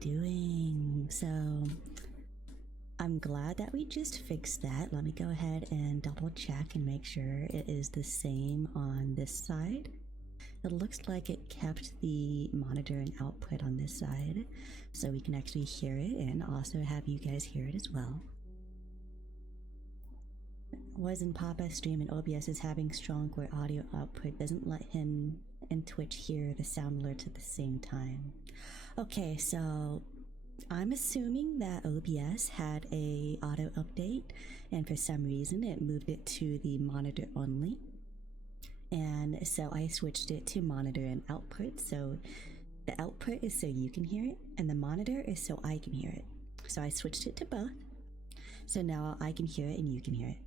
doing? So I'm glad that we just fixed that. Let me go ahead and double check and make sure it is the same on this side. It looks like it kept the monitor and output on this side, so we can actually hear it and also have you guys hear it as well. Was in Papa's stream and OBS is having stronger audio output, doesn't let him and Twitch hear the sound alerts at the same time. Okay, so I'm assuming that OBS had a auto update and for some reason it moved it to the monitor only. And so I switched it to monitor and output. So the output is so you can hear it and the monitor is so I can hear it. So I switched it to both. So now I can hear it and you can hear it.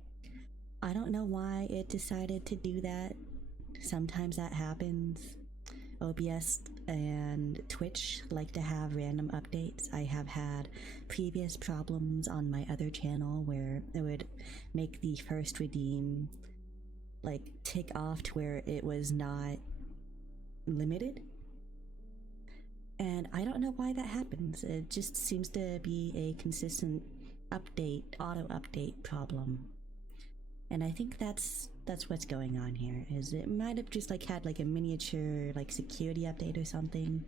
I don't know why it decided to do that. Sometimes that happens. OBS and Twitch like to have random updates. I have had previous problems on my other channel where it would make the first redeem like tick off to where it was not limited. And I don't know why that happens. It just seems to be a consistent update, auto update problem. And I think that's what's going on here, is it might have just like had like a miniature like security update or something,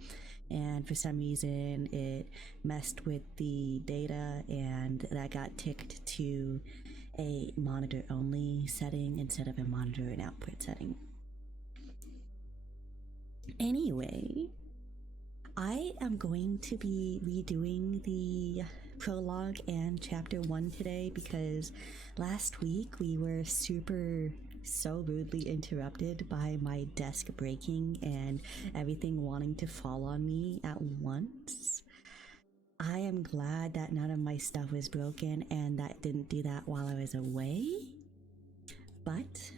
and for some reason it messed with the data and that got ticked to a monitor only setting instead of a monitor and output setting. Anyway, I am going to be redoing the prologue and chapter 1 today because last week we were so rudely interrupted by my desk breaking and everything wanting to fall on me at once. I am glad that none of my stuff was broken and that didn't do that while I was away, but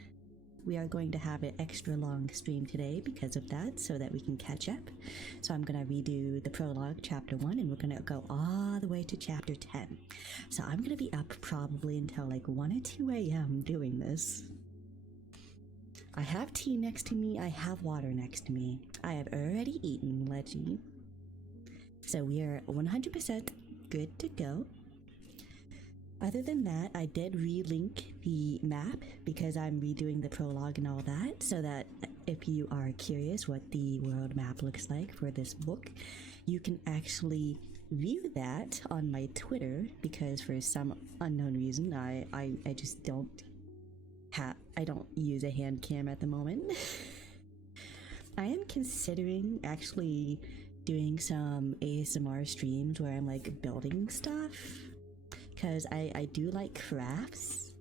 we are going to have an extra long stream today because of that, so that we can catch up. So I'm gonna redo the prologue chapter 1 and we're gonna go all the way to chapter 10. So I'm gonna be up probably until like 1 or 2 a.m. doing this. I have tea next to me, I have water next to me. I have already eaten, let's eat. So we are 100% good to go. Other than that, I did relink the map because I'm redoing the prologue and all that, so that if you are curious what the world map looks like for this book, you can actually view that on my Twitter, because for some unknown reason I just don't use a hand cam at the moment. I am considering actually doing some ASMR streams where I'm like building stuff, because I do like crafts,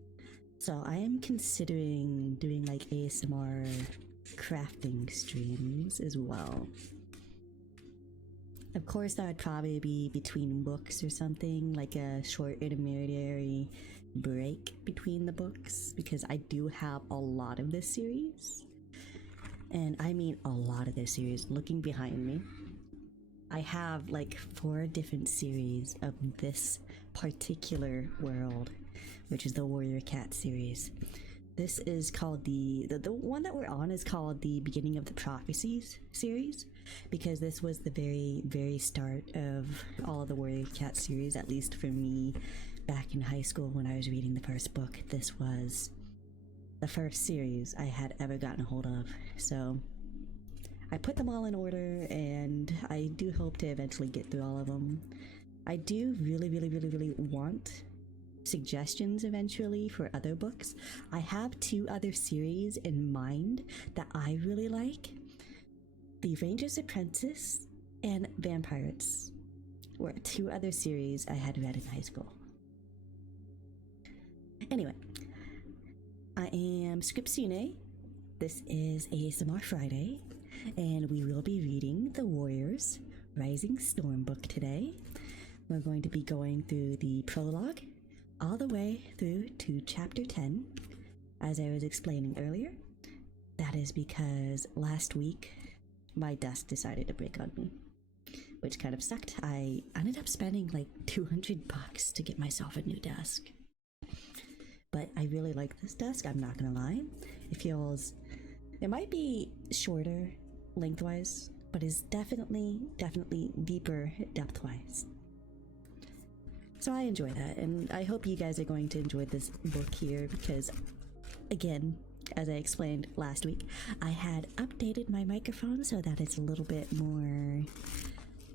so I am considering doing like ASMR crafting streams as well. Of course that would probably be between books or something, like a short intermediary break between the books, because I do have a lot of this series, and I mean a lot of this series. Looking behind me, I have like 4 different series of this particular world, which is the Warrior Cat series. This is called the one that we're on is called the Beginning of the Prophecies series, because this was the very start of all of the Warrior Cat series, at least for me back in high school when I was reading the first book. This was the first series I had ever gotten a hold of, so I put them all in order and I do hope to eventually get through all of them. I do really want suggestions eventually for other books. I have 2 other series in mind that I really like. The Ranger's Apprentice and Vampires were 2 other series I had read in high school. Anyway, I am Scriptsune. This is ASMR Friday, and we will be reading the Warriors Rising Storm book today. We're going to be going through the prologue all the way through to chapter 10. As I was explaining earlier, that is because last week my desk decided to break on me, which kind of sucked. I ended up spending like $200 to get myself a new desk. But I really like this desk, I'm not gonna lie. It might be shorter lengthwise, but but is definitely deeper depth-wise. So I enjoy that, and I hope you guys are going to enjoy this book here because, again, as I explained last week, I had updated my microphone so that it's a little bit more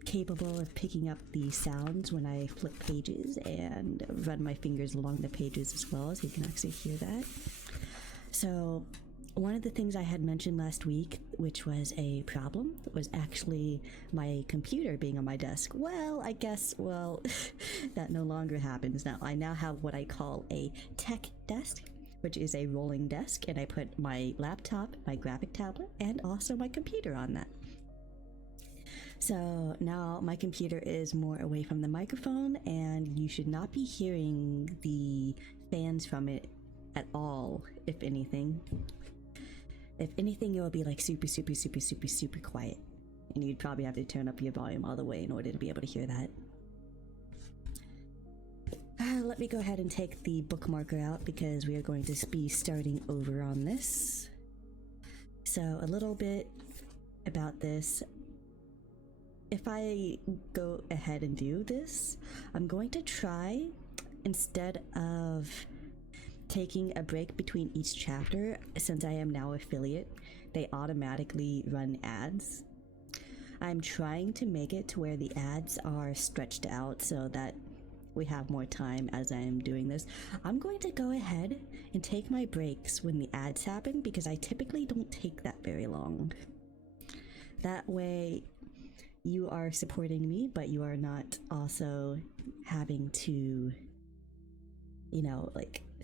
capable of picking up the sounds when I flip pages and run my fingers along the pages as well, so you can actually hear that. So one of the things I had mentioned last week, which was a problem, was actually my computer being on my desk. Well, I guess, that no longer happens now. I now have what I call a tech desk, which is a rolling desk, and I put my laptop, my graphic tablet, and also my computer on that. So now my computer is more away from the microphone, and you should not be hearing the fans from it at all, if anything. If anything, it will be like super quiet, and you'd probably have to turn up your volume all the way in order to be able to hear that. Let me go ahead and take the bookmarker out because we are going to be starting over on this. So a little bit about this. If I go ahead and do this, I'm going to try, instead of taking a break between each chapter, since I am now affiliate, they automatically run ads. I'm trying to make it to where the ads are stretched out so that we have more time as I am doing this. I'm going to go ahead and take my breaks when the ads happen because I typically don't take that very long. That way you are supporting me, but you are not also having to,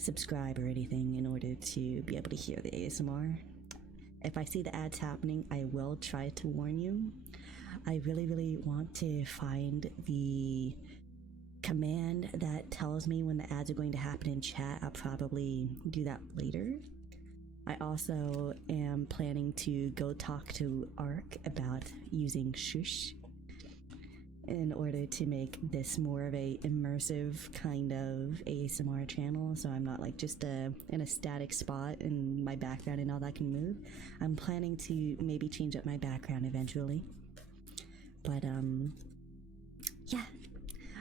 subscribe or anything in order to be able to hear the ASMR. If I see the ads happening, I will try to warn you. I really want to find the command that tells me when the ads are going to happen in chat. I'll probably do that later. I also am planning to go talk to Ark about using Shush in order to make this more of a immersive kind of ASMR channel, so I'm not like just in a static spot and my background and all that can move. I'm planning to maybe change up my background eventually. But yeah,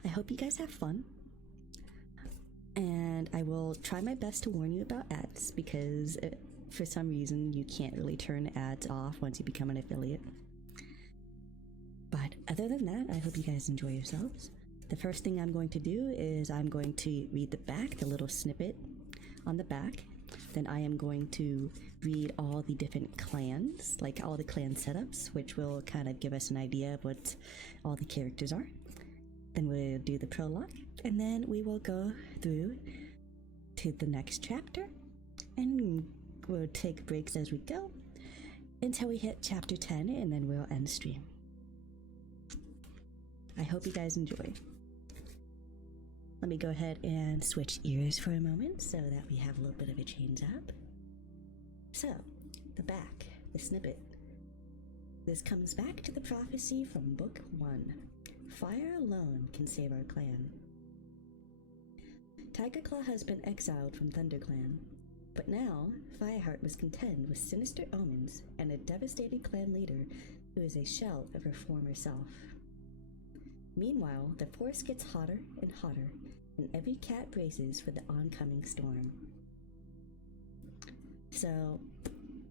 I hope you guys have fun. And I will try my best to warn you about ads because for some reason you can't really turn ads off once you become an affiliate. But other than that, I hope you guys enjoy yourselves. The first thing I'm going to do is I'm going to read the back, the little snippet on the back. Then I am going to read all the different clans, like all the clan setups, which will kind of give us an idea of what all the characters are. Then we'll do the prologue, and then we will go through to the next chapter, and we'll take breaks as we go until we hit chapter 10, and then we'll end stream. I hope you guys enjoy. Let me go ahead and switch ears for a moment so that we have a little bit of a change up. So, the back, the snippet. This comes back to the prophecy from Book 1. Fire alone can save our clan. Tigerclaw has been exiled from ThunderClan, but now Fireheart must contend with sinister omens and a devastated clan leader who is a shell of her former self. Meanwhile, the forest gets hotter and hotter, and every cat braces for the oncoming storm. So,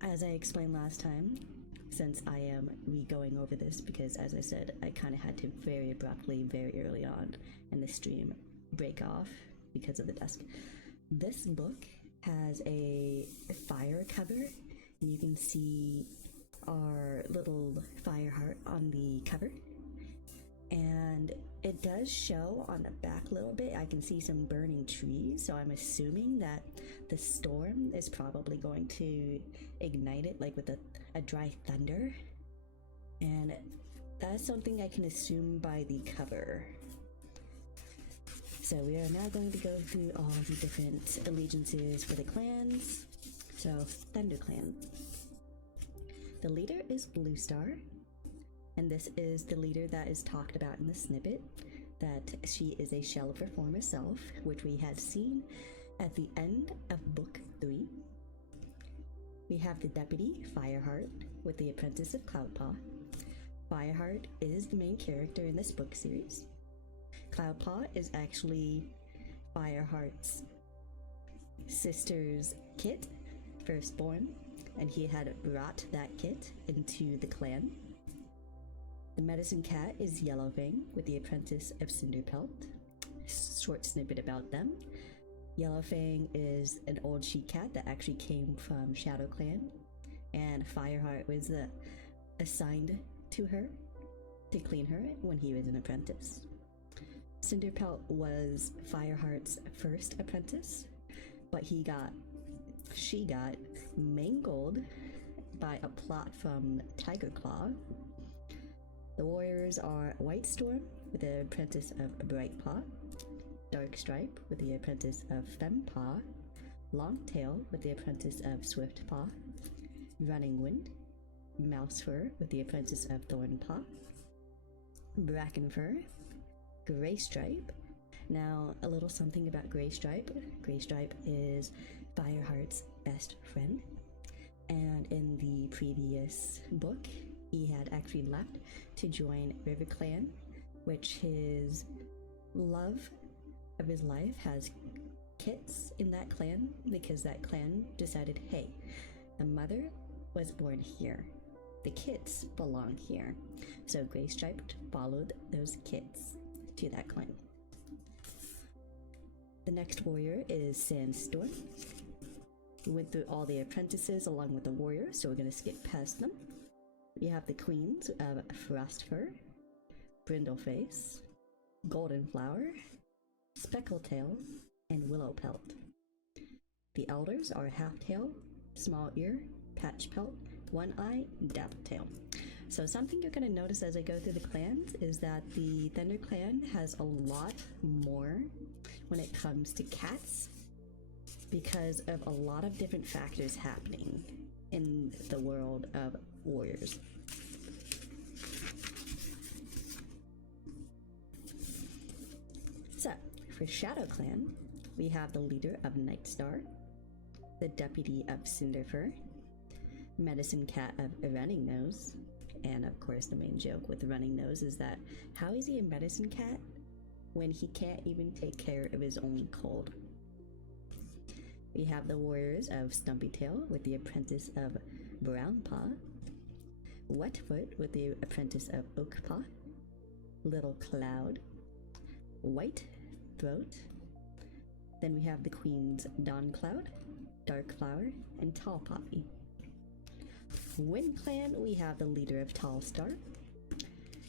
as I explained last time, since I am re-going over this because, as I said, I kind of had to very abruptly, very early on in the stream, break off because of the desk. This book has a fire cover, and you can see our little fire heart on the cover. And it does show on the back a little bit. I can see some burning trees, so I'm assuming that the storm is probably going to ignite it like with a dry thunder. And that's something I can assume by the cover. So we are now going to go through all the different allegiances for the clans. So, ThunderClan. The leader is Blue Star. And this is the leader that is talked about in the snippet, that she is a shell of her former self, which we had seen at the end of Book 3. We have the deputy, Fireheart, with the apprentice of Cloudpaw. Fireheart is the main character in this book series. Cloudpaw is actually Fireheart's sister's kit, firstborn, and he had brought that kit into the clan. The medicine cat is Yellowfang with the apprentice of Cinderpelt. Short snippet about them. Yellowfang is an old she cat that actually came from Shadow Clan, and Fireheart was assigned to her to clean her when he was an apprentice. Cinderpelt was Fireheart's first apprentice, but she got mangled by a plot from Tiger Claw. The warriors are White Storm with the apprentice of Brightpaw, Dark Stripe with the apprentice of Fempaw, Longtail with the apprentice of Swiftpaw, Running Wind, Mousefur with the apprentice of Thornpaw, Brackenfur, Greystripe. Now, a little something about Greystripe. Greystripe is Fireheart's best friend, and in the previous book, he had actually left to join River Clan, which his love of his life has kits in that clan, because that clan decided, hey, the mother was born here, the kits belong here. So Greystripe followed those kits to that clan. The next warrior is Sandstorm. We went through all the apprentices along with the warriors, so we're going to skip past them. We have the queens of Frostfur, Brindleface, Goldenflower, Speckletail, and Willowpelt. The elders are Halftail, Small Ear, Patchpelt, One Eye, Dappletail. So something you're going to notice as I go through the clans is that the Thunder Clan has a lot more when it comes to cats, because of a lot of different factors happening in the world of warriors. So, for Shadow Clan, we have the leader of Nightstar, the deputy of Cinderfur, medicine cat of Running Nose, and of course the main joke with Running Nose is that how is he a medicine cat when he can't even take care of his own cold? We have the warriors of Stumpytail with the apprentice of Brownpaw, Wetfoot with the apprentice of Oakpaw, Little Cloud, White Throat. Then we have the queens Dawncloud, Darkflower, and Tall Poppy. Wind Clan, we have the leader of Tallstar,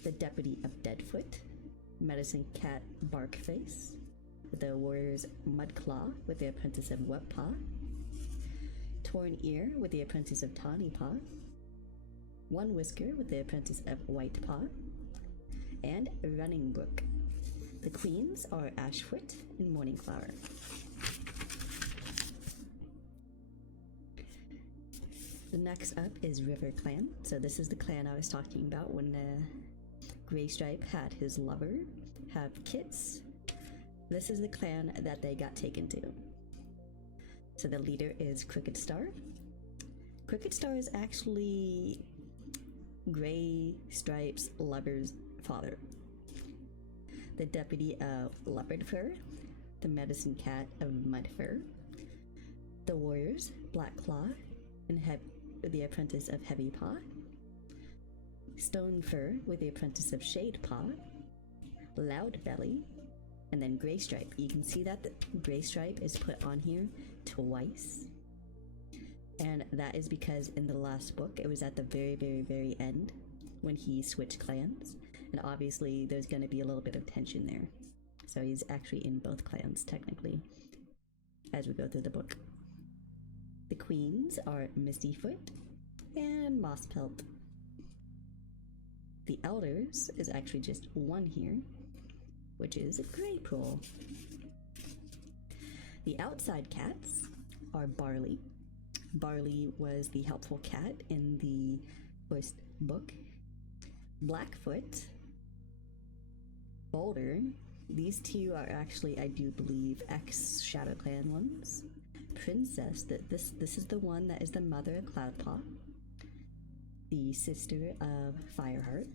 the deputy of Deadfoot, medicine cat Barkface, the warriors Mudclaw with the apprentice of Webpaw, Torn Ear with the apprentice of Tawnypaw, One Whisker with the apprentice of Whitepaw, and Running Brook. The queens are Ashfoot and Morningflower. The next up is River Clan. So this is the clan I was talking about when Greystripe had his lover have kits. This is the clan that they got taken to. So the leader is Crooked Star. Crooked Star is actually Greystripe's lover's father. The deputy of Leopardfur, the medicine cat of Mudfur, the warriors Blackclaw and the apprentice of Heavypaw, Stonefur with the apprentice of Shadepaw, Loudbelly, and then Greystripe. You can see that the Greystripe is put on here twice, and that is because in the last book it was at the very, very, very end when he switched clans, and obviously there's going to be a little bit of tension there. So he's actually in both clans technically as we go through the book. The queens are Mistyfoot and Mosspelt. The elders is actually just one here, which is Greypool. The outside cats are Barley. Barley was the helpful cat in the first book. Blackfoot, Boulder. These two are actually, I do believe, ex-Shadow Clan ones. Princess, this is the one that is the mother of Cloudpaw, the sister of Fireheart.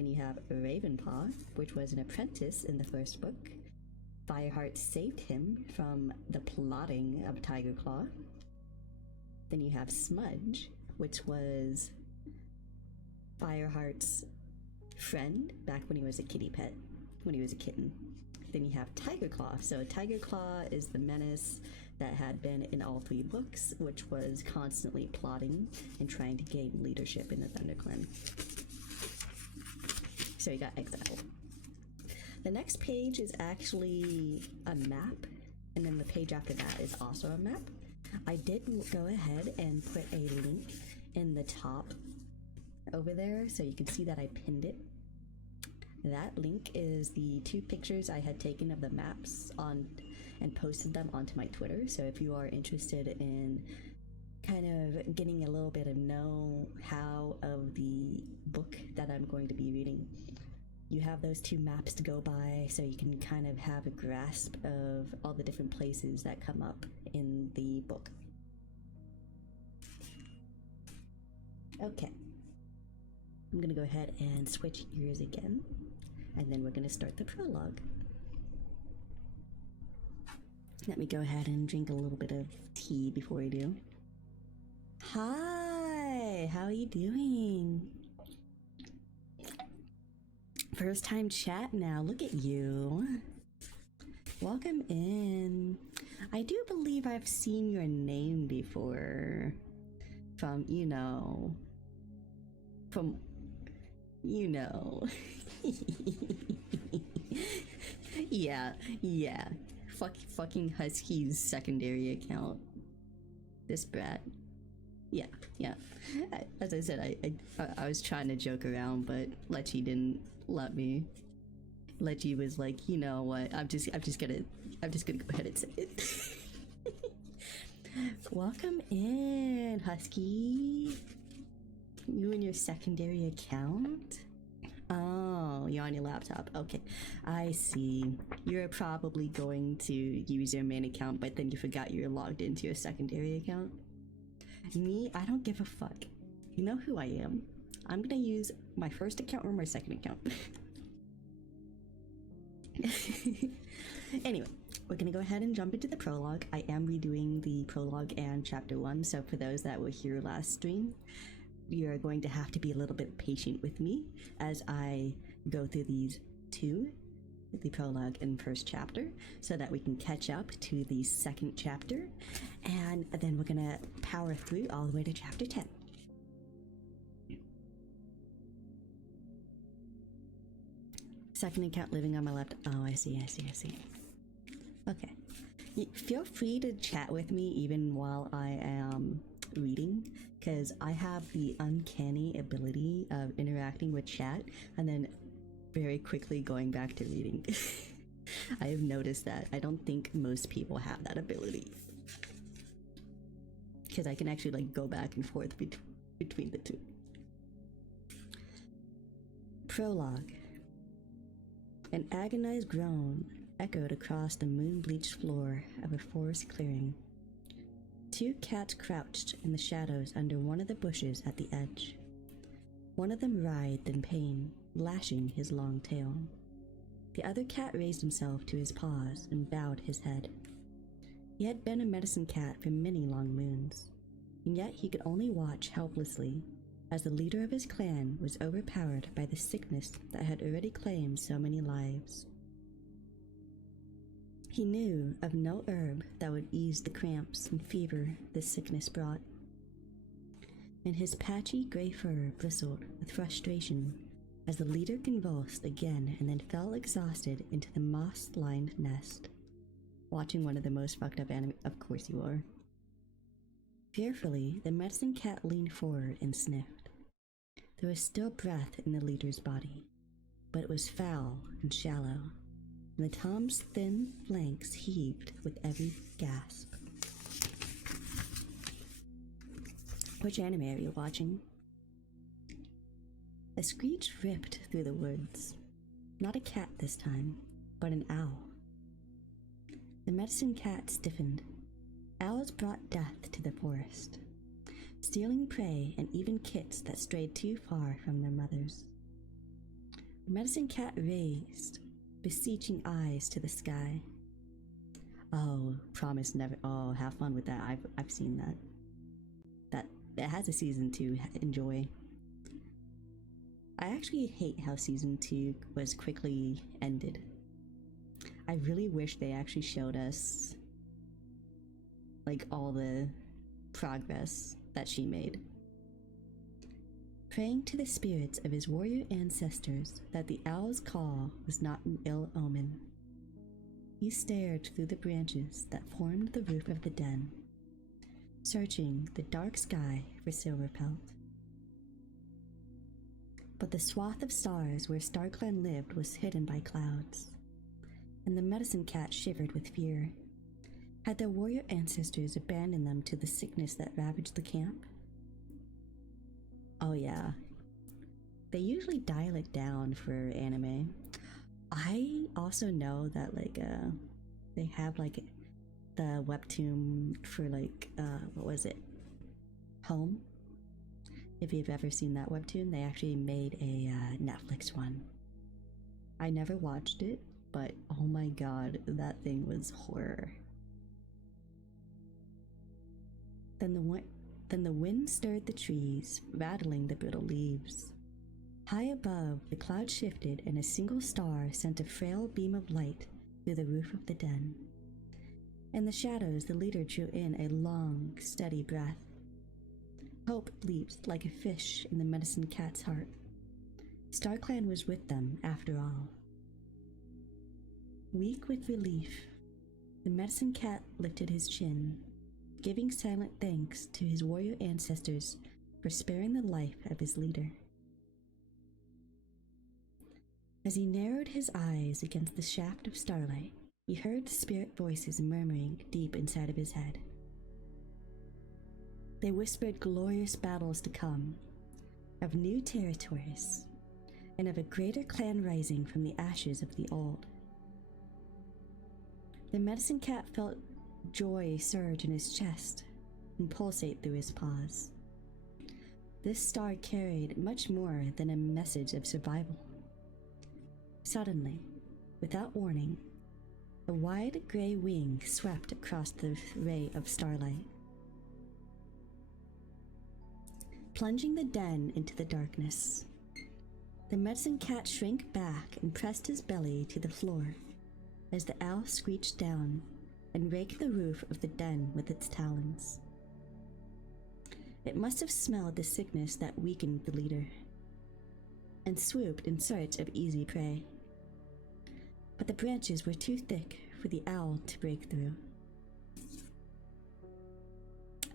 Then you have Ravenpaw, which was an apprentice in the first book. Fireheart saved him from the plotting of Tigerclaw. Then you have Smudge, which was Fireheart's friend back when he was a kitty pet, when he was a kitten. Then you have Tigerclaw. So Tigerclaw is the menace that had been in all 3 books, which was constantly plotting and trying to gain leadership in the ThunderClan. So he got exiled. The next page is actually a map, and then the page after that is also a map. I did go ahead and put a link in the top over there, so you can see that I pinned it. That link is the 2 pictures I had taken of the maps on and posted them onto my Twitter. So if you are interested in kind of getting a little bit of know-how of the book that I'm going to be reading, you have those 2 maps to go by, so you can kind of have a grasp of all the different places that come up in the book. Okay. I'm gonna go ahead and switch gears again, and then we're gonna start the prologue. Let me go ahead and drink a little bit of tea before we do. Hi, how are you doing? First time chat now, look at you. Welcome in. I do believe I've seen your name before from, yeah. Fucking Husky's secondary account. This brat. Yeah. As I said, I was trying to joke around, but Lechy didn't let me. Lechy was like, you know what? I'm just gonna go ahead and say it. Welcome in, Husky. You and your secondary account? Oh, you're on your laptop. Okay, I see. You're probably going to use your main account, but then you forgot you were logged into your secondary account. Me, I don't give a fuck. You know who I am. I'm gonna use my first account or my second account. Anyway, we're gonna go ahead and jump into the prologue. I am redoing the prologue and chapter 1, so for those that were here last stream, you're going to have to be a little bit patient with me as I go through these 2, the prologue and first chapter, so that we can catch up to the second chapter, and then we're gonna power through all the way to chapter 10. Second account living on my left. Oh, I see. Okay. Feel free to chat with me even while I am reading, because I have the uncanny ability of interacting with chat and then very quickly going back to reading. I have noticed that. I don't think most people have that ability, because I can actually go back and forth between the 2. Prologue. An agonized groan echoed across the moon-bleached floor of a forest clearing. 2 cats crouched in the shadows under one of the bushes at the edge. One of them writhed in pain, lashing his long tail. The other cat raised himself to his paws and bowed his head. He had been a medicine cat for many long moons, and yet he could only watch helplessly as the leader of his clan was overpowered by the sickness that had already claimed so many lives. He knew of no herb that would ease the cramps and fever this sickness brought, and his patchy gray fur bristled with frustration as the leader convulsed again and then fell exhausted into the moss-lined nest. Watching one of the most fucked up anime— of course you are. Fearfully, the medicine cat leaned forward and sniffed. There was still breath in the leader's body, but it was foul and shallow, and the Tom's thin flanks heaved with every gasp. Which anime are you watching? A screech ripped through the woods. Not a cat this time, but an owl. The medicine cat stiffened. Owls brought death to the forest, stealing prey and even kits that strayed too far from their mothers. The medicine cat raised beseeching eyes to the sky. Oh, promise never. Oh, have fun with that. I've seen that. It has a season to enjoy. I actually hate how season 2 was quickly ended. I really wish they actually showed us like all the progress that she made. Praying to the spirits of his warrior ancestors that the owl's call was not an ill omen, he stared through the branches that formed the roof of the den, searching the dark sky for Silverpelt. But the swath of stars where StarClan lived was hidden by clouds, and the medicine cat shivered with fear. Had their warrior ancestors abandoned them to the sickness that ravaged the camp? Oh yeah. They usually dial it down for anime. I also know that they have like the webtoon for what was it? Home. If you've ever seen that webtoon, they actually made a Netflix one. I never watched it, but oh my god, that thing was horror. Then the wind stirred the trees, rattling the brittle leaves. High above, the cloud shifted and a single star sent a frail beam of light through the roof of the den. In the shadows, the leader drew in a long, steady breath. Hope leaped like a fish in the medicine cat's heart. StarClan was with them, after all. Weak with relief, the medicine cat lifted his chin, giving silent thanks to his warrior ancestors for sparing the life of his leader. As he narrowed his eyes against the shaft of starlight, he heard the spirit voices murmuring deep inside of his head. They whispered glorious battles to come, of new territories, and of a greater clan rising from the ashes of the old. The medicine cat felt joy surge in his chest and pulsate through his paws. This star carried much more than a message of survival. Suddenly, without warning, a wide gray wing swept across the ray of starlight, plunging the den into the darkness. The medicine cat shrank back and pressed his belly to the floor as the owl screeched down and raked the roof of the den with its talons. It must have smelled the sickness that weakened the leader, and swooped in search of easy prey. But the branches were too thick for the owl to break through.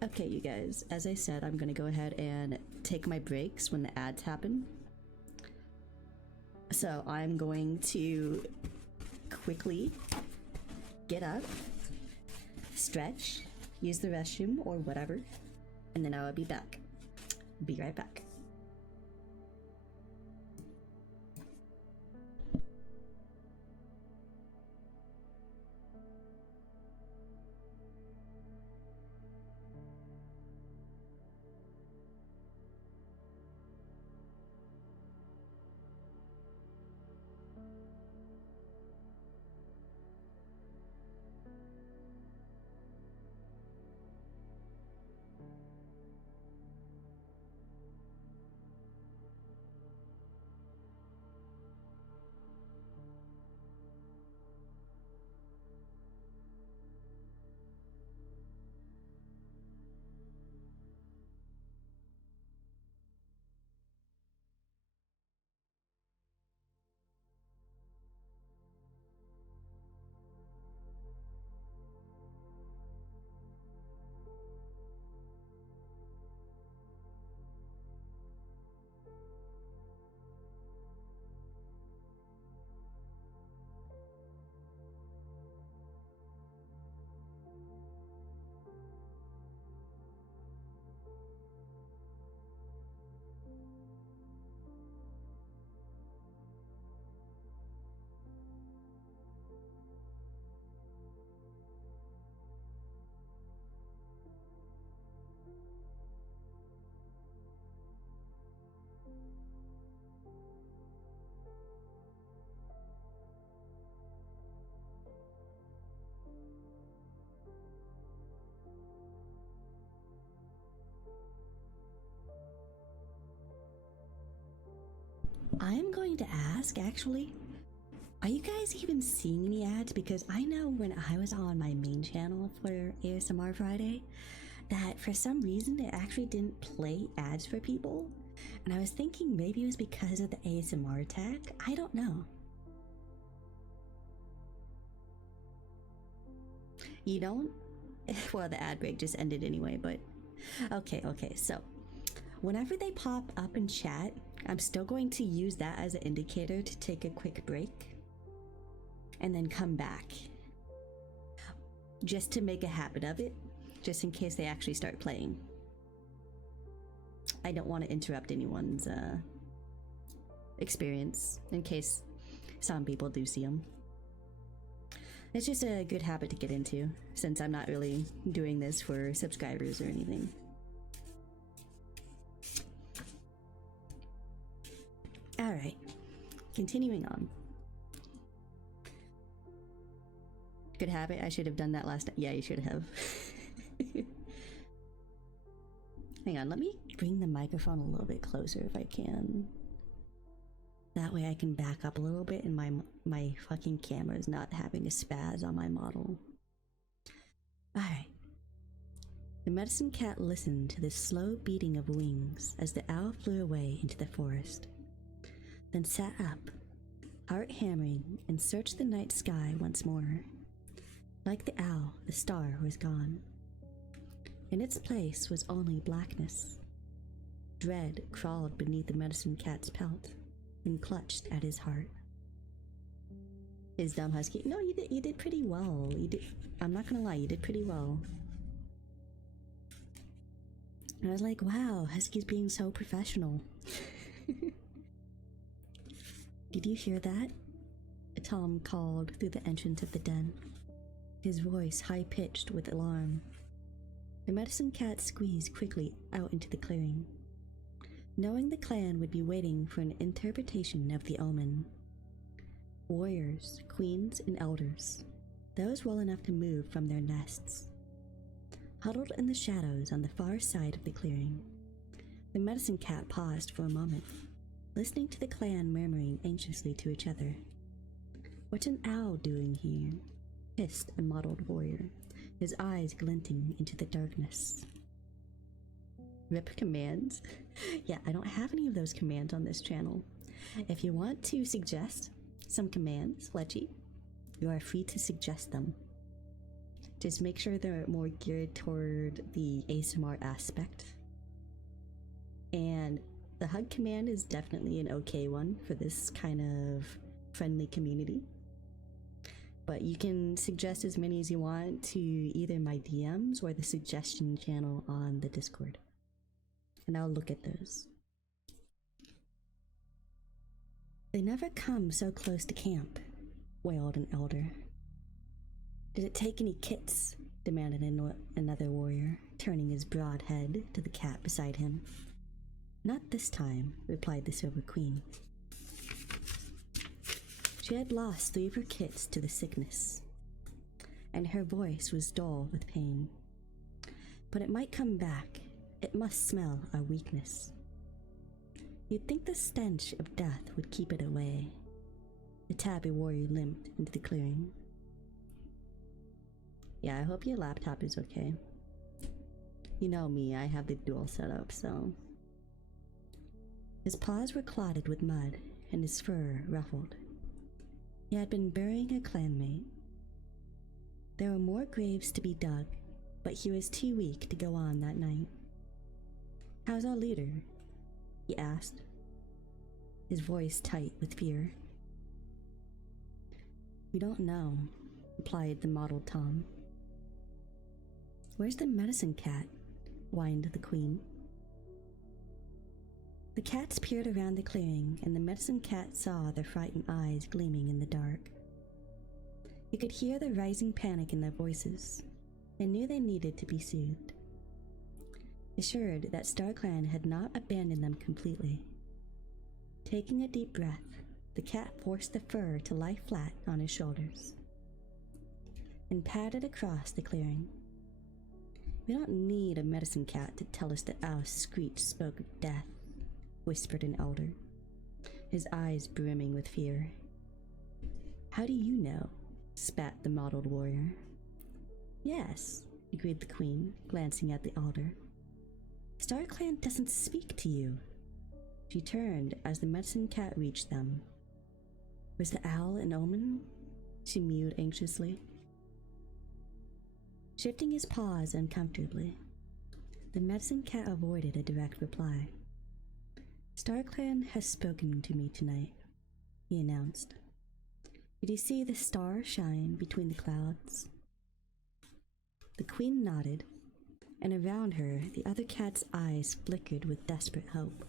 Okay, you guys, as I said, I'm gonna go ahead and take my breaks when the ads happen. So I'm going to quickly get up, stretch, use the restroom or whatever, and then I will be back. Be right back. I am going to ask, actually, are you guys even seeing any ads? Because I know when I was on my main channel for ASMR Friday, that for some reason it actually didn't play ads for people. And I was thinking maybe it was because of the ASMR tag. I don't know. You don't? Well, the ad break just ended anyway, but okay, so whenever they pop up in chat, I'm still going to use that as an indicator to take a quick break and then come back, just to make a habit of it, just in case they actually start playing. I don't want to interrupt anyone's experience in case some people do see them. It's just a good habit to get into, since I'm not really doing this for subscribers or anything. Alright, continuing on. Good habit, I should have done that last time. Yeah, you should have. Hang on, let me bring the microphone a little bit closer if I can. That way I can back up a little bit and my fucking camera is not having a spaz on my model. Alright. The medicine cat listened to the slow beating of wings as the owl flew away into the forest, then sat up, heart hammering, and searched the night sky once more. Like the owl, the star was gone. In its place was only blackness. Dread crawled beneath the medicine cat's pelt and clutched at his heart. His dumb husky. No, you did pretty well. You did. I'm not gonna lie, you did pretty well. And I was like, wow, Husky's being so professional. Did you hear that? Tom called through the entrance of the den, his voice high-pitched with alarm. The medicine cat squeezed quickly out into the clearing, knowing the clan would be waiting for an interpretation of the omen. Warriors, queens, and elders, those well enough to move from their nests, huddled in the shadows on the far side of the clearing. The medicine cat paused for a moment, listening to the clan murmuring anxiously to each other. "What's an owl doing here?" hissed a mottled warrior, his eyes glinting into the darkness. Rip commands? Yeah, I don't have any of those commands on this channel. If you want to suggest some commands, Lechy, you are free to suggest them. Just make sure they're more geared toward the ASMR aspect. And the hug command is definitely an okay one for this kind of friendly community. But you can suggest as many as you want to either my DMs or the suggestion channel on the Discord, and I'll look at those. "They never come so close to camp," wailed an elder. "Did it take any kits?" demanded another warrior, turning his broad head to the cat beside him. "Not this time," replied the Silver Queen. She had lost 3 of her kits to the sickness, and her voice was dull with pain. "But it might come back. It must smell our weakness. You'd think the stench of death would keep it away." The tabby warrior limped into the clearing. Yeah, I hope your laptop is okay. You know me, I have the dual setup, so... His paws were clotted with mud, and his fur ruffled. He had been burying a clanmate. There were more graves to be dug, but he was too weak to go on that night. "How's our leader?" he asked, his voice tight with fear. "We don't know," replied the mottled Tom. "Where's the medicine cat?" whined the queen. The cats peered around the clearing, and the medicine cat saw their frightened eyes gleaming in the dark. He could hear the rising panic in their voices, and knew they needed to be soothed. Assured that StarClan had not abandoned them completely. Taking a deep breath, the cat forced the fur to lie flat on his shoulders, and padded across the clearing. "We don't need a medicine cat to tell us that our screech spoke of death," whispered an elder, his eyes brimming with fear. "How do you know?" spat the mottled warrior. "Yes," agreed the queen, glancing at the altar. "StarClan doesn't speak to you." She turned as the medicine cat reached them. "Was the owl an omen?" she mewed anxiously. Shifting his paws uncomfortably, the medicine cat avoided a direct reply. "StarClan has spoken to me tonight," he announced. "Did you see the star shine between the clouds?" The queen nodded, and around her the other cat's eyes flickered with desperate hope.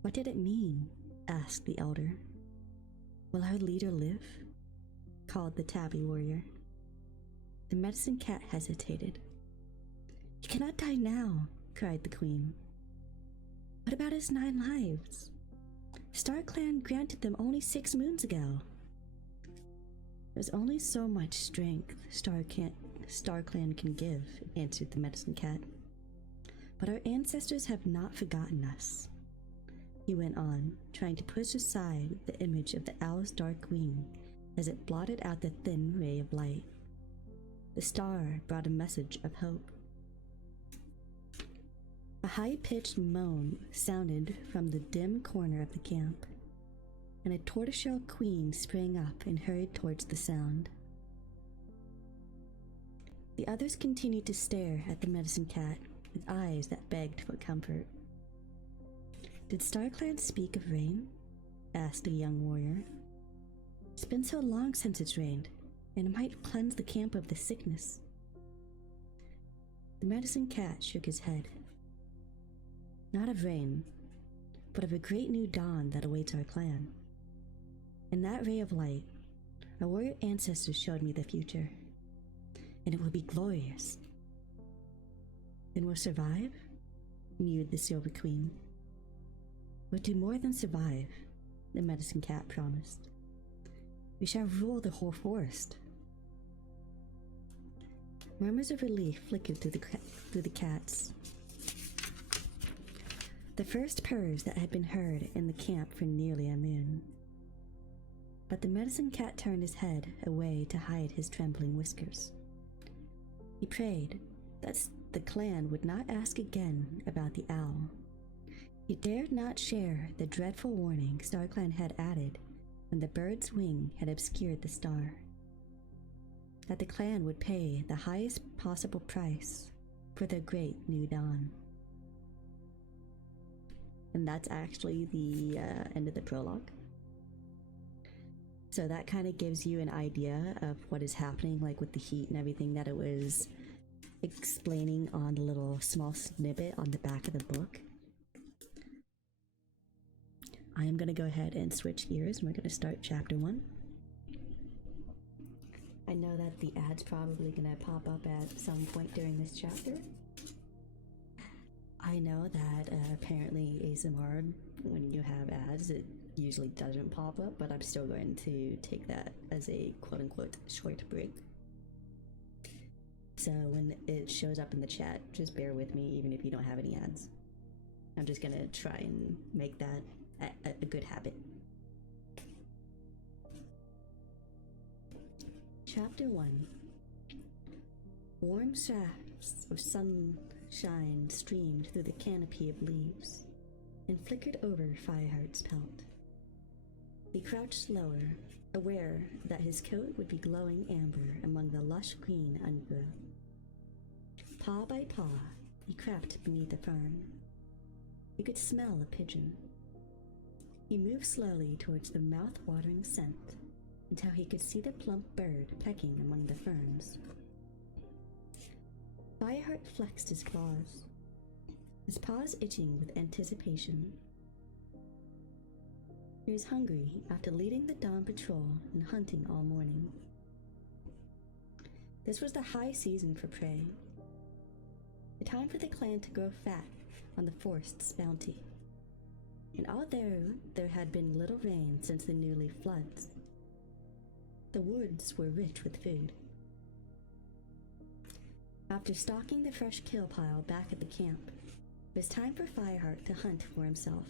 "What did it mean?" asked the elder. "Will our leader live?" called the tabby warrior. The medicine cat hesitated. "He cannot die now," cried the queen. "What about his 9 lives? StarClan granted them only 6 moons ago." "There's only so much strength StarClan can give," answered the medicine cat. "But our ancestors have not forgotten us," he went on, trying to push aside the image of the owl's dark wing as it blotted out the thin ray of light. The star brought a message of hope. A high-pitched moan sounded from the dim corner of the camp, and a tortoiseshell queen sprang up and hurried towards the sound. The others continued to stare at the medicine cat with eyes that begged for comfort. "Did StarClan speak of rain?" asked a young warrior. "It's been so long since it's rained, and it might cleanse the camp of the sickness." The medicine cat shook his head. "Not of rain, but of a great new dawn that awaits our clan. In that ray of light, our warrior ancestors showed me the future, and it will be glorious." "Then we'll survive?" mewed the Silver Queen. "We'll do more than survive," the medicine cat promised. "We shall rule the whole forest." Murmurs of relief flickered through the cats. The first purrs that had been heard in the camp for nearly a moon. But the medicine cat turned his head away to hide his trembling whiskers. He prayed that the clan would not ask again about the owl. He dared not share the dreadful warning StarClan had added when the bird's wing had obscured the star. That the clan would pay the highest possible price for their great new dawn. And that's actually the end of the prologue. So that kind of gives you an idea of what is happening, like with the heat and everything that it was explaining on the little small snippet on the back of the book. I am going to go ahead and switch gears, and we're going to start chapter 1. I know that the ad's probably going to pop up at some point during this chapter. I know that apparently ASMR, when you have ads, it usually doesn't pop up, but I'm still going to take that as a quote-unquote short break. So when it shows up in the chat, just bear with me even if you don't have any ads. I'm just going to try and make that a good habit. Chapter 1. Warm shafts of sunshine streamed through the canopy of leaves and flickered over Fireheart's pelt. He crouched lower, aware that his coat would be glowing amber among the lush green undergrowth. Paw by paw, he crept beneath a fern. He could smell a pigeon. He moved slowly towards the mouth-watering scent until he could see the plump bird pecking among the ferns. Fireheart flexed his claws, his paws itching with anticipation. He was hungry after leading the dawn patrol and hunting all morning. This was the high season for prey, the time for the clan to grow fat on the forest's bounty. And although there had been little rain since the new leaf floods, the woods were rich with food. After stocking the fresh kill pile back at the camp, it was time for Fireheart to hunt for himself.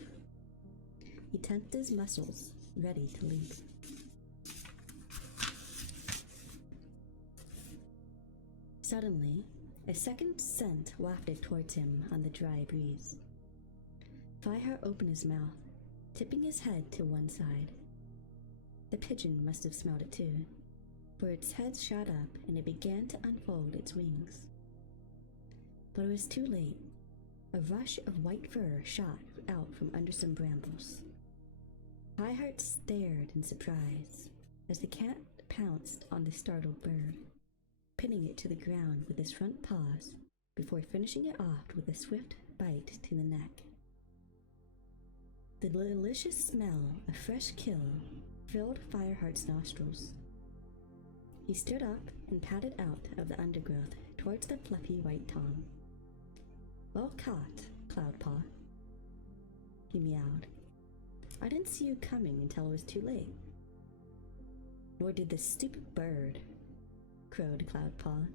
he tensed his muscles, ready to leap. Suddenly, a second scent wafted towards him on the dry breeze. Fireheart opened his mouth, tipping his head to one side. The pigeon must have smelled it too, for its head shot up and it began to unfold its wings. But it was too late. A rush of white fur shot out from under some brambles. Fireheart stared in surprise as the cat pounced on the startled bird, pinning it to the ground with his front paws before finishing it off with a swift bite to the neck. The delicious smell of fresh kill filled Fireheart's nostrils. He stood up and padded out of the undergrowth towards the fluffy white Tom. "Well caught, Cloudpaw," he meowed. "I didn't see you coming until it was too late." "Nor did the stupid bird," crowed Cloudpaw,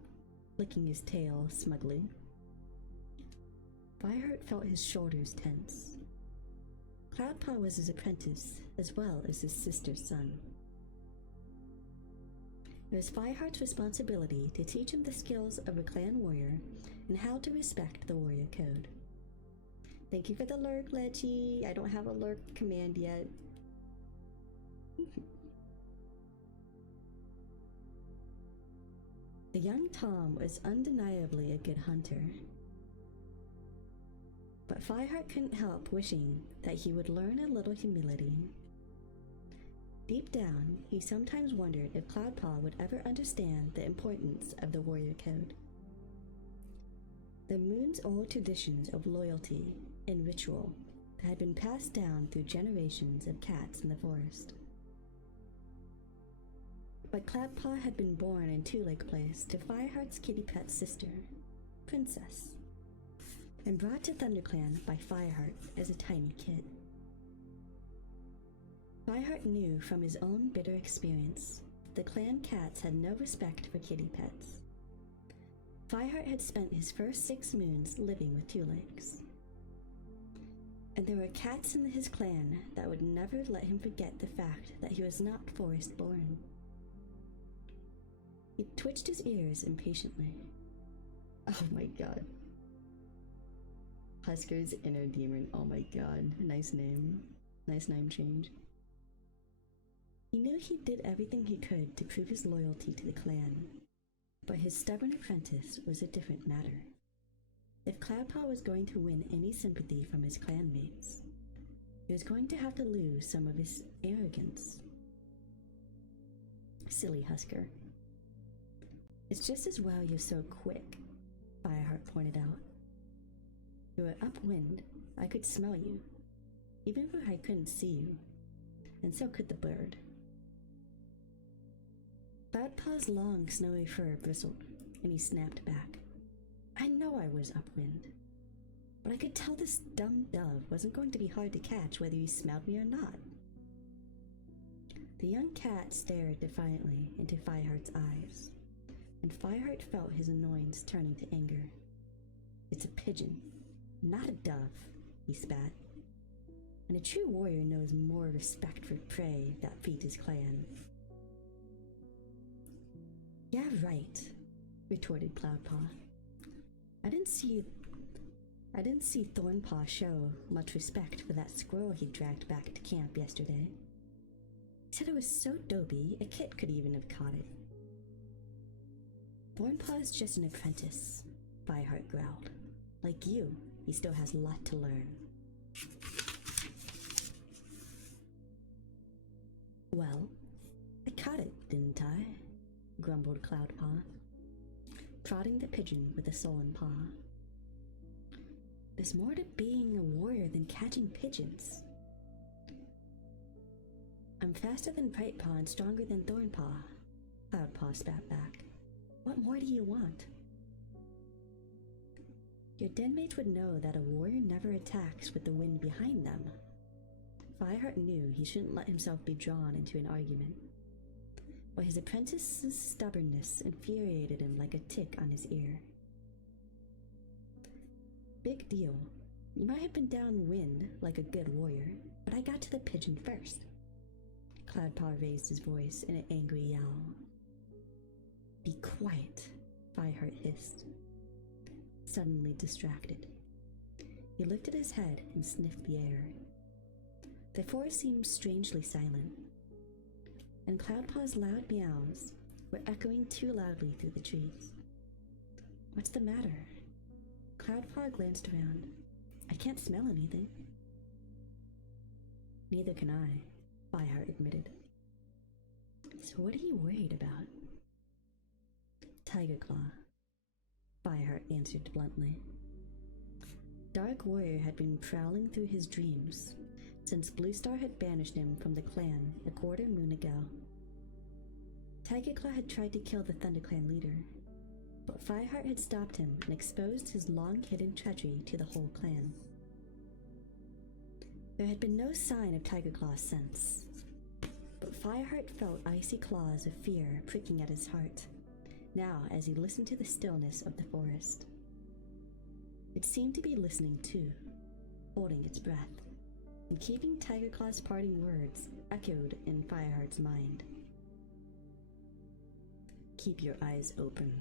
licking his tail smugly. Fireheart felt his shoulders tense. Cloudpaw was his apprentice, as well as his sister's son. It was Fireheart's responsibility to teach him the skills of a clan warrior and how to respect the warrior code. "Thank you for the lurk, Lechy. I don't have a lurk command yet." The young Tom was undeniably a good hunter, but Fireheart couldn't help wishing that he would learn a little humility. Deep down, he sometimes wondered if Cloudpaw would ever understand the importance of the warrior code. The moon's old traditions of loyalty and ritual that had been passed down through generations of cats in the forest. But Cloudpaw had been born in Two Lake Place to Fireheart's kitty pet sister, Princess, and brought to ThunderClan by Fireheart as a tiny kid. Fireheart knew from his own bitter experience the clan cats had no respect for kitty pets. Fireheart had spent his first 6 moons living with Two Lakes, and there were cats in his clan that would never let him forget the fact that he was not forest-born. He twitched his ears impatiently. Oh my god. Husker's inner demon. Oh my god. Nice name. Nice name change. He knew he did everything he could to prove his loyalty to the clan, but his stubborn apprentice was a different matter. If Cloudpaw was going to win any sympathy from his clanmates, he was going to have to lose some of his arrogance. Silly Husker. "It's just as well you're so quick," Fireheart pointed out. "You were upwind. I could smell you, even if I couldn't see you, and so could the bird." Cloudpaw's long, snowy fur bristled, and he snapped back. "I know I was upwind, but I could tell this dumb dove wasn't going to be hard to catch whether you smelled me or not." The young cat stared defiantly into Fireheart's eyes, and Fireheart felt his annoyance turning to anger. "It's a pigeon, not a dove," he spat. "And a true warrior knows more respect for prey that feeds his clan." "Yeah, right," retorted Cloudpaw. I didn't see Thornpaw show much respect for that squirrel he dragged back to camp yesterday. He said it was so dopey, a kid could even have caught it." "Thornpaw is just an apprentice," Fireheart growled. "Like you, he still has a lot to learn." "Well, I caught it, didn't I?" grumbled Cloudpaw, prodding the pigeon with a sullen paw. "There's more to being a warrior than catching pigeons." "I'm faster than Brightpaw and stronger than Thornpaw," Cloudpaw spat back. "What more do you want?" "Your denmates would know that a warrior never attacks with the wind behind them." Fireheart knew he shouldn't let himself be drawn into an argument, but his apprentice's stubbornness infuriated him like a tick on his ear. "Big deal. You might have been downwind like a good warrior, but I got to the pigeon first. Cloudpaw raised his voice in an angry yell. Be quiet, Fireheart hissed, suddenly distracted. He lifted his head and sniffed the air. The forest seemed strangely silent, and Cloudpaw's loud meows were echoing too loudly through the trees. What's the matter? Cloudpaw glanced around. I can't smell anything. Neither can I, Fireheart admitted. So what are you worried about? Tiger Claw, Fireheart answered bluntly. Dark Warrior had been prowling through his dreams since Bluestar had banished him from the clan a quarter moon ago. Tiger Claw had tried to kill the ThunderClan leader, but Fireheart had stopped him and exposed his long-hidden treachery to the whole clan. There had been no sign of Tiger Claw since, but Fireheart felt icy claws of fear pricking at his heart, now as he listened to the stillness of the forest. It seemed to be listening too, holding its breath, and keeping Tiger Claw's parting words echoed in Fireheart's mind. Keep your eyes open,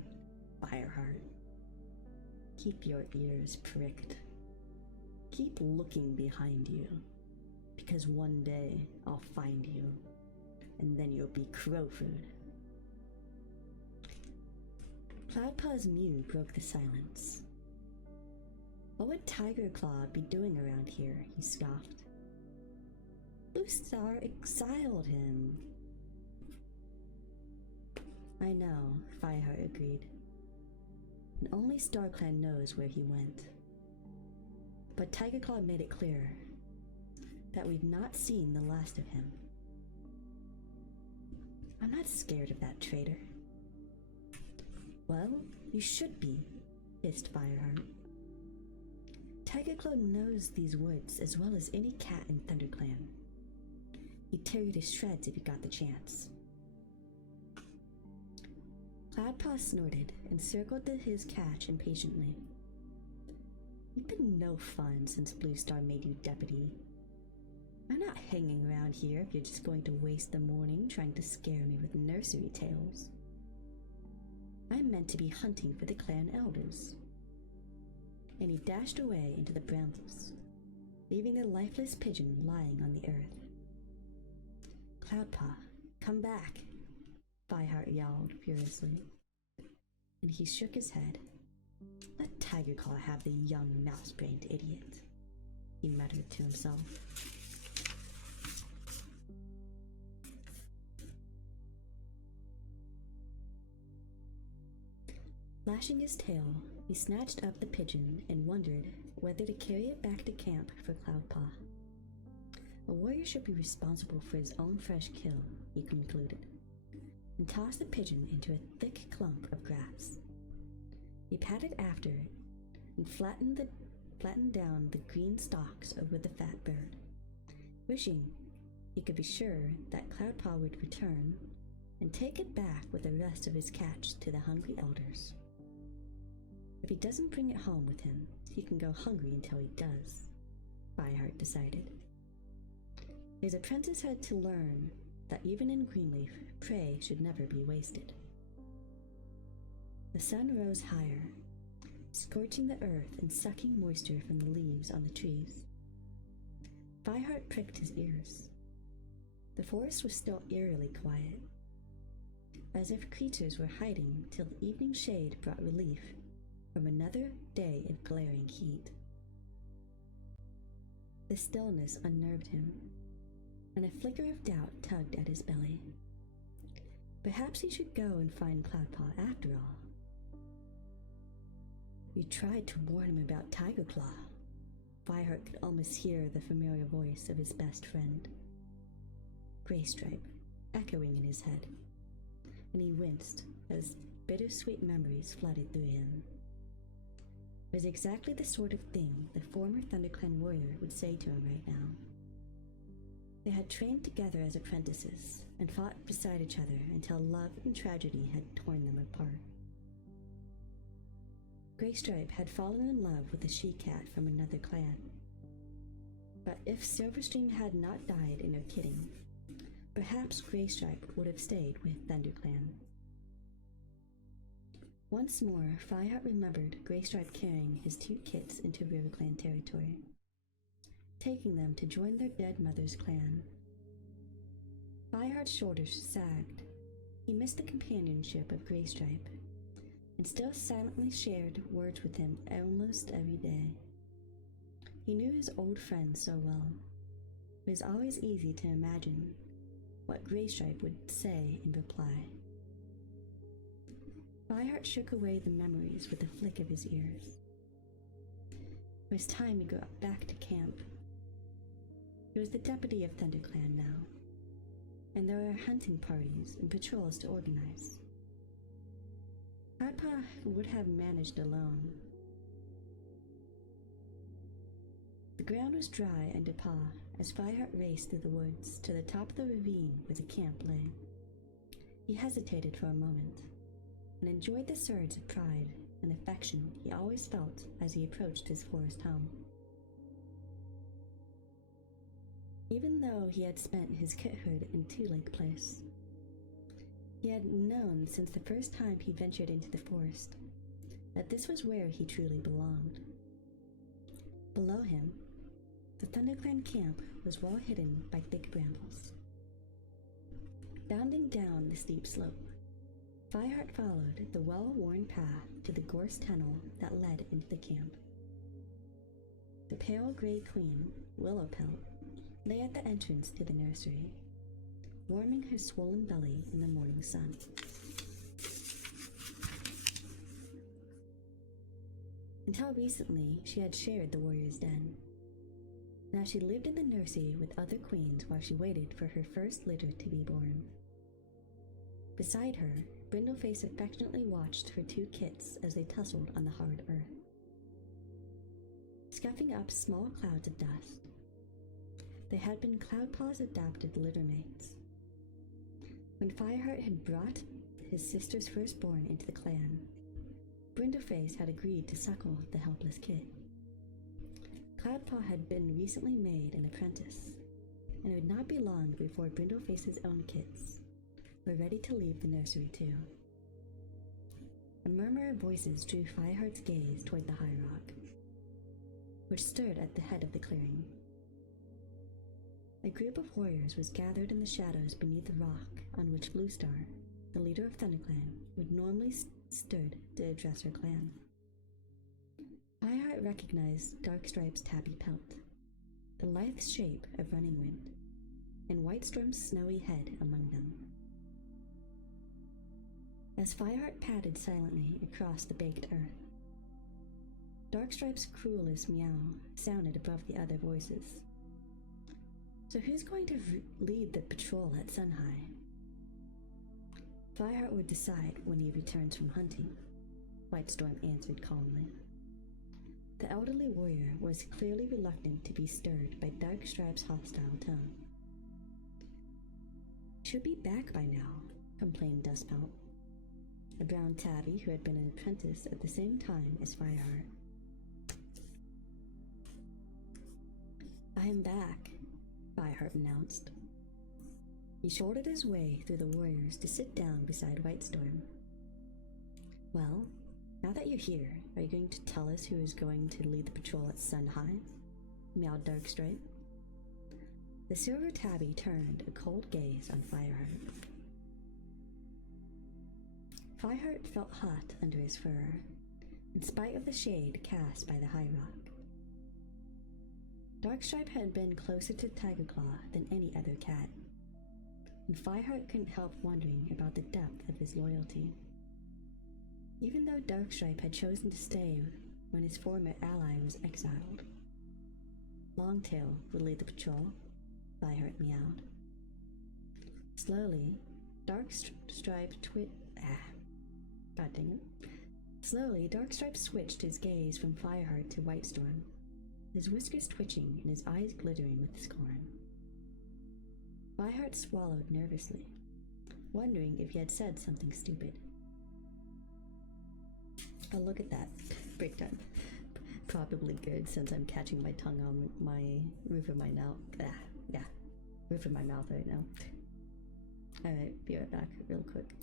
Fireheart. Keep your ears pricked. Keep looking behind you, because one day I'll find you, and then you'll be crow food. Cloudpaw's mew broke the silence. What would Tiger Claw be doing around here? He scoffed. Bluestar exiled him. I know, Fireheart agreed. And only StarClan knows where he went. But Tiger Claw made it clear that we've not seen the last of him. I'm not scared of that traitor. Well, you should be, hissed Fireheart. Tiger Claw knows these woods as well as any cat in ThunderClan. He'd tear you to shreds if he got the chance. Cloudpaw snorted and circled his catch impatiently. You've been no fun since Bluestar made you deputy. I'm not hanging around here if you're just going to waste the morning trying to scare me with nursery tales. I'm meant to be hunting for the clan elders. And he dashed away into the brambles, leaving the lifeless pigeon lying on the earth. Cloudpaw, come back, Fireheart yelled furiously, and he shook his head. Let Tiger Claw have the young mouse-brained idiot, he muttered to himself. Lashing his tail, he snatched up the pigeon and wondered whether to carry it back to camp for Cloudpaw. A warrior should be responsible for his own fresh kill, he concluded, and tossed the pigeon into a thick clump of grass. He padded after it and flattened down the green stalks over the fat bird, wishing he could be sure that Cloudpaw would return and take it back with the rest of his catch to the hungry elders. If he doesn't bring it home with him, he can go hungry until he does, Fireheart decided. His apprentice had to learn that even in Greenleaf, prey should never be wasted. The sun rose higher, scorching the earth and sucking moisture from the leaves on the trees. Fireheart pricked his ears. The forest was still eerily quiet, as if creatures were hiding till the evening shade brought relief from another day of glaring heat. The stillness unnerved him, and a flicker of doubt tugged at his belly. Perhaps he should go and find Cloudpaw after all. You tried to warn him about Tiger Claw. Fireheart could almost hear the familiar voice of his best friend, Graystripe, echoing in his head, and he winced as bittersweet memories flooded through him. It was exactly the sort of thing the former ThunderClan warrior would say to him right now. They had trained together as apprentices and fought beside each other until love and tragedy had torn them apart. Graystripe had fallen in love with a she-cat from another clan, But if Silverstream had not died in her kidding, perhaps Greystripe would have stayed with ThunderClan. Once more, Fireheart remembered Greystripe carrying his 2 kits into RiverClan territory, taking them to join their dead mother's clan. Fireheart's shoulders sagged. He missed the companionship of Greystripe, and still silently shared words with him almost every day. He knew his old friend so well. It was always easy to imagine what Greystripe would say in reply. Fireheart shook away the memories with a flick of his ears. It was time to go back to camp. He was the deputy of ThunderClan now, and there were hunting parties and patrols to organize. Cloudpaw would have managed alone. The ground was dry under Paw as Fireheart raced through the woods to the top of the ravine where the camp lay. He hesitated for a moment, and enjoyed the surge of pride and affection he always felt as he approached his forest home. Even though he had spent his kithood in Two Lake Place, he had known since the first time he ventured into the forest that this was where he truly belonged. Below him, the ThunderClan camp was well hidden by thick brambles. Bounding down the steep slope, Fireheart followed the well-worn path to the gorse tunnel that led into the camp. The pale gray queen, Willowpelt, lay at the entrance to the nursery, warming her swollen belly in the morning sun. Until recently, she had shared the warrior's den. Now she lived in the nursery with other queens while she waited for her first litter to be born. Beside her, Brindleface affectionately watched her 2 kits as they tussled on the hard earth, scuffing up small clouds of dust. They had been Cloudpaw's adopted littermates. When Fireheart had brought his sister's firstborn into the clan, Brindleface had agreed to suckle the helpless kit. Cloudpaw had been recently made an apprentice, and it would not be long before Brindleface's own kits were ready to leave the nursery too. A murmur of voices drew Fireheart's gaze toward the high rock, which stood at the head of the clearing. A group of warriors was gathered in the shadows beneath the rock on which Bluestar, the leader of ThunderClan, would normally stood to address her clan. Fireheart recognized Darkstripe's tabby pelt, the lithe shape of Running Wind, and Whitestorm's snowy head among them. As Fireheart padded silently across the baked earth, Darkstripe's cruelest meow sounded above the other voices. So who's going to lead the patrol at Sunhigh? Fireheart would decide when he returns from hunting, Whitestorm answered calmly. The elderly warrior was clearly reluctant to be stirred by Darkstripe's hostile tone. Should be back by now, complained Dustpelt, a brown tabby who had been an apprentice at the same time as Fireheart. I am back, Fireheart announced. He shouldered his way through the warriors to sit down beside Whitestorm. Well, now that you're here, are you going to tell us who is going to lead the patrol at Sunhigh? Meowed Darkstripe. The silver tabby turned a cold gaze on Fireheart. Fireheart felt hot under his fur, in spite of the shade cast by the high rock. Darkstripe had been closer to Tigerclaw than any other cat, and Fireheart couldn't help wondering about the depth of his loyalty. Even though Darkstripe had chosen to stay when his former ally was exiled, Longtail would lead the patrol, Fireheart meowed. Slowly, Darkstripe switched his gaze from Fireheart to Whitestorm, his whiskers twitching and his eyes glittering with scorn. Fireheart swallowed nervously, wondering if he had said something stupid. Oh, look at that. Break time. probably good since I'm catching my tongue on my roof of my mouth. Yeah, roof of my mouth right now. Alright, be right back real quick.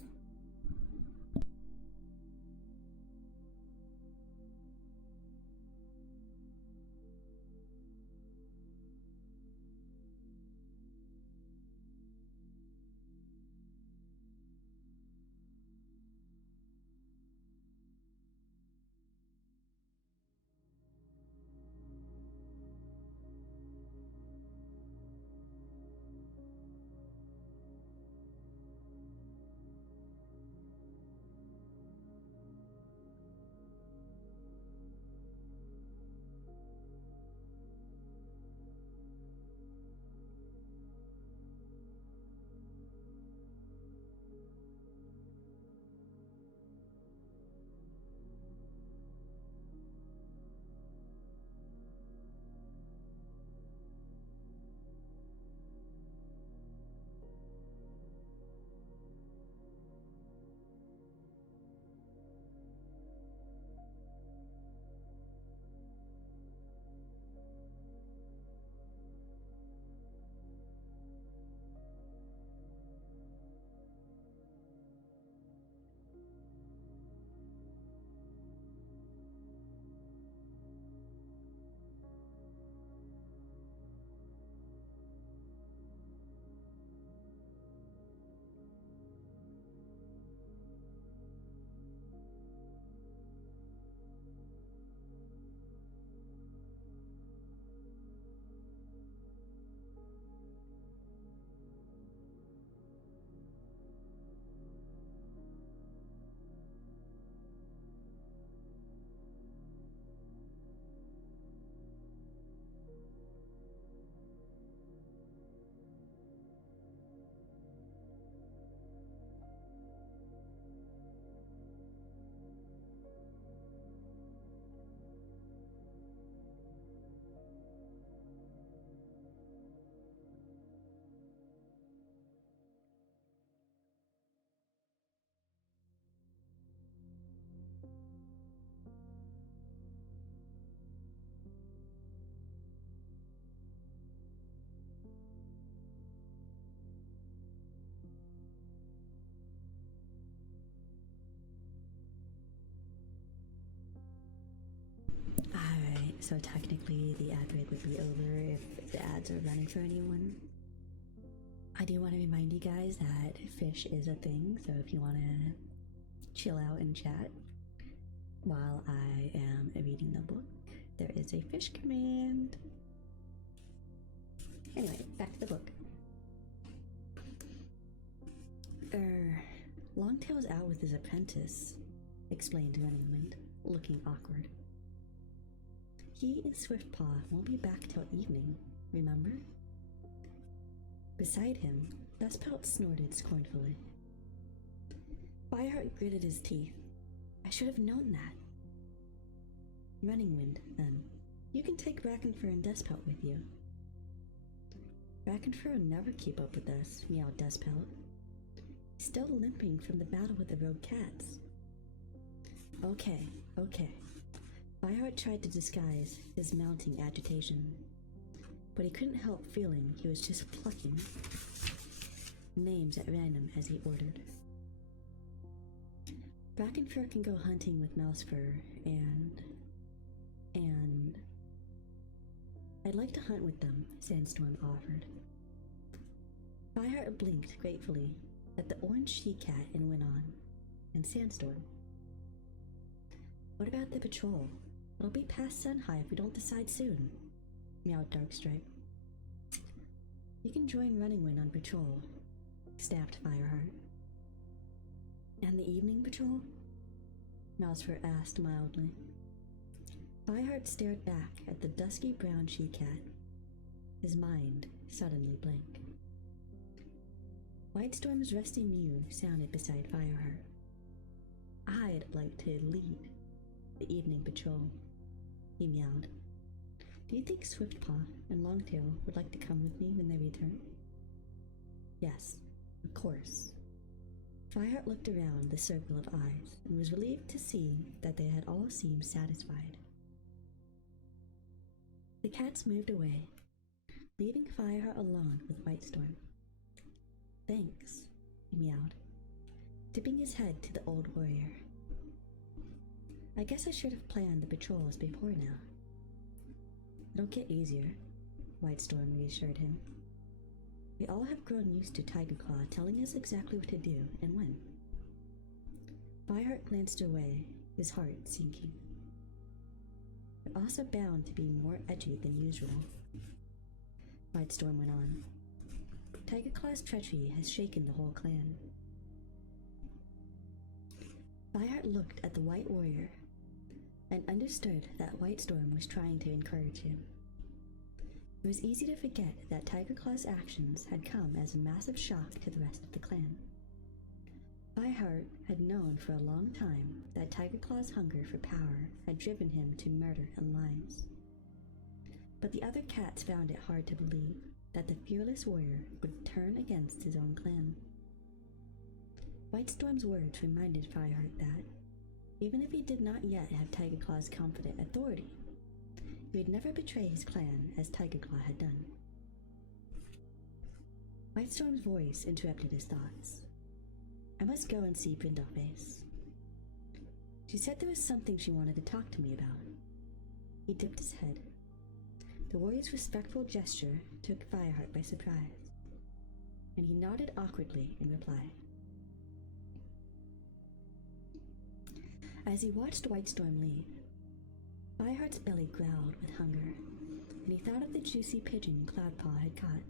Alright, so technically the ad break would be over if the ads are running for anyone. I do want to remind you guys that fish is a thing, so if you want to chill out and chat while I am reading the book, there is a fish command. Anyway, back to the book. Longtail's out with his apprentice, explained Running Wind, looking awkward. He and Swiftpaw won't be back till evening, remember? Beside him, Dustpelt snorted scornfully. Fireheart gritted his teeth. I should have known that. Running Wind, then. You can take Brackenfur and Dustpelt with you. Brackenfur will never keep up with us, meowed Dustpelt. Still limping from the battle with the rogue cats. Okay. Fireheart tried to disguise his mounting agitation, but he couldn't help feeling he was just plucking names at random as he ordered. Brackenfur can go hunting with Mousefur, and I'd like to hunt with them, Sandstorm offered. Fireheart blinked gratefully at the orange she-cat and went on, and Sandstorm. What about the patrol? It'll be past Sunhigh if we don't decide soon, meowed Darkstripe. You can join Running Wind on patrol, snapped Fireheart. And the evening patrol? Mousefur asked mildly. Fireheart stared back at the dusky brown she-cat, his mind suddenly blank. Whitestorm's rusty mew sounded beside Fireheart. I'd like to lead the evening patrol, he meowed. Do you think Swiftpaw and Longtail would like to come with me when they return? Yes, of course. Fireheart looked around the circle of eyes and was relieved to see that they had all seemed satisfied. The cats moved away, leaving Fireheart alone with Whitestorm. Thanks, he meowed, dipping his head to the old warrior. I guess I should have planned the patrols before now. It'll get easier, Whitestorm reassured him. We all have grown used to Tigerclaw telling us exactly what to do and when. Fireheart glanced away, his heart sinking. We're also bound to be more edgy than usual, Whitestorm went on. Tigerclaw's treachery has shaken the whole clan. Fireheart looked at the White Warrior and understood that Whitestorm was trying to encourage him. It was easy to forget that Tigerclaw's actions had come as a massive shock to the rest of the clan. Fireheart had known for a long time that Tigerclaw's hunger for power had driven him to murder and lies. But the other cats found it hard to believe that the fearless warrior would turn against his own clan. Whitestorm's words reminded Fireheart that, even if he did not yet have Tigerclaw's confident authority, he would never betray his clan as Tigerclaw had done. Whitestorm's voice interrupted his thoughts. I must go and see Brindleface. She said there was something she wanted to talk to me about. He dipped his head. The warrior's respectful gesture took Fireheart by surprise, and he nodded awkwardly in reply. As he watched Whitestorm leave, Fireheart's belly growled with hunger, and he thought of the juicy pigeon Cloudpaw had caught.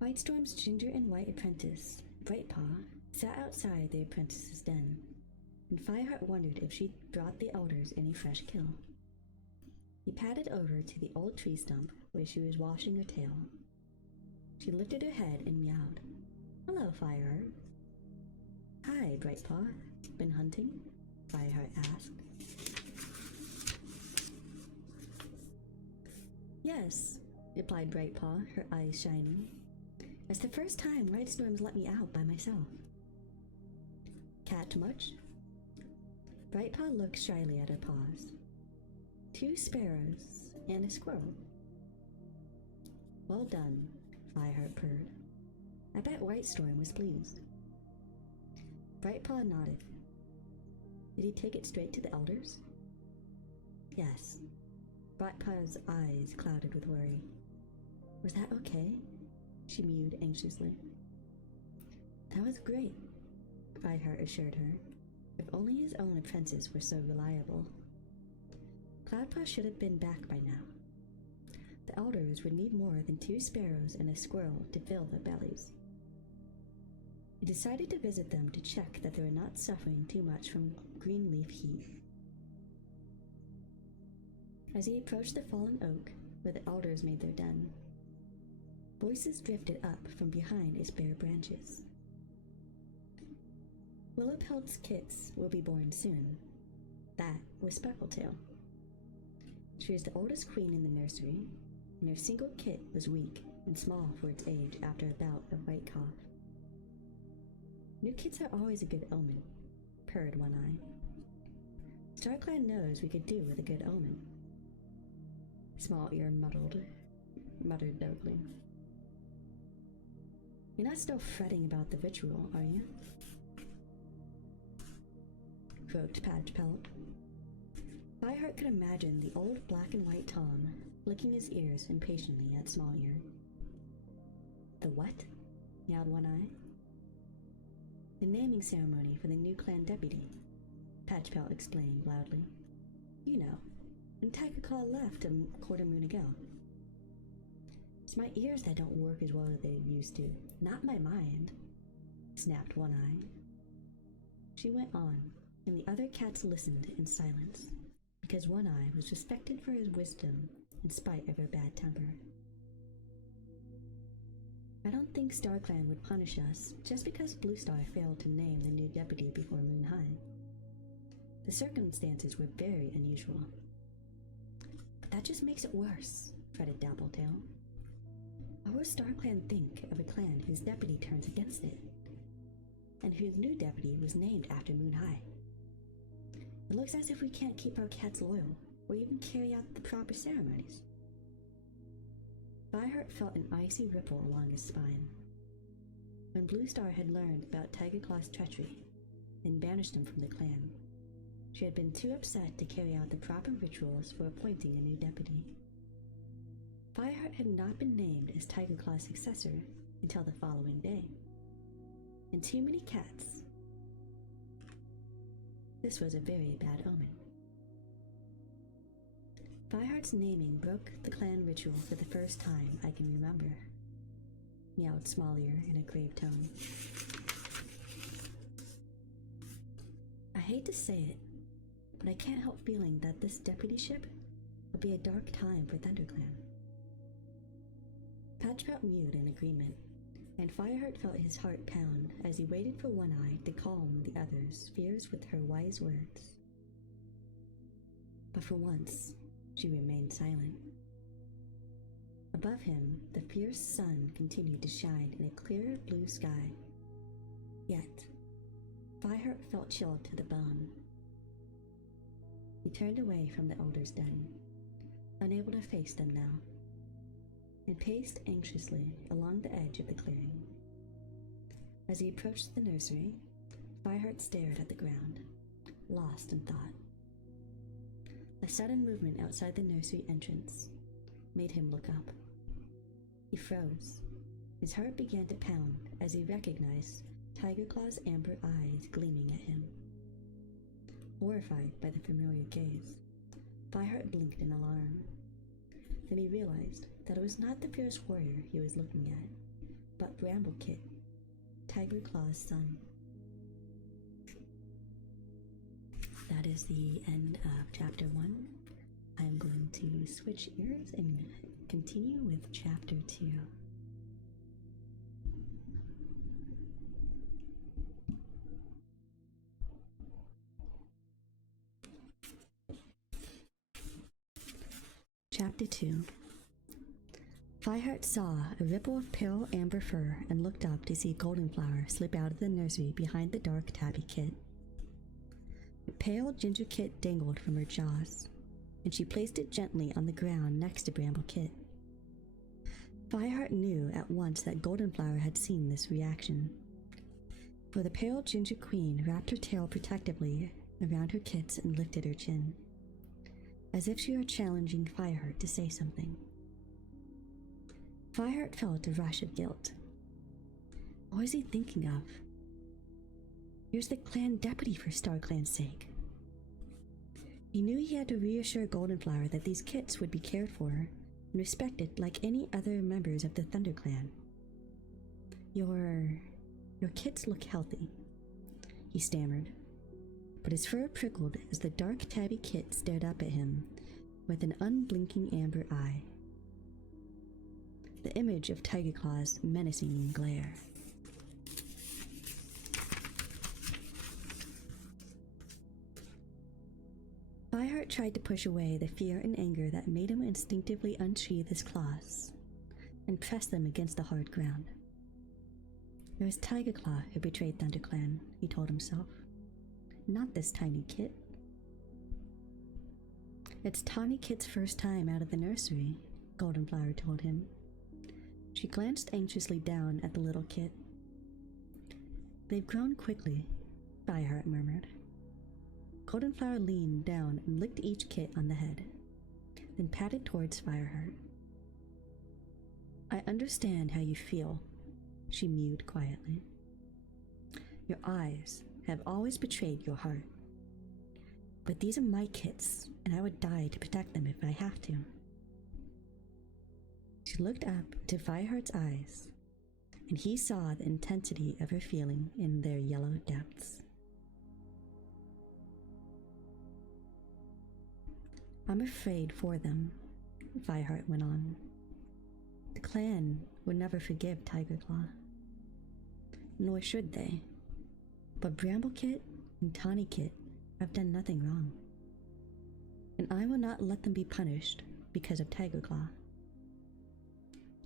Whitestorm's ginger and white apprentice, Brightpaw, sat outside the apprentice's den, and Fireheart wondered if she'd brought the elders any fresh kill. He padded over to the old tree stump where she was washing her tail. She lifted her head and meowed. Hello, Fireheart. Hi, Brightpaw. Been hunting? Fireheart asked. Yes, replied Brightpaw, her eyes shining. It's the first time Whitestorm's let me out by myself. Catch much? Brightpaw looked shyly at her paws. 2 sparrows and a squirrel. Well done, Fireheart purred. I bet Whitestorm was pleased. Brightpaw nodded. Did he take it straight to the elders? Yes. Brightpaw's eyes clouded with worry. Was that okay? She mewed anxiously. That was great, Fireheart assured her. If only his own apprentice were so reliable. Cloudpaw should have been back by now. The elders would need more than 2 sparrows and a squirrel to fill their bellies. He decided to visit them to check that they were not suffering too much from greenleaf heat. As he approached the fallen oak, where the elders made their den, voices drifted up from behind its bare branches. Willowpelt's kits will be born soon. That was Speckletail. She was the oldest queen in the nursery, and her single kit was weak and small for its age after a bout of white cough. New kits are always a good omen, purred One Eye. StarClan knows we could do with a good omen. Small Ear muttered darkly. You're not still fretting about the ritual, are you? Croaked Patchpelt. Fireheart could imagine the old black and white Tom flicking his ears impatiently at Small Ear. The what? Meowed One Eye. The naming ceremony for the new clan deputy, Patchpelt explained loudly. You know, when Tigerclaw left a quarter moon ago. It's my ears that don't work as well as they used to, not my mind, snapped One Eye. She went on, and the other cats listened in silence, because One Eye was respected for his wisdom in spite of her bad temper. I don't think StarClan would punish us just because Blue Star failed to name the new deputy before Moon High. The circumstances were very unusual. But that just makes it worse, fretted Dabbletail. What would StarClan think of a clan whose deputy turns against it, and whose new deputy was named after Moon High? It looks as if we can't keep our cats loyal, or even carry out the proper ceremonies. Fireheart felt an icy ripple along his spine. When Bluestar had learned about Tigerclaw's treachery and banished him from the clan, she had been too upset to carry out the proper rituals for appointing a new deputy. Fireheart had not been named as Tigerclaw's successor until the following day. And too many cats. This was a very bad omen. Fireheart's naming broke the clan ritual for the first time I can remember, meowed Small-Ear in a grave tone. I hate to say it, but I can't help feeling that this deputyship will be a dark time for ThunderClan. Patchpout mewed in agreement, and Fireheart felt his heart pound as he waited for One Eye to calm the other's fears with her wise words. But for once, she remained silent. Above him, the fierce sun continued to shine in a clear blue sky. Yet, Fireheart felt chilled to the bone. He turned away from the Elder's Den, unable to face them now, and paced anxiously along the edge of the clearing. As he approached the nursery, Fireheart stared at the ground, lost in thought. A sudden movement outside the nursery entrance made him look up. He froze. His heart began to pound as he recognized Tigerclaw's amber eyes gleaming at him. Horrified by the familiar gaze, Fireheart blinked in alarm. Then he realized that it was not the fierce warrior he was looking at, but Bramblekit, Tigerclaw's son. That is the end of chapter 1. I'm going to switch ears and continue with chapter 2. Chapter 2. Fireheart saw a ripple of pale amber fur and looked up to see Goldenflower slip out of the nursery behind the dark tabby kit. A pale ginger kit dangled from her jaws, and she placed it gently on the ground next to Bramble Kit. Fireheart knew at once that Goldenflower had seen this reaction, for the pale ginger queen wrapped her tail protectively around her kits and lifted her chin, as if she were challenging Fireheart to say something. Fireheart felt a rush of guilt. What was he thinking of? He was the clan deputy for StarClan's sake. He knew he had to reassure Goldenflower that these kits would be cared for and respected like any other members of the ThunderClan. Your kits look healthy, he stammered, but his fur prickled as the dark tabby kit stared up at him with an unblinking amber eye. The image of Tigerclaw's menacing glare. Fireheart tried to push away the fear and anger that made him instinctively unsheath his claws and press them against the hard ground. It was Tigerclaw who betrayed ThunderClan, he told himself, not this tiny kit. It's Tawny Kit's first time out of the nursery, Goldenflower told him. She glanced anxiously down at the little kit. They've grown quickly, Fireheart murmured. Goldenflower leaned down and licked each kit on the head, then patted towards Fireheart. I understand how you feel, she mewed quietly. Your eyes have always betrayed your heart. But these are my kits, and I would die to protect them if I have to. She looked up to Fireheart's eyes, and he saw the intensity of her feeling in their yellow depths. I'm afraid for them, Fireheart went on. The clan would never forgive Tigerclaw. Nor should they. But Bramblekit and Tawny-Kit have done nothing wrong. And I will not let them be punished because of Tigerclaw.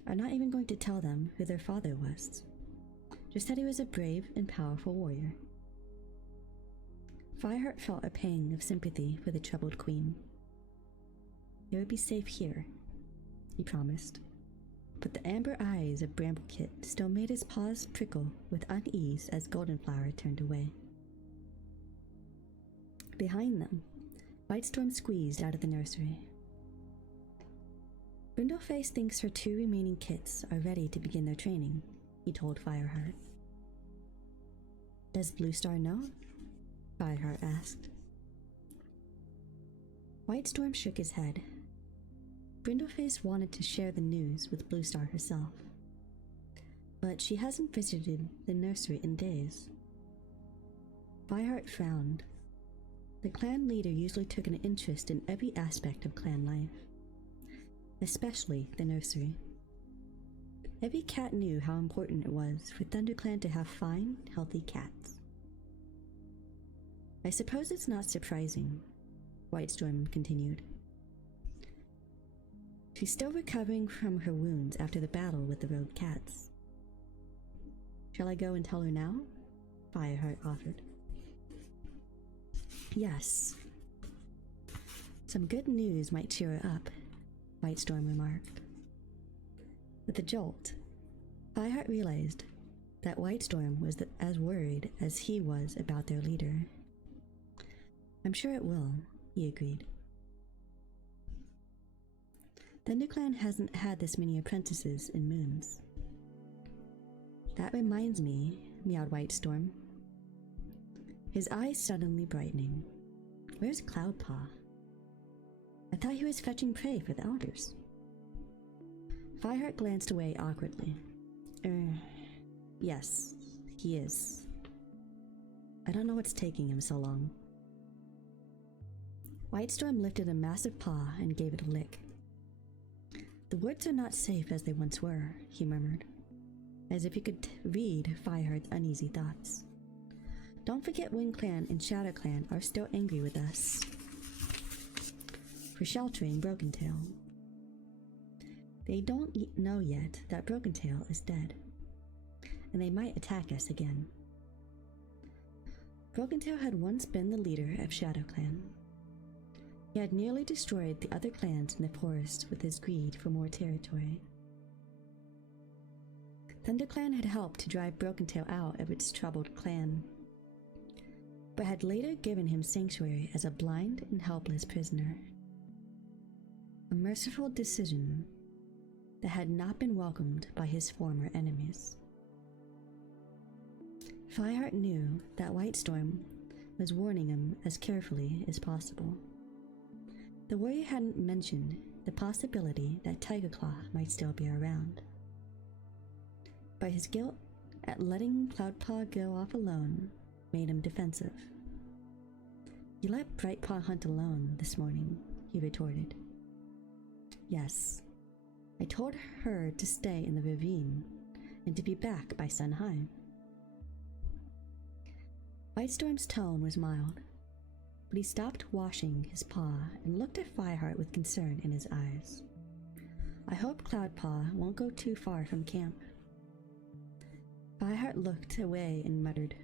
I'm not even going to tell them who their father was. Just that he was a brave and powerful warrior. Fireheart felt a pang of sympathy for the troubled queen. It would be safe here, he promised. But the amber eyes of Bramblekit still made his paws prickle with unease as Goldenflower turned away. Behind them, Whitestorm squeezed out of the nursery. Brindleface thinks her 2 remaining kits are ready to begin their training, he told Fireheart. Does Bluestar know? Fireheart asked. Whitestorm shook his head. Brindleface wanted to share the news with Bluestar herself, but she hasn't visited the nursery in days. Fireheart frowned. The clan leader usually took an interest in every aspect of clan life, especially the nursery. Every cat knew how important it was for ThunderClan to have fine, healthy cats. I suppose it's not surprising, Whitestorm continued. She's still recovering from her wounds after the battle with the rogue cats. Shall I go and tell her now? Fireheart offered. Yes. Some good news might cheer her up, Whitestorm remarked. With a jolt, Fireheart realized that Whitestorm was as worried as he was about their leader. I'm sure it will, he agreed. ThunderClan hasn't had this many apprentices in moons. That reminds me, meowed Whitestorm, his eyes suddenly brightening. Where's Cloudpaw? I thought he was fetching prey for the elders. Fireheart glanced away awkwardly. Yes, he is. I don't know what's taking him so long. Whitestorm lifted a massive paw and gave it a lick. The woods are not safe as they once were, he murmured, as if he could read Fireheart's uneasy thoughts. Don't forget Wind Clan and Shadow Clan are still angry with us for sheltering Brokentail. They don't know yet that Brokentail is dead, and they might attack us again. Brokentail had once been the leader of Shadow Clan. He had nearly destroyed the other clans in the forest with his greed for more territory. ThunderClan had helped to drive Brokentail out of its troubled clan, but had later given him sanctuary as a blind and helpless prisoner. A merciful decision that had not been welcomed by his former enemies. Fireheart knew that Whitestorm was warning him as carefully as possible. The warrior hadn't mentioned the possibility that Tigerclaw might still be around. But his guilt at letting Cloudpaw go off alone made him defensive. You let Brightpaw hunt alone this morning, he retorted. Yes, I told her to stay in the ravine and to be back by sun high. Whitestorm's tone was mild, but he stopped washing his paw and looked at Fireheart with concern in his eyes. I hope Cloudpaw won't go too far from camp. Fireheart looked away and muttered,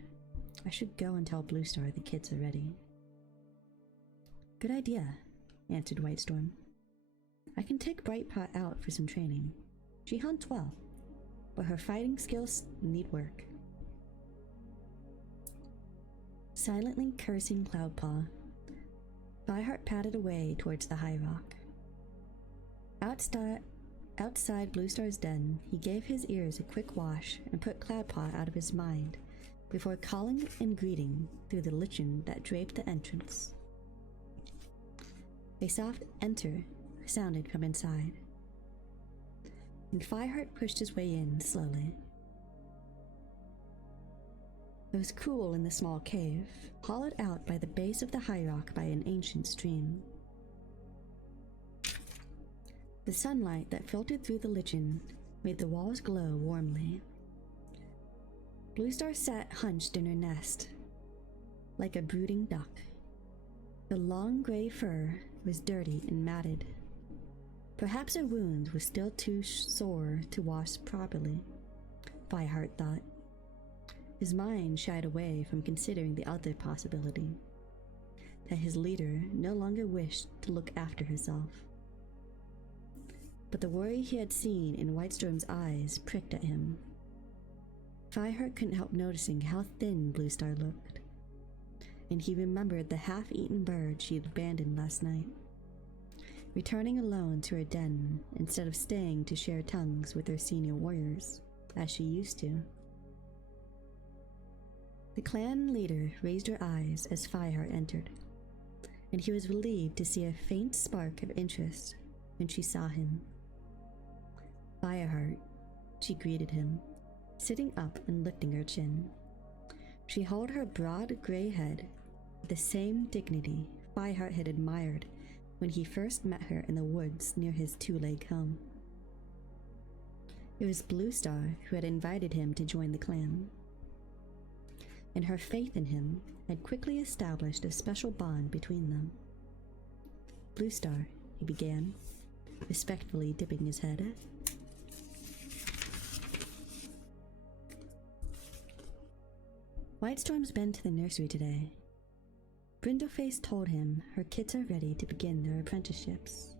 I should go and tell Bluestar the kids are ready. Good idea, answered Whitestorm. I can take Brightpaw out for some training. She hunts well, but her fighting skills need work. Silently cursing Cloudpaw, Fireheart padded away towards the high rock. Outside Bluestar's den, he gave his ears a quick wash and put Cloudpaw out of his mind before calling and greeting through the lichen that draped the entrance. A soft enter sounded from inside, and Fireheart pushed his way in slowly. It was cool in the small cave, hollowed out by the base of the high rock by an ancient stream. The sunlight that filtered through the lichen made the walls glow warmly. Bluestar sat hunched in her nest, like a brooding duck. The long gray fur was dirty and matted. Perhaps her wound was still too sore to wash properly, Fireheart thought. His mind shied away from considering the other possibility, that his leader no longer wished to look after herself. but the worry he had seen in Whitestorm's eyes pricked at him. Fireheart couldn't help noticing how thin Bluestar looked, and he remembered the half-eaten bird she had abandoned last night, returning alone to her den instead of staying to share tongues with her senior warriors, as she used to. The clan leader raised her eyes as Fireheart entered, and he was relieved to see a faint spark of interest when she saw him. Fireheart, she greeted him, sitting up and lifting her chin. She held her broad gray head with the same dignity Fireheart had admired when he first met her in the woods near his two-leg home. It was Bluestar who had invited him to join the clan, and her faith in him had quickly established a special bond between them. Bluestar, he began, respectfully dipping his head. Whitestorm's been to the nursery today. Brindleface told him her kids are ready to begin their apprenticeships.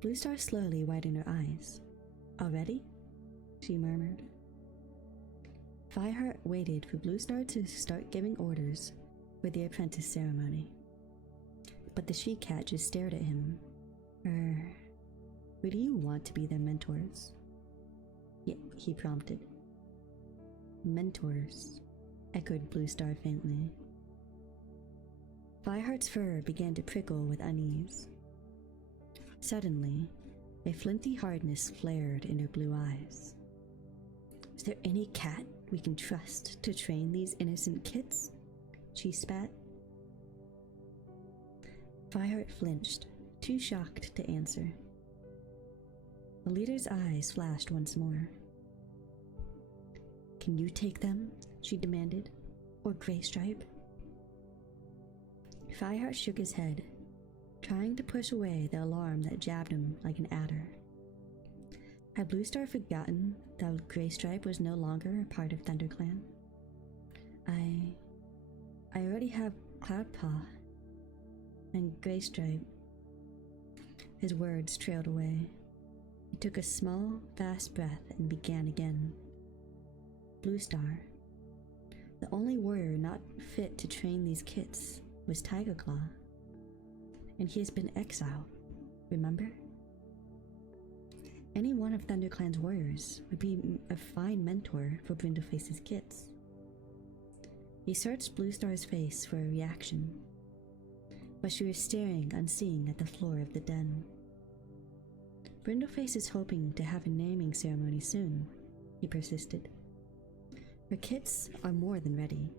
Bluestar slowly widened her eyes. Already? She murmured. Fireheart waited for Bluestar to start giving orders for the apprentice ceremony, but the she-cat just stared at him. Who do you want to be their mentors? He prompted. Mentors, echoed Bluestar faintly. Fireheart's fur began to prickle with unease. Suddenly, a flinty hardness flared in her blue eyes. Is there any cat we can trust to train these innocent kids? She spat. Fireheart flinched, too shocked to answer. The leader's eyes flashed once more. Can you take them? She demanded. Or Graystripe? Fireheart shook his head, trying to push away the alarm that jabbed him like an adder. Had Bluestar forgotten that Graystripe was no longer a part of ThunderClan? I already have Cloudpaw and Graystripe. His words trailed away. He took a small, fast breath and began again. Bluestar. The only warrior not fit to train these kids was Tigerclaw, and he has been exiled, remember? Any one of ThunderClan's warriors would be a fine mentor for Brindleface's kids. He searched Bluestar's face for a reaction, but she was staring unseeing at the floor of the den. Brindleface is hoping to have a naming ceremony soon, he persisted. Her kids are more than ready.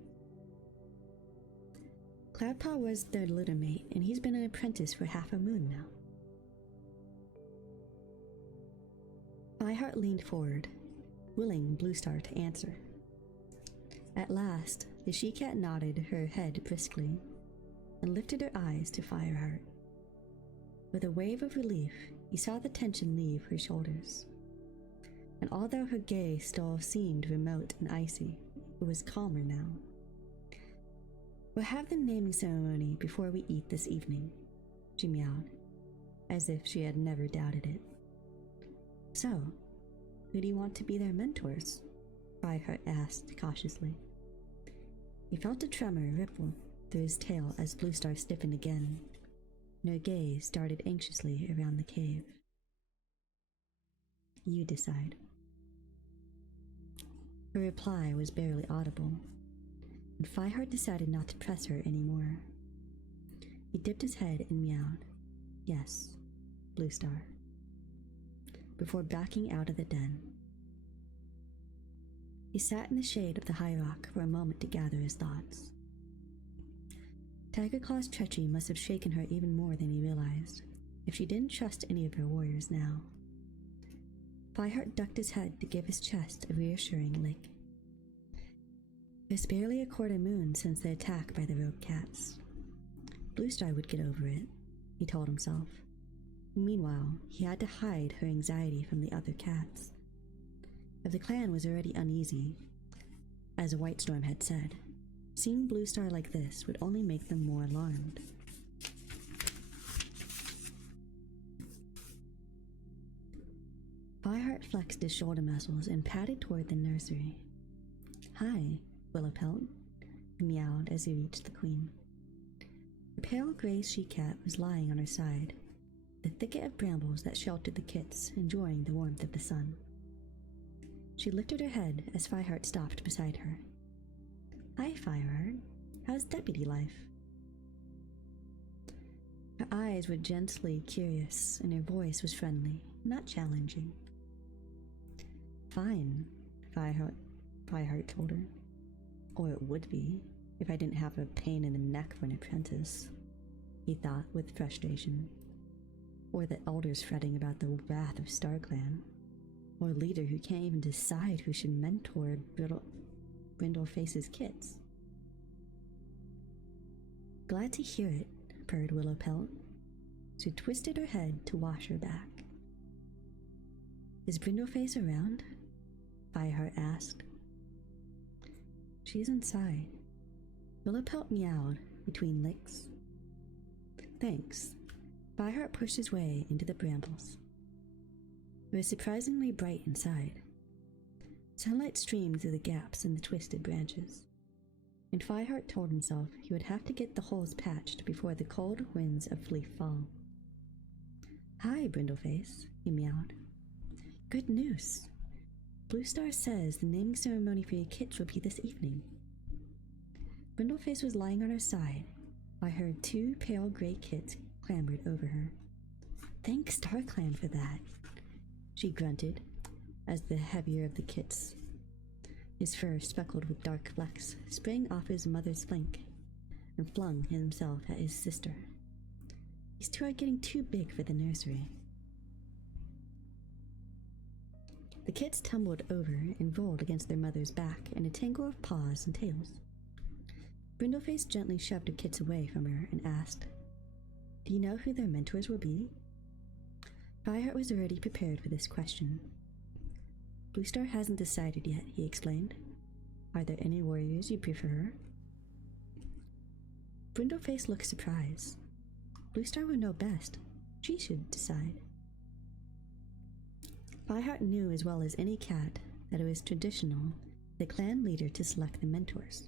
Cloudpaw was their litter mate, and he's been an apprentice for half a moon now. Fireheart leaned forward, willing Bluestar to answer. At last, the she-cat nodded her head briskly and lifted her eyes to Fireheart. With a wave of relief, he saw the tension leave her shoulders. And although her gaze still seemed remote and icy, it was calmer now. We'll have the naming ceremony before we eat this evening, she meowed, as if she had never doubted it. So, who do you want to be their mentors? Fireheart asked cautiously. He felt a tremor ripple through his tail as Bluestar stiffened again, and her gaze darted anxiously around the cave. You decide. Her reply was barely audible, and Fireheart decided not to press her anymore. He dipped his head and meowed, yes, Bluestar, before backing out of the den. He sat in the shade of the high rock for a moment to gather his thoughts. Tigerclaw's treachery must have shaken her even more than he realized, if she didn't trust any of her warriors now. Fireheart ducked his head to give his chest a reassuring lick. It's barely a quarter moon since the attack by the rogue cats. Bluestar would get over it, he told himself. Meanwhile, he had to hide her anxiety from the other cats. If the clan was already uneasy, as Whitestorm had said, seeing Bluestar like this would only make them more alarmed. Fireheart flexed his shoulder muscles and padded toward the nursery. "Hi, Willowpelt," he meowed as he reached the queen. The pale gray she-cat was lying on her side, the thicket of brambles that sheltered the kits enjoying the warmth of the sun. She lifted her head as Fireheart stopped beside her. "Hi, Fireheart. How's deputy life?" Her eyes were gently curious, and her voice was friendly, not challenging. "Fine," Fireheart told her. "Or it would be, if I didn't have a pain in the neck for an apprentice," he thought with frustration. Or the elders fretting about the wrath of StarClan, or a leader who can't even decide who should mentor Brindleface's kids. "Glad to hear it," purred Willowpelt. She twisted her head to wash her back. "Is Brindleface around?" Fireheart asked. "She's inside." Willowpelt meowed between licks. "Thanks." Fireheart pushed his way into the brambles. It was surprisingly bright inside. Sunlight streamed through the gaps in the twisted branches, and Fireheart told himself he would have to get the holes patched before the cold winds of Fleet fall. "Hi, Brindleface," he meowed. "Good news. Bluestar says the naming ceremony for your kits will be this evening." Brindleface was lying on her side, while her two pale gray kits clambered over her. "Thanks StarClan for that," she grunted, as the heavier of the kits, his fur speckled with dark flecks, sprang off his mother's flank and flung himself at his sister. "These two are getting too big for the nursery." The kits tumbled over and rolled against their mother's back in a tangle of paws and tails. Brindleface gently shoved her kits away from her and asked, "Do you know who their mentors will be?" Fireheart was already prepared for this question. "Bluestar hasn't decided yet," he explained. "Are there any warriors you prefer?" Brindleface looked surprised. Bluestar would know best. She should decide. Fireheart knew as well as any cat that it was traditional for the clan leader to select the mentors.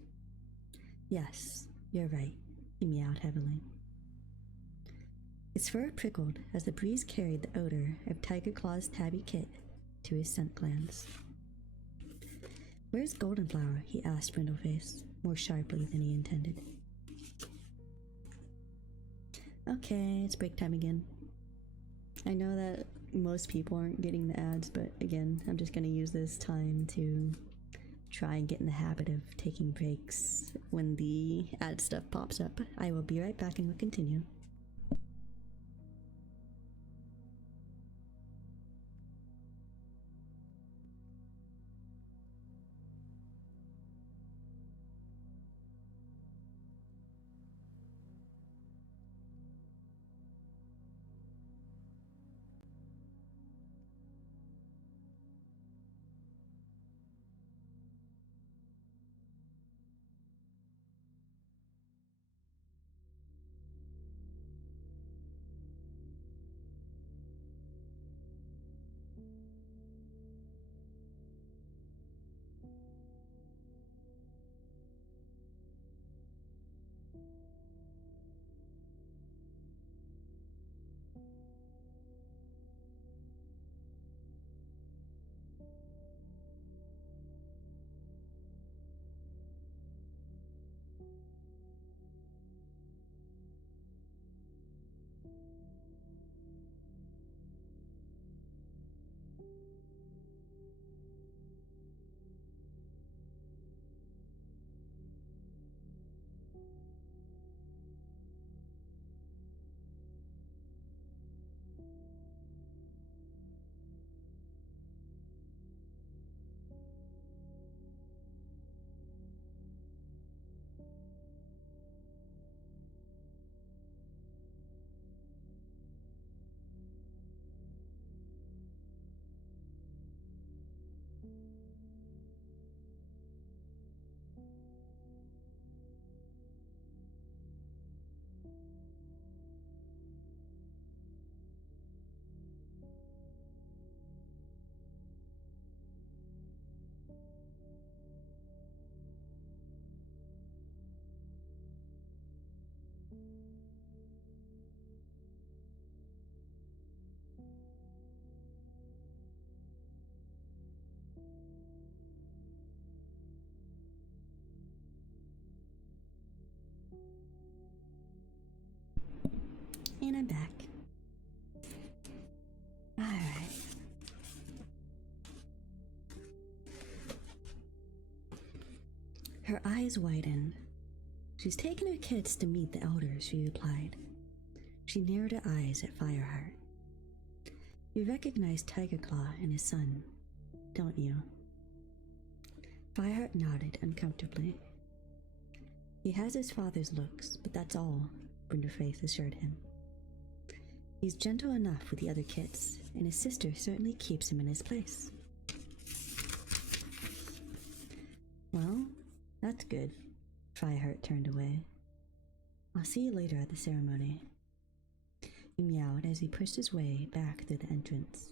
"Yes, you're right," he meowed heavily. His fur prickled as the breeze carried the odor of Tiger Claw's tabby kit to his scent glands. "Where's Goldenflower?" he asked Brindleface, more sharply than he intended. Okay, it's break time again. I know that most people aren't getting the ads, but again, I'm just going to use this time to try and get in the habit of taking breaks when the ad stuff pops up. I will be right back and we'll continue. I'm back. Alright. Her eyes widened. She's taken her kids to meet the elders, she replied. She narrowed her eyes at Fireheart. You recognize Tigerclaw and his son, don't you? Fireheart nodded uncomfortably. He has his father's looks, but that's all, Brunderface assured him. He's gentle enough with the other kids, and his sister certainly keeps him in his place. Well, that's good. Fireheart turned away. I'll see you later at the ceremony. He meowed as he pushed his way back through the entrance.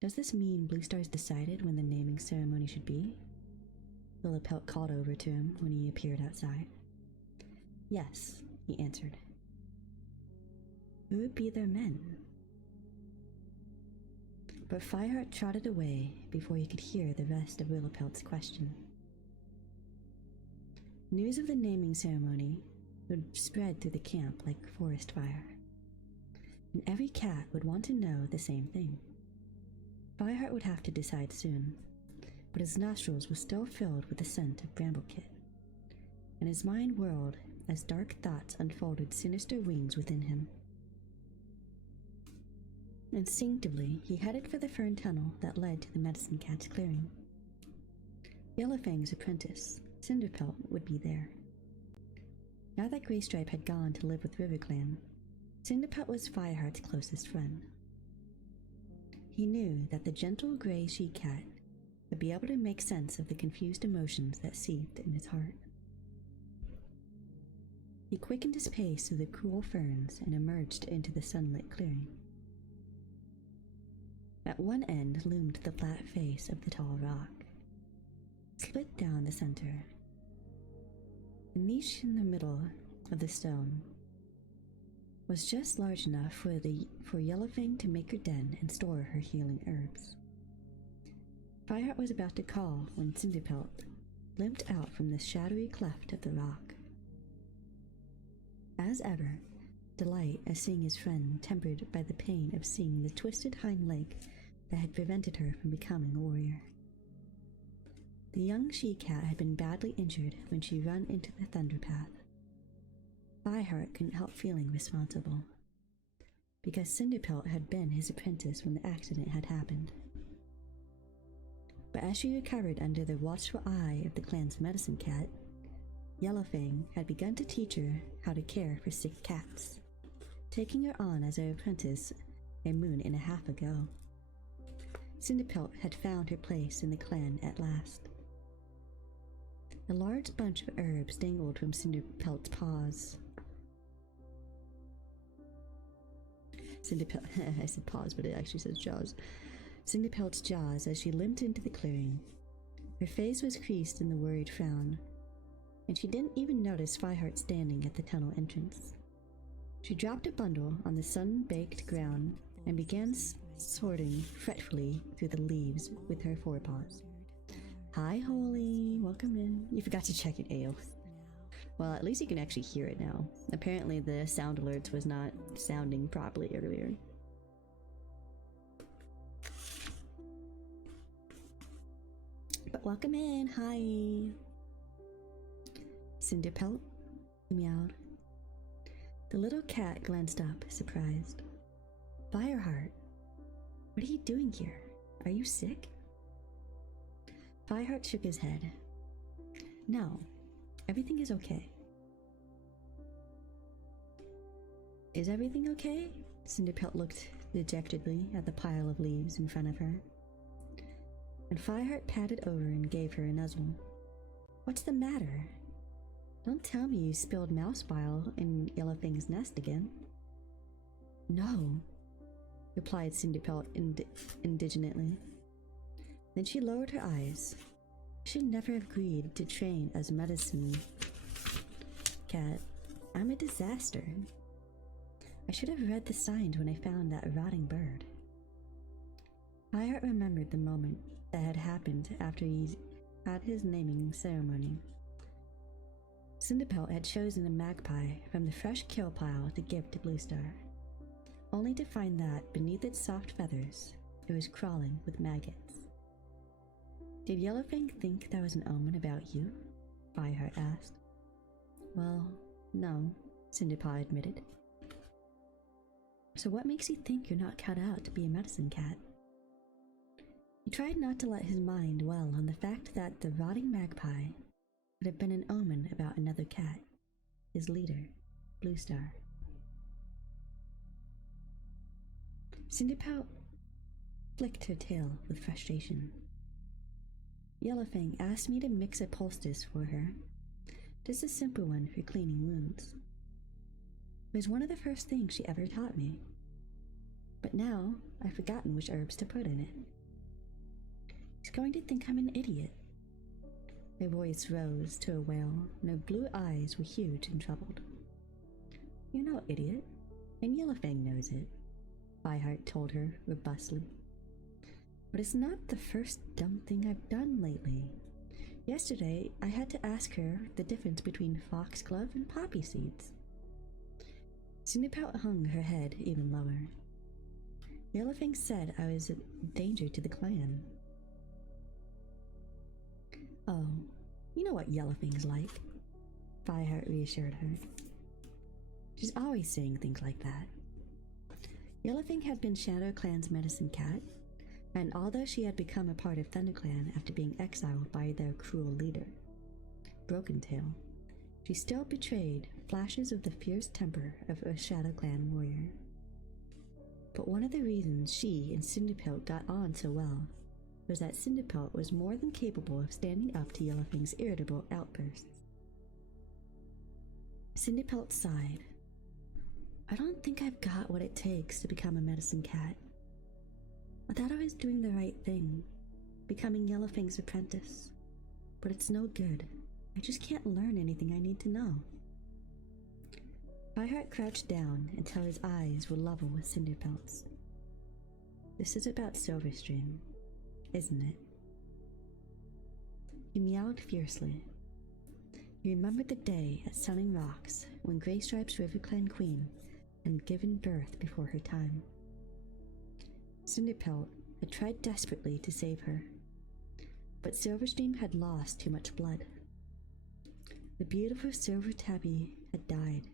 Does this mean Bluestar's decided when the naming ceremony should be? Lilliput called over to him when he appeared outside. Yes, he answered. Who would be their men? But Fireheart trotted away before he could hear the rest of Lilliput's question. News of the naming ceremony would spread through the camp like forest fire, and every cat would want to know the same thing. Fireheart would have to decide soon, but his nostrils were still filled with the scent of Bramblekit, and his mind whirled as dark thoughts unfolded sinister wings within him. Instinctively, he headed for the fern tunnel that led to the Medicine Cat's clearing. Yellowfang's apprentice, Cinderpelt, would be there. Now that Greystripe had gone to live with RiverClan, Cinderpelt was Fireheart's closest friend. He knew that the gentle gray she-cat would be able to make sense of the confused emotions that seethed in his heart. He quickened his pace through the cool ferns and emerged into the sunlit clearing. At one end loomed the flat face of the tall rock, split down the center. The niche in the middle of the stone was just large enough for Yellowfang to make her den and store her healing herbs. Fireheart was about to call when Cinderpelt limped out from the shadowy cleft of the rock. As ever, delight at seeing his friend tempered by the pain of seeing the twisted hind leg that had prevented her from becoming a warrior. The young she-cat had been badly injured when she ran into the Thunderpath. Fireheart couldn't help feeling responsible, because Cinderpelt had been his apprentice when the accident had happened. But as she recovered under the watchful eye of the clan's medicine cat, Yellowfang had begun to teach her how to care for sick cats, taking her on as her apprentice a moon and a half ago. Cinderpelt had found her place in the clan at last. A large bunch of herbs dangled from Cinderpelt's paws. I said paws, but it actually says jaws. Cinderpelt's jaws as she limped into the clearing. Her face was creased in the worried frown, and she didn't even notice Fireheart standing at the tunnel entrance. She dropped a bundle on the sun-baked ground and began sorting fretfully through the leaves with her forepaws. Hi, Holy. Welcome in. You forgot to check it, Ayo. Well, at least you can actually hear it now. Apparently the sound alerts was not sounding properly earlier. But welcome in. Hi. Cinderpelt meowed. The little cat glanced up, surprised. Fireheart, what are you doing here? Are you sick? Fireheart shook his head. No, everything is okay. Is everything okay? Cinderpelt looked dejectedly at the pile of leaves in front of her. And Fireheart patted over and gave her a nuzzle. What's the matter? Don't tell me you spilled mouse bile in Yellowfang's nest again. No, replied Cinderpelt indignantly. Then she lowered her eyes. I should never have agreed to train as a medicine cat. I'm a disaster. I should have read the signs when I found that rotting bird. Fireheart remembered the moment that had happened after he had his naming ceremony. Cinderpelt had chosen a magpie from the fresh kill pile to give to Bluestar, only to find that beneath its soft feathers, it was crawling with maggots. Did Yellowfang think that was an omen about you? Fireheart asked. Well, no, Cinderpaw admitted. So what makes you think you're not cut out to be a medicine cat? He tried not to let his mind dwell on the fact that the rotting magpie would have been an omen about another cat, his leader, Bluestar. Cinderpelt flicked her tail with frustration. Yellowfang asked me to mix a poultice for her, just a simple one for cleaning wounds. It was one of the first things she ever taught me, but now I've forgotten which herbs to put in it. He's going to think I'm an idiot. Her voice rose to a wail, and her blue eyes were huge and troubled. You're no idiot, and Yellowfang knows it, Fireheart told her robustly. But it's not the first dumb thing I've done lately. Yesterday, I had to ask her the difference between foxglove and poppy seeds. Cinderpelt hung her head even lower. Yellowfang said I was a danger to the clan. Oh, you know what Yellowfang's like, Fireheart reassured her. She's always saying things like that. Yellowfang had been Shadow Clan's medicine cat, and although she had become a part of ThunderClan after being exiled by their cruel leader, Brokentail, she still betrayed flashes of the fierce temper of a Shadow Clan warrior. But one of the reasons she and Cinderpelt got on so well was that Cinderpelt was more than capable of standing up to Yellowfang's irritable outbursts. Cinderpelt sighed. I don't think I've got what it takes to become a medicine cat. I thought I was doing the right thing, becoming Yellowfang's apprentice, but it's no good. I just can't learn anything I need to know. Fireheart crouched down until his eyes were level with Cinderpelt's. This is about Silverstream, isn't it? He meowed fiercely. He remembered the day at Sunning Rocks when Greystripe's RiverClan queen had given birth before her time. Cinderpelt had tried desperately to save her, but Silverstream had lost too much blood. The beautiful Silver Tabby had died,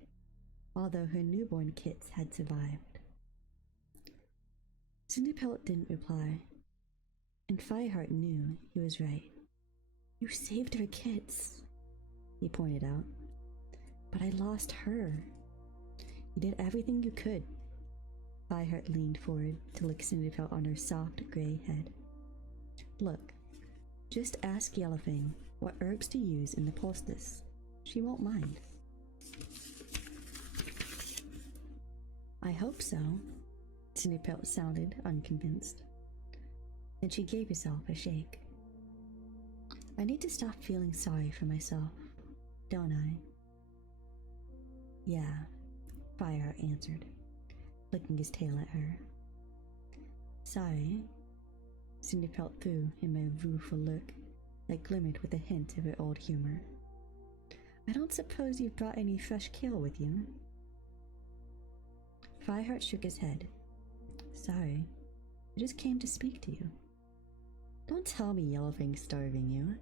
although her newborn kits had survived. Cinderpelt didn't reply, and Fireheart knew he was right. You saved her kits, he pointed out, but I lost her. You did everything you could. Fireheart leaned forward to lick Cinderpelt on her soft gray head. Look, just ask Yellowfang what herbs to use in the poultice. She won't mind. I hope so, Cinderpelt sounded unconvinced. Then she gave herself a shake. I need to stop feeling sorry for myself, don't I? Yeah, Fireheart answered, flicking his tail at her. Sorry? Cinderpelt threw him a rueful look that glimmered with a hint of her old humor. I don't suppose you've brought any fresh kale with you? Fireheart shook his head. Sorry, I just came to speak to you. Don't tell me Yellowfang's starving you.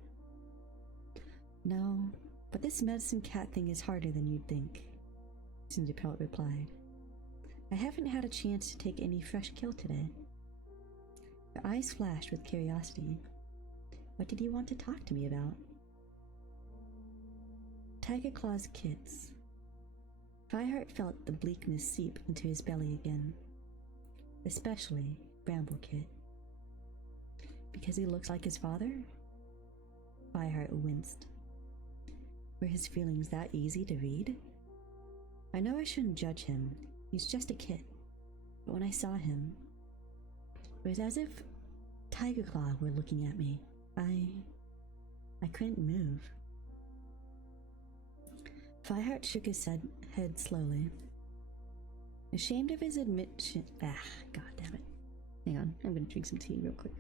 No, but this medicine cat thing is harder than you'd think, Cinderpelt replied. I haven't had a chance to take any fresh kill today. Her eyes flashed with curiosity. What did you want to talk to me about? Tiger Claw's kids. Fireheart felt the bleakness seep into his belly again, especially Bramblekit. Because he looks like his father? Fireheart winced. Were his feelings that easy to read? I know I shouldn't judge him. He's just a kid. But when I saw him, it was as if Tiger Claw were looking at me. I couldn't move. Fireheart shook his head slowly. Ashamed of his admission. God damn it. Hang on, I'm gonna drink some tea real quick.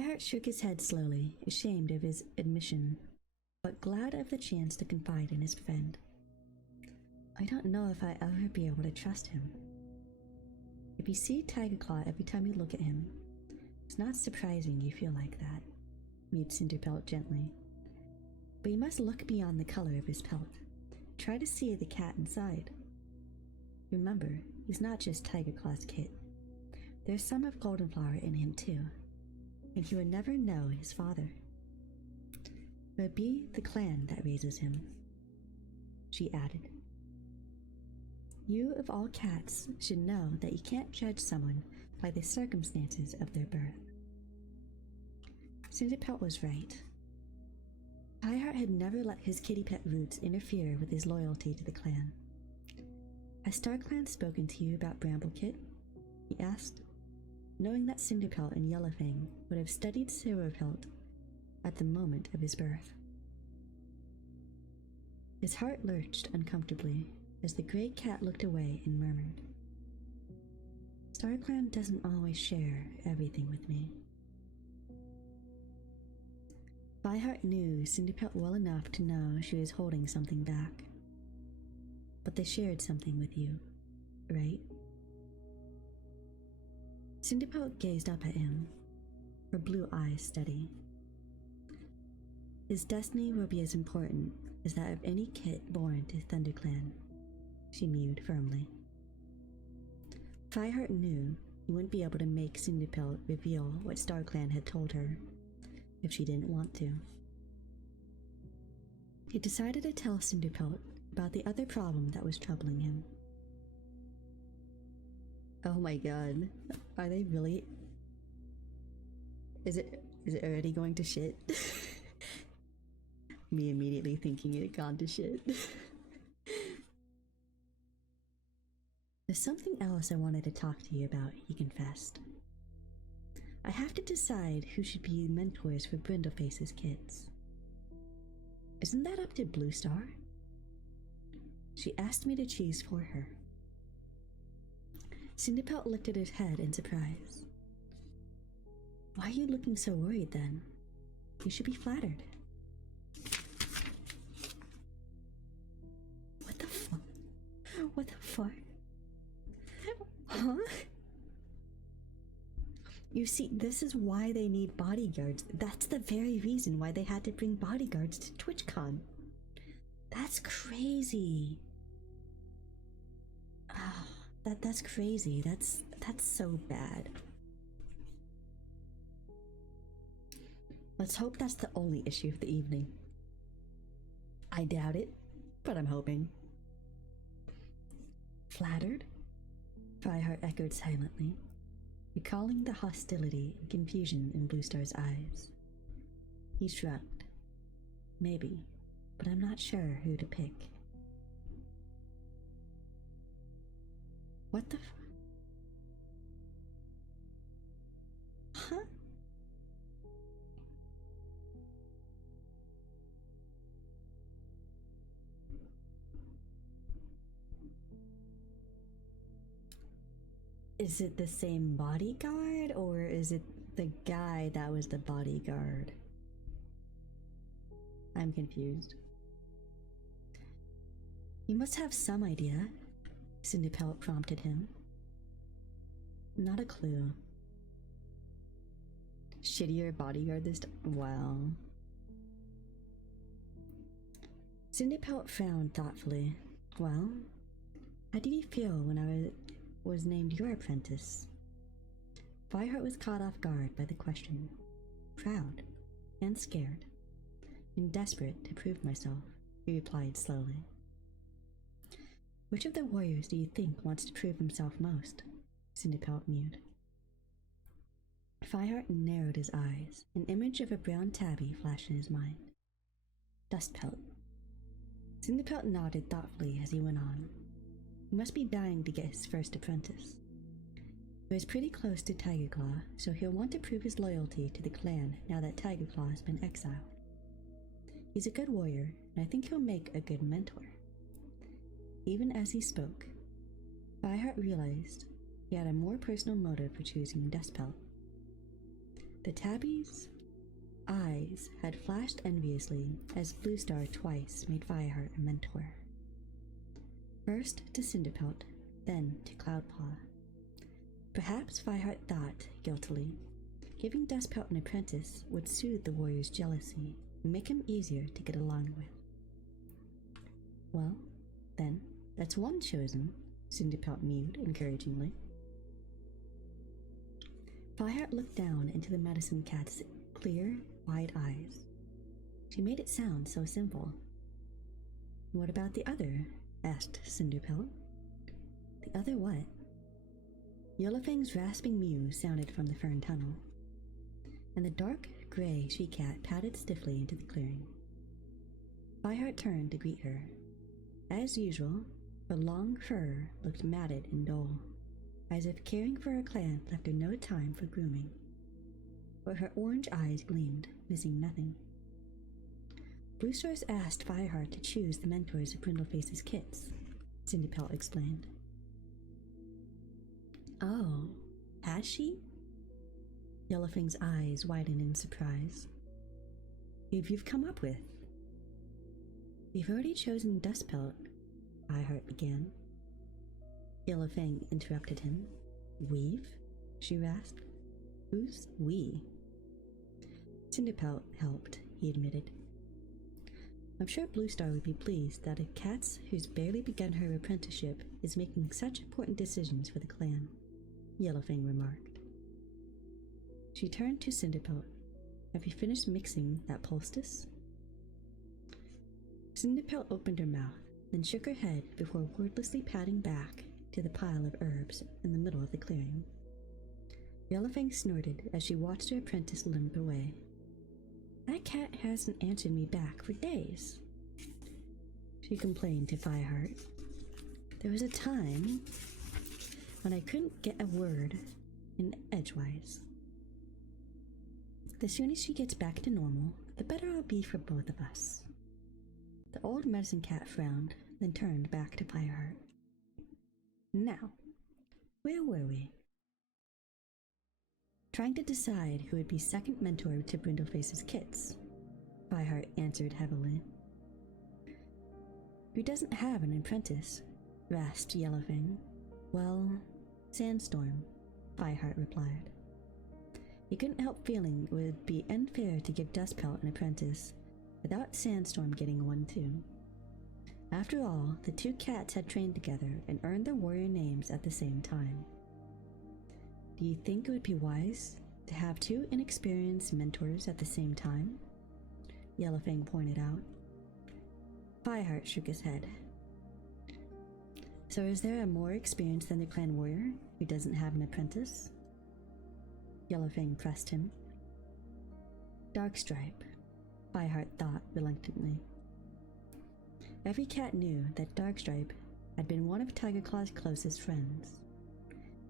Fireheart shook his head slowly, ashamed of his admission, but glad of the chance to confide in his friend. I don't know if I'll ever be able to trust him. If you see Tiger Claw every time you look at him, it's not surprising you feel like that, mewed Cinderpelt gently. But you must look beyond the color of his pelt. Try to see the cat inside. Remember, he's not just Tiger Claw's kit. There's some of Goldenflower in him too, and he would never know his father. It would be the clan that raises him, she added. You, of all cats, should know that you can't judge someone by the circumstances of their birth. Cinderpelt was right. Fireheart had never let his kitty pet roots interfere with his loyalty to the clan. Has StarClan spoken to you about Bramblekit? He asked, knowing that Cinderpelt and Yellowfang would have studied Silverpelt at the moment of his birth. His heart lurched uncomfortably as the gray cat looked away and murmured, StarClan doesn't always share everything with me. Fireheart knew Cinderpelt well enough to know she was holding something back. But they shared something with you, right? Cinderpelt gazed up at him, her blue eyes steady. His destiny will be as important as that of any kit born to ThunderClan, she mewed firmly. Fireheart knew he wouldn't be able to make Cinderpelt reveal what StarClan had told her if she didn't want to. He decided to tell Cinderpelt about the other problem that was troubling him. Oh my god, are they really? Is it already going to shit? Me immediately thinking it had gone to shit. There's something else I wanted to talk to you about, he confessed. I have to decide who should be mentors for Brindleface's kids. Isn't that up to Blue Star? She asked me to choose for her. Cinderpelt lifted his head in surprise. Why are you looking so worried then? You should be flattered. What the fuck? What the fuck? Huh? You see, this is why they need bodyguards. That's the very reason why they had to bring bodyguards to TwitchCon. That's crazy. That's crazy. That's so bad. Let's hope that's the only issue of the evening. I doubt it, but I'm hoping. Flattered? Fireheart echoed silently, recalling the hostility and confusion in Blue Star's eyes. He shrugged. Maybe, but I'm not sure who to pick. What the Huh? Is it the same bodyguard, or is it the guy that was the bodyguard? I'm confused. You must have some idea, Cinderpelt prompted him. Not a clue. Shittier bodyguard this time? Wow. Cinderpelt frowned thoughtfully. Well, how did you feel when I was named your apprentice? Fireheart was caught off guard by the question. Proud and scared, and desperate to prove myself, he replied slowly. Which of the warriors do you think wants to prove himself most? Cinderpelt mewed. Fireheart narrowed his eyes. An image of a brown tabby flashed in his mind. Dustpelt. Cinderpelt nodded thoughtfully as he went on. He must be dying to get his first apprentice. He was pretty close to Tigerclaw, so he'll want to prove his loyalty to the clan now that Tigerclaw has been exiled. He's a good warrior, and I think he'll make a good mentor. Even as he spoke, Fireheart realized he had a more personal motive for choosing Dustpelt. The tabby's eyes had flashed enviously as Bluestar twice made Fireheart a mentor. First to Cinderpelt, then to Cloudpaw. Perhaps Fireheart thought, guiltily, giving Dustpelt an apprentice would soothe the warrior's jealousy and make him easier to get along with. Well, then, that's one chosen, Cinderpelt mewed encouragingly. Fireheart looked down into the medicine cat's clear, wide eyes. She made it sound so simple. What about the other? Asked Cinderpelt. The other what? Yellowfang's rasping mew sounded from the fern tunnel, and the dark gray she-cat padded stiffly into the clearing. Fireheart turned to greet her. As usual, her long fur looked matted and dull, as if caring for her clan left her no time for grooming. But her orange eyes gleamed, missing nothing. Bluestar's asked Fireheart to choose the mentors of Brindleface's kits, Cinderpelt explained. Oh, has she? Yellowfang's eyes widened in surprise. Who've you come up with? We've already chosen Dustpelt, Fireheart began. Yellowfang interrupted him. We've? She rasped. Who's we? Cinderpelt helped, he admitted. I'm sure Bluestar would be pleased that a cat who's barely begun her apprenticeship is making such important decisions for the clan, Yellowfang remarked. She turned to Cinderpelt. Have you finished mixing that poultice? Cinderpelt opened her mouth, then shook her head before wordlessly padding back to the pile of herbs in the middle of the clearing. Yellowfang snorted as she watched her apprentice limp away. That cat hasn't answered me back for days, she complained to Fireheart. There was a time when I couldn't get a word in edgewise. The sooner she gets back to normal, the better it'll be for both of us. The old medicine cat frowned, then turned back to Fireheart. Now, where were we? Trying to decide who would be second mentor to Brindleface's kits, Fireheart answered heavily. Who doesn't have an apprentice? Rasped Yellowfang. Well, Sandstorm, Fireheart replied. He couldn't help feeling it would be unfair to give Dustpelt an apprentice without Sandstorm getting one too. After all, the two cats had trained together and earned their warrior names at the same time. Do you think it would be wise to have two inexperienced mentors at the same time? Yellowfang pointed out. Fireheart shook his head. So is there a more experienced than the clan warrior who doesn't have an apprentice? Yellowfang pressed him. Darkstripe, Fireheart thought reluctantly. Every cat knew that Darkstripe had been one of Tigerclaw's closest friends,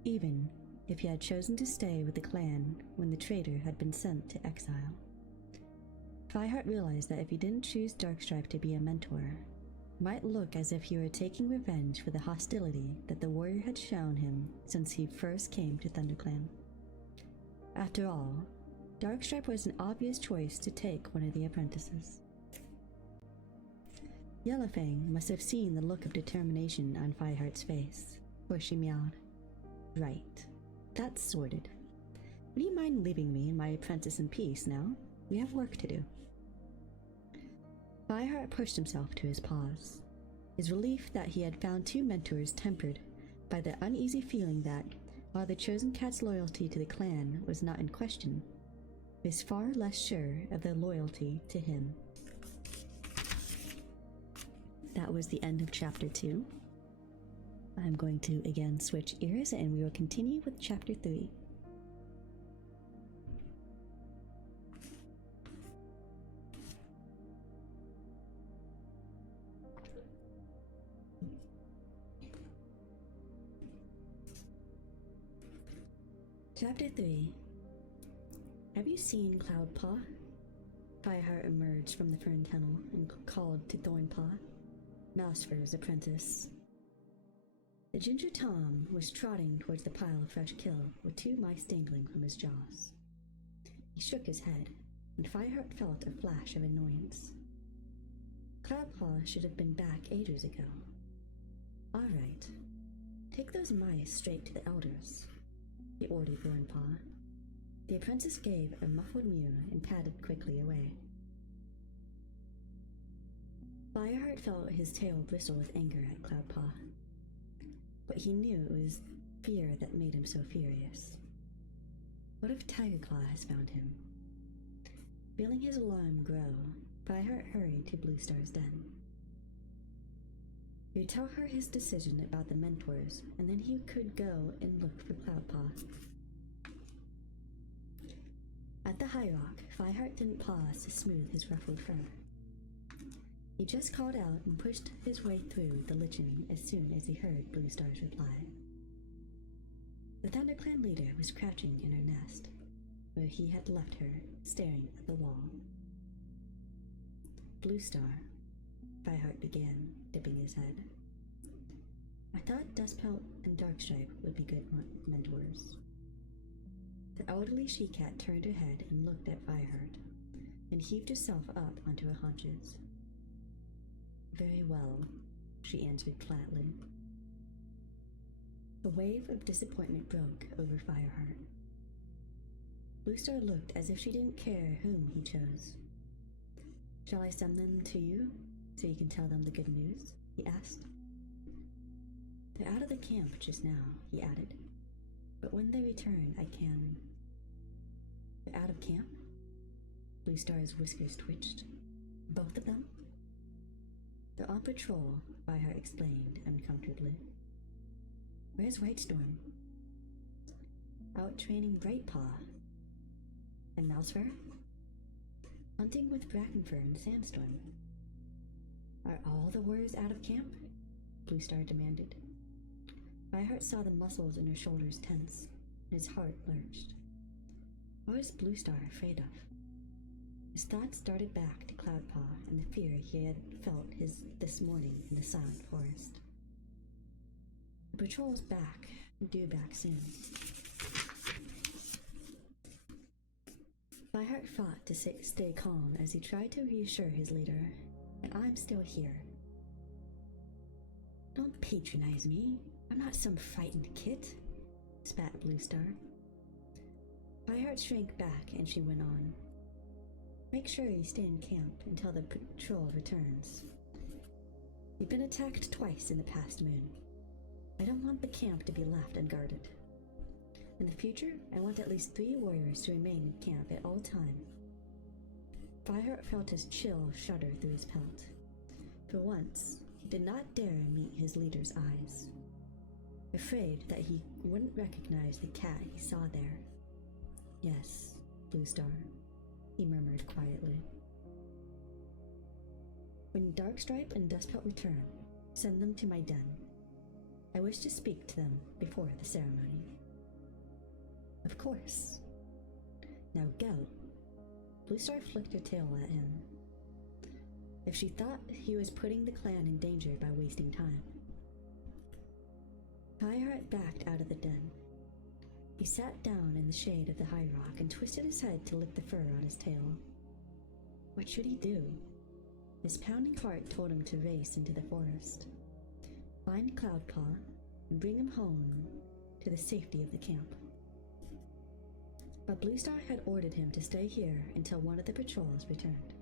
even if he had chosen to stay with the clan when the traitor had been sent to exile. Fireheart realized that if he didn't choose Darkstripe to be a mentor, it might look as if he were taking revenge for the hostility that the warrior had shown him since he first came to ThunderClan. After all, Darkstripe was an obvious choice to take one of the apprentices. Yellowfang must have seen the look of determination on Fireheart's face, for she meowed. Right. That's sorted. Would you mind leaving me and my apprentice in peace now? We have work to do. Fireheart pushed himself to his paws, his relief that he had found two mentors tempered by the uneasy feeling that, while the chosen cat's loyalty to the clan was not in question, he was far less sure of their loyalty to him. That was the end of Chapter 2. I'm going to again switch ears and we will continue with Chapter 3. Chapter 3. Have you seen Cloudpaw? Fireheart emerged from the fern tunnel and called to Thornpaw, Mousefur's apprentice. The Ginger Tom was trotting towards the pile of fresh kill with two mice dangling from his jaws. He shook his head, and Fireheart felt a flash of annoyance. Cloudpaw should have been back ages ago. All right, take those mice straight to the elders, he ordered Warrenpaw. The apprentice gave a muffled mew and padded quickly away. Fireheart felt his tail bristle with anger at Cloudpaw, but he knew it was fear that made him so furious. What if Tigerclaw has found him? Feeling his alarm grow, Fireheart hurried to Bluestar's den. He'd tell her his decision about the mentors, and then he could go and look for Cloudpaw. At the High Rock, Fireheart didn't pause to smooth his ruffled fur. He just called out and pushed his way through the lichen as soon as he heard Bluestar's reply. The ThunderClan leader was crouching in her nest, where he had left her, staring at the wall. Bluestar, Fireheart began, dipping his head. I thought Dustpelt and Darkstripe would be good mentors. The elderly she-cat turned her head and looked at Fireheart, and heaved herself up onto her haunches. Very well, she answered flatly. A wave of disappointment broke over Fireheart. Bluestar looked as if she didn't care whom he chose. Shall I send them to you, so you can tell them the good news? He asked. They're out of the camp just now, he added. But when they return, I can... They're out of camp? Bluestar's whiskers twitched. Both of them? They're on patrol, Fireheart explained uncomfortably. Where's Whitestorm? Out training Brightpaw. And Mousefur? Hunting with Brackenfur and Sandstorm. Are all the warriors out of camp? Bluestar demanded. Fireheart saw the muscles in her shoulders tense, and his heart lurched. What was Bluestar afraid of? His thoughts darted back to Cloudpaw and the fear he had felt this morning in the Silent Forest. The patrol's back, due back soon. Fireheart fought to stay calm as he tried to reassure his leader, and I'm still here. Don't patronize me. I'm not some frightened kid, spat Bluestar. Fireheart shrank back and she went on. Make sure you stay in camp until the patrol returns. You've been attacked twice in the past moon. I don't want the camp to be left unguarded. In the future, I want at least 3 warriors to remain in camp at all times. Fireheart felt his chill shudder through his pelt. For once, he did not dare meet his leader's eyes, afraid that he wouldn't recognize the cat he saw there. Yes, Bluestar, he murmured quietly. When Darkstripe and Dustpelt return, send them to my den. I wish to speak to them before the ceremony. Of course. Now go. Bluestar flicked her tail at him. If she thought he was putting the clan in danger by wasting time. Fireheart backed out of the den. He sat down in the shade of the high rock and twisted his head to lick the fur on his tail. What should he do? His pounding heart told him to race into the forest, find Cloudpaw, and bring him home to the safety of the camp. But Bluestar had ordered him to stay here until one of the patrols returned.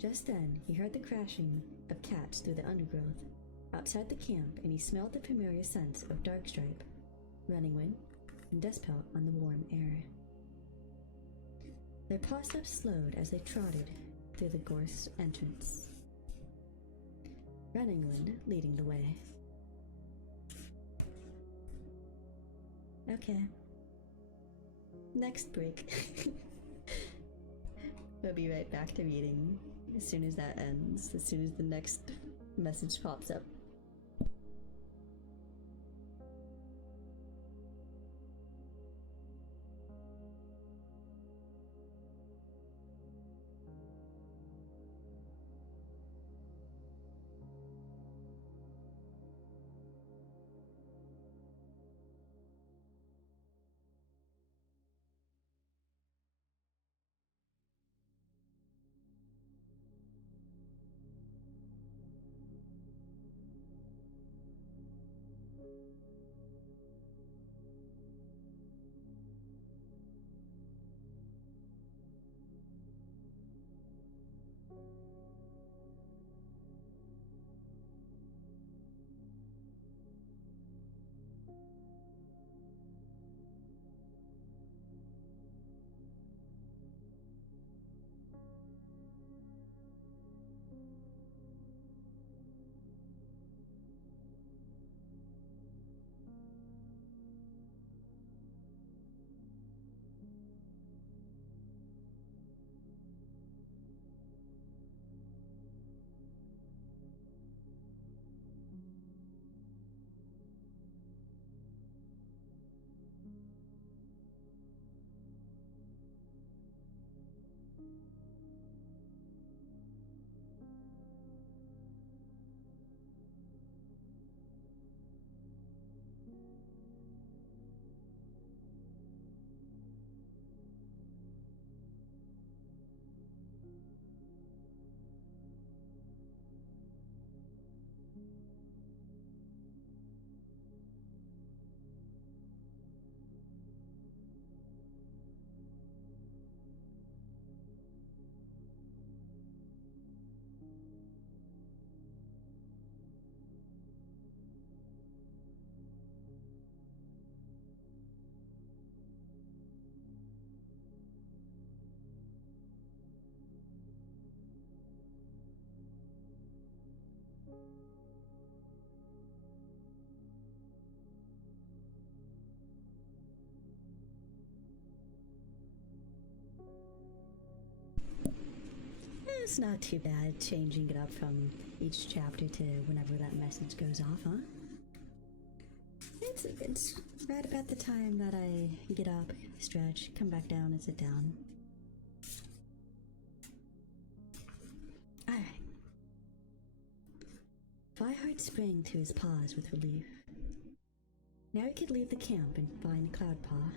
Just then, he heard the crashing of cats through the undergrowth outside the camp, and he smelled the familiar scents of Darkstripe, Runningwind, and Dustpelt on the warm air. Their paw steps slowed as they trotted through the gorse entrance, Runningwind leading the way. Okay. Next break. We'll be right back to reading as soon as that ends, as soon as the next message pops up. was not too bad changing it up from each chapter to whenever that message goes off, huh? It's right about the time that I get up, stretch, come back down and sit down. Alright. Fireheart sprang to his paws with relief. Now he could leave the camp and find Cloudpaw.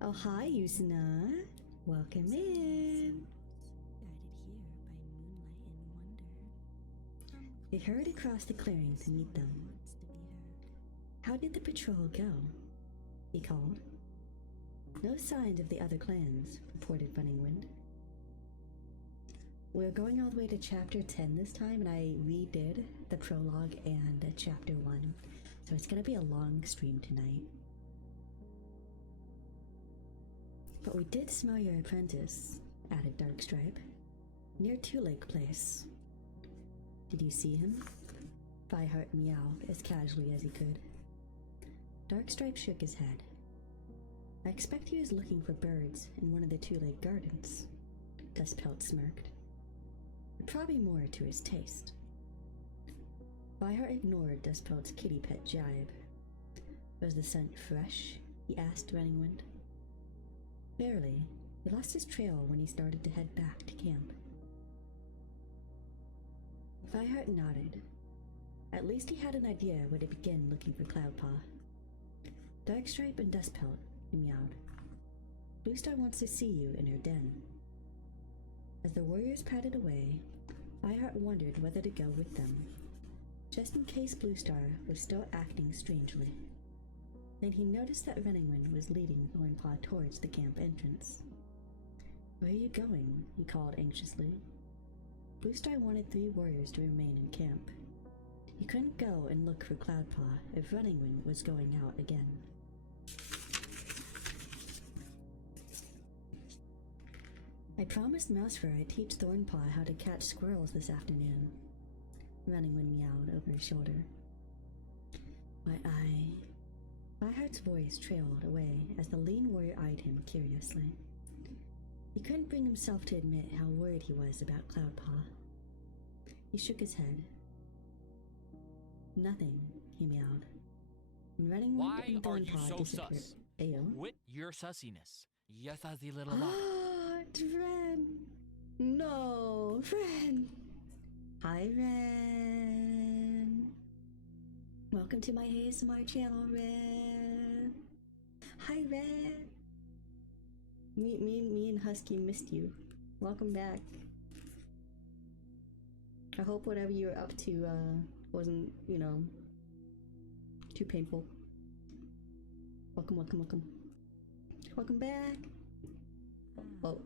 Oh, hi, Yusuna. Welcome in. He hurried across the clearing to meet them. How did the patrol go? He called. No signs of the other clans, reported Running Wind. We're going all the way to chapter 10 this time, and I redid the prologue and chapter 1, so it's gonna be a long stream tonight. But we did smell your apprentice, added Darkstripe, near Two Lake Place. Did you see him? Fireheart meowed as casually as he could. Darkstripe shook his head. I expect he was looking for birds in one of the Two Lake Gardens. Dustpelt smirked. But probably more to his taste. Fireheart ignored Dustpelt's kitty pet jibe. Was the scent fresh? He asked Running Wind. Barely. He lost his trail when he started to head back to camp. Fireheart nodded. At least he had an idea where to begin looking for Cloudpaw. Darkstripe and Dustpelt, he meowed. Bluestar wants to see you in her den. As the warriors padded away, Fireheart wondered whether to go with them, just in case Bluestar was still acting strangely. Then he noticed that Running Wind was leading Thornpaw towards the camp entrance. Where are you going? He called anxiously. Bluestar wanted 3 warriors to remain in camp. He couldn't go and look for Cloudpaw if Running Wind was going out again. I promised Mousefur I'd teach Thornpaw how to catch squirrels this afternoon. Running Wind meowed over his shoulder. But Fireheart's voice trailed away as the lean warrior eyed him curiously. He couldn't bring himself to admit how worried he was about Cloudpaw. He shook his head. Nothing, he meowed. And Running Wind and Thornpaw disappeared. Ayo. Quit your sussiness, you fuzzy little lot. Ren! No, Ren! Hi, Ren! Welcome to my ASMR channel, Ren! Hi, Ren! Me and Husky missed you. Welcome back. I hope whatever you were up to, wasn't, you know, too painful. Welcome, welcome, welcome. Welcome back! Oh.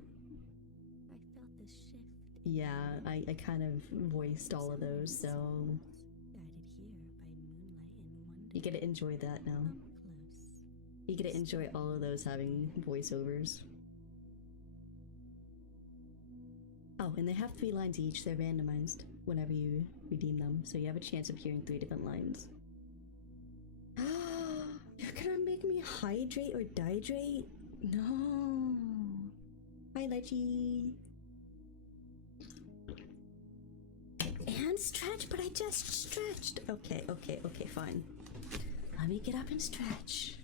I felt the shift. Yeah, I kind of voiced all of those, so Guided here by moonlight and wonder. you get to enjoy that now. Up close. You get to enjoy all of those having voiceovers. Oh, and they have 3 lines each. They're randomized whenever you redeem them, so you have a chance of hearing 3 different lines. You're gonna make me hydrate or dihydrate? No. Hi, Leggy. And stretch, but I just stretched. Okay, fine. Let me get up and stretch.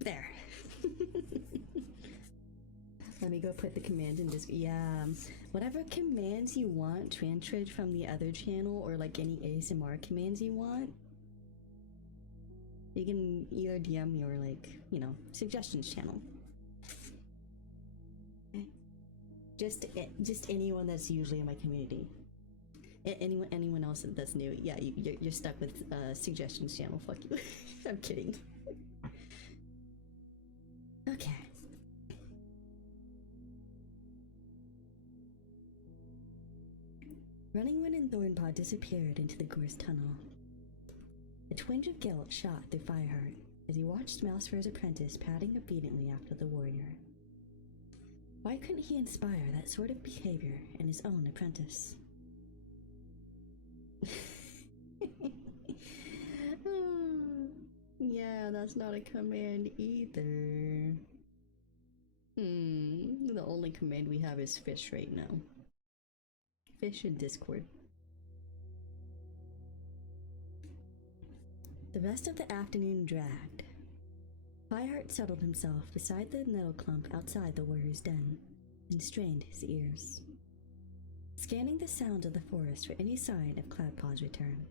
There. Let me go put the command in this. Yeah, whatever commands you want transferred from the other channel, or like any ASMR commands you want, you can either DM me or, like, you know, suggestions channel. Okay. Just anyone that's usually in my community. Anyone else that's new, yeah, you're stuck with suggestions channel. Fuck you. I'm kidding. Okay. Running Wind and Thornpaw disappeared into the gorse tunnel. A twinge of guilt shot through Fireheart as he watched Mousefur's apprentice padding obediently after the warrior. Why couldn't he inspire that sort of behavior in his own apprentice? Yeah, that's not a command either. The only command we have is fish right now. Fish in Discord. The rest of the afternoon dragged. Fireheart settled himself beside the nettle clump outside the warrior's den and strained his ears, scanning the sounds of the forest for any sign of Cloudpaw's return.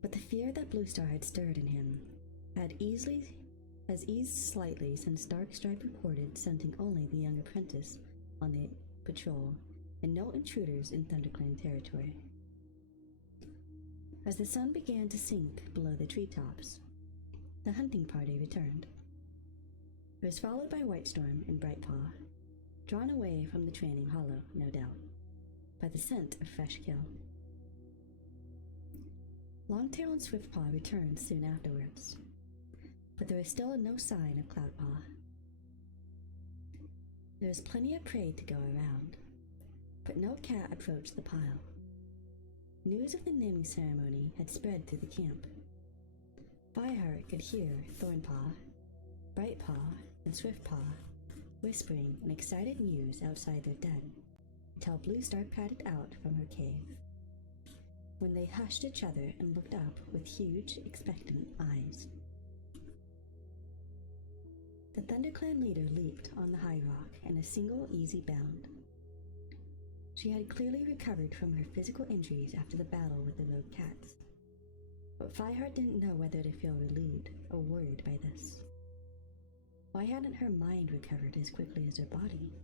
But the fear that Bluestar had stirred in him had eased slightly since Darkstripe reported scenting only the young apprentice on the patrol and no intruders in ThunderClan territory. As the sun began to sink below the treetops, the hunting party returned. It was followed by Whitestorm and Brightpaw, drawn away from the training hollow, no doubt, by the scent of fresh kill. Longtail and Swiftpaw returned soon afterwards, but there was still no sign of Cloudpaw. There was plenty of prey to go around, but no cat approached the pile. News of the naming ceremony had spread through the camp. Fireheart could hear Thornpaw, Brightpaw, and Swiftpaw whispering in excited news outside their den until Bluestar padded out from her cave, when they hushed each other and looked up with huge, expectant eyes. The ThunderClan leader leaped on the high rock in a single easy bound. She had clearly recovered from her physical injuries after the battle with the rogue cats, but Fireheart didn't know whether to feel relieved or worried by this. Why hadn't her mind recovered as quickly as her body?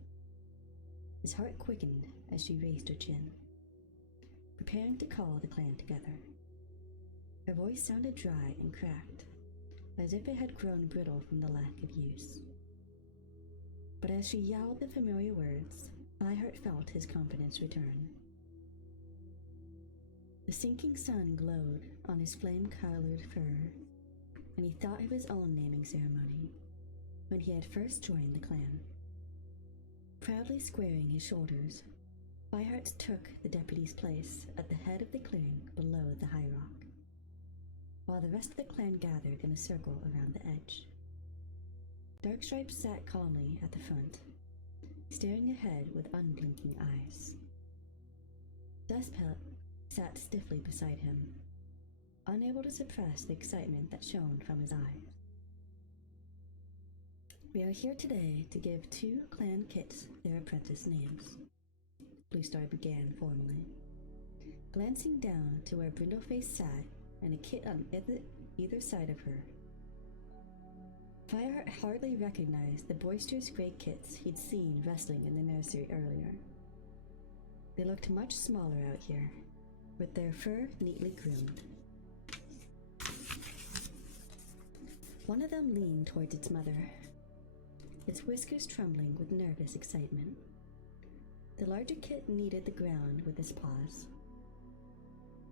His heart quickened as she raised her chin, preparing to call the clan together. Her voice sounded dry and cracked, as if it had grown brittle from the lack of use. But as she yelled the familiar words, Fireheart felt his confidence return. The sinking sun glowed on his flame-colored fur, and he thought of his own naming ceremony when he had first joined the clan. Proudly squaring his shoulders, Fireheart took the deputy's place at the head of the clearing below the high rock, while the rest of the clan gathered in a circle around the edge. Darkstripe sat calmly at the front, staring ahead with unblinking eyes. Dustpelt sat stiffly beside him, unable to suppress the excitement that shone from his eyes. We are here today to give 2 clan kits their apprentice names, Bluestar began formally, glancing down to where Brindleface sat and a kit on either side of her. Fireheart hardly recognized the boisterous gray kits he'd seen wrestling in the nursery earlier. They looked much smaller out here, with their fur neatly groomed. One of them leaned towards its mother, its whiskers trembling with nervous excitement. The larger kit kneaded the ground with his paws.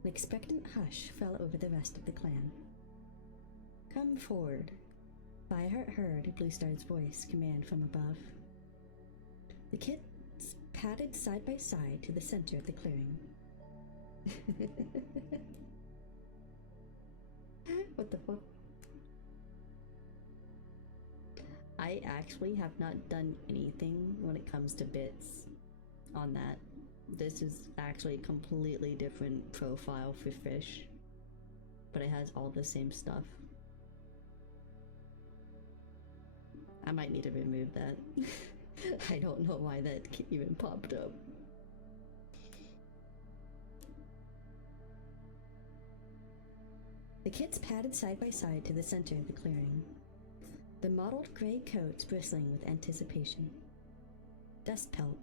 An expectant hush fell over the rest of the clan. "Come forward," Fireheart heard Bluestar's voice command from above. The kits padded side by side to the center of the clearing. What the fuck? I actually have not done anything when it comes to bits on that. This is actually a completely different profile for fish, but it has all the same stuff. I might need to remove that. I don't know why that even popped up. The kits padded side by side to the center of the clearing, the mottled gray coats bristling with anticipation. "Dustpelt,"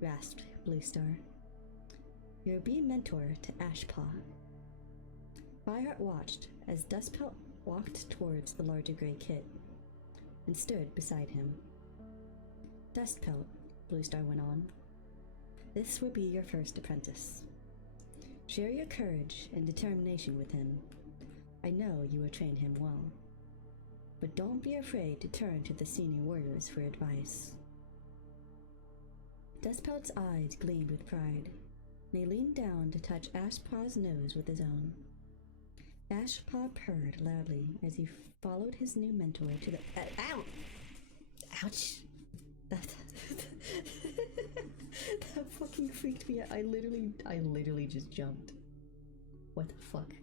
rasped Bluestar. "You're a bee mentor to Ashpaw." Fireheart watched as Dustpelt walked towards the larger gray kit and stood beside him. "Dustpelt," Bluestar went on, "this will be your first apprentice. Share your courage and determination with him. I know you will train him well. But don't be afraid to turn to the senior warriors for advice. Dustpelt's eyes gleamed with pride, and he leaned down to touch Ashpaw's nose with his own. Ashpaw purred loudly as he followed his new mentor to the— Ow! Ouch! That that fucking freaked me out. I literally just jumped. What the fuck?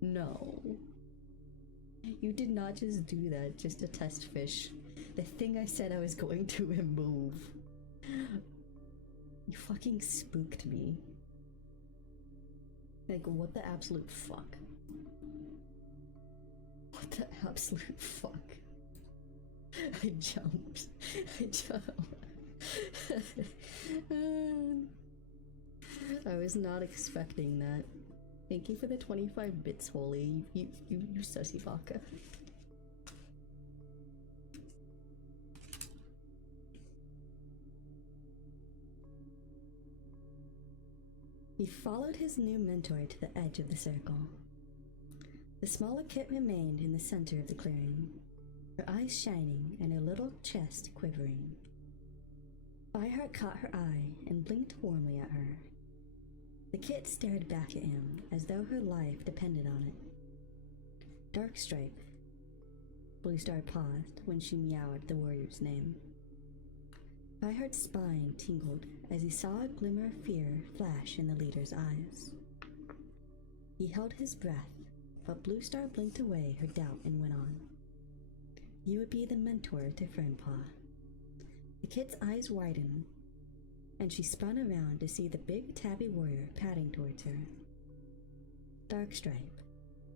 No. You did not just do that just to test fish. The thing I said I was going to remove. You fucking spooked me. Like, what the absolute fuck? What the absolute fuck? I jumped. I jumped. I was not expecting that. Thank you for the 25 bits, Holy. You sussy baka. He followed his new mentor to the edge of the circle. The smaller kit remained in the center of the clearing, her eyes shining and her little chest quivering. Fireheart caught her eye and blinked warmly at her. The kit stared back at him as though her life depended on it. Darkstripe. Bluestar paused when she meowed the warrior's name. Fireheart's spine tingled as he saw a glimmer of fear flash in the leader's eyes. He held his breath, but Bluestar blinked away her doubt and went on. You would be the mentor to Fernpaw. The kid's eyes widened, and she spun around to see the big tabby warrior padding towards her. Darkstripe,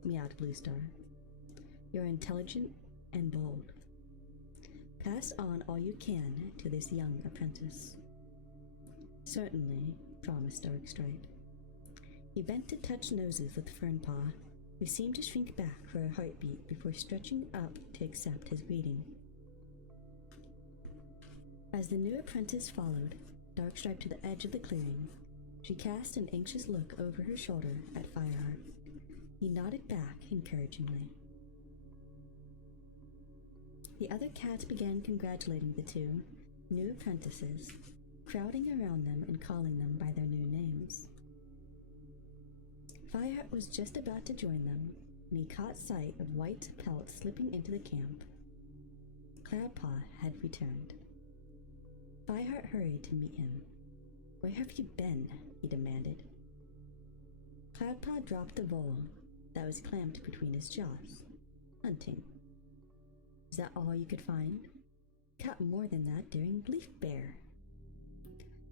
meowed Bluestar. You're intelligent and bold. Pass on all you can to this young apprentice. Certainly, promised Darkstripe. He bent to touch noses with Fernpaw, who seemed to shrink back for a heartbeat before stretching up to accept his greeting. As the new apprentice followed Darkstripe to the edge of the clearing, she cast an anxious look over her shoulder at Fireheart. He nodded back encouragingly. The other cats began congratulating the two new apprentices, crowding around them and calling them by their new names. Fireheart was just about to join them when he caught sight of White Pelt slipping into the camp. Cloudpaw had returned. Fireheart hurried to meet him. Where have you been? He demanded. Cloudpaw dropped the bowl that was clamped between his jaws. Hunting. Is that all you could find? Caught more than that during Leaf Bear.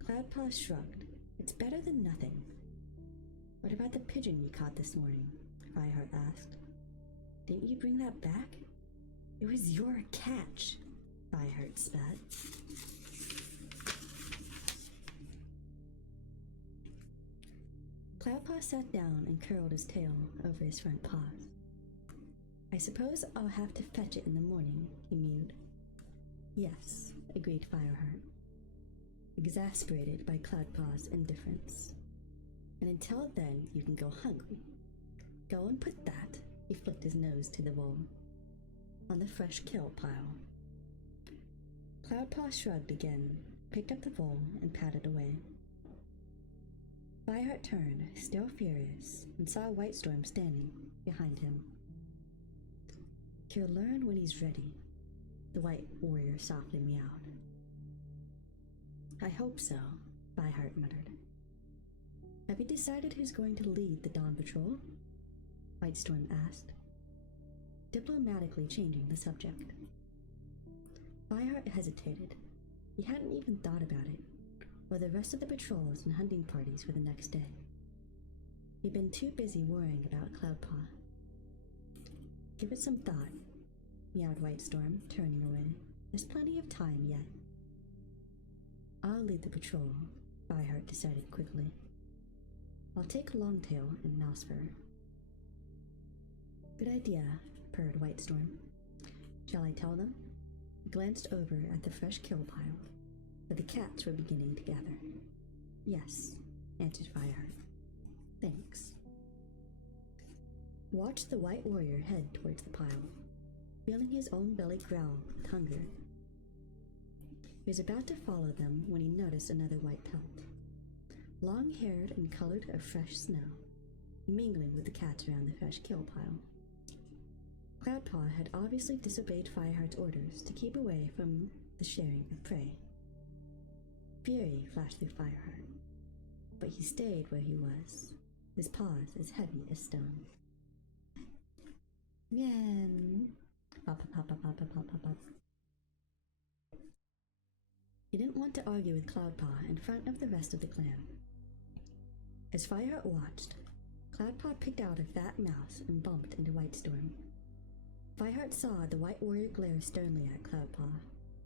Cloudpaw shrugged. It's better than nothing. What about the pigeon you caught this morning? Fireheart asked. Didn't you bring that back? It was your catch, Fireheart spat. Cloudpaw sat down and curled his tail over his front paws. I suppose I'll have to fetch it in the morning, he mewed. Yes, agreed Fireheart, exasperated by Cloudpaw's indifference. And until then, you can go hungry. Go and put that, he flicked his nose to the bowl, on the fresh kill pile. Cloudpaw shrugged again, picked up the bowl, and patted away. Fireheart turned, still furious, and saw Whitestorm standing behind him. He'll learn when he's ready, the White Warrior softly meowed. I hope so, Fireheart muttered. Have you decided who's going to lead the Dawn Patrol? Whitestorm asked, diplomatically changing the subject. Fireheart hesitated. He hadn't even thought about it, or the rest of the patrols and hunting parties for the next day. He'd been too busy worrying about Cloudpaw. Give it some thought, meowed Whitestorm, turning away. There's plenty of time yet. I'll lead the patrol, Fireheart decided quickly. I'll take Longtail and Mousefur. Good idea, purred Whitestorm. Shall I tell them? He glanced over at the fresh kill pile, but the cats were beginning to gather. Yes, answered Fireheart. Thanks. Watched the White Warrior head towards the pile, feeling his own belly growl with hunger. He was about to follow them when he noticed another white pelt, long-haired and colored of fresh snow, mingling with the cats around the fresh kill pile. Cloudpaw had obviously disobeyed Fireheart's orders to keep away from the sharing of prey. Fury flashed through Fireheart, but he stayed where he was, his paws as heavy as stone. Yen! Pop, pop, pop, pop, pop, pop, pop. He didn't want to argue with Cloudpaw in front of the rest of the clan. As Fireheart watched, Cloudpaw picked out a fat mouse and bumped into Whitestorm. Fireheart saw the White Warrior glare sternly at Cloudpaw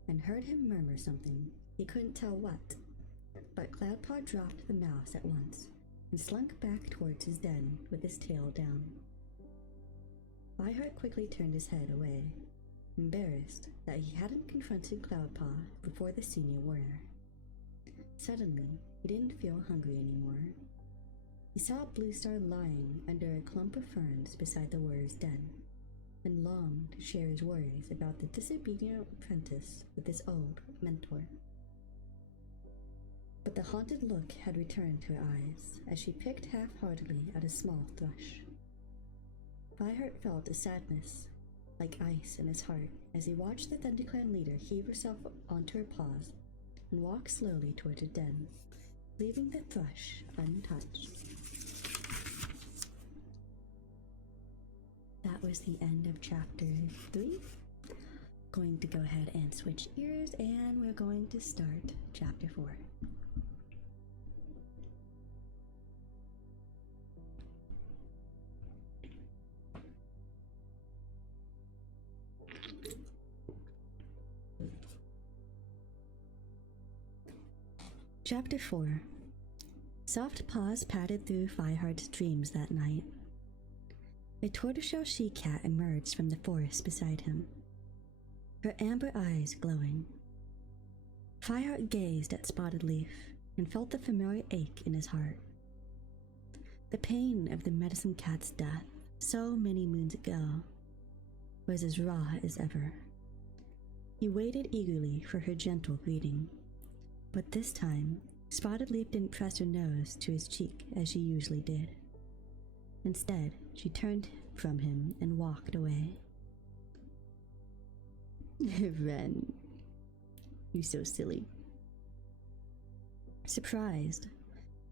and heard him murmur something. He couldn't tell what, but Cloudpaw dropped the mouse at once and slunk back towards his den with his tail down. Fireheart quickly turned his head away, embarrassed that he hadn't confronted Cloudpaw before the senior warrior. Suddenly, he didn't feel hungry anymore. He saw Bluestar lying under a clump of ferns beside the warrior's den, and longed to share his worries about the disobedient apprentice with his old mentor. But the haunted look had returned to her eyes as she picked half-heartedly at a small thrush. Fireheart felt a sadness, like ice in his heart, as he watched the ThunderClan leader heave herself onto her paws and walk slowly toward her den, leaving the thrush untouched. That was the end of chapter 3. Going to go ahead and switch ears, and we're going to start chapter 4. Chapter 4. Soft paws patted through Fireheart's dreams that night. A tortoiseshell she-cat emerged from the forest beside him, her amber eyes glowing. Fireheart gazed at Spotted Leaf and felt the familiar ache in his heart. The pain of the medicine cat's death so many moons ago was as raw as ever. He waited eagerly for her gentle greeting, but this time Spotted Leaf didn't press her nose to his cheek as she usually did. Instead, she turned from him and walked away. Ren, you're so silly. Surprised,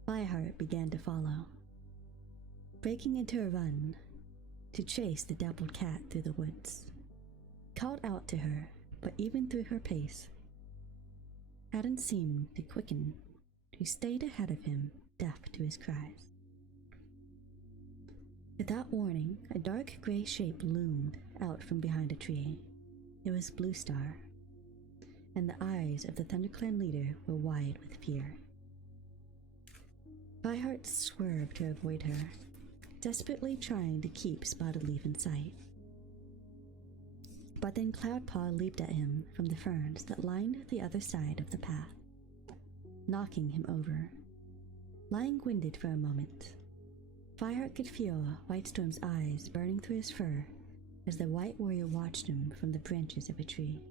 Fireheart began to follow, breaking into a run to chase the dappled cat through the woods. He called out to her, but even through her pace, hadn't seemed to quicken. She stayed ahead of him, deaf to his cries. Without warning, a dark gray shape loomed out from behind a tree. It was Bluestar, and the eyes of the ThunderClan leader were wide with fear. Fireheart swerved to avoid her, desperately trying to keep Spotted Leaf in sight. But then Cloudpaw leaped at him from the ferns that lined the other side of the path, knocking him over. Lying winded for a moment, Fireheart could feel Whitestorm's eyes burning through his fur as the White Warrior watched him from the branches of a tree.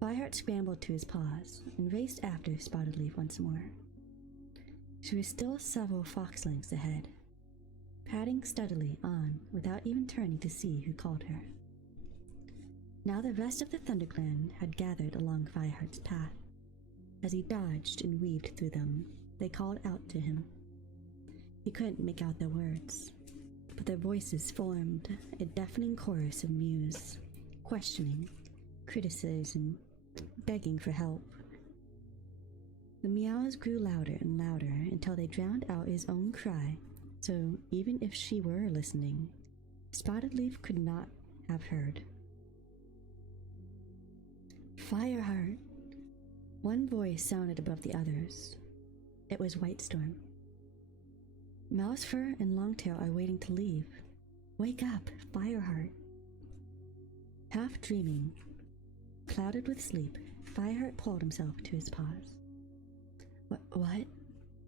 Fireheart scrambled to his paws and raced after Spotted Leaf once more. She was still several fox lengths ahead, padding steadily on without even turning to see who called her. Now the rest of the ThunderClan had gathered along Fireheart's path. As he dodged and weaved through them, they called out to him. He couldn't make out their words, but their voices formed a deafening chorus of mews, questioning, criticizing, begging for help. The meows grew louder and louder until they drowned out his own cry, so even if she were listening, Spotted Leaf could not have heard. Fireheart! One voice sounded above the others. It was Whitestorm. Mousefur and Longtail are waiting to leave. Wake up, Fireheart. Half dreaming, clouded with sleep, Fireheart pulled himself to his paws. What?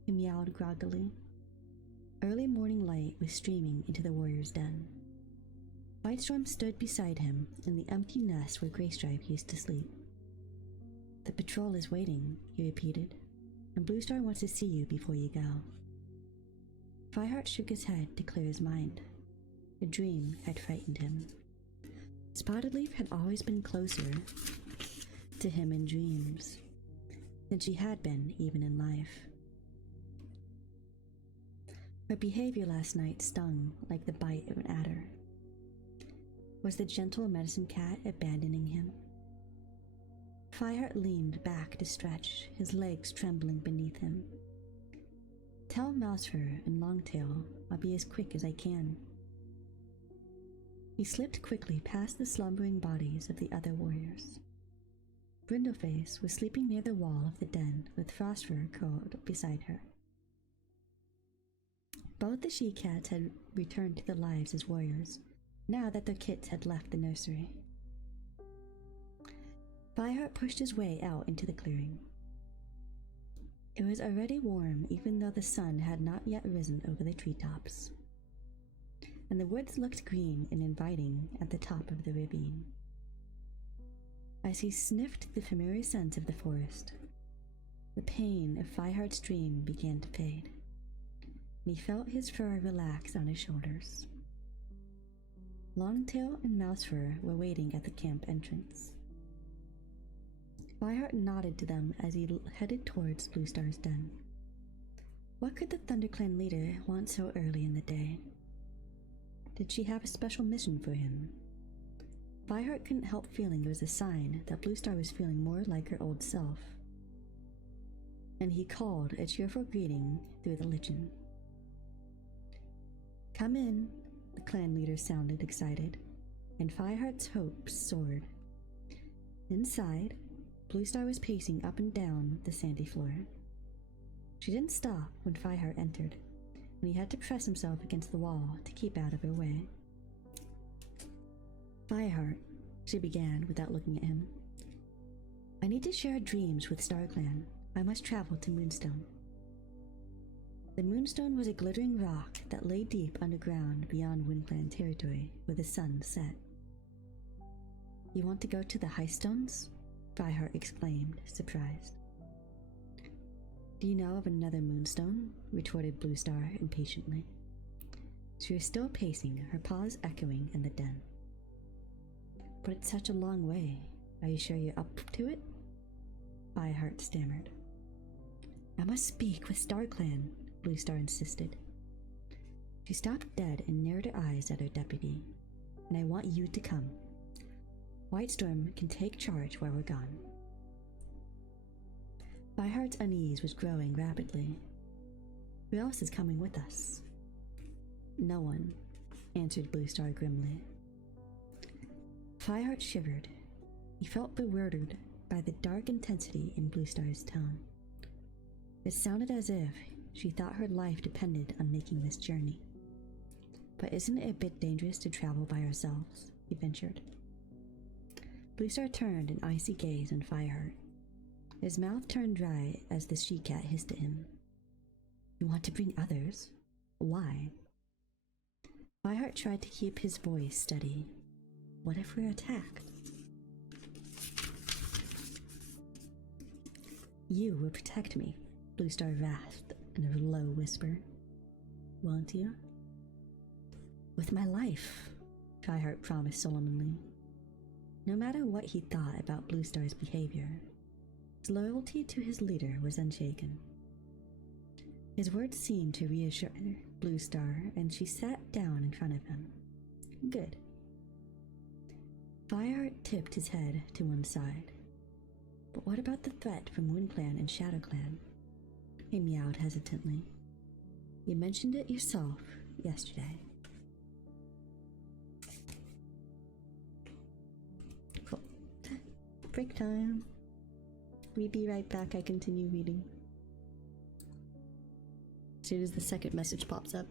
He meowed groggily. Early morning light was streaming into the warrior's den. Whitestorm stood beside him in the empty nest where Greystripe used to sleep. The patrol is waiting, he repeated, and Bluestar wants to see you before you go. Fireheart shook his head to clear his mind. A dream had frightened him. Spotted Leaf had always been closer to him in dreams than she had been even in life. Her behavior last night stung like the bite of an adder. Was the gentle medicine cat abandoning him? Fireheart leaned back to stretch, his legs trembling beneath him. Tell Mousefur and Longtail I'll be as quick as I can. He slipped quickly past the slumbering bodies of the other warriors. Brindleface was sleeping near the wall of the den with Frostfur curled beside her. Both the she-cats had returned to their lives as warriors, now that their kits had left the nursery. Fireheart pushed his way out into the clearing. It was already warm even though the sun had not yet risen over the treetops, and the woods looked green and inviting at the top of the ravine. As he sniffed the familiar scents of the forest, the pain of Fireheart's dream began to fade, and he felt his fur relax on his shoulders. Longtail and Mousefur were waiting at the camp entrance. Fireheart nodded to them as he headed towards Bluestar's den. What could the ThunderClan leader want so early in the day? Did she have a special mission for him? Fireheart couldn't help feeling it was a sign that Bluestar was feeling more like her old self, and he called a cheerful greeting through the lichen. Come in, the clan leader sounded excited, and Fireheart's hopes soared. Inside, Bluestar was pacing up and down the sandy floor. She didn't stop when Fireheart entered, and he had to press himself against the wall to keep out of her way. Fireheart, she began without looking at him. I need to share dreams with StarClan. I must travel to Moonstone. The Moonstone was a glittering rock that lay deep underground beyond WindClan territory where the sun set. You want to go to the Highstones? Fireheart exclaimed, surprised. Do you know of another Moonstone? Retorted Bluestar impatiently. She was still pacing, her paws echoing in the den. But it's such a long way. Are you sure you're up to it? Fireheart stammered. I must speak with StarClan, Bluestar insisted. She stopped dead and narrowed her eyes at her deputy. And I want you to come. Whitestorm can take charge while we're gone. Fireheart's unease was growing rapidly. Who else is coming with us? No one, answered Bluestar grimly. Fireheart shivered. He felt bewildered by the dark intensity in Bluestar's tone. It sounded as if she thought her life depended on making this journey. But isn't it a bit dangerous to travel by ourselves? He ventured. Bluestar turned an icy gaze on Fireheart. His mouth turned dry as the she-cat hissed at him. You want to bring others? Why? Fireheart tried to keep his voice steady. What if we're attacked? You will protect me, Bluestar rasped in a low whisper. Won't you? With my life, Fireheart promised solemnly. No matter what he thought about Bluestar's behavior, his loyalty to his leader was unshaken. His words seemed to reassure Bluestar, and she sat down in front of him. Good. Fireheart tipped his head to one side. But what about the threat from WindClan and ShadowClan? He meowed hesitantly. You mentioned it yourself yesterday. Cool. Break time. We be right back. I continue reading. As soon as the second message pops up.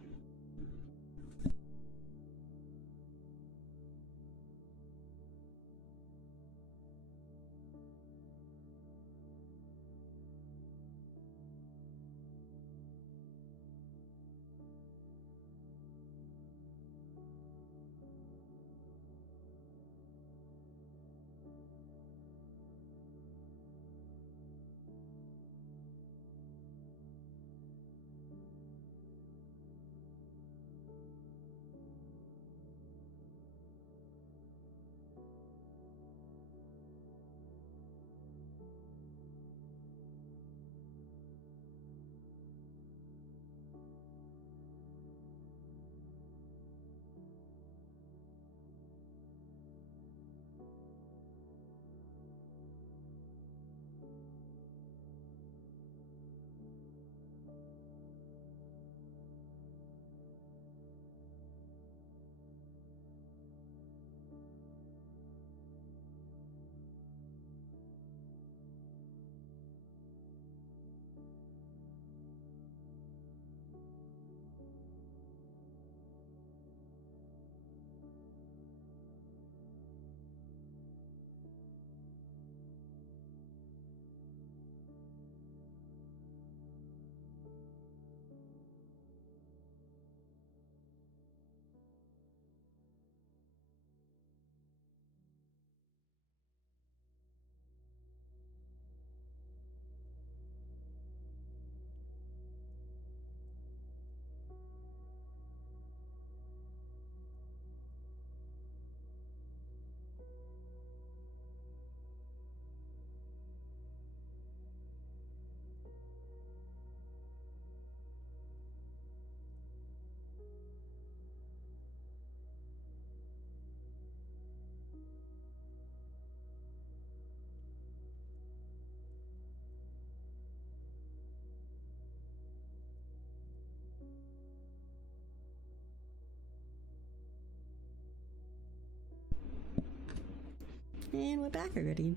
And we're back already.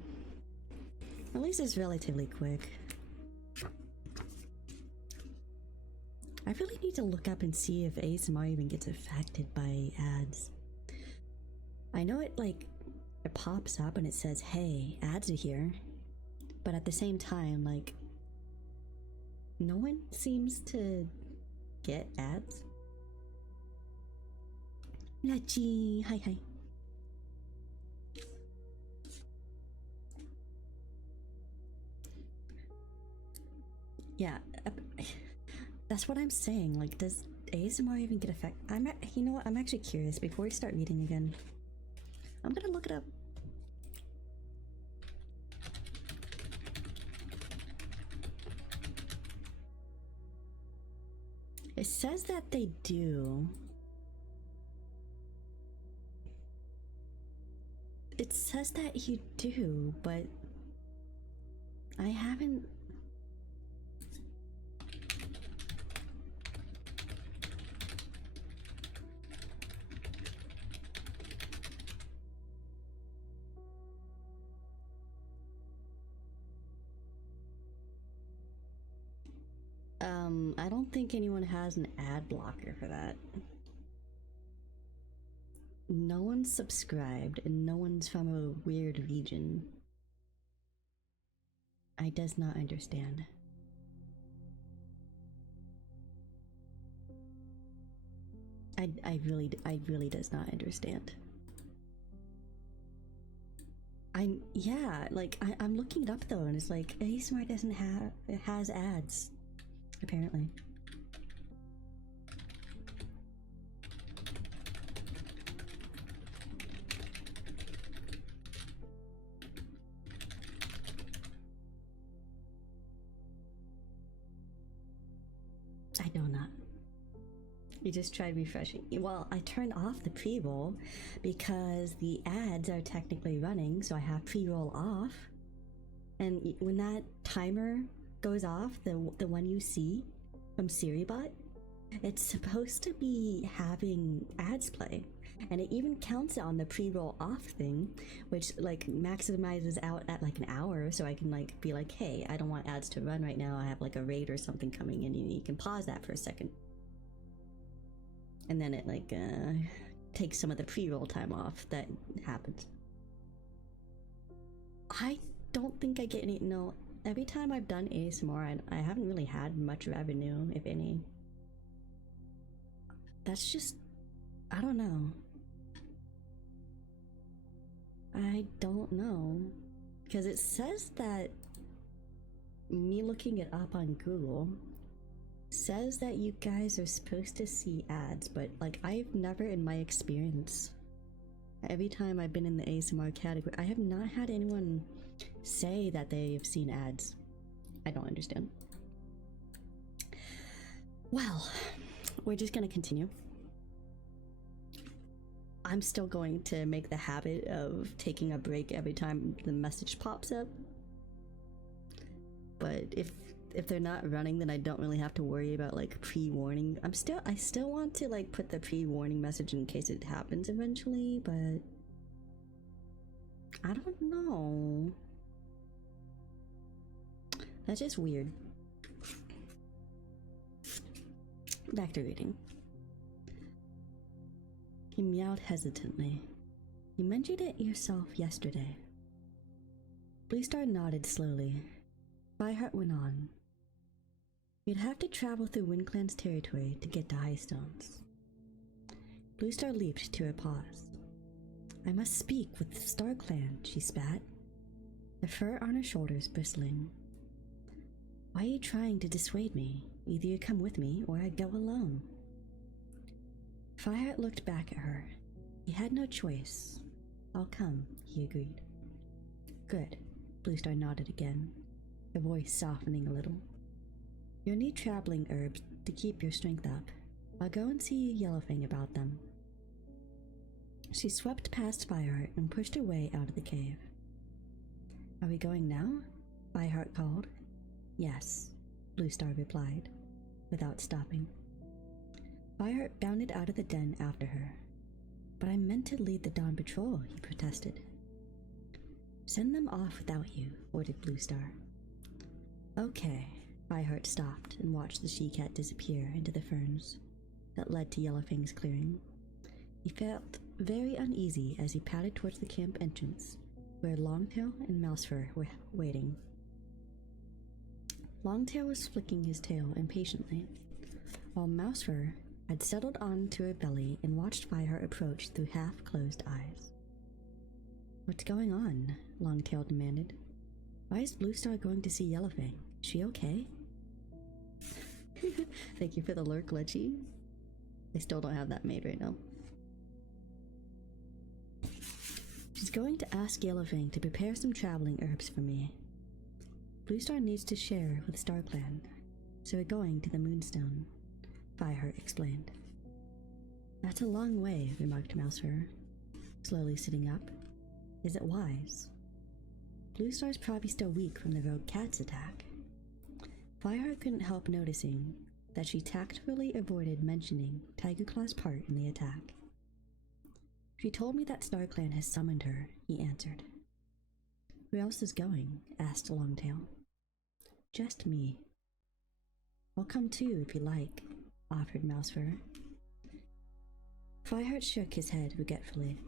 At least it's relatively quick. I really need to look up and see if ASMR even gets affected by ads. I know it pops up and it says, hey, ads are here. But at the same time, like, no one seems to get ads. Lachi, hi. Yeah, that's what I'm saying. Like, does ASMR even get affected? You know what? I'm actually curious. Before we start reading again, I'm gonna look it up. It says that they do. It says that you do, but I haven't. I don't think anyone has an ad blocker for that. No one's subscribed and no one's from a weird region. I does not understand. I really does not understand. I'm looking it up though, and it's like ASMR doesn't have, it has ads, apparently. I know not. You just tried refreshing. Well, I turned off the pre-roll because the ads are technically running, so I have pre-roll off. And when that timer goes off, the one you see from SiriBot, it's supposed to be having ads play. And it even counts on the pre-roll off thing, which like maximizes out at like an hour, so I can like be like, hey, I don't want ads to run right now. I have like a raid or something coming in. You can pause that for a second. And then it like takes some of the pre-roll time off that happens. I don't think I get any. No, every time I've done ASMR, I haven't really had much revenue, if any. That's just, I don't know. I don't know. Because it says that, me looking it up on Google, says that you guys are supposed to see ads, but like I've never in my experience, every time I've been in the ASMR category, I have not had anyone say that they've seen ads. I don't understand. Well, we're just gonna continue. I'm still going to make the habit of taking a break every time the message pops up. But if they're not running, then I don't really have to worry about like pre-warning. I still want to like put the pre-warning message in case it happens eventually, but I don't know. That's just weird. Back to reading. He meowed hesitantly. You mentioned it yourself yesterday. Bluestar nodded slowly. Fireheart went on. You'd have to travel through WindClan's territory to get to Highstones. Bluestar leaped to a pause. I must speak with the Star Clan, she spat, the fur on her shoulders bristling. Why are you trying to dissuade me? Either you come with me or I go alone. Fireheart looked back at her. He had no choice. I'll come, he agreed. Good, Bluestar nodded again, her voice softening a little. You'll need traveling herbs to keep your strength up. I'll go and see Yellowfang about them. She swept past Fireheart and pushed her way out of the cave. Are we going now? Fireheart called. Yes, Bluestar replied, without stopping. Fireheart bounded out of the den after her. But I meant to lead the dawn patrol, he protested. Send them off without you, ordered Bluestar. Okay. Fireheart stopped and watched the she-cat disappear into the ferns that led to Yellowfang's clearing. He felt very uneasy as he padded towards the camp entrance, where Longtail and Mousefur were waiting. Longtail was flicking his tail impatiently, while Mousefur had settled onto her belly and watched Fireheart approach through half-closed eyes. What's going on? Longtail demanded. Why is Bluestar going to see Yellowfang? Is she okay? Thank you for the lurk, Lechy. I still don't have that made right now. She's going to ask Yellowfang to prepare some traveling herbs for me. Bluestar needs to share with StarClan, so we're going to the Moonstone, Fireheart explained. That's a long way, remarked Mousefur, slowly sitting up. Is it wise? Bluestar's probably still weak from the rogue cat's attack. Fireheart couldn't help noticing that she tactfully avoided mentioning Tigerclaw's part in the attack. She told me that StarClan has summoned her, he answered. Who else is going? Asked Longtail. Just me. I'll come too if you like, offered Mousefur. Fireheart shook his head regretfully.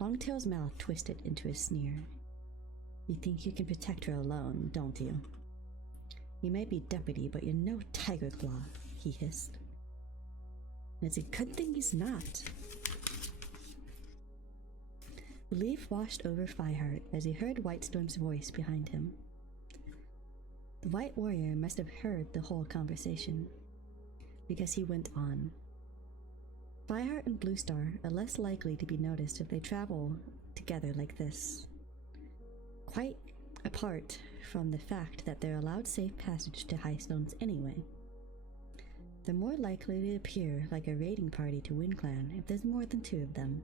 Longtail's mouth twisted into a sneer. You think you can protect her alone, don't you? You may be deputy, but you're no Tigerclaw, he hissed. And it's a good thing he's not. Relief washed over Fireheart as he heard Whitestorm's voice behind him. The White Warrior must have heard the whole conversation, because he went on. Fireheart and Bluestar are less likely to be noticed if they travel together like this. Quite apart from the fact that they're allowed safe passage to Highstones anyway. They're more likely to appear like a raiding party to WindClan if there's more than 2 of them.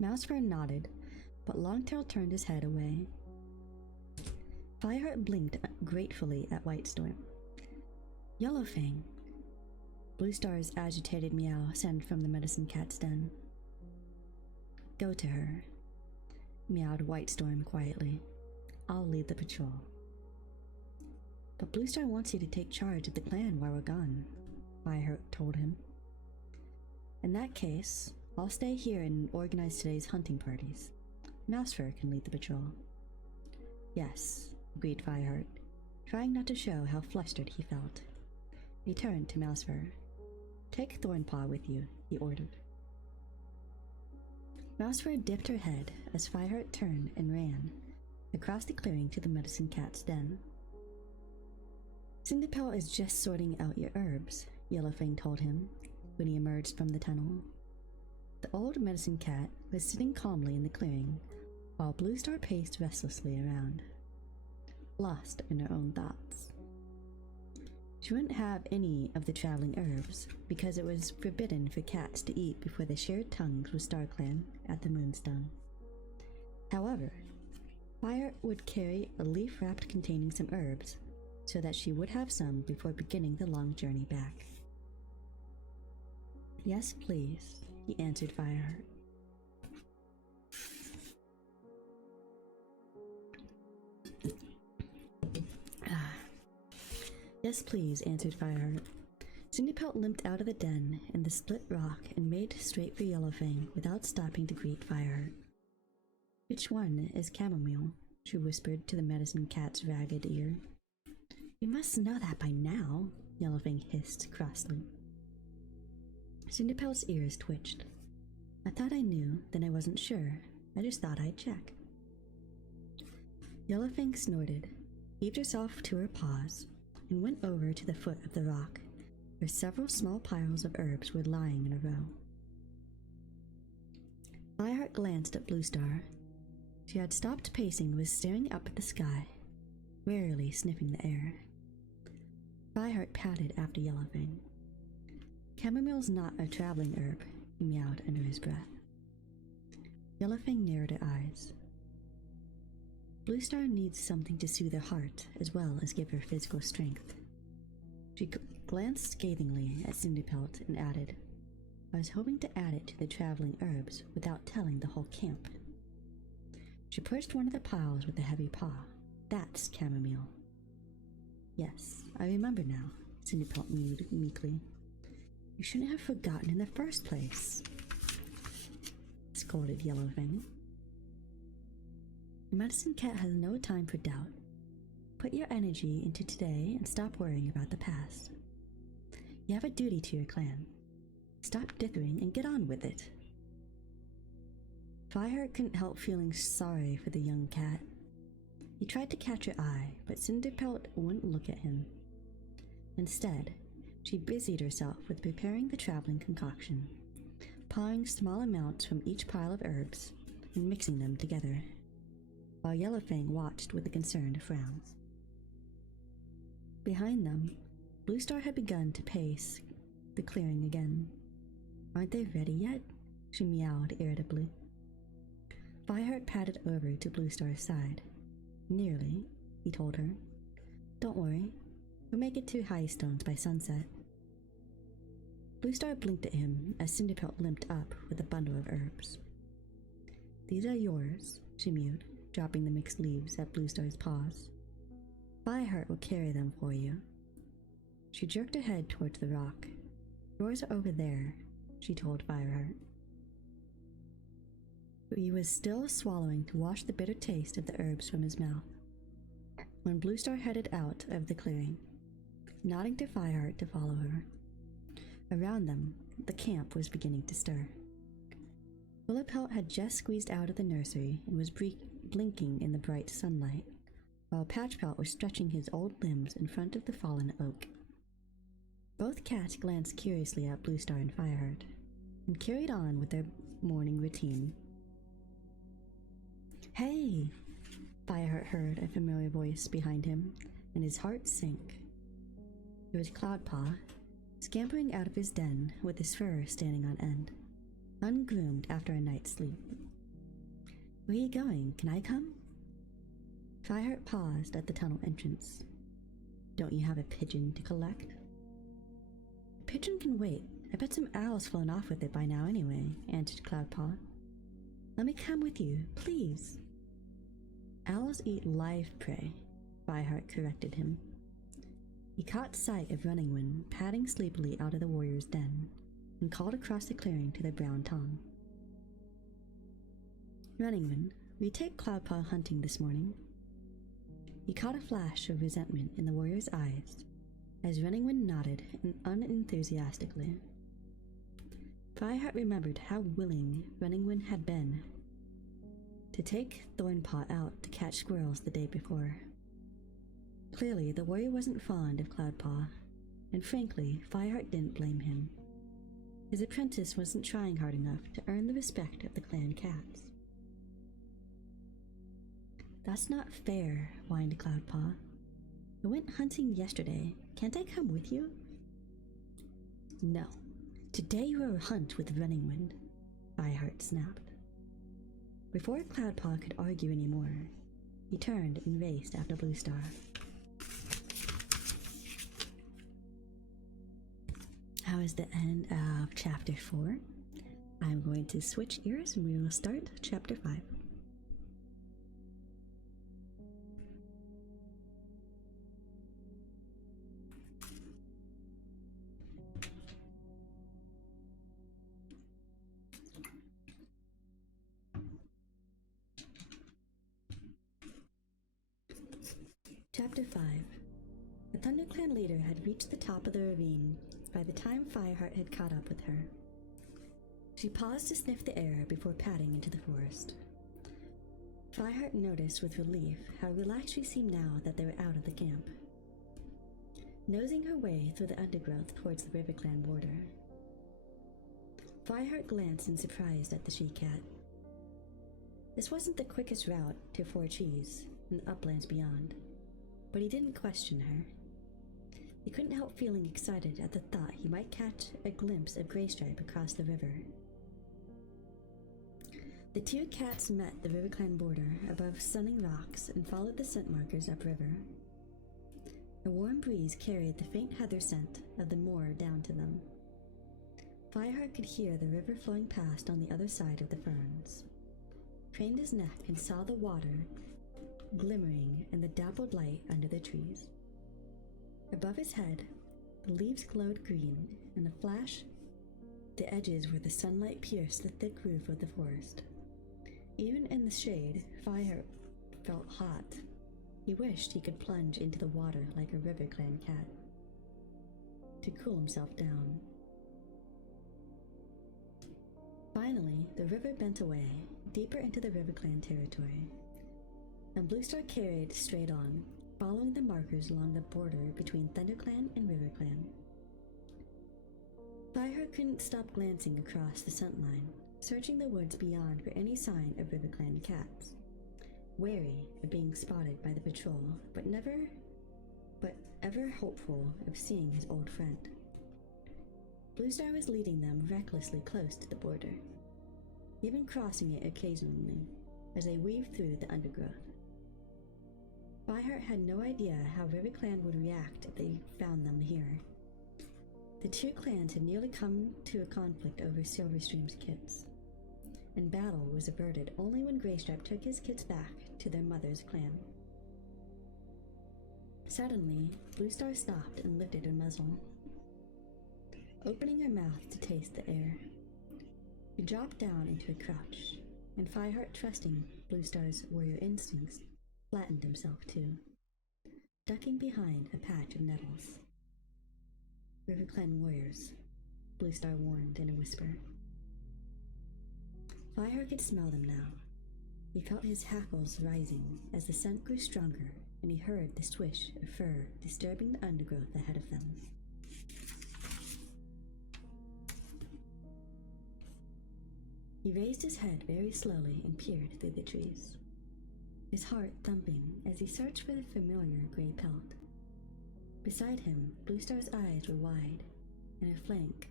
Mousefur nodded, but Longtail turned his head away. Fireheart blinked gratefully at Whitestorm. Yellowfang! Bluestar's agitated meow sounded from the medicine cat's den. Go to her, meowed Whitestorm quietly. I'll lead the patrol. But Bluestar wants you to take charge of the clan while we're gone, Fireheart told him. In that case, I'll stay here and organize today's hunting parties. Mousefur can lead the patrol. Yes, agreed Fireheart, trying not to show how flustered he felt. He turned to Mousefur. Take Thornpaw with you, he ordered. Mousefur dipped her head as Fireheart turned and ran across the clearing to the medicine cat's den. Cinderpelt is just sorting out your herbs, Yellowfang told him when he emerged from the tunnel. The old medicine cat was sitting calmly in the clearing while Bluestar paced restlessly around, lost in her own thoughts. She wouldn't have any of the traveling herbs because it was forbidden for cats to eat before they shared tongues with StarClan at the Moonstone. However, Fire would carry a leaf wrapped containing some herbs so that she would have some before beginning the long journey back. Yes, please, he answered Fireheart. Yes, please, answered Fireheart. Cinderpelt limped out of the den in the split rock and made straight for Yellowfang without stopping to greet Fireheart. Which one is Chamomile? She whispered to the medicine cat's ragged ear. You must know that by now, Yellowfang hissed crossly. Cinderpelt's ears twitched. I thought I knew, then I wasn't sure. I just thought I'd check. Yellowfang snorted, heaved herself to her paws, and went over to the foot of the rock, where several small piles of herbs were lying in a row. Fireheart glanced at Bluestar. She had stopped pacing and was staring up at the sky, warily sniffing the air. Fireheart patted after Yellowfang. Chamomile's not a traveling herb, he meowed under his breath. Yellowfang narrowed her eyes. Bluestar needs something to soothe her heart as well as give her physical strength. She glanced scathingly at Cinderpelt and added, I was hoping to add it to the traveling herbs without telling the whole camp. She pushed one of the piles with a heavy paw. That's chamomile. Yes, I remember now, Cinderpelt mewed meekly. You shouldn't have forgotten in the first place, scolded Yellowfang. The medicine cat has no time for doubt. Put your energy into today and stop worrying about the past. You have a duty to your clan. Stop dithering and get on with it. Fireheart couldn't help feeling sorry for the young cat. He tried to catch her eye, but Cinderpelt wouldn't look at him. Instead, she busied herself with preparing the traveling concoction, pawing small amounts from each pile of herbs and mixing them together, while Yellowfang watched with a concerned frown. Behind them, Bluestar had begun to pace the clearing again. Aren't they ready yet? She meowed irritably. Fireheart padded over to Bluestar's side. Nearly, he told her. Don't worry, we'll make it to Highstones by sunset. Bluestar blinked at him as Cinderpelt limped up with a bundle of herbs. These are yours, she mewed, dropping the mixed leaves at Bluestar's paws. Fireheart will carry them for you. She jerked her head towards the rock. Yours are over there, she told Fireheart. He was still swallowing to wash the bitter taste of the herbs from his mouth when Bluestar headed out of the clearing, nodding to Fireheart to follow her. Around them, the camp was beginning to stir. Willowpelt had just squeezed out of the nursery and was blinking in the bright sunlight, while Patchpelt was stretching his old limbs in front of the fallen oak. Both cats glanced curiously at Bluestar and Fireheart, and carried on with their morning routine. Hey! Fireheart heard a familiar voice behind him, and his heart sank. It was Cloudpaw, scampering out of his den with his fur standing on end, ungroomed after a night's sleep. Where are you going? Can I come? Fireheart paused at the tunnel entrance. Don't you have a pigeon to collect? A pigeon can wait. I bet some owls flown off with it by now anyway, answered Cloudpaw. Let me come with you, please. Owls eat live prey, Fireheart corrected him. He caught sight of Runningwind padding sleepily out of the warrior's den, and called across the clearing to the brown tongue. Runningwind, will you take Cloudpaw hunting this morning? He caught a flash of resentment in the warrior's eyes, as Runningwind nodded unenthusiastically. Fireheart remembered how willing Runningwind had been to take Thornpaw out to catch squirrels the day before. Clearly, the warrior wasn't fond of Cloudpaw, and frankly, Fireheart didn't blame him. His apprentice wasn't trying hard enough to earn the respect of the clan cats. That's not fair, whined Cloudpaw. I went hunting yesterday. Can't I come with you? No. Today you will hunt with Runningwind, Fireheart snapped. Before Cloudpaw could argue anymore, he turned and raced after Bluestar. How is the end of Chapter 4? I'm going to switch ears and we will start Chapter 5. Chapter 5. The ThunderClan leader had reached the top of the ravine by the time Fireheart had caught up with her. She paused to sniff the air before padding into the forest. Fireheart noticed with relief how relaxed she seemed now that they were out of the camp. Nosing her way through the undergrowth towards the RiverClan border, Fireheart glanced in surprise at the she-cat. This wasn't the quickest route to Four Cheese and the uplands beyond, but he didn't question her. He couldn't help feeling excited at the thought he might catch a glimpse of Greystripe across the river. The two cats met the RiverClan border above Sunning Rocks and followed the scent markers upriver. A warm breeze carried the faint heather scent of the moor down to them. Fireheart could hear the river flowing past on the other side of the ferns. craned his neck and saw the water glimmering in the dappled light under the trees. Above his head, the leaves glowed green. In a flash, the edges where the sunlight pierced the thick roof of the forest. Even in the shade, Fireheart felt hot. He wished he could plunge into the water like a river clan cat to cool himself down. Finally, the river bent away, deeper into the River Clan territory, and Bluestar carried straight on, following the markers along the border between ThunderClan and RiverClan. Fireheart couldn't stop glancing across the scent line, searching the woods beyond for any sign of RiverClan cats, wary of being spotted by the patrol, but ever hopeful of seeing his old friend. Bluestar was leading them recklessly close to the border, even crossing it occasionally as they weaved through the undergrowth. Fireheart had no idea how RiverClan would react if they found them here. The two clans had nearly come to a conflict over Silverstream's kits, and battle was averted only when Greystripe took his kits back to their mother's clan. Suddenly, Bluestar stopped and lifted her muzzle, opening her mouth to taste the air. She dropped down into a crouch, and Fireheart, trusting Bluestar's warrior instincts, flattened himself too, ducking behind a patch of nettles. RiverClan warriors, Bluestar warned in a whisper. Fireheart could smell them now. He felt his hackles rising as the scent grew stronger, and he heard the swish of fur disturbing the undergrowth ahead of them. He raised his head very slowly and peered through the trees, his heart thumping as he searched for the familiar gray pelt. Beside him, Bluestar's eyes were wide, and her flank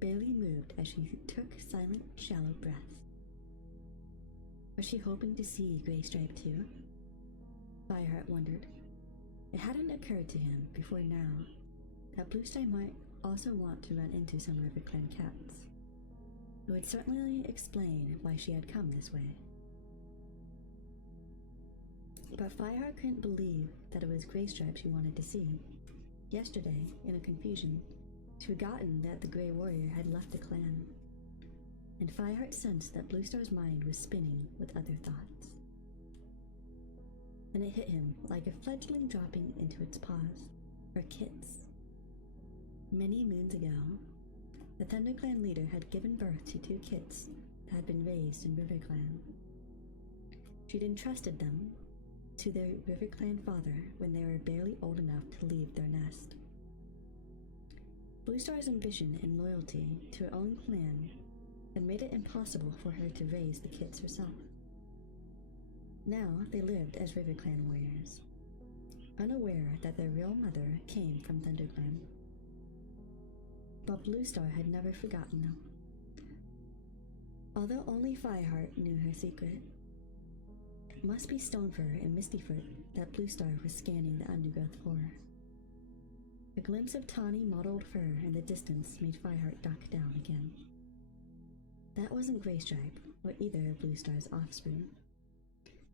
barely moved as she took silent, shallow breaths. Was she hoping to see Greystripe too? Fireheart wondered. It hadn't occurred to him before now that Bluestar might also want to run into some RiverClan cats. It would certainly explain why she had come this way. But Fireheart couldn't believe that it was Greystripe she wanted to see. Yesterday, in a confusion, she'd forgotten that the Grey Warrior had left the clan, and Fireheart sensed that Bluestar's mind was spinning with other thoughts. Then it hit him like a fledgling dropping into its paws, or kits. Many moons ago, the ThunderClan leader had given birth to two kits that had been raised in RiverClan. She'd entrusted them to their RiverClan father when they were barely old enough to leave their nest. Bluestar's ambition and loyalty to her own clan had made it impossible for her to raise the kits herself. Now they lived as RiverClan warriors, unaware that their real mother came from ThunderClan. But Bluestar had never forgotten them. Although only Fireheart knew her secret, it must be Stonefur and Mistyfoot that Bluestar was scanning the undergrowth for. A glimpse of tawny mottled fur in the distance made Fireheart duck down again. That wasn't Greystripe or either of Bluestar's offspring.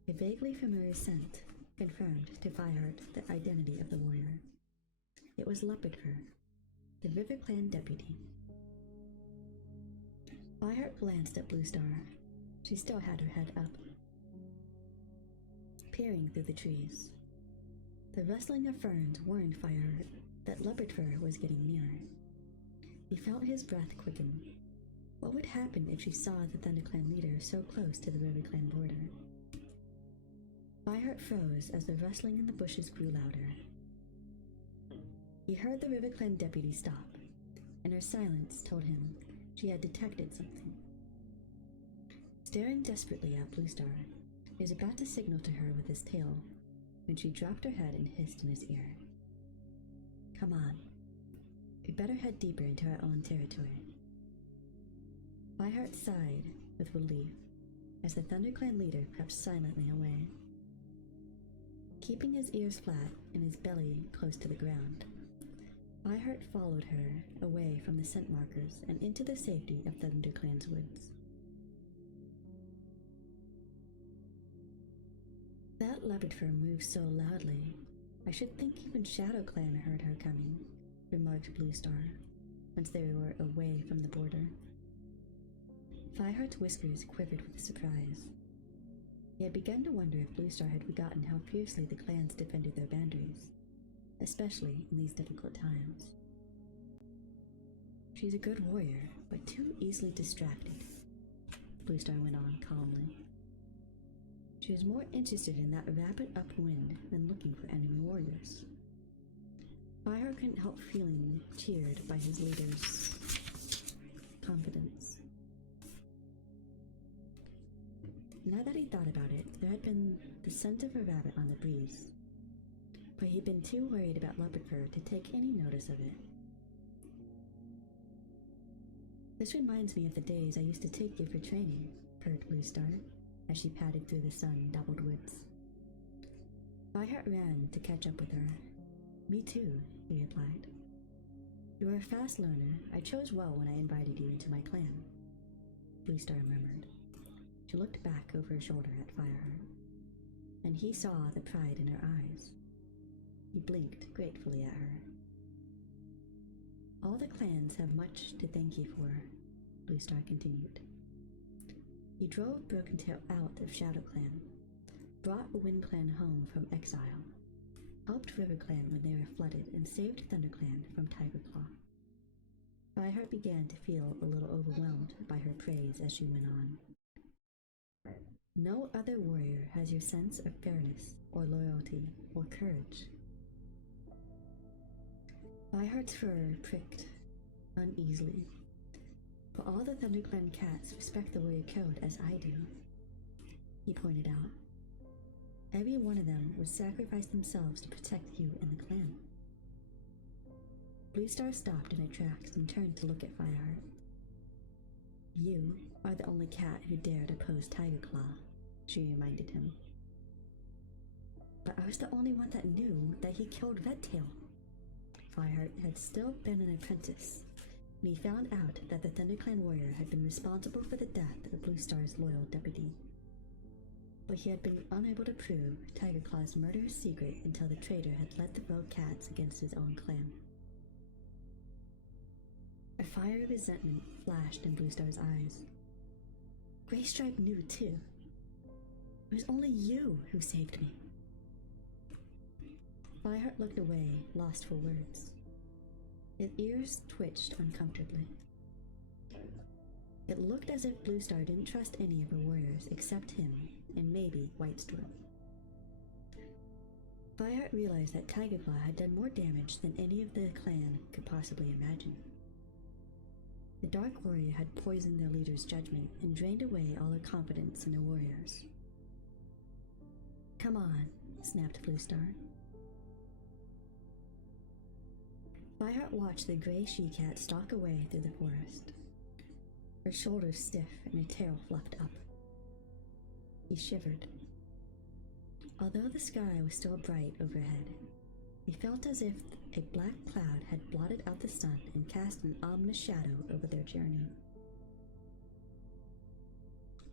A vaguely familiar scent confirmed to Fireheart the identity of the warrior. It was Leopardfur, the RiverClan deputy. Fireheart glanced at Bluestar. She still had her head up, peering through the trees. The rustling of ferns warned Fireheart that Leopardfur was getting nearer. He felt his breath quicken. What would happen if she saw the ThunderClan leader so close to the RiverClan border? Fireheart froze as the rustling in the bushes grew louder. He heard the RiverClan deputy stop, and her silence told him she had detected something. Staring desperately at Bluestar, he was about to signal to her with his tail when she dropped her head and hissed in his ear. Come on. We'd better head deeper into our own territory. Fireheart sighed with relief as the ThunderClan leader crept silently away, keeping his ears flat and his belly close to the ground. Fireheart followed her away from the scent markers and into the safety of ThunderClan's woods. leopard fur moves so loudly, I should think even Shadow Clan heard her coming, remarked Blue Star, once they were away from the border. Fireheart's whiskers quivered with surprise. He had begun to wonder if Blue Star had forgotten how fiercely the clans defended their boundaries, especially in these difficult times. She's a good warrior, but too easily distracted, Blue Star went on calmly. She was more interested in that rapid upwind than looking for enemy warriors. Fireheart couldn't help feeling cheered by his leader's confidence. Now that he thought about it, there had been the scent of a rabbit on the breeze, but he'd been too worried about leopard fur to take any notice of it. This reminds me of the days I used to take you for training, purred Blue Star, as she padded through the sun-dappled woods. Fireheart ran to catch up with her. Me too, he replied. You are a fast learner. I chose well when I invited you into my clan, Blue Star murmured. She looked back over her shoulder at Fireheart, and he saw the pride in her eyes. He blinked gratefully at her. All the clans have much to thank you for, Blue Star continued. You drove Broken Tail out of Shadow Clan, brought Wind Clan home from exile, helped River Clan when they were flooded, and saved Thunder Clan from Tiger Claw. Fireheart began to feel a little overwhelmed by her praise as she went on. No other warrior has your sense of fairness, or loyalty, or courage. Fireheart's fur pricked uneasily. But all the ThunderClan cats respect the warrior code as I do, he pointed out. Every one of them would sacrifice themselves to protect you and the clan. Blue Star stopped in her tracks and turned to look at Fireheart. You are the only cat who dared oppose Tiger Claw, she reminded him. But I was the only one that knew that he killed Redtail. Fireheart had still been an apprentice, and he found out that the ThunderClan warrior had been responsible for the death of Blue Star's loyal deputy. But he had been unable to prove Tiger Claw's murderous secret until the traitor had led the rogue cats against his own clan. A fire of resentment flashed in Blue Star's eyes. Graystripe knew too. It was only you who saved me. Fireheart looked away, lost for words. His ears twitched uncomfortably. It looked as if Blue Star didn't trust any of her warriors except him and maybe Whitestorm. Fireheart realized that Tiger Claw had done more damage than any of the clan could possibly imagine. The Dark Warrior had poisoned their leader's judgment and drained away all their confidence in their warriors. Come on, snapped Blue Star. Fireheart watched the gray she-cat stalk away through the forest, her shoulders stiff and her tail fluffed up. He shivered. Although the sky was still bright overhead, he felt as if a black cloud had blotted out the sun and cast an ominous shadow over their journey.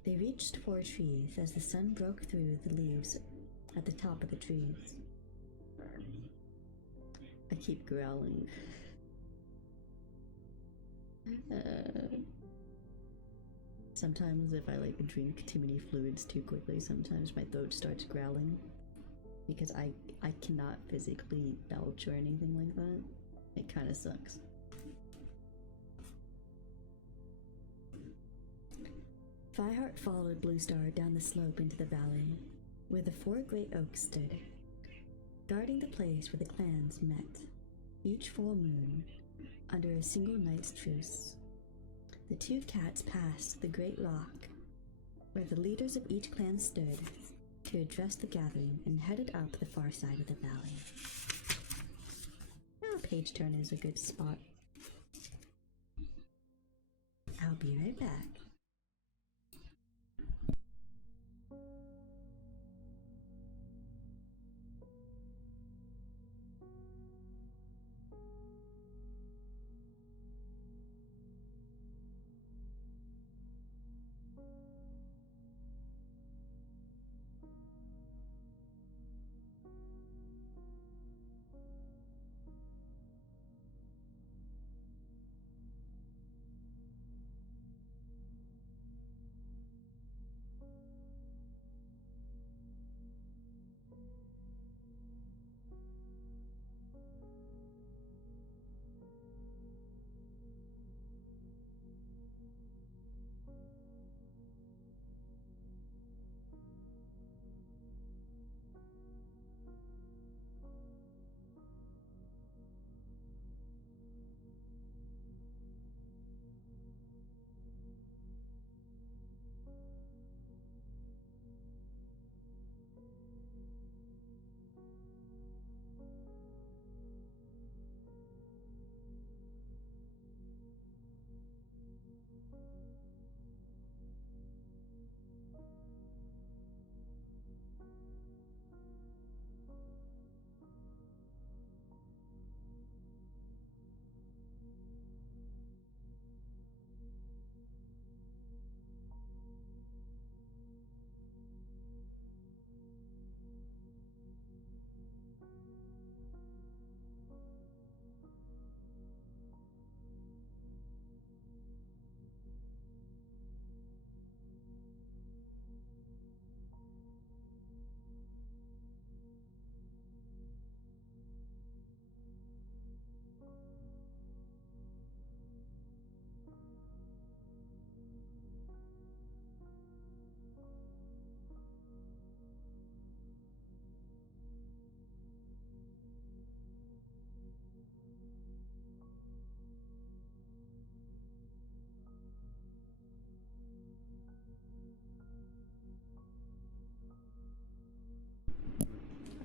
They reached 4 trees as the sun broke through the leaves at the top of the trees. I keep growling. Sometimes if I drink too many fluids too quickly, sometimes my throat starts growling because I cannot physically belch or anything like that. It kind of sucks. Fireheart followed Blue Star down the slope into the valley, where the 4 great oaks stood, guarding the place where the clans met, each full moon, under a single night's truce. The 2 cats passed the great rock, where the leaders of each clan stood, to address the gathering, and headed up the far side of the valley. Now page turn is a good spot. I'll be right back.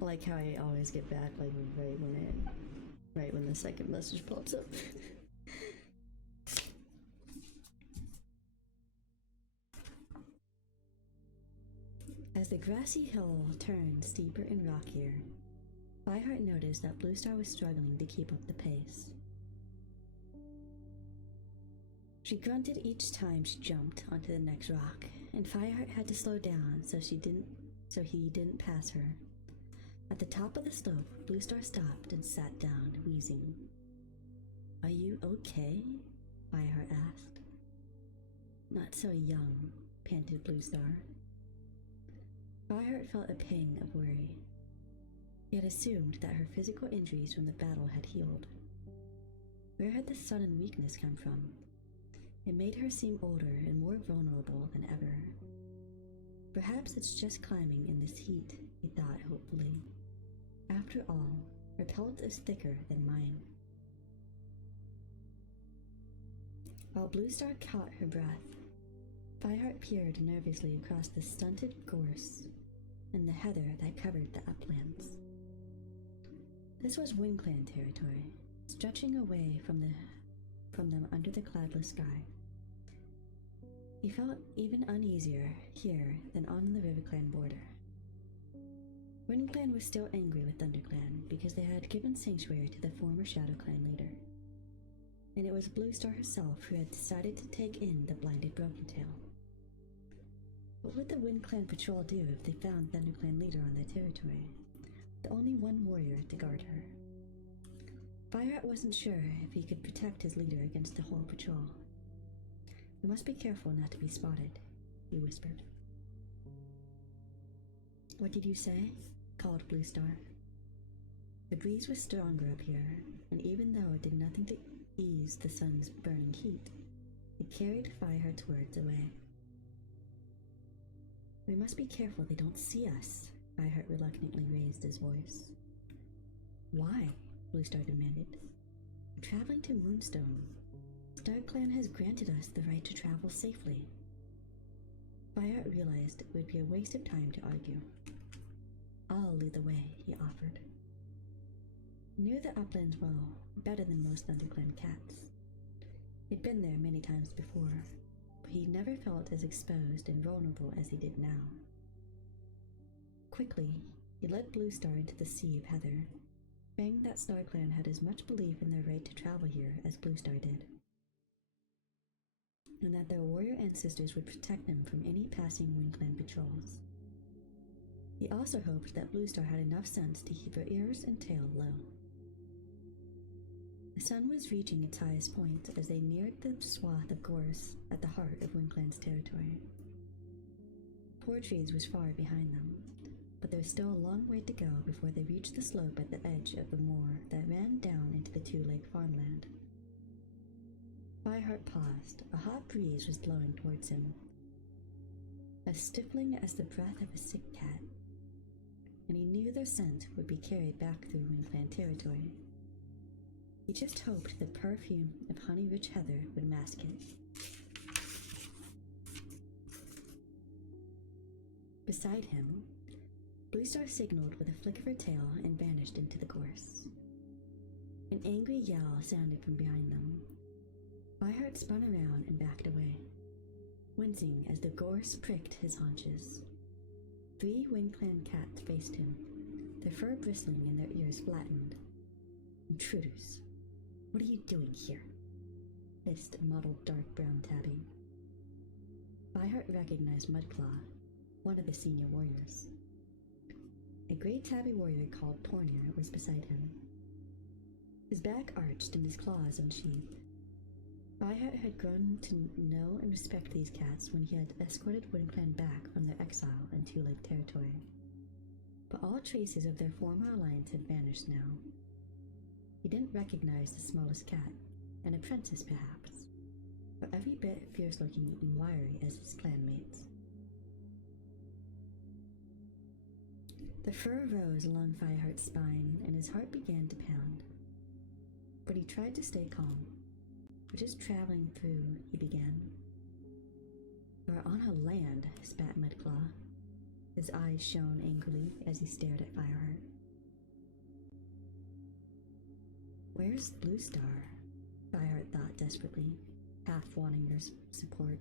I like how I always get back like right when the second message pops up. As the grassy hill turned steeper and rockier, Fireheart noticed that Bluestar was struggling to keep up the pace. She grunted each time she jumped onto the next rock, and Fireheart had to slow down so he didn't pass her. At the top of the slope, Bluestar stopped and sat down, wheezing. "Are you okay?" Fireheart asked. "Not so young," panted Bluestar. Fireheart felt a pang of worry. He had assumed that her physical injuries from the battle had healed. Where had the sudden weakness come from? It made her seem older and more vulnerable than ever. Perhaps it's just climbing in this heat, he thought hopefully. After all, her pelt is thicker than mine. While Bluestar caught her breath, Fireheart peered nervously across the stunted gorse and the heather that covered the uplands. This was WindClan territory, stretching away from them under the cloudless sky. He felt even uneasier here than on the RiverClan border. WindClan was still angry with ThunderClan because they had given sanctuary to the former ShadowClan leader, and it was Bluestar herself who had decided to take in the blinded Broken-Tail. What would the WindClan patrol do if they found ThunderClan leader on their territory, with only one warrior to guard her? Fireheart wasn't sure if he could protect his leader against the whole patrol. "We must be careful not to be spotted," he whispered. "What did you say?" called Bluestar. The breeze was stronger up here, and even though it did nothing to ease the sun's burning heat, it carried Fireheart's words away. "We must be careful they don't see us," Fireheart reluctantly raised his voice. "Why?" Bluestar demanded. "We're traveling to Moonstone. StarClan has granted us the right to travel safely." Fireheart realized it would be a waste of time to argue. "I'll lead the way," he offered. He knew the uplands well, better than most ThunderClan cats. He'd been there many times before, but he never felt as exposed and vulnerable as he did now. Quickly, he led Bluestar into the sea of heather, saying that StarClan had as much belief in their right to travel here as Bluestar did, and that their warrior ancestors would protect them from any passing WindClan patrols. He also hoped that Bluestar had enough sense to keep her ears and tail low. The sun was reaching its highest point as they neared the swath of gorse at the heart of WindClan's territory. Trees was far behind them, but there was still a long way to go before they reached the slope at the edge of the moor that ran down into the two-lake farmland. Fireheart paused. A hot breeze was blowing towards him, as stifling as the breath of a sick cat, and he knew their scent would be carried back through WindClan territory. He just hoped the perfume of honey-rich heather would mask it. Beside him, Bluestar signaled with a flick of her tail and vanished into the gorse. An angry yowl sounded from behind them. Fireheart spun around and backed away, wincing as the gorse pricked his haunches. 3 WindClan cats faced him, their fur bristling and their ears flattened. "Intruders! What are you doing here?" hissed a mottled dark brown tabby. Fireheart recognized Mudclaw, one of the senior warriors. A great tabby warrior called Tornir was beside him, his back arched and his claws unsheathed. Fireheart had grown to know and respect these cats when he had escorted WindClan back from their exile in Two Lake territory, but all traces of their former alliance had vanished now. He didn't recognize the smallest cat, an apprentice perhaps, but every bit fierce-looking and wiry as his clanmates. The fur rose along Fireheart's spine, and his heart began to pound. But he tried to stay calm. "We're just traveling through," he began. "We're on a land," spat Mudclaw. His eyes shone angrily as he stared at Fireheart. Where's Blue Star? Fireheart thought desperately, half wanting their support,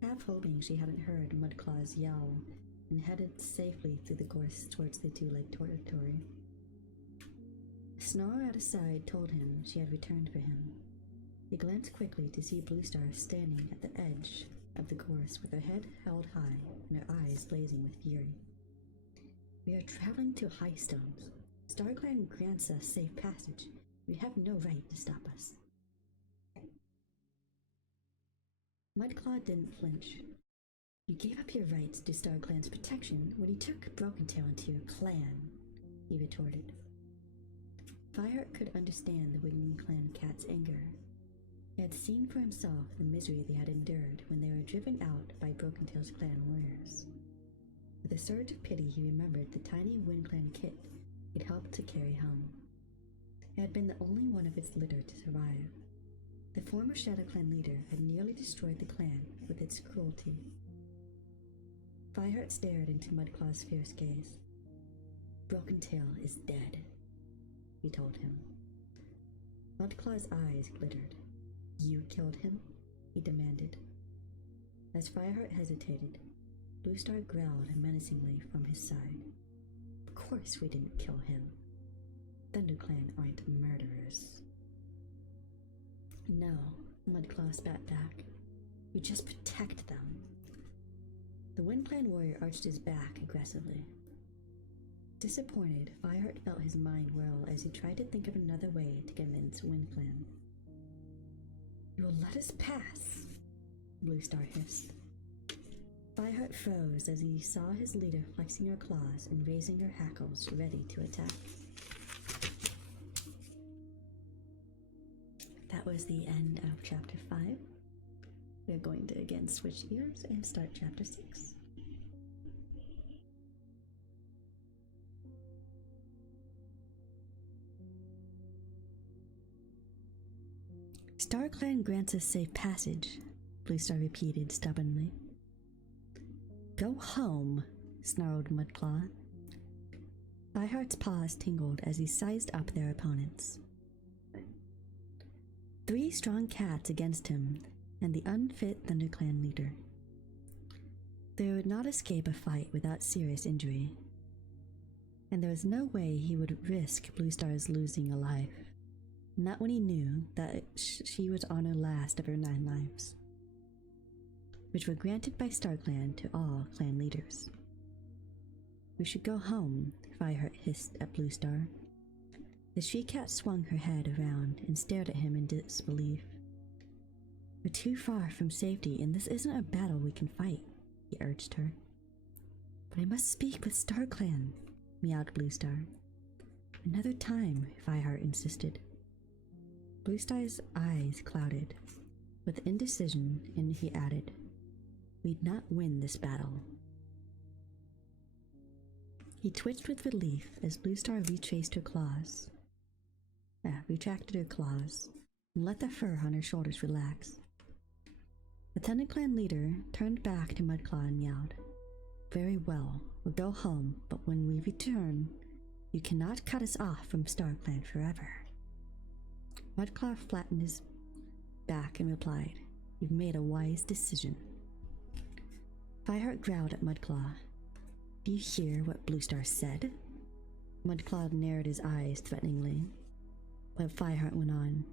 half hoping she hadn't heard Mudclaw's yowl and headed safely through the gorse towards the two-leg territory. A snarl at his side told him she had returned for him. He glanced quickly to see Blue Star standing at the edge of the gorse with her head held high and her eyes blazing with fury. We are traveling to Highstones. StarClan grants us safe passage. You have no right to stop us. Mudclaw didn't flinch. You gave up your rights to StarClan's protection when you took Broken Tail into your clan, he retorted. Fireheart could understand the Winged Clan cat's anger. He had seen for himself the misery they had endured when they were driven out by Broken Tail's clan warriors. With a surge of pity, he remembered the tiny Wind Clan kit he'd helped to carry home. It had been the only one of its litter to survive. The former Shadow Clan leader had nearly destroyed the clan with its cruelty. Fireheart stared into Mudclaw's fierce gaze. Broken Tail is dead, he told him. Mudclaw's eyes glittered. You killed him? He demanded. As Fireheart hesitated, Blue Star growled menacingly from his side. Of course we didn't kill him. ThunderClan aren't murderers. No, Mudclaw spat back. You just protect them. The Wind Clan warrior arched his back aggressively. Disappointed, Fireheart felt his mind whirl as he tried to think of another way to convince Wind Clan. You will let us pass, Blue Star hissed. Fireheart froze as he saw his leader flexing her claws and raising her hackles, ready to attack. That was the end of Chapter 5. We are going to again switch gears and start Chapter 6. StarClan grants us safe passage, Blue Star repeated stubbornly. Go home, snarled Mudclaw. Fireheart's paws tingled as he sized up their opponents. 3 strong cats against him, and the unfit ThunderClan leader. They would not escape a fight without serious injury, and there was no way he would risk Blue Star's losing a life, not when he knew that she was on her last of her 9 lives, which were granted by StarClan to all clan leaders. We should go home, Fireheart hissed at Blue Star. The she-cat swung her head around and stared at him in disbelief. We're too far from safety, and this isn't a battle we can fight, he urged her. But I must speak with StarClan, meowed Blue Star. Another time, Fireheart insisted. Blue Star's eyes clouded with indecision, and he added, We'd not win this battle. He twitched with relief as Blue Star retracted her claws, and let the fur on her shoulders relax. The ThunderClan leader turned back to Mudclaw and meowed. Very well, we'll go home, but when we return, you cannot cut us off from StarClan forever. Mudclaw flattened his back and replied, You've made a wise decision. Fireheart growled at Mudclaw. Do you hear what Blue Star said? Mudclaw narrowed his eyes threateningly, but Fireheart went on.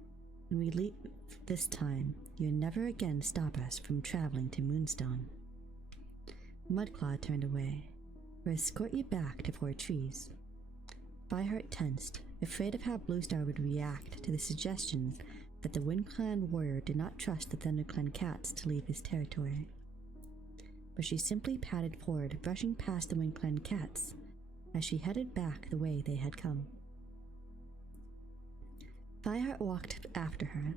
When we leave this time, you'll never again stop us from traveling to Moonstone. Mudclaw turned away. We'll escort you back to 4 trees. Fireheart tensed, afraid of how Blue Star would react to the suggestion that the Wind Clan warrior did not trust the ThunderClan cats to leave his territory. But she simply padded forward, brushing past the Wind Clan cats as she headed back the way they had come. Fireheart walked after her,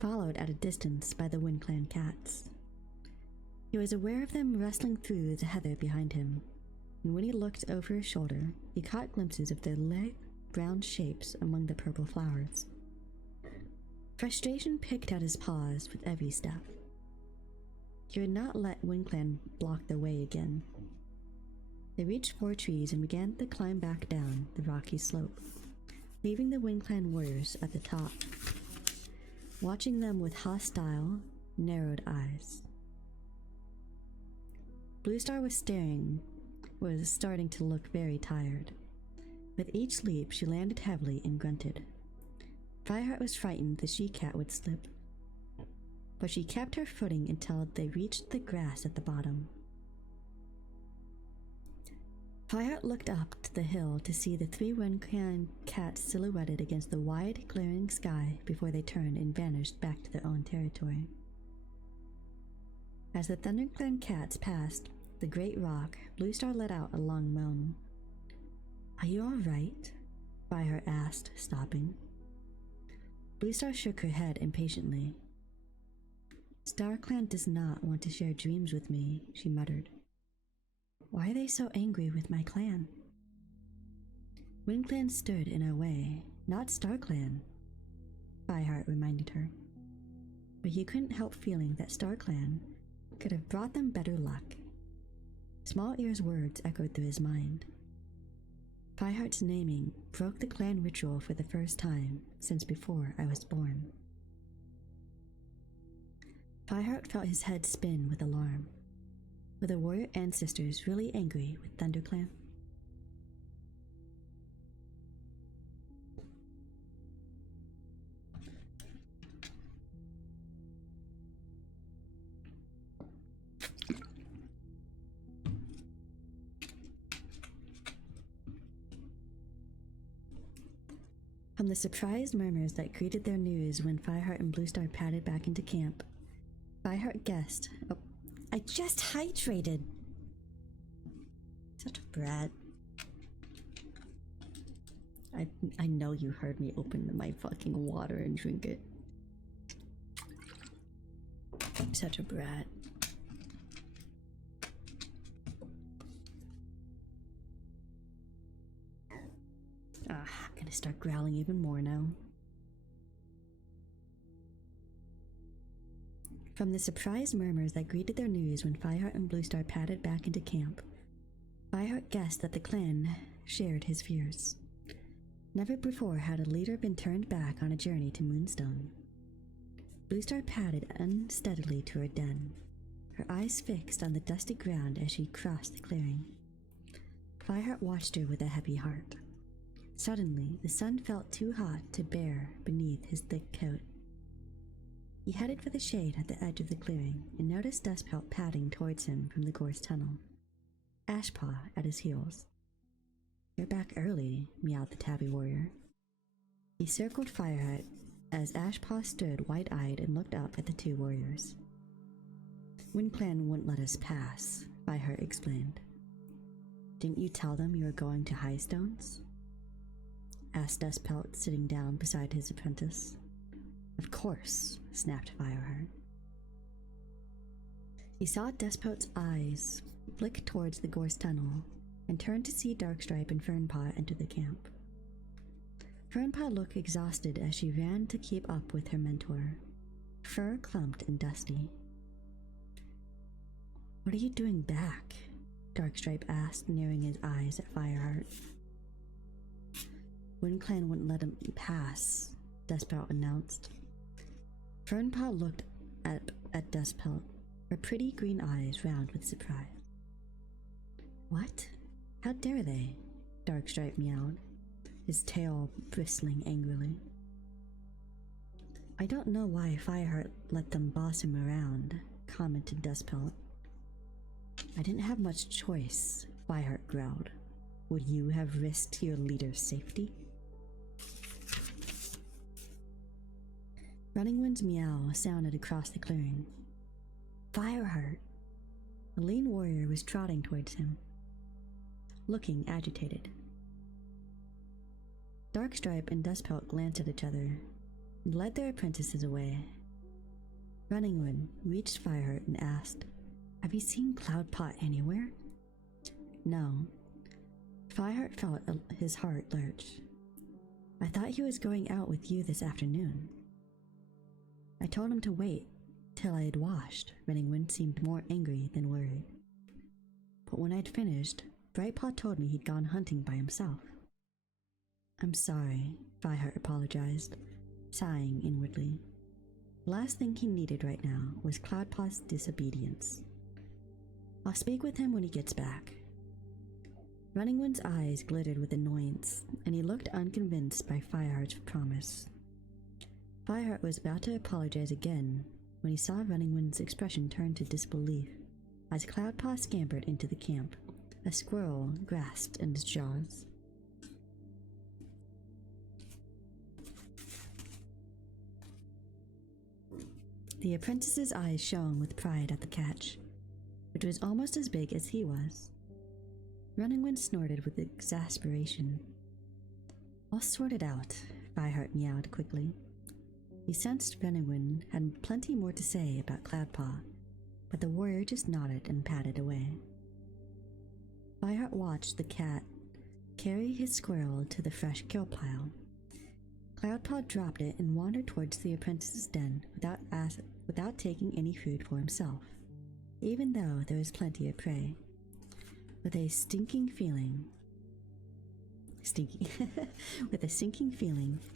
followed at a distance by the Wind Clan cats. He was aware of them rustling through the heather behind him, and when he looked over his shoulder, he caught glimpses of their light brown shapes among the purple flowers. Frustration picked at his paws with every step. He would not let Wind Clan block their way again. They reached 4 trees and began to climb back down the rocky slope. leaving the Wind Clan warriors at the top, watching them with hostile, narrowed eyes. Bluestar was starting to look very tired. With each leap, she landed heavily and grunted. Fireheart was frightened the she-cat would slip, but she kept her footing until they reached the grass at the bottom. Fireheart looked up to the hill to see the three Wind Clan cats silhouetted against the wide, glaring sky before they turned and vanished back to their own territory. As the Thunder Clan cats passed the great rock, Bluestar let out a long moan. "Are you all right?" Fireheart asked, stopping. Bluestar shook her head impatiently. "StarClan does not want to share dreams with me," she muttered. "Why are they so angry with my clan?" "WindClan stood in our way, not StarClan," Fireheart reminded her. But he couldn't help feeling that StarClan could have brought them better luck. Small Ear's words echoed through his mind. Fireheart's naming broke the clan ritual for the first time since before I was born. Fireheart felt his head spin with alarm. Were the warrior ancestors really angry with ThunderClan? From the surprised murmurs that greeted their news when Fireheart and Bluestar padded back into camp, Fireheart guessed, "Oh, I just hydrated!" Such a brat. I know you heard me open my fucking water and drink it. Such a brat. I'm gonna start growling even more now. From the surprised murmurs that greeted their news when Fireheart and Bluestar padded back into camp, Fireheart guessed that the clan shared his fears. Never before had a leader been turned back on a journey to Moonstone. Bluestar padded unsteadily to her den, her eyes fixed on the dusty ground as she crossed the clearing. Fireheart watched her with a heavy heart. Suddenly, the sun felt too hot to bear beneath his thick coat. He headed for the shade at the edge of the clearing and noticed Dustpelt padding towards him from the gorse tunnel, Ashpaw at his heels. "You're back early," meowed the tabby warrior. He circled Fireheart as Ashpaw stood wide-eyed and looked up at the two warriors. "WindClan wouldn't let us pass," Fireheart explained. "Didn't you tell them you were going to Highstones?" asked Dustpelt, sitting down beside his apprentice. "Of course," snapped Fireheart. He saw Dustpelt's eyes flick towards the gorse tunnel and turned to see Darkstripe and Fernpaw enter the camp. Fernpaw looked exhausted as she ran to keep up with her mentor, fur clumped and dusty. "What are you doing back?" Darkstripe asked, narrowing his eyes at Fireheart. "WindClan wouldn't let him pass," Dustpelt announced. Fernpaw looked at Dustpelt, her pretty green eyes round with surprise. "What? How dare they?" Darkstripe meowed, his tail bristling angrily. "I don't know why Fireheart let them boss him around," commented Dustpelt. "I didn't have much choice," Fireheart growled. "Would you have risked your leader's safety?" Running Wind's meow sounded across the clearing. "Fireheart!" A lean warrior was trotting towards him, looking agitated. Darkstripe and Dustpelt glanced at each other and led their apprentices away. Running Wind reached Fireheart and asked, "Have you seen Cloudpot anywhere?" "No." Fireheart felt his heart lurch. "I thought he was going out with you this afternoon." "I told him to wait till I had washed." Running Wind seemed more angry than worried. "But when I'd finished, Brightpaw told me he'd gone hunting by himself." "I'm sorry," Fireheart apologized, sighing inwardly. The last thing he needed right now was Cloudpaw's disobedience. I'll speak with him when he gets back. Running Wind's eyes glittered with annoyance, and he looked unconvinced by Fireheart's promise. Fireheart was about to apologize again when he saw Running Wind's expression turn to disbelief as Cloudpaw scampered into the camp, a squirrel grasped in his jaws. The apprentice's eyes shone with pride at the catch, which was almost as big as he was. Running Wind snorted with exasperation. I'll sort it out, Fireheart meowed quickly. He sensed Running Wind had plenty more to say about Cloudpaw, but the warrior just nodded and patted away. Fireheart watched the cat carry his squirrel to the fresh kill pile. Cloudpaw dropped it and wandered towards the apprentice's den without taking any food for himself, even though there was plenty of prey. With a sinking feeling,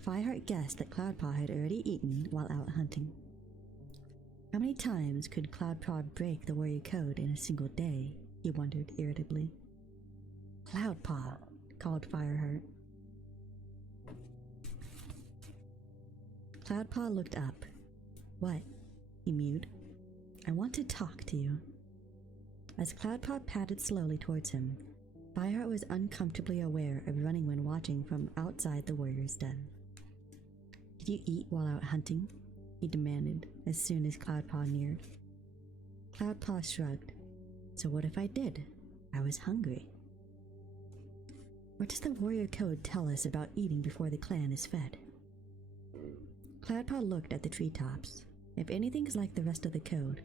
Fireheart guessed that Cloudpaw had already eaten while out hunting. How many times could Cloudpaw break the warrior code in a single day? He wondered irritably. Cloudpaw, called Fireheart. Cloudpaw looked up. What? He mewed. I want to talk to you. As Cloudpaw padded slowly towards him, Fireheart was uncomfortably aware of Running Wind watching from outside the warrior's den. Did you eat while out hunting? He demanded as soon as Cloudpaw neared. Cloudpaw shrugged. So what if I did? I was hungry. What does the warrior code tell us about eating before the clan is fed? Cloudpaw looked at the treetops. If anything's like the rest of the code,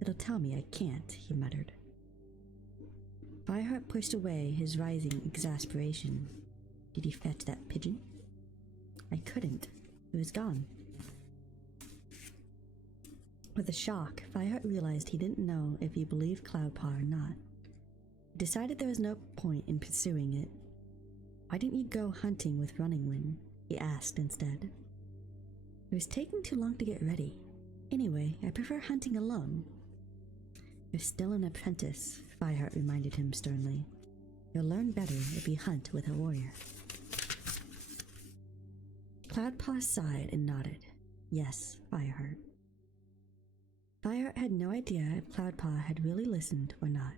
it'll tell me I can't, he muttered. Fireheart pushed away his rising exasperation. Did you fetch that pigeon? I couldn't. It was gone. With a shock, Fireheart realized he didn't know if he believed Cloudpaw or not. He decided there was no point in pursuing it. Why didn't you go hunting with Running Wind? He asked instead. It was taking too long to get ready. Anyway, I prefer hunting alone. You're still an apprentice, Fireheart reminded him sternly. You'll learn better if you hunt with a warrior. Cloudpaw sighed and nodded. Yes, Fireheart. Fireheart had no idea if Cloudpaw had really listened or not.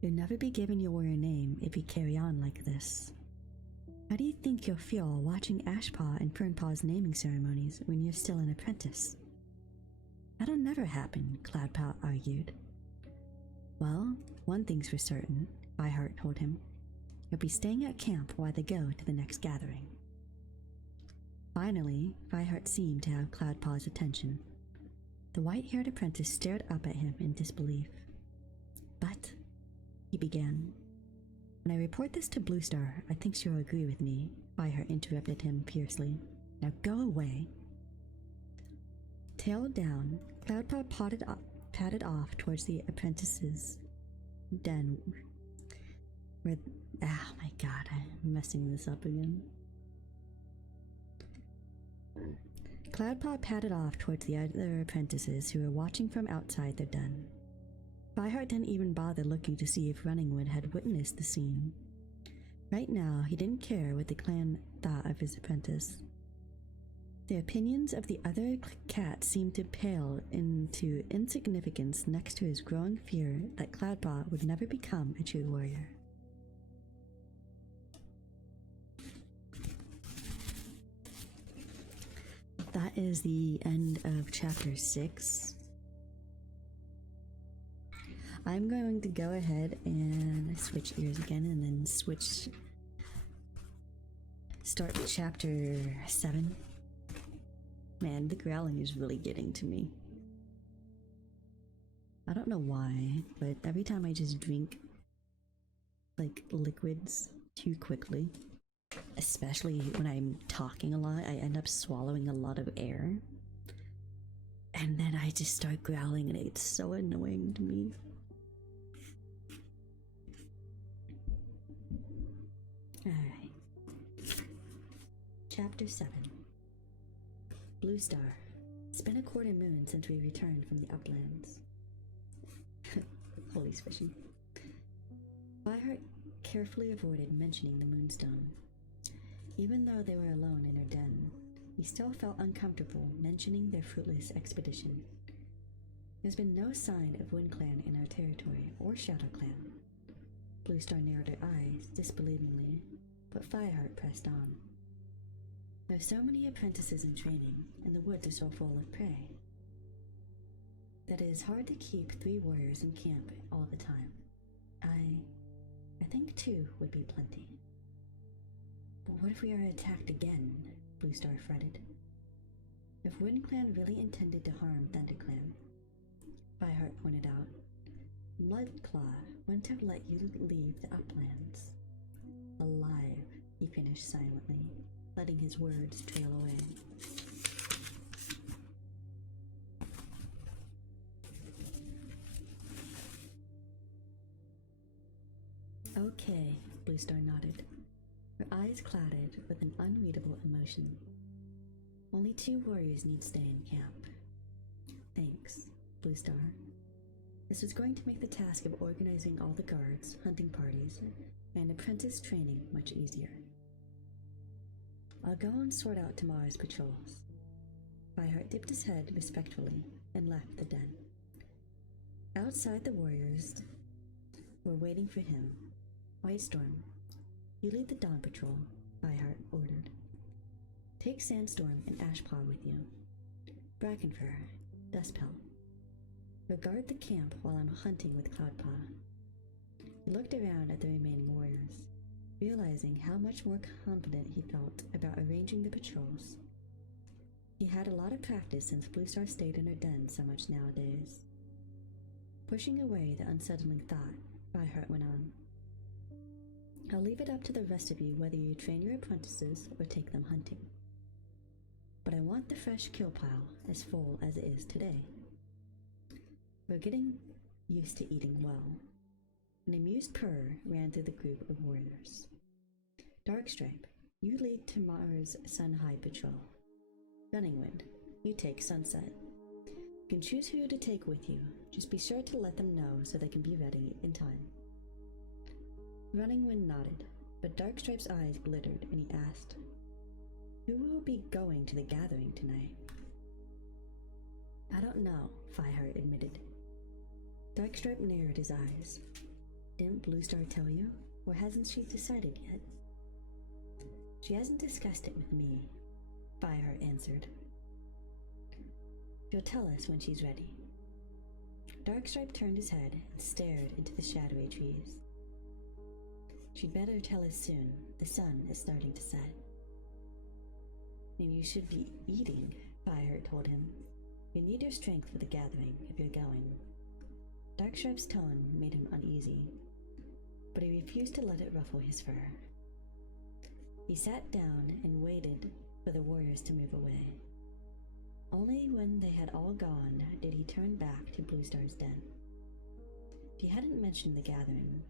You'll never be given your warrior name if you carry on like this. How do you think you'll feel watching Ashpaw and Fernpaw's naming ceremonies when you're still an apprentice? That'll never happen, Cloudpaw argued. Well, one thing's for certain, Fireheart told him. You'll be staying at camp while they go to the next gathering. Finally, Fireheart seemed to have Cloudpaw's attention. The white-haired apprentice stared up at him in disbelief. But, he began. When I report this to Bluestar, I think she'll agree with me, Fireheart interrupted him fiercely. Now go away. Tail down, Cloudpaw padded off towards the apprentice's den. Oh my god, I'm messing this up again. Cloudpaw padded off towards the other apprentices who were watching from outside their den. Fireheart didn't even bother looking to see if Running Wind had witnessed the scene. Right now, he didn't care what the clan thought of his apprentice. The opinions of the other cat seemed to pale into insignificance next to his growing fear that Cloudpaw would never become a true warrior. That is the end of chapter 6. I'm going to go ahead and switch ears again and then start with chapter 7. Man, the growling is really getting to me. I don't know why, but every time I just drink like liquids too quickly, especially when I'm talking a lot, I end up swallowing a lot of air. And then I just start growling and it's so annoying to me. Alright. Chapter 7. Blue Star. It's been a quarter moon since we returned from the uplands. Holy fishing. Fireheart carefully avoided mentioning the moonstone. Even though they were alone in her den, he still felt uncomfortable mentioning their fruitless expedition. There's been no sign of Wind Clan in our territory or Shadow Clan. Blue Star narrowed her eyes disbelievingly, but Fireheart pressed on. There are so many apprentices in training, and the woods are so full of prey, that it is hard to keep 3 warriors in camp all the time. I think 2 would be plenty. But what if we are attacked again? Blue Star fretted. If Wind Clan really intended to harm Thunder Clan, Fireheart pointed out, Bloodclaw wouldn't have let you leave the uplands. Alive, he finished silently, letting his words trail away. Okay, Blue Star nodded. Her eyes clouded with an unreadable emotion. Only 2 warriors need stay in camp. Thanks, Blue Star. This was going to make the task of organizing all the guards, hunting parties, and apprentice training much easier. I'll go and sort out tomorrow's patrols. Fireheart dipped his head respectfully and left the den. Outside, the warriors were waiting for him. Whitestorm, you lead the dawn patrol, Fireheart ordered. Take Sandstorm and Ashpaw with you. Brackenfur, Dustpelt. Guard the camp while I'm hunting with Cloudpaw. He looked around at the remaining warriors, realizing how much more confident he felt about arranging the patrols. He had a lot of practice since Blue Star stayed in her den so much nowadays. Pushing away the unsettling thought, Fireheart went on. I'll leave it up to the rest of you whether you train your apprentices or take them hunting. But I want the fresh kill pile as full as it is today. We're getting used to eating well. An amused purr ran through the group of warriors. Darkstripe, you lead tomorrow's Sun High patrol. Runningwind, you take Sunset. You can choose who to take with you. Just be sure to let them know so they can be ready in time. Runningwind nodded, but Darkstripe's eyes glittered and he asked, Who will be going to the gathering tonight? I don't know, Fireheart admitted. Darkstripe narrowed his eyes. Didn't Blue Star tell you, or hasn't she decided yet? She hasn't discussed it with me, Fireheart answered. She'll tell us when she's ready. Darkstripe turned his head and stared into the shadowy trees. She'd better tell us soon. The sun is starting to set. Maybe you should be eating, Fireheart told him. You need your strength for the gathering if you're going. Darkstripe's tone made him uneasy, but he refused to let it ruffle his fur. He sat down and waited for the warriors to move away. Only when they had all gone did he turn back to Blue Star's den. He hadn't mentioned the gathering,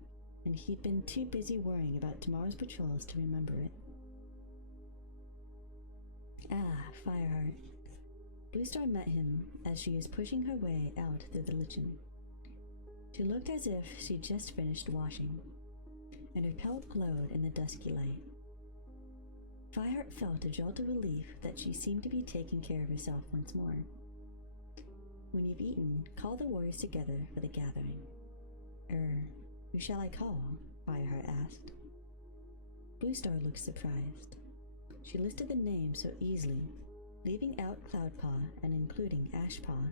and he'd been too busy worrying about tomorrow's patrols to remember it. Ah, Fireheart. Blue Star met him as she was pushing her way out through the lichen. She looked as if she'd just finished washing, and her pelt glowed in the dusky light. Fireheart felt a jolt of relief that she seemed to be taking care of herself once more. When you've eaten, call the warriors together for the gathering. Who shall I call? Fireheart asked. Blue Star looked surprised. She listed the names so easily, leaving out Cloudpaw and including Ashpaw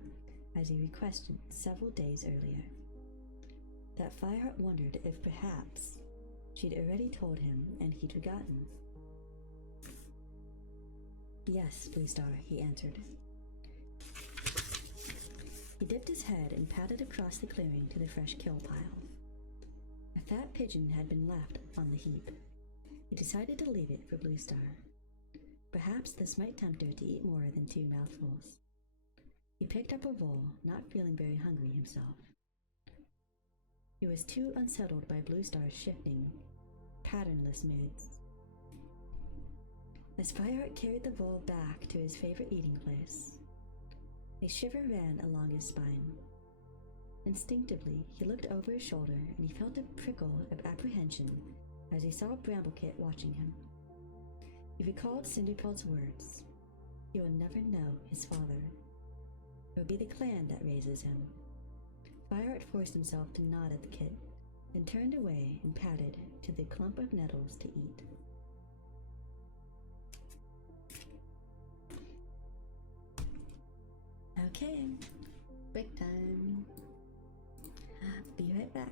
as he requested several days earlier. That Fireheart wondered if perhaps she'd already told him and he'd forgotten. Yes, Blue Star, he answered. He dipped his head and padded across the clearing to the fresh kill pile. A fat pigeon had been left on the heap. He decided to leave it for Blue Star. Perhaps this might tempt her to eat more than 2 mouthfuls. He picked up a roll, not feeling very hungry himself. He was too unsettled by Blue Star's shifting, patternless moods. As Fireheart carried the bowl back to his favorite eating place, a shiver ran along his spine. Instinctively, he looked over his shoulder and he felt a prickle of apprehension as he saw Bramblekit watching him. He recalled Cinderpearl's words. He will never know his father. It will be the clan that raises him. Fireheart forced himself to nod at the kid, then turned away and padded to the clump of nettles to eat. Okay, break time. Be right back.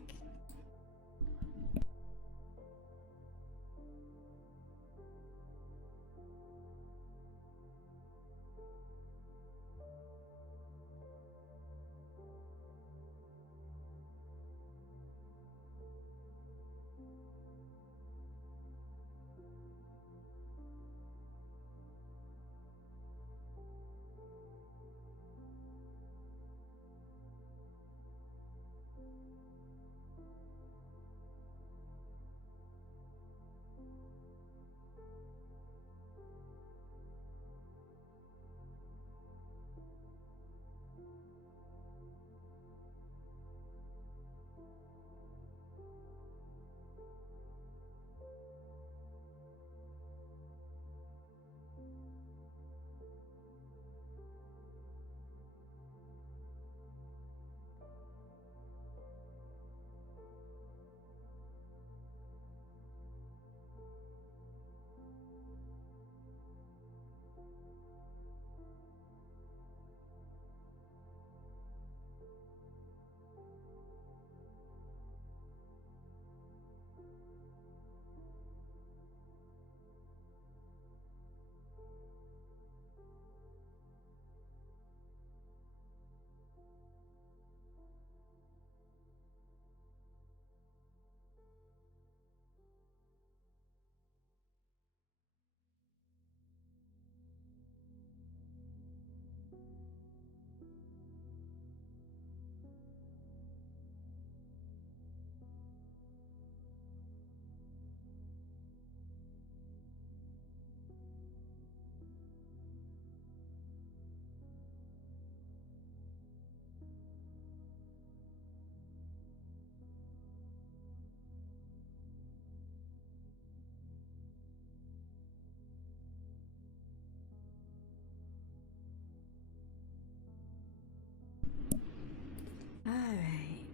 Alright.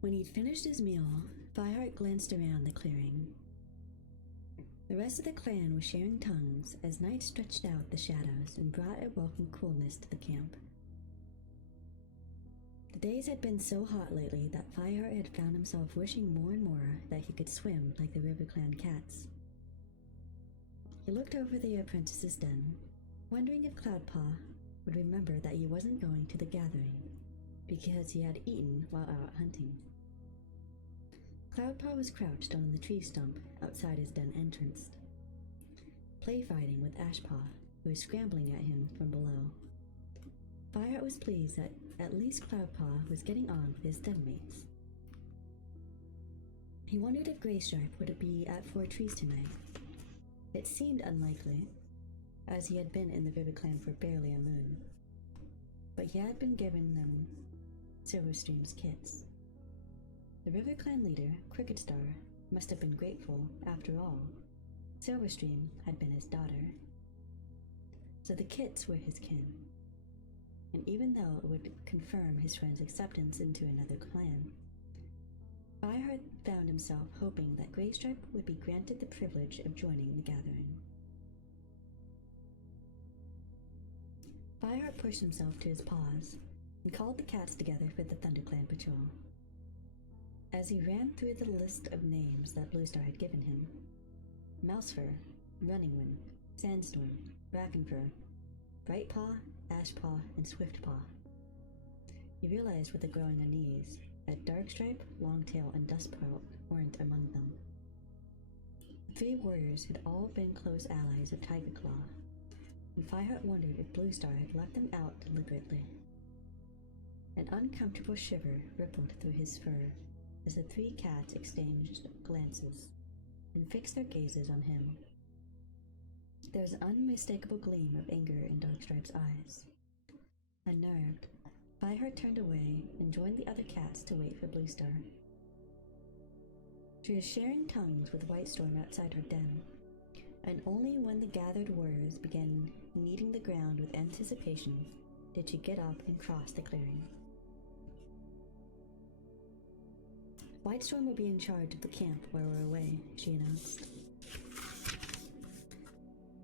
When he'd finished his meal, Fireheart glanced around the clearing. The rest of the clan was sharing tongues as night stretched out the shadows and brought a welcome coolness to the camp. The days had been so hot lately that Fireheart had found himself wishing more and more that he could swim like the River Clan cats. He looked over the apprentice's den, wondering if Cloudpaw would remember that he wasn't going to the gathering, because he had eaten while out hunting. Cloudpaw was crouched on the tree stump outside his den entrance, play fighting with Ashpaw, who was scrambling at him from below. Fireheart was pleased that at least Cloudpaw was getting on with his den mates. He wondered if Graystripe would be at Four Trees tonight. It seemed unlikely, as he had been in the River Clan for barely a moon, but he had been given them Silverstream's kits. The River Clan leader, Cricketstar, must have been grateful. After all, Silverstream had been his daughter. So the kits were his kin, and even though it would confirm his friend's acceptance into another clan, Fireheart found himself hoping that Graystripe would be granted the privilege of joining the gathering. Fireheart pushed himself to his paws and called the cats together for the ThunderClan patrol. As he ran through the list of names that Bluestar had given him, Mousefur, Runningwind, Sandstorm, Brackenfur, Brightpaw, Ashpaw, and Swiftpaw, he realized with a growing unease that Darkstripe, Longtail, and Dustpearl weren't among them. The three warriors had all been close allies of Tigerclaw, and Fireheart wondered if Bluestar had left them out deliberately. An uncomfortable shiver rippled through his fur as the three cats exchanged glances and fixed their gazes on him. There was an unmistakable gleam of anger in Darkstripe's eyes. Unnerved, Fireheart turned away and joined the other cats to wait for Bluestar. She was sharing tongues with Whitestorm outside her den, and only when the gathered warriors began kneading the ground with anticipation did she get up and cross the clearing. Whitestorm will be in charge of the camp while we're away, she announced.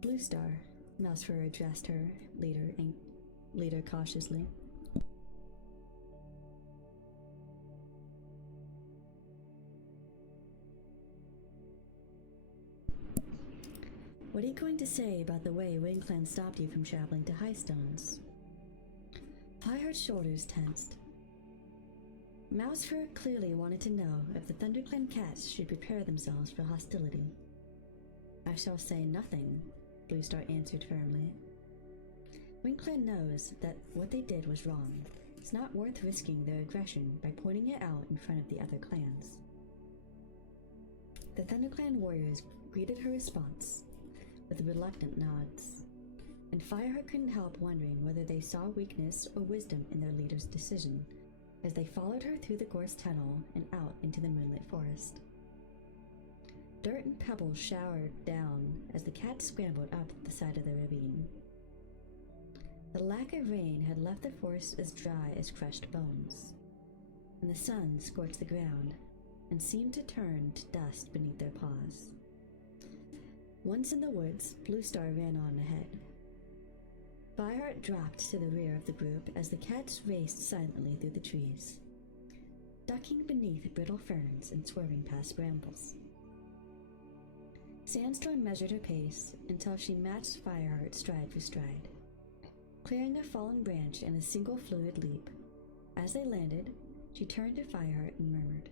Bluestar, Mousefur addressed her leader cautiously. What are you going to say about the way WindClan stopped you from traveling to Highstones? Fireheart's shoulders tensed. Mousefur clearly wanted to know if the ThunderClan cats should prepare themselves for hostility. I shall say nothing, Bluestar answered firmly. WindClan knows that what they did was wrong. It's not worth risking their aggression by pointing it out in front of the other clans. The ThunderClan warriors greeted her response with reluctant nods, and Fireheart couldn't help wondering whether they saw weakness or wisdom in their leader's decision as they followed her through the gorse tunnel and out into the moonlit forest. Dirt and pebbles showered down as the cats scrambled up the side of the ravine. The lack of rain had left the forest as dry as crushed bones, and the sun scorched the ground and seemed to turn to dust beneath their paws. Once in the woods, Bluestar ran on ahead. Fireheart dropped to the rear of the group as the cats raced silently through the trees, ducking beneath brittle ferns and swerving past brambles. Sandstorm measured her pace until she matched Fireheart stride for stride, clearing a fallen branch in a single fluid leap. As they landed, she turned to Fireheart and murmured,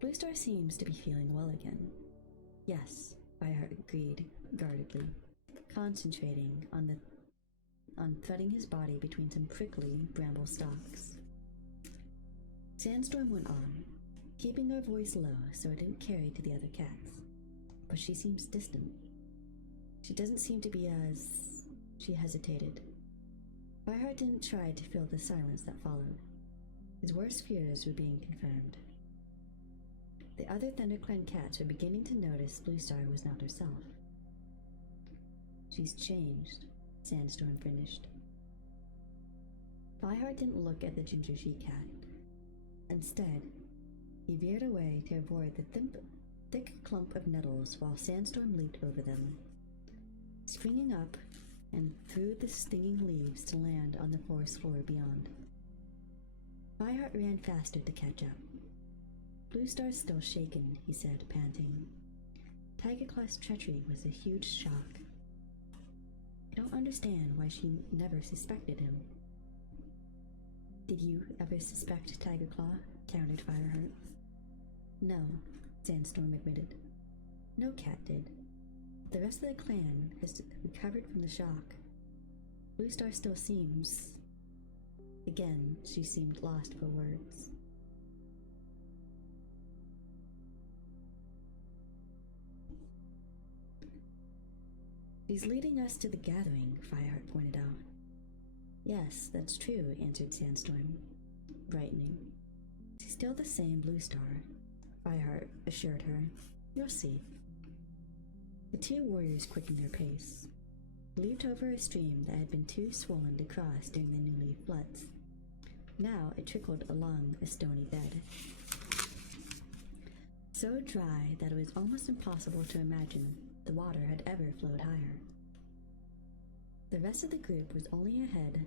"Bluestar seems to be feeling well again." "Yes," Fireheart agreed guardedly, concentrating on threading his body between some prickly bramble stalks. Sandstorm went on, keeping her voice low so it didn't carry to the other cats. "But she seems distant. She doesn't seem to be as..." She hesitated. Fireheart didn't try to fill the silence that followed. His worst fears were being confirmed. The other ThunderClan cats were beginning to notice Bluestar was not herself. "She's changed," Sandstorm finished. Fireheart didn't look at the ginger she-cat. Instead, he veered away to avoid the thick clump of nettles while Sandstorm leaped over them, springing up and through the stinging leaves to land on the forest floor beyond. Fireheart ran faster to catch up. "Bluestar's still shaken," he said, panting. "Tigerclaw's treachery was a huge shock. I don't understand why she never suspected him." "Did you ever suspect Tigerclaw?" countered Fireheart. "No," Sandstorm admitted. "No cat did. The rest of the clan has recovered from the shock. Bluestar still seems..." Again, she seemed lost for words. "She's leading us to the gathering," Fireheart pointed out. "Yes, that's true," answered Sandstorm, brightening. "She's still the same Bluestar," Fireheart assured her. "You'll see." The two warriors quickened their pace, leaped over a stream that had been too swollen to cross during the New Leaf floods. Now it trickled along a stony bed, so dry that it was almost impossible to imagine the water had ever flowed higher. The rest of the group was only ahead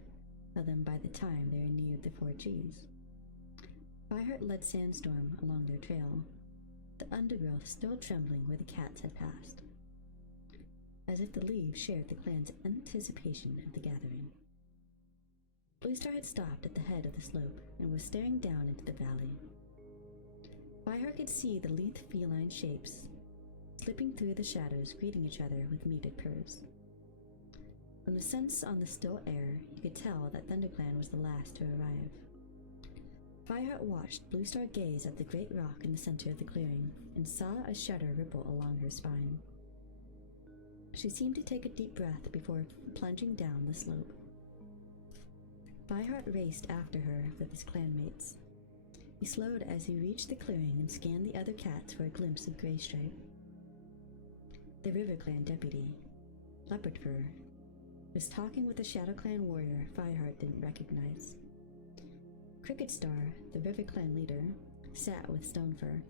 of them by the time they were near the 4Gs. Fireheart led Sandstorm along their trail, the undergrowth still trembling where the cats had passed, as if the leaves shared the clan's anticipation of the gathering. Bluestar had stopped at the head of the slope and was staring down into the valley. Fireheart could see the lithe feline shapes slipping through the shadows, greeting each other with muted purrs. From the scents on the still air, you could tell that ThunderClan was the last to arrive. Fireheart watched Bluestar gaze at the great rock in the center of the clearing and saw a shudder ripple along her spine. She seemed to take a deep breath before plunging down the slope. Fireheart raced after her with his clanmates. He slowed as he reached the clearing and scanned the other cats for a glimpse of Greystripe. The River Clan deputy, Leopardfur, was talking with a Shadow Clan warrior Fireheart didn't recognize. Cricket Star, the River Clan leader, sat with Stonefur,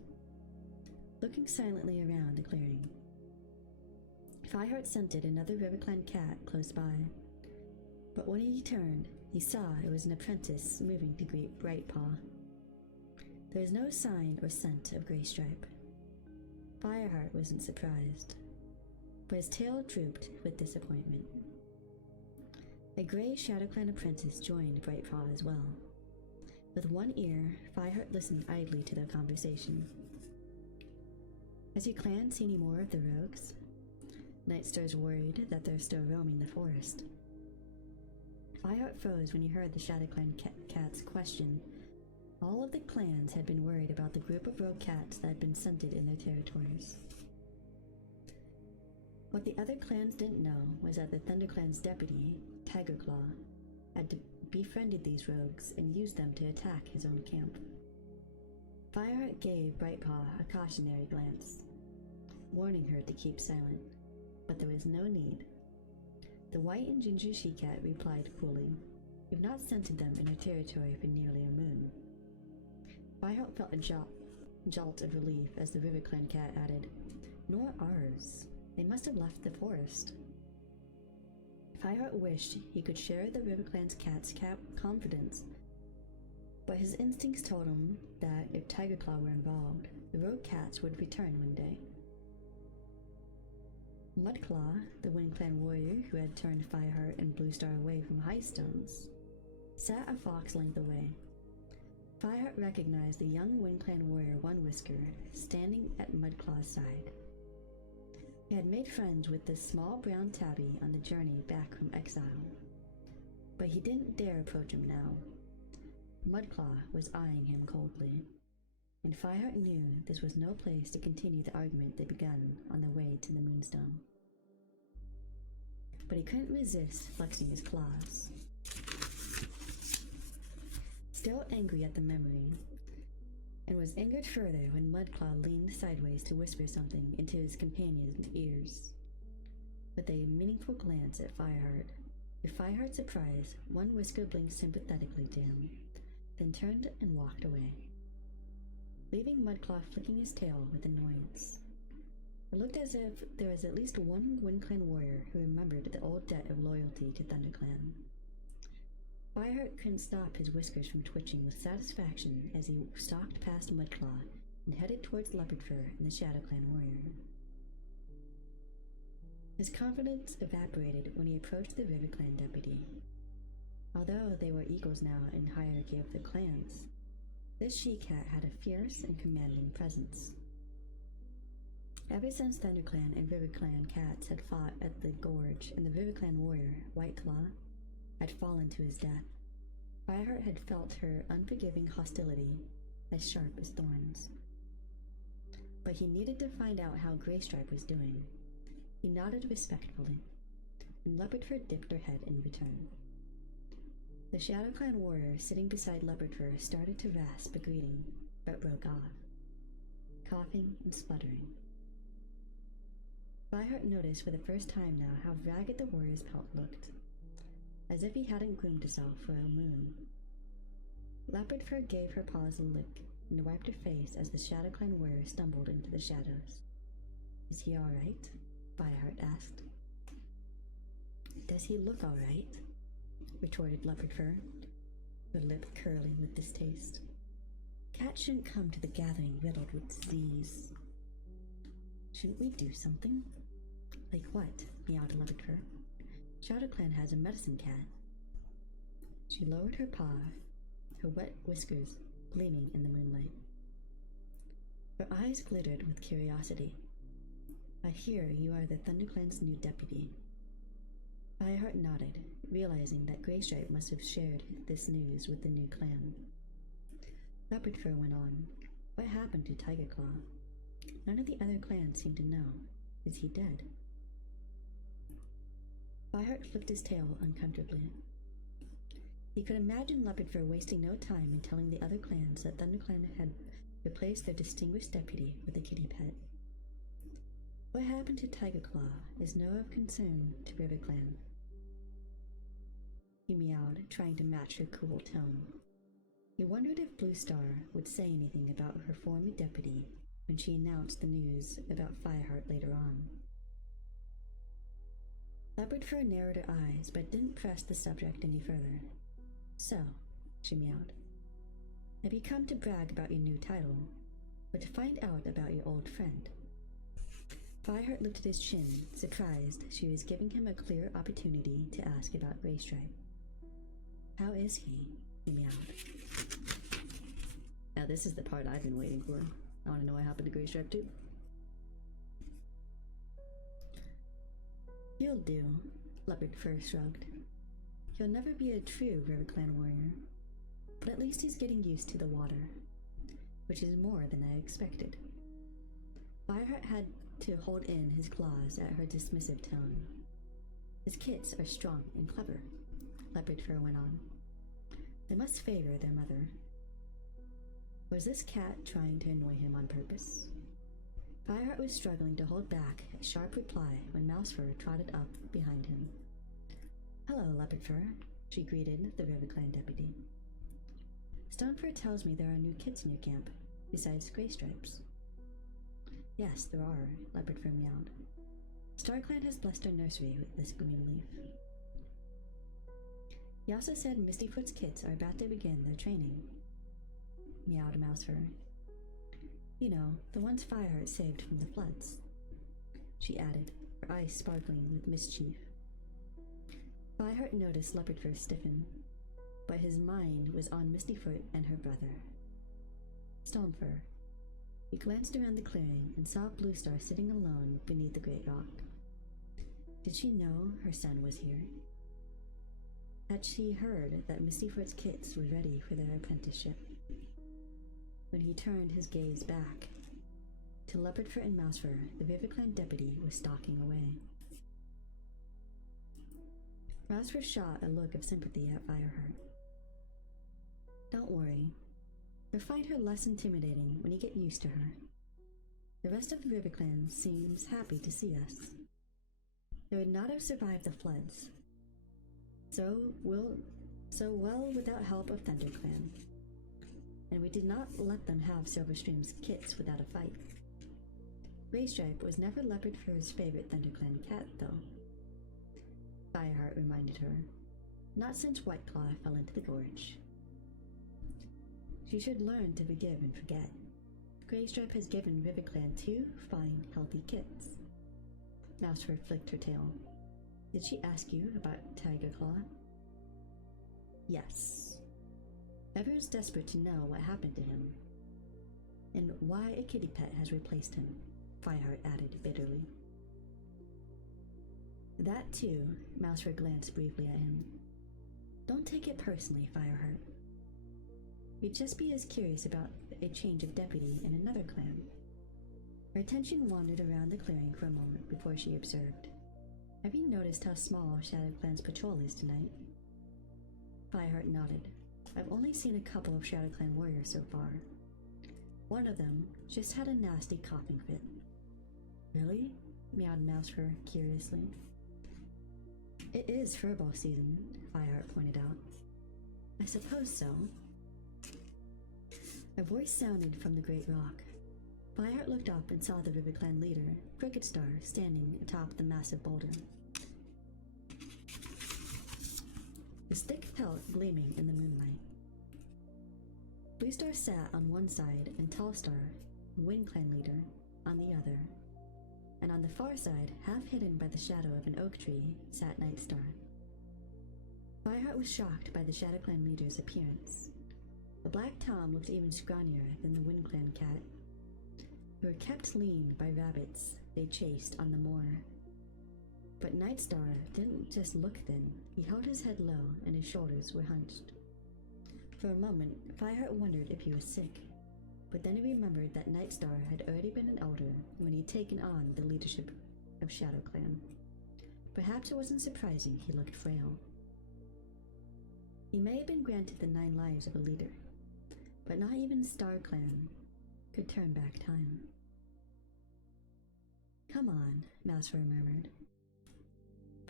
looking silently around the clearing. Fireheart scented another River Clan cat close by, but when he turned, he saw it was an apprentice moving to greet Brightpaw. There was no sign or scent of Greystripe. Fireheart wasn't surprised, but his tail drooped with disappointment. A gray Shadow Clan apprentice joined Brightpaw as well. With one ear, Fireheart listened idly to their conversation. Has your clan seen any more of the rogues? Nightstar's worried that they're still roaming the forest. Fireheart froze when he heard the Shadow Clan cat's question. All of the clans had been worried about the group of rogue cats that had been scented in their territories. What the other clans didn't know was that the ThunderClan's deputy, Tigerclaw, had befriended these rogues and used them to attack his own camp. Fireheart gave Brightpaw a cautionary glance, warning her to keep silent, but there was no need. The white and ginger she-cat replied coolly, "We've not scented them in her territory for nearly a moon." Fireheart felt a jolt of relief as the River Clan cat added, "Nor ours. They must have left the forest." Fireheart wished he could share the River Clan's cat's confidence, but his instincts told him that if Tigerclaw were involved, the rogue cats would return one day. Mudclaw, the Wind Clan warrior who had turned Fireheart and Bluestar away from Highstones, sat a fox length away. Fireheart recognized the young Wind Clan warrior One Whisker standing at Mudclaw's side. He had made friends with the small brown tabby on the journey back from exile, but he didn't dare approach him now. Mudclaw was eyeing him coldly, and Fireheart knew this was no place to continue the argument they begun on their way to the Moonstone. But he couldn't resist flexing his claws. Still angry at the memory, and was angered further when Mudclaw leaned sideways to whisper something into his companion's ears. With a meaningful glance at Fireheart, to Fireheart's surprise, One Whisker blinked sympathetically to him, then turned and walked away, leaving Mudclaw flicking his tail with annoyance. It looked as if there was at least one Wind Clan warrior who remembered the old debt of loyalty to ThunderClan. Fireheart couldn't stop his whiskers from twitching with satisfaction as he stalked past Mudclaw and headed towards Leopardfur and the Shadow Clan warrior. His confidence evaporated when he approached the River Clan deputy. Although they were equals now in hierarchy of the clans, this she-cat had a fierce and commanding presence. Ever since ThunderClan and River Clan cats had fought at the gorge and the River Clan warrior, Whiteclaw, had fallen to his death, Fireheart had felt her unforgiving hostility as sharp as thorns. But he needed to find out how Greystripe was doing. He nodded respectfully, and Leopardfur dipped her head in return. The Shadow Clan warrior sitting beside Leopardfur started to rasp a greeting, but broke off, coughing and spluttering. Fireheart noticed for the first time now how ragged the warrior's pelt looked, as if he hadn't groomed himself for a moon. Leopardfur gave her paws a lick and wiped her face as the Shadow Clan warrior stumbled into the shadows. "Is he all right?" Fireheart asked. "Does he look all right?" retorted Leopardfur, her lip curling with distaste. "Cats shouldn't come to the gathering riddled with disease." "Shouldn't we do something?" "Like what?" meowed Leopardfur. "Shadow Clan has a medicine cat." She lowered her paw, her wet whiskers gleaming in the moonlight. Her eyes glittered with curiosity. "I hear you are the ThunderClan's new deputy." Fireheart nodded, realizing that Greystripe must have shared this news with the new clan. Leopard Fur went on. What happened to Tiger Claw? None of the other clans seemed to know. Is he dead? Fireheart flipped his tail uncomfortably. He could imagine Leopard Fur wasting no time in telling the other clans that ThunderClan had replaced their distinguished deputy with a kitty pet. What happened to Tiger Claw is no of concern to RiverClan. He meowed, trying to match her cool tone. He wondered if Blue Star would say anything about her former deputy when she announced the news about Fireheart later on. Leopard Fur narrowed her eyes but didn't press the subject any further. So, she meowed, have you come to brag about your new title, or to find out about your old friend? Fireheart lifted his chin, surprised she was giving him a clear opportunity to ask about Graystripe. How is he? He meowed. Now this is the part I've been waiting for. I want to know what happened to Graystripe too. He'll do, Leopard Fur shrugged. He'll never be a true RiverClan warrior, but at least he's getting used to the water, which is more than I expected. Fireheart had to hold in his claws at her dismissive tone. His kits are strong and clever, Leopard Fur went on. They must favor their mother. Was this cat trying to annoy him on purpose? Fireheart was struggling to hold back a sharp reply when Mousefur trotted up behind him. Hello, Leopard Fur, she greeted the RiverClan deputy. Stonefur tells me there are new kits in your camp, besides Graystripes. Yes, there are, Leopard Fur meowed. StarClan has blessed our nursery with this green leaf. He also said Mistyfoot's kits are about to begin their training. Meowed Mousefur. You know, the ones Fireheart saved from the floods. She added, her eyes sparkling with mischief. Fireheart noticed Leopard Fur stiffen, but his mind was on Mistyfoot and her brother. Stonefur. He glanced around the clearing and saw Blue Star sitting alone beneath the great rock. Did she know her son was here? Had she heard that Mistyfoot's kits were ready for their apprenticeship? When he turned his gaze back to Leopard Fur and Mousefur, the RiverClan deputy was stalking away. Mousefur shot a look of sympathy at Fireheart. Don't worry. You'll find her less intimidating when you get used to her. The rest of the RiverClan seems happy to see us. They would not have survived the floods. So well without help of ThunderClan. And we did not let them have Silverstream's kits without a fight. Graystripe was never Leopard Fur's favorite ThunderClan cat, though. Fireheart reminded her. Not since Whiteclaw fell into the gorge. She should learn to forgive and forget. Graystripe has given RiverClan 2 fine, healthy kits. Mousefur flicked her tail. Did she ask you about Tiger Claw? Yes. Everyone's desperate to know what happened to him, and why a kitty pet has replaced him, Fireheart added bitterly. That too, Mousefur glanced briefly at him. Don't take it personally, Fireheart. We'd just be as curious about a change of deputy in another clan. Her attention wandered around the clearing for a moment before she observed. Have you noticed how small ShadowClan's patrol is tonight? Fireheart nodded. I've only seen a couple of ShadowClan warriors so far. One of them just had a nasty coughing fit. Really? Meowed Mousefur curiously. It is furball season, Fireheart pointed out. I suppose so. A voice sounded from the great rock. Fireheart looked up and saw the RiverClan leader, Cricket Star, standing atop the massive boulder. His thick pelt gleaming in the moonlight. Blue Star sat on one side and Tall Star, WindClan leader, on the other. And on the far side, half hidden by the shadow of an oak tree, sat Nightstar. Fireheart was shocked by the ShadowClan leader's appearance. The Black Tom looked even scrawnier than the WindClan cat, who were kept lean by rabbits they chased on the moor. But Nightstar didn't just look thin, he held his head low and his shoulders were hunched. For a moment, Fireheart wondered if he was sick, but then he remembered that Nightstar had already been an elder when he'd taken on the leadership of ShadowClan. Perhaps it wasn't surprising he looked frail. He may have been granted the 9 lives of a leader, but not even StarClan could turn back time. Come on, Mousefur murmured.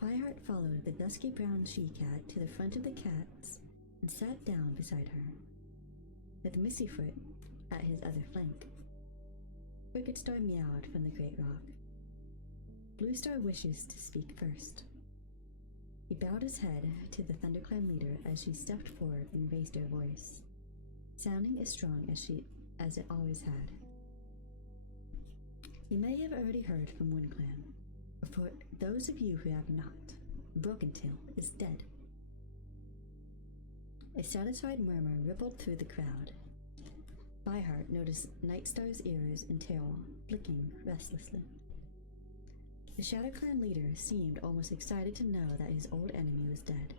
Fireheart followed the dusky brown she-cat to the front of the cats and sat down beside her, with Missyfoot at his other flank. Cricket Star meowed from the great rock. Blue Star wishes to speak first. He bowed his head to the ThunderClan leader as she stepped forward and raised her voice, sounding as strong as it always had. You may have already heard from WindClan, but for those of you who have not, Broken Tail is dead. A satisfied murmur rippled through the crowd. Fireheart noticed Nightstar's ears and tail flicking restlessly. The ShadowClan leader seemed almost excited to know that his old enemy was dead.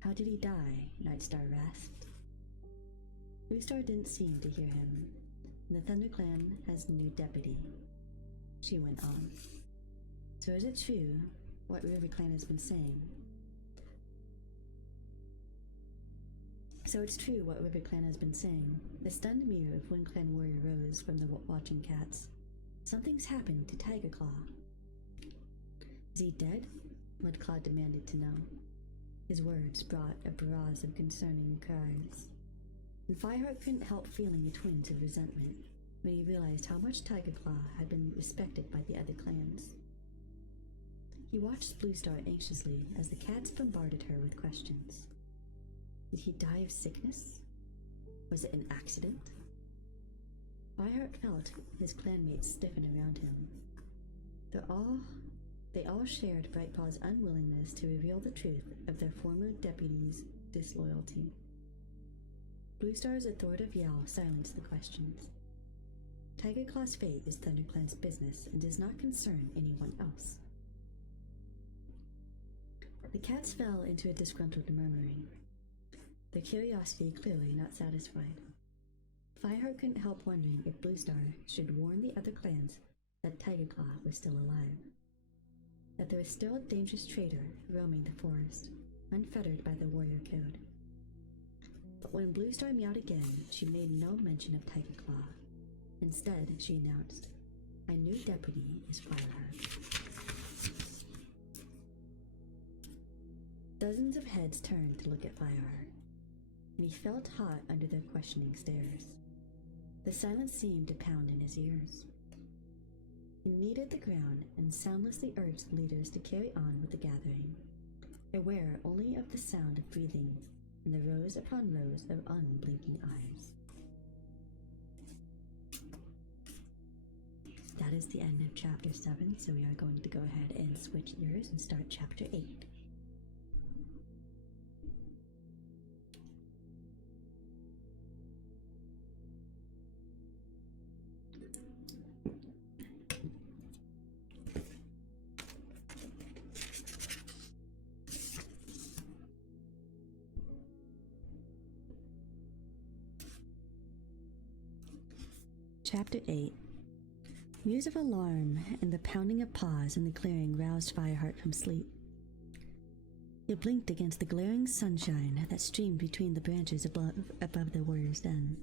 How did he die? Nightstar rasped. Bluestar didn't seem to hear him. The ThunderClan has a new deputy. She went on. So is it true what RiverClan has been saying? So it's true what RiverClan has been saying. The stunned mirror of WindClan warrior rose from the watching cats. Something's happened to Tigerclaw. Is he dead? Mudclaw demanded to know. His words brought a barrage of concerning cries, and Fireheart couldn't help feeling a twinge of resentment when he realized how much Tigerclaw had been respected by the other clans. He watched Bluestar anxiously as the cats bombarded her with questions. Did he die of sickness? Was it an accident? Fireheart felt his clanmates stiffen around him. They all shared Brightpaw's unwillingness to reveal the truth of their former deputy's disloyalty. Bluestar's authoritative yell silenced the questions. Tigerclaw's fate is ThunderClan's business and does not concern anyone else. The cats fell into a disgruntled murmuring, their curiosity clearly not satisfied. Fireheart couldn't help wondering if Bluestar should warn the other clans that Tigerclaw was still alive, that there was still a dangerous traitor roaming the forest, unfettered by the warrior code. But when Bluestar meowed again, she made no mention of Tigerclaw. Instead, she announced, "My new deputy is Fireheart." Dozens of heads turned to look at Fireheart, and he felt hot under their questioning stares. The silence seemed to pound in his ears. He kneaded the ground and soundlessly urged the leaders to carry on with the gathering, aware only of the sound of breathing and the rows upon rows of unblinking eyes. That is the end of Chapter 7, so we are going to go ahead and switch gears and start Chapter 8. Chapter 8. News of alarm and the pounding of paws in the clearing roused Fireheart from sleep. He blinked against the glaring sunshine that streamed between the branches above the warrior's den.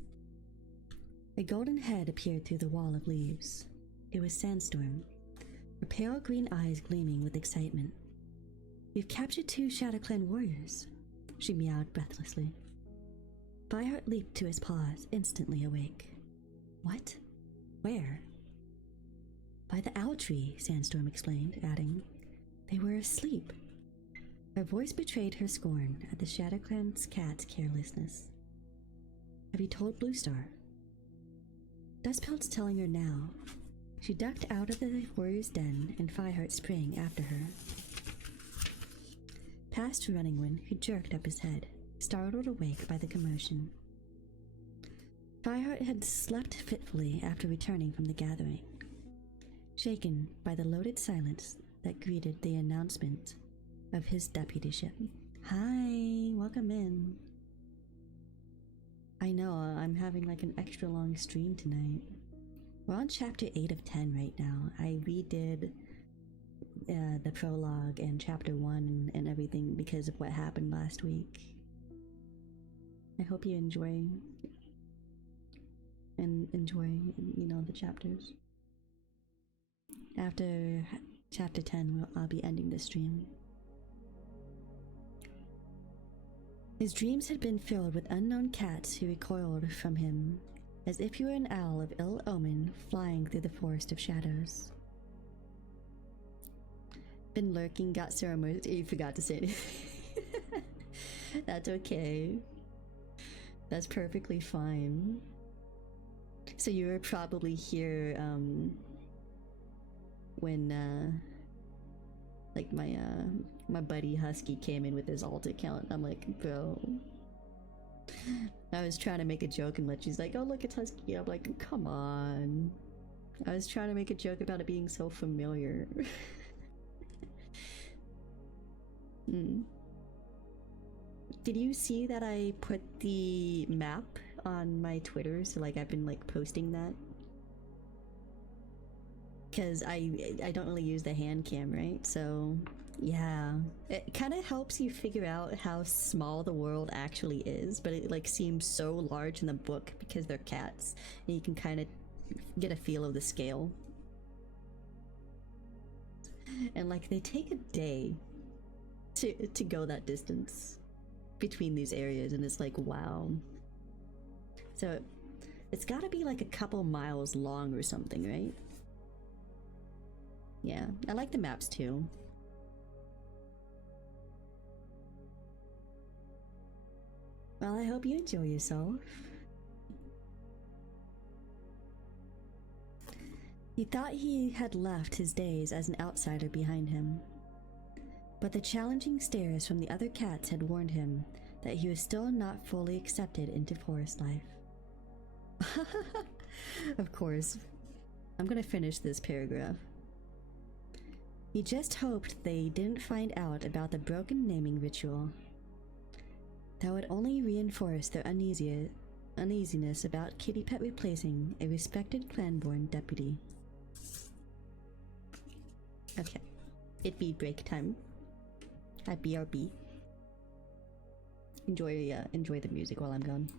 A golden head appeared through the wall of leaves. It was Sandstorm, her pale green eyes gleaming with excitement. "We've captured 2 ShadowClan warriors," she meowed breathlessly. Fireheart leaped to his paws, instantly awake. "What? Where?" "By the owl tree," Sandstorm explained, adding, "They were asleep." Her voice betrayed her scorn at the ShadowClan's cat's carelessness. "Have you told Bluestar?" Dustpelt's telling her now. She ducked out of the warrior's den, and Fireheart sprang after her. Past Runningwind, who jerked up his head, startled awake by the commotion. Fireheart had slept fitfully after returning from the gathering, shaken by the loaded silence that greeted the announcement of his deputyship. "Hi, welcome in." I know, I'm having like an extra long stream tonight. We're on chapter 8 of 10 right now. I redid the prologue and chapter 1 and everything because of what happened last week. I hope you enjoy the chapters. After chapter 10, I'll be ending the stream. His dreams had been filled with unknown cats who recoiled from him, as if he were an owl of ill omen flying through the forest of shadows. Been lurking, got ceremonies. You forgot to say anything. That's okay. That's perfectly fine. So you were probably here when like my buddy Husky came in with his alt account. I'm like, bro. I was trying to make a joke and she's like, oh look, it's Husky. I'm like, come on. I was trying to make a joke about it being so familiar. Did you see that I put the map on my Twitter? So like I've been like posting that. Cause I don't really use the hand cam, right? So yeah, it kind of helps you figure out how small the world actually is, but it like seems so large in the book because they're cats, and you can kind of get a feel of the scale. And like they take a day to go that distance between these areas, and it's like, wow. So it's got to be like a couple miles long or something, right? Yeah, I like the maps too. Well, I hope you enjoy yourself. He thought he had left his days as an outsider behind him, but the challenging stares from the other cats had warned him that he was still not fully accepted into forest life. Of course. I'm gonna finish this paragraph. He just hoped they didn't find out about the broken naming ritual. That would only reinforce their uneasiness about Kitty Pet replacing a respected clan-born deputy. Okay. It be break time. At BRB. Enjoy the music while I'm gone.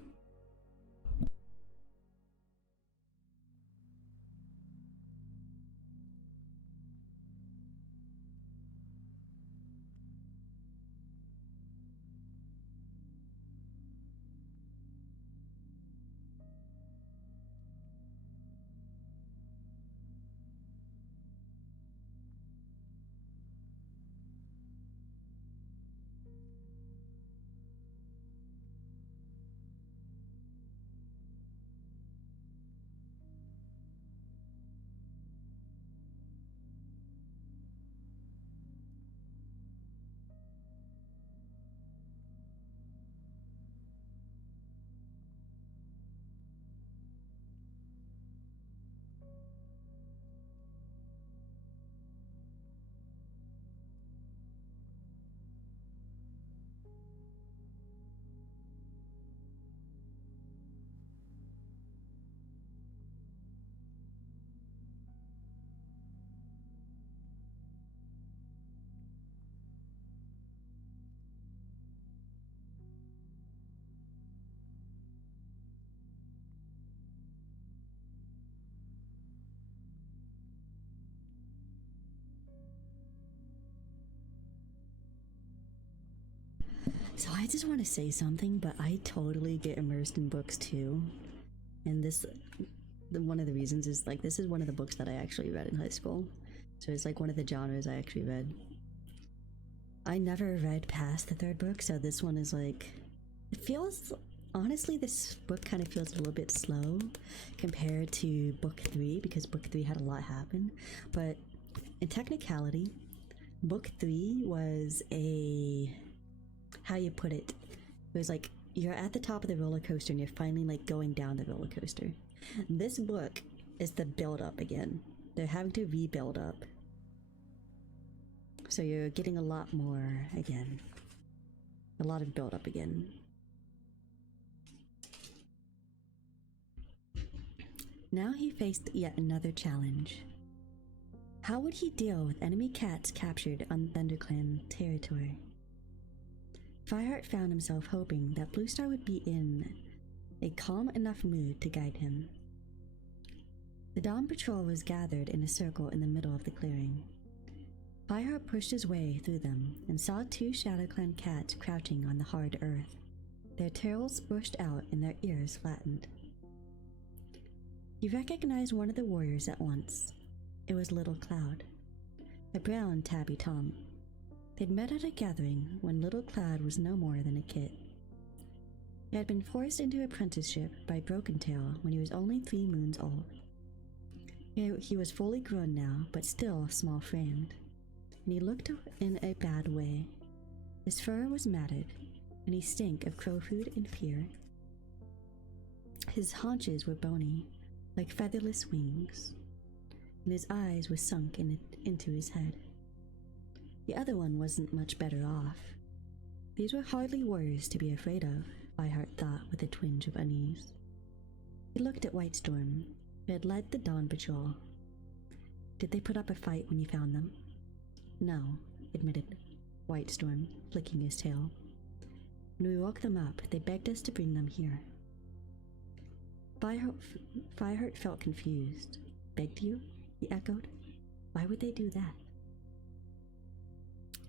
So I just want to say something, but I totally get immersed in books too. And one of the reasons is like this is one of the books that I actually read in high school. So it's like one of the genres I actually read. I never read past the third book, so this one is like, it feels, honestly this book kind of feels a little bit slow compared to book 3, because book 3 had a lot happen. But in technicality, book 3 was how you put it, it was like you're at the top of the roller coaster and you're finally like going down the roller coaster. This book is the build up again. They're having to rebuild up. So you're getting a lot more again. A lot of build up again. Now he faced yet another challenge. How would he deal with enemy cats captured on ThunderClan territory? Fireheart found himself hoping that Bluestar would be in a calm enough mood to guide him. The Dawn Patrol was gathered in a circle in the middle of the clearing. Fireheart pushed his way through them and saw two ShadowClan cats crouching on the hard earth, their tails bushed out and their ears flattened. He recognized one of the warriors at once. It was Little Cloud, a brown tabby tom. They'd met at a gathering when Little Cloud was no more than a kid. He had been forced into apprenticeship by Broken Tail when he was only 3 moons old. He was fully grown now, but still small-framed, and he looked in a bad way. His fur was matted, and he stank of crow food and pear. His haunches were bony, like featherless wings, and his eyes were sunk into his head. The other one wasn't much better off. These were hardly warriors to be afraid of, Fireheart thought with a twinge of unease. He looked at Whitestorm, who had led the Dawn Patrol. Did they put up a fight when you found them? No, admitted Whitestorm, flicking his tail. When we woke them up, they begged us to bring them here. Fireheart felt confused. Begged you? He echoed. Why would they do that?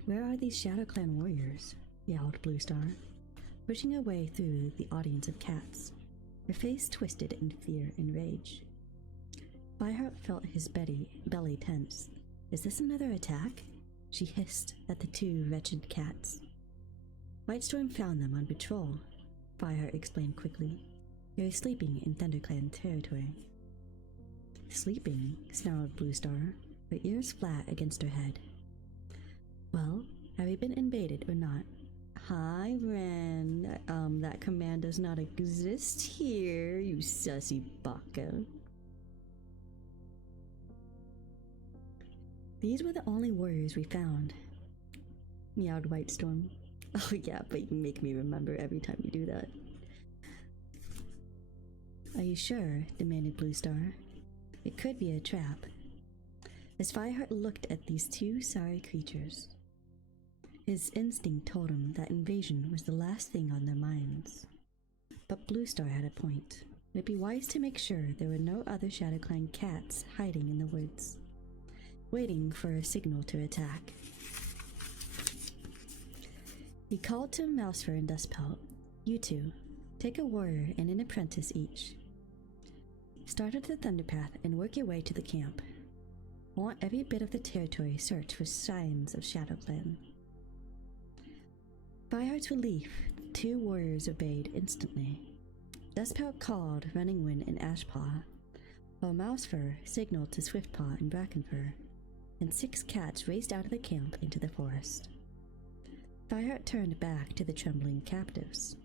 Where are these ShadowClan warriors? Yelled Bluestar, pushing her way through the audience of cats, her face twisted in fear and rage. Fireheart felt his belly tense. Is this another attack? She hissed at the 2 wretched cats. Whitestorm found them on patrol, Fireheart explained quickly. They were sleeping in ThunderClan territory. Sleeping? Snarled Bluestar, her ears flat against her head. Well, have you been invaded or not? Hi, Ren. That command does not exist here, you sussy baka. These were the only warriors we found, meowed Whitestorm. Oh yeah, but you make me remember every time you do that. Are you sure? Demanded Bluestar. It could be a trap. As Fireheart looked at these 2 sorry creatures, his instinct told him that invasion was the last thing on their minds. But Bluestar had a point. It'd be wise to make sure there were no other ShadowClan cats hiding in the woods, waiting for a signal to attack. He called to Mousefur and Dustpelt. You 2, take a warrior and an apprentice each. Start at the Thunderpath and work your way to the camp. I want every bit of the territory searched for signs of ShadowClan. Fireheart's relief, 2 warriors obeyed instantly. Dustpelt called Running Wind and Ashpaw, while Mousefur signaled to Swiftpaw and Brackenfur, and 6 cats raced out of the camp into the forest. Fireheart turned back to the trembling captives.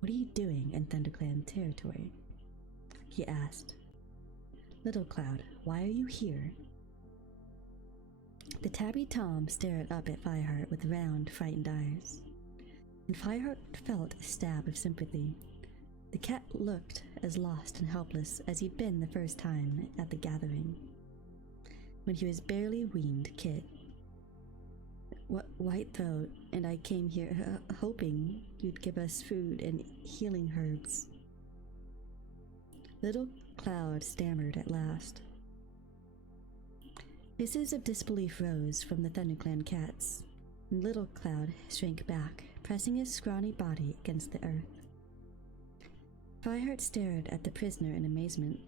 What are you doing in ThunderClan territory? He asked. Little Cloud, why are you here? The tabby tom stared up at Fireheart with round, frightened eyes, and Fireheart felt a stab of sympathy. The cat looked as lost and helpless as he'd been the first time at the gathering, when he was barely weaned kid. Whitethroat and I came here hoping you'd give us food and healing herbs. Little Cloud stammered at last. Hisses of disbelief rose from the ThunderClan cats, and Little Cloud shrank back, pressing his scrawny body against the earth. Fireheart stared at the prisoner in amazement.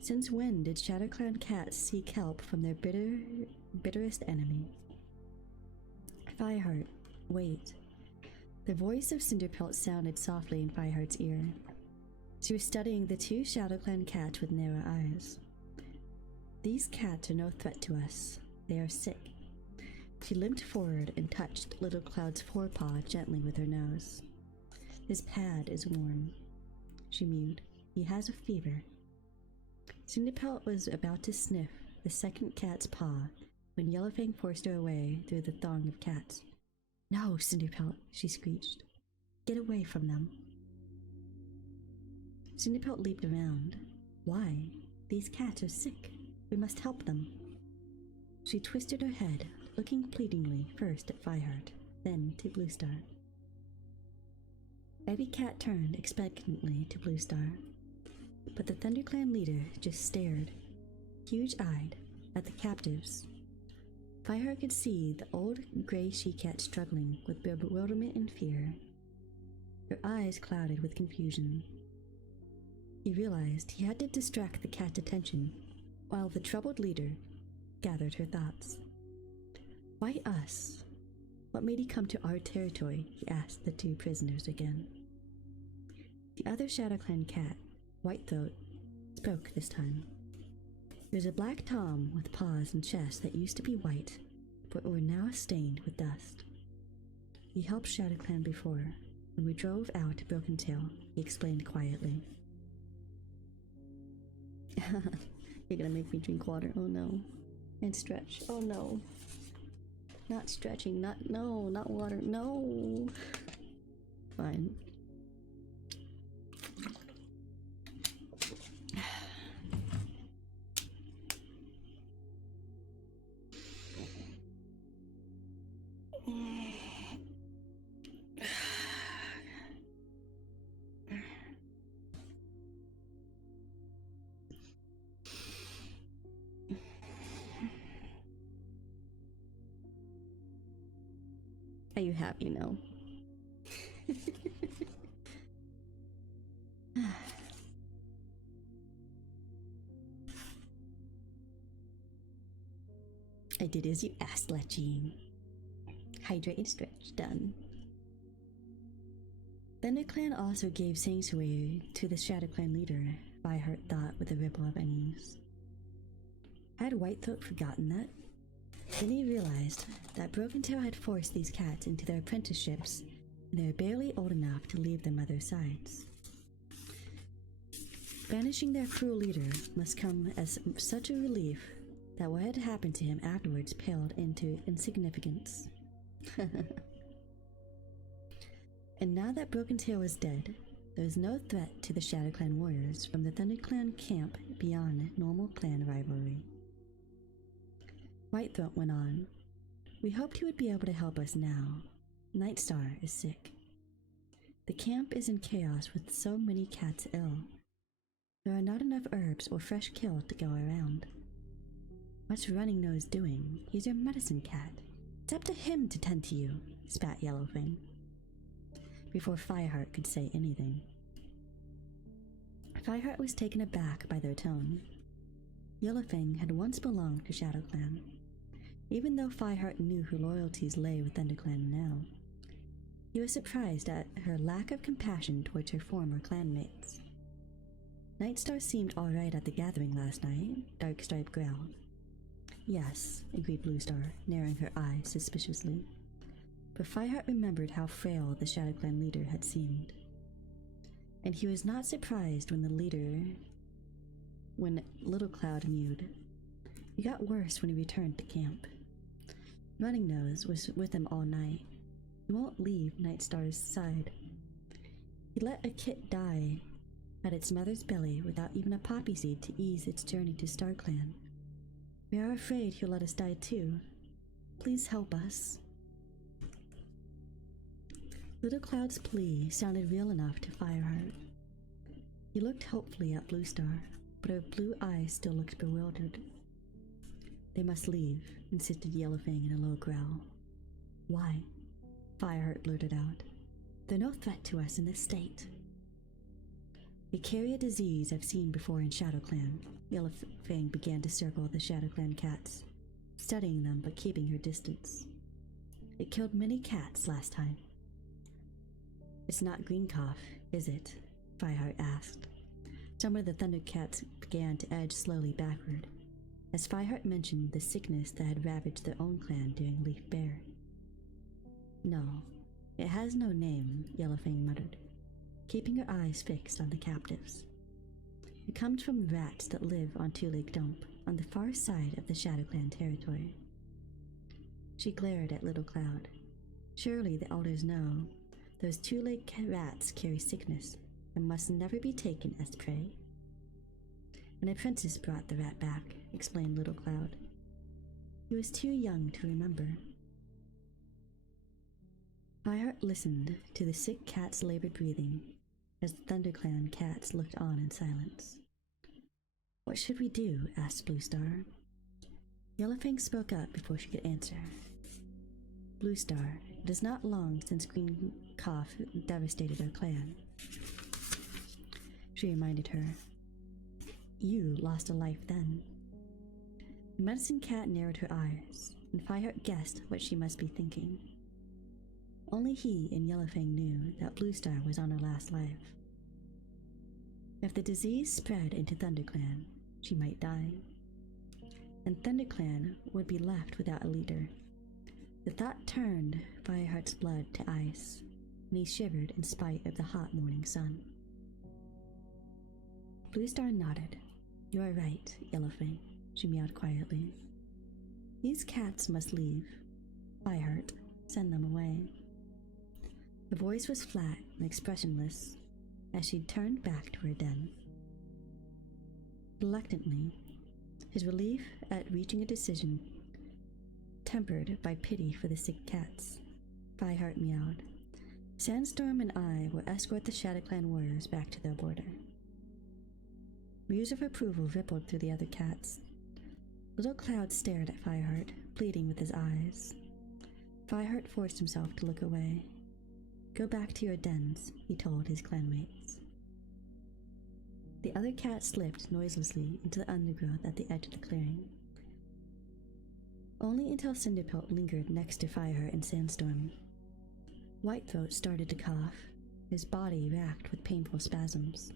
Since when did ShadowClan cats seek help from their bitterest enemy? Fireheart, wait. The voice of Cinderpelt sounded softly in Fireheart's ear. She was studying the 2 ShadowClan cats with narrow eyes. These cats are no threat to us. They are sick. She limped forward and touched Little Cloud's forepaw gently with her nose. His pad is warm, she mewed. He has a fever. Cinderpelt was about to sniff the second cat's paw when Yellowfang forced her away through the throng of cats. No, Cinderpelt, she screeched. Get away from them. Cinderpelt leaped around. Why? These cats are sick. We must help them. She twisted her head, looking pleadingly first at Fireheart, then to Bluestar. Every cat turned expectantly to Bluestar, but the ThunderClan leader just stared, huge-eyed, at the captives. Fireheart could see the old gray she-cat struggling with bewilderment and fear. Her eyes clouded with confusion. He realized he had to distract the cat's attention while the troubled leader gathered her thoughts. Why us? What made he come to our territory? He asked the two prisoners again. The other ShadowClan cat, Whitethroat, spoke this time. It was a black tom with paws and chest that used to be white, but were now stained with dust. He helped ShadowClan before. When we drove out to Broken Tail, he explained quietly. You're gonna make me drink water, oh no. And stretch, oh no. Not stretching, not water, no. Fine. Are you happy now? I did as you asked, Lechine. Hydrate and stretch, done. ThunderClan also gave sanctuary to the ShadowClan leader, Fireheart thought with a ripple of unease. Had Whitethroat forgotten that? Then he realized that Broken Tail had forced these cats into their apprenticeships, and they were barely old enough to leave their mother's sides. Banishing their cruel leader must come as such a relief that what had happened to him afterwards paled into insignificance. And now that Broken Tail was dead, there was no threat to the ShadowClan warriors from the ThunderClan camp beyond normal clan rivalry. Whitethroat went on. We hoped he would be able to help us now. Nightstar is sick. The camp is in chaos with so many cats ill. There are not enough herbs or fresh kill to go around. What's Running Nose doing? He's your medicine cat. It's up to him to tend to you, spat Yellowfang, before Fireheart could say anything. Fireheart was taken aback by their tone. Yellowfang had once belonged to ShadowClan. Even though Fireheart knew her loyalties lay with ThunderClan now, he was surprised at her lack of compassion towards her former clanmates. Nightstar seemed alright at the gathering last night, Darkstripe growled. Yes, agreed Bluestar, narrowing her eyes suspiciously. But Fireheart remembered how frail the ShadowClan leader had seemed. And he was not surprised when Little Cloud mewed. It got worse when he returned to camp. Running Nose was with him all night. He won't leave Nightstar's side. He let a kit die at its mother's belly without even a poppy seed to ease its journey to StarClan. We are afraid he'll let us die too. Please help us. Little Cloud's plea sounded real enough to Fireheart. He looked hopefully at Bluestar, but her blue eyes still looked bewildered. They must leave, insisted Yellowfang in a low growl. Why? Fireheart blurted out. They're no threat to us in this state. They carry a disease I've seen before in ShadowClan. Yellowfang began to circle the ShadowClan cats, studying them but keeping her distance. It killed many cats last time. It's not green cough, is it? Fireheart asked. Some of the Thundercats began to edge slowly backward, as Fireheart mentioned the sickness that had ravaged their own clan during Leaf Bear. No, it has no name, Yellowfang muttered, keeping her eyes fixed on the captives. It comes from rats that live on Two Lake Dump, on the far side of the ShadowClan territory. She glared at Little Cloud. Surely the elders know those Two Lake rats carry sickness and must never be taken as prey. An apprentice brought the rat back, explained Little Cloud. He was too young to remember. Fireheart listened to the sick cat's labored breathing as the ThunderClan cats looked on in silence. What should we do? Asked Bluestar. Yellowfang spoke up before she could answer. Bluestar, it is not long since Green Cough devastated our clan. She reminded her. You lost a life then. The medicine cat narrowed her eyes, and Fireheart guessed what she must be thinking. Only he and Yellowfang knew that Bluestar was on her last life. If the disease spread into ThunderClan, she might die. And ThunderClan would be left without a leader. The thought turned Fireheart's blood to ice, and he shivered in spite of the hot morning sun. Bluestar nodded. You are right, Yellowfang, she meowed quietly. These cats must leave. Fireheart, send them away. Her voice was flat and expressionless as she turned back to her den. Reluctantly, his relief at reaching a decision tempered by pity for the sick cats, Fireheart meowed. Sandstorm and I will escort the ShadowClan warriors back to their border. Mews of approval rippled through the other cats. Little Cloud stared at Fireheart, pleading with his eyes. Fireheart forced himself to look away. Go back to your dens, he told his clanmates. The other cat slipped noiselessly into the undergrowth at the edge of the clearing. Only until Cinderpelt lingered next to Fireheart and Sandstorm. Whitethroat started to cough, his body racked with painful spasms.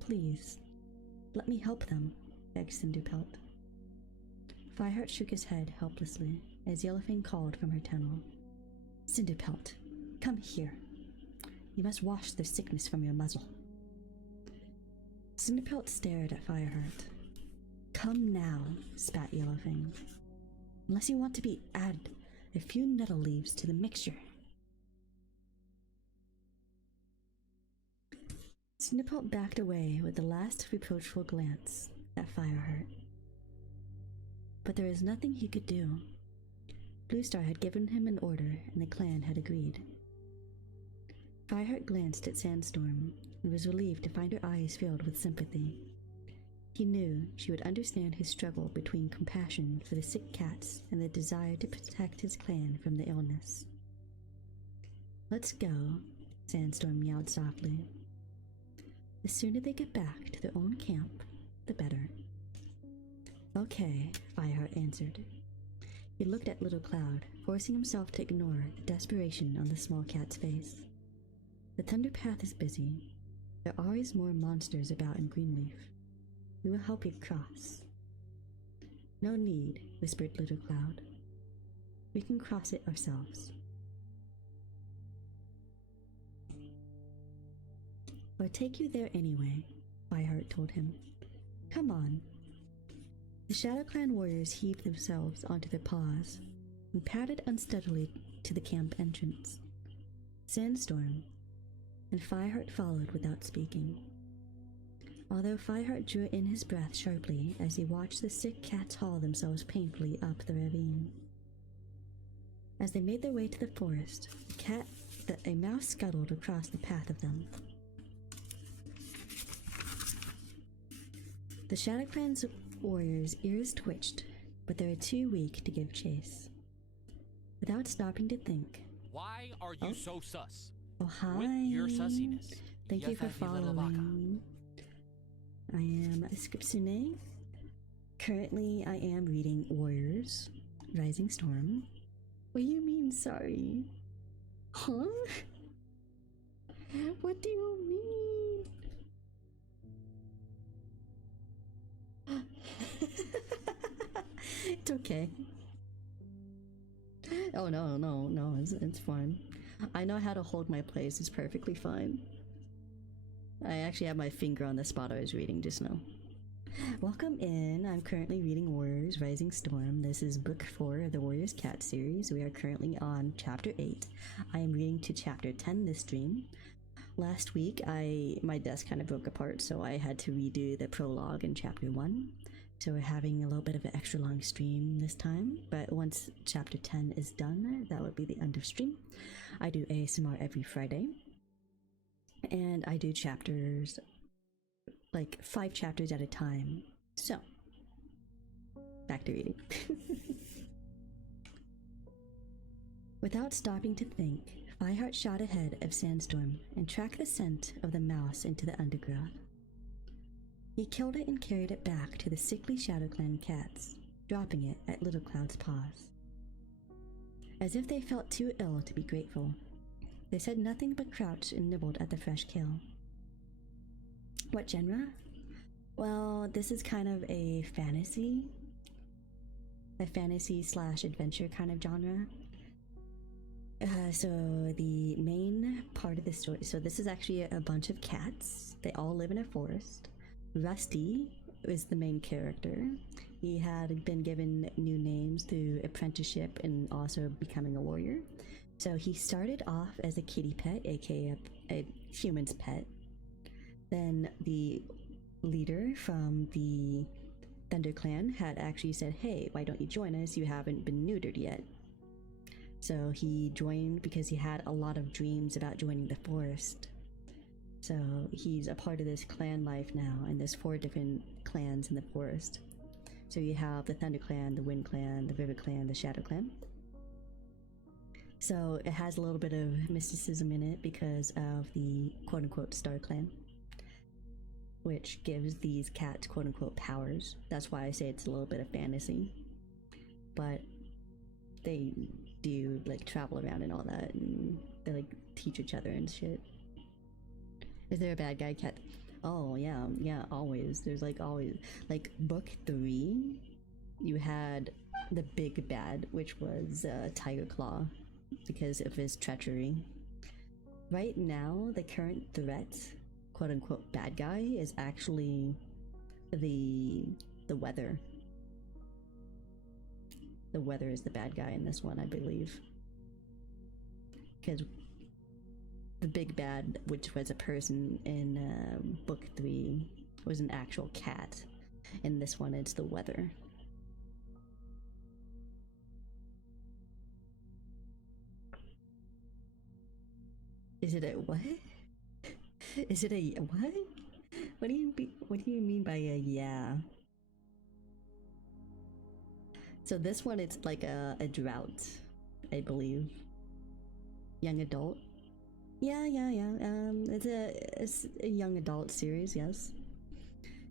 Please, let me help them, begged Cinderpelt. Fireheart shook his head helplessly as Yellowfang called from her tunnel. Cinderpelt, come here. You must wash the sickness from your muzzle. Cinderpelt stared at Fireheart. Come now, spat Yellowfang. Unless you want to add a few nettle leaves to the mixture. Cinderpelt backed away with the last reproachful glance at Fireheart. But there was nothing he could do. Bluestar had given him an order, and the clan had agreed. Fireheart glanced at Sandstorm and was relieved to find her eyes filled with sympathy. He knew she would understand his struggle between compassion for the sick cats and the desire to protect his clan from the illness. Let's go, Sandstorm meowed softly. The sooner they get back to their own camp, the better. Okay, Fireheart answered. He looked at Little Cloud, forcing himself to ignore the desperation on the small cat's face. The Thunder Path is busy. There are always more monsters about in Greenleaf. We will help you cross. No need, whispered Little Cloud. We can cross it ourselves. I'll take you there anyway, Fireheart told him. Come on. The ShadowClan warriors heaved themselves onto their paws and padded unsteadily to the camp entrance. Sandstorm and Fireheart followed without speaking. Although Fireheart drew in his breath sharply as he watched the sick cats haul themselves painfully up the ravine. As they made their way to the forest, a mouse scuttled across the path of them. The ShadowClan's warriors' ears twitched, but they were too weak to give chase. Without stopping to think. Why are you so sus? Oh, hi. With your sussiness. Thank you for following. I am Scriptsune. Currently, I am reading Warriors, Rising Storm. What do you mean, sorry? Huh? What do you mean? It's okay. Oh, no, it's fine. I know how to hold my place, it's perfectly fine. I actually have my finger on the spot I was reading just now. Welcome in. I'm currently reading Warriors Rising Storm. This is book 4 of the Warriors Cat series. We are currently on chapter 8. I am reading to chapter 10 this stream. Last week, my desk kind of broke apart, so I had to redo the prologue in chapter 1. So we're having a little bit of an extra long stream this time, but once chapter 10 is done, that would be the end of stream. I do ASMR every Friday, and I do chapters, like 5 chapters at a time. So, back to reading. Without stopping to think, Fireheart shot ahead of Sandstorm and tracked the scent of the mouse into the undergrowth. He killed it and carried it back to the sickly ShadowClan cats, dropping it at Little Cloud's paws. As if they felt too ill to be grateful, they said nothing but crouched and nibbled at the fresh kill. What genre? Well, this is kind of a fantasy slash adventure kind of genre. So the main part of the story, so this is actually a bunch of cats. They all live in a forest. Rusty is the main character. He had been given new names through apprenticeship and also becoming a warrior. So he started off as a kitty pet, aka a human's pet. Then the leader from the ThunderClan had actually said, hey, why don't you join us? You haven't been neutered yet. So he joined because he had a lot of dreams about joining the forest. So he's a part of this clan life now, and there's 4 different clans in the forest. So you have the Thunder Clan, the Wind Clan, the River Clan, the Shadow Clan. So it has a little bit of mysticism in it because of the quote-unquote Star Clan, which gives these cats quote-unquote powers. That's why I say it's a little bit of fantasy. But they do like travel around and all that, and they like teach each other and shit. Is there a bad guy cat? Oh yeah, always. There's like always, like book 3, you had the big bad, which was Tiger Claw, because of his treachery. Right now, the current threat, quote unquote bad guy, is actually the weather. The weather is the bad guy in this one, I believe. Because the big bad, which was a person in book 3, was an actual cat. In this one, it's the weather. Is it a what? Is it a what? What do you mean by a yeah? So this one, it's like a drought, I believe. Young adult. Yeah. It's a young adult series, yes.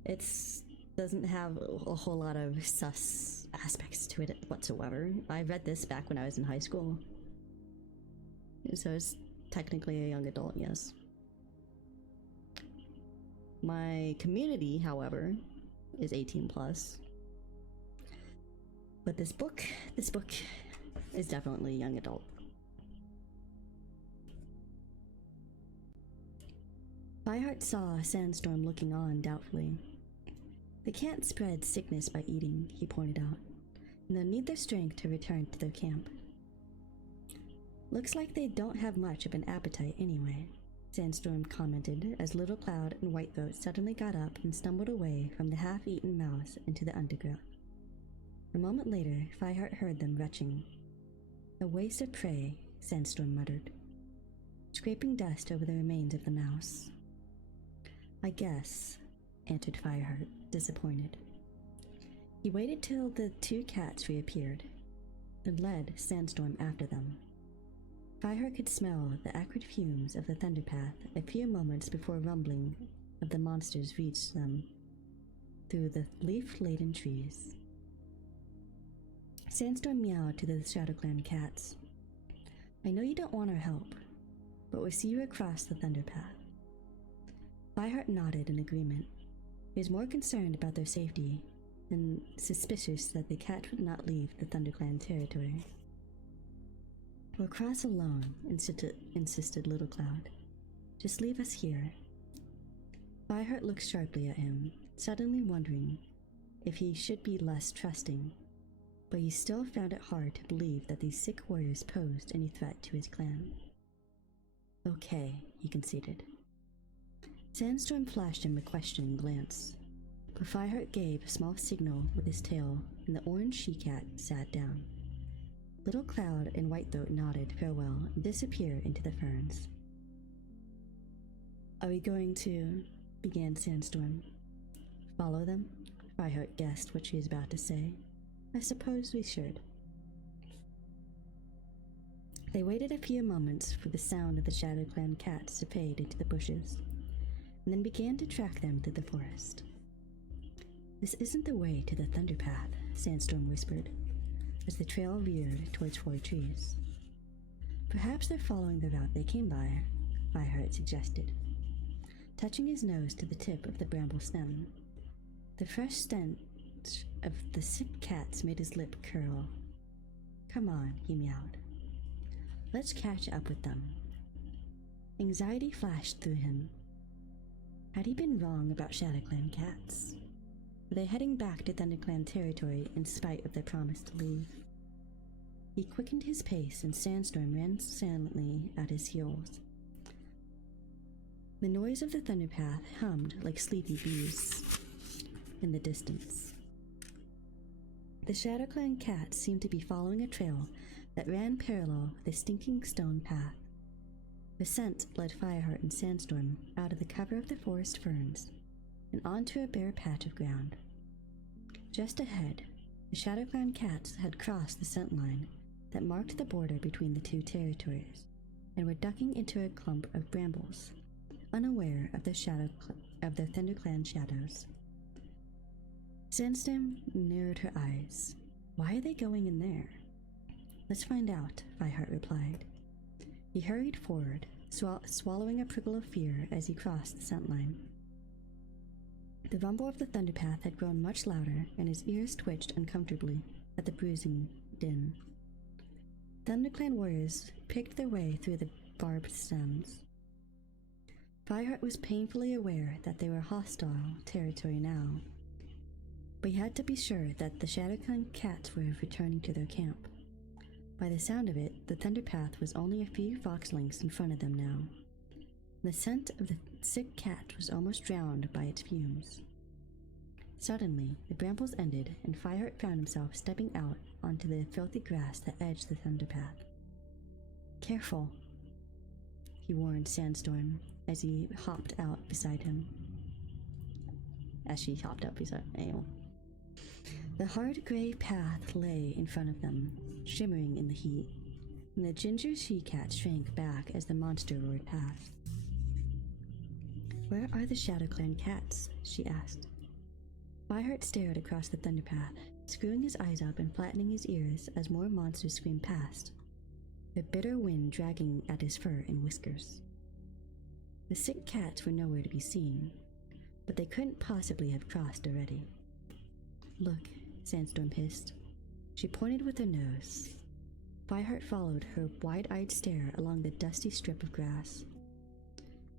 It's doesn't have a whole lot of sus aspects to it whatsoever. I read this back when I was in high school. So it's technically a young adult, yes. My community, however, is 18 plus. But this book is definitely young adult. Fireheart saw Sandstorm looking on doubtfully. They can't spread sickness by eating, he pointed out, and they'll need their strength to return to their camp. Looks like they don't have much of an appetite anyway, Sandstorm commented as Little Cloud and Whitethroat suddenly got up and stumbled away from the half-eaten mouse into the undergrowth. A moment later, Fireheart heard them retching. A waste of prey, Sandstorm muttered, scraping dust over the remains of the mouse. I guess, answered Fireheart, disappointed. He waited till the 2 cats reappeared, and led Sandstorm after them. Fireheart could smell the acrid fumes of the Thunderpath a few moments before rumbling of the monsters reached them through the leaf-laden trees. Sandstorm meowed to the ShadowClan cats. I know you don't want our help, but we'll see you across the Thunderpath. Fireheart nodded in agreement. He was more concerned about their safety than suspicious that the cat would not leave the ThunderClan territory. We'll cross alone, insisted Little Cloud. Just leave us here. Fireheart looked sharply at him, suddenly wondering if he should be less trusting, but he still found it hard to believe that these sick warriors posed any threat to his clan. Okay, he conceded. Sandstorm flashed him a questioning glance, but Fireheart gave a small signal with his tail, and the orange she-cat sat down. Little Cloud and Whitethroat nodded farewell and disappeared into the ferns. "Are we going to—" began Sandstorm. "Follow them?" Fireheart guessed what she was about to say. "I suppose we should." They waited a few moments for the sound of the Shadow Clan cats to fade into the bushes, and then began to track them through the forest. "This isn't the way to the Thunder Path," Sandstorm whispered, as the trail veered towards 4 trees. "Perhaps they're following the route they came by," Fireheart suggested, touching his nose to the tip of the bramble stem. The fresh stench of the sick cats made his lip curl. "Come on," he meowed. "Let's catch up with them." Anxiety flashed through him. Had he been wrong about ShadowClan cats? Were they heading back to ThunderClan territory in spite of their promise to leave? He quickened his pace and Sandstorm ran silently at his heels. The noise of the Thunderpath hummed like sleepy bees in the distance. The ShadowClan cats seemed to be following a trail that ran parallel with a stinking stone path. The scent led Fireheart and Sandstorm out of the cover of the forest ferns and onto a bare patch of ground. Just ahead, the ShadowClan cats had crossed the scent line that marked the border between the 2 territories and were ducking into a clump of brambles, unaware of the ThunderClan shadows. Sandstorm narrowed her eyes. "Why are they going in there?" "Let's find out," Fireheart replied. He hurried forward, swallowing a prickle of fear as he crossed the scent line. The rumble of the Thunderpath had grown much louder, and his ears twitched uncomfortably at the bruising din. ThunderClan warriors picked their way through the barbed stems. Fireheart was painfully aware that they were hostile territory now, but he had to be sure that the ShadowClan cats were returning to their camp. By the sound of it, the Thunderpath was only a few fox lengths in front of them now. The scent of the sick cat was almost drowned by its fumes. Suddenly, the brambles ended, and Fireheart found himself stepping out onto the filthy grass that edged the Thunderpath. "Careful," he warned Sandstorm as he hopped out beside him. As she hopped up beside him. The hard gray path lay in front of them, shimmering in the heat, and the ginger she-cat shrank back as the monster roared past. "Where are the ShadowClan cats?" she asked. Fireheart stared across the Thunderpath, screwing his eyes up and flattening his ears as more monsters screamed past, the bitter wind dragging at his fur and whiskers. The sick cats were nowhere to be seen, but they couldn't possibly have crossed already. "Look," Sandstorm hissed. She pointed with her nose. Fireheart followed her wide-eyed stare along the dusty strip of grass.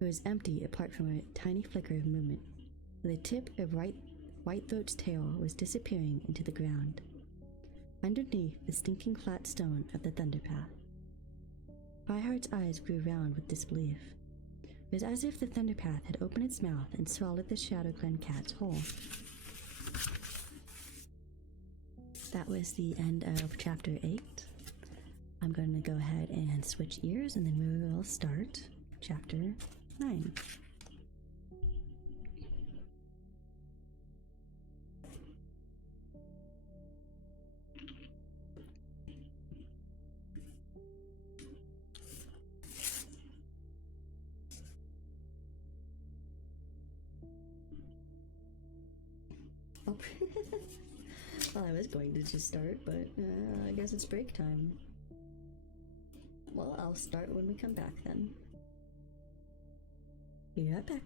It was empty apart from a tiny flicker of movement, where the tip of Whitethroat's tail was disappearing into the ground, underneath the stinking flat stone of the Thunderpath. Fireheart's eyes grew round with disbelief. It was as if the Thunderpath had opened its mouth and swallowed the ShadowClan cat's whole. That was the end of Chapter 8. I'm going to go ahead and switch ears, and then we will start Chapter 9. Oh. Well, I was going to just start, but I guess it's break time. Well, I'll start when we come back then. Be right back.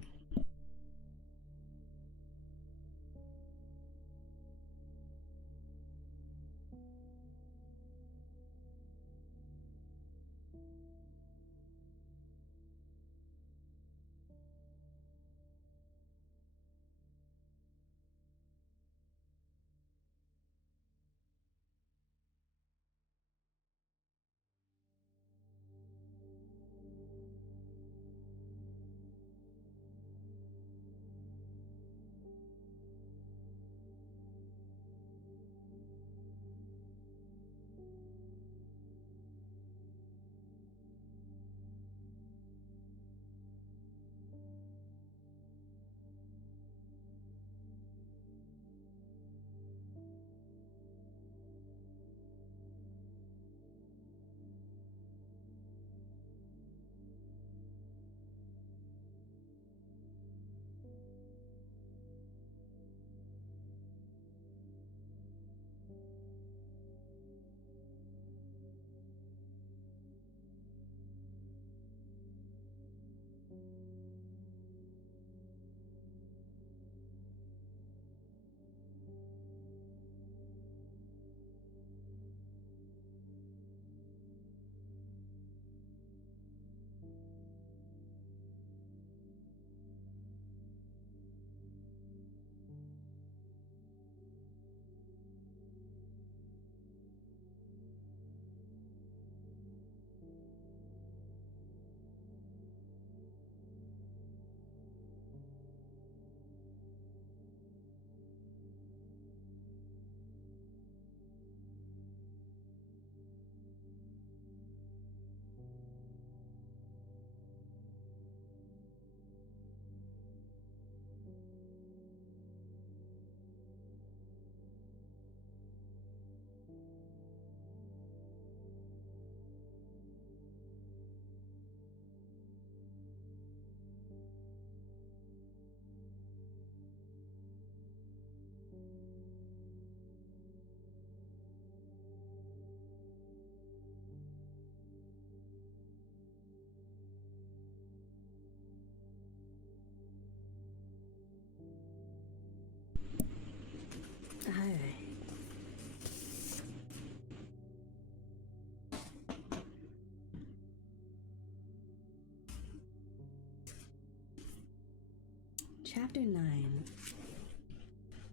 Chapter 9.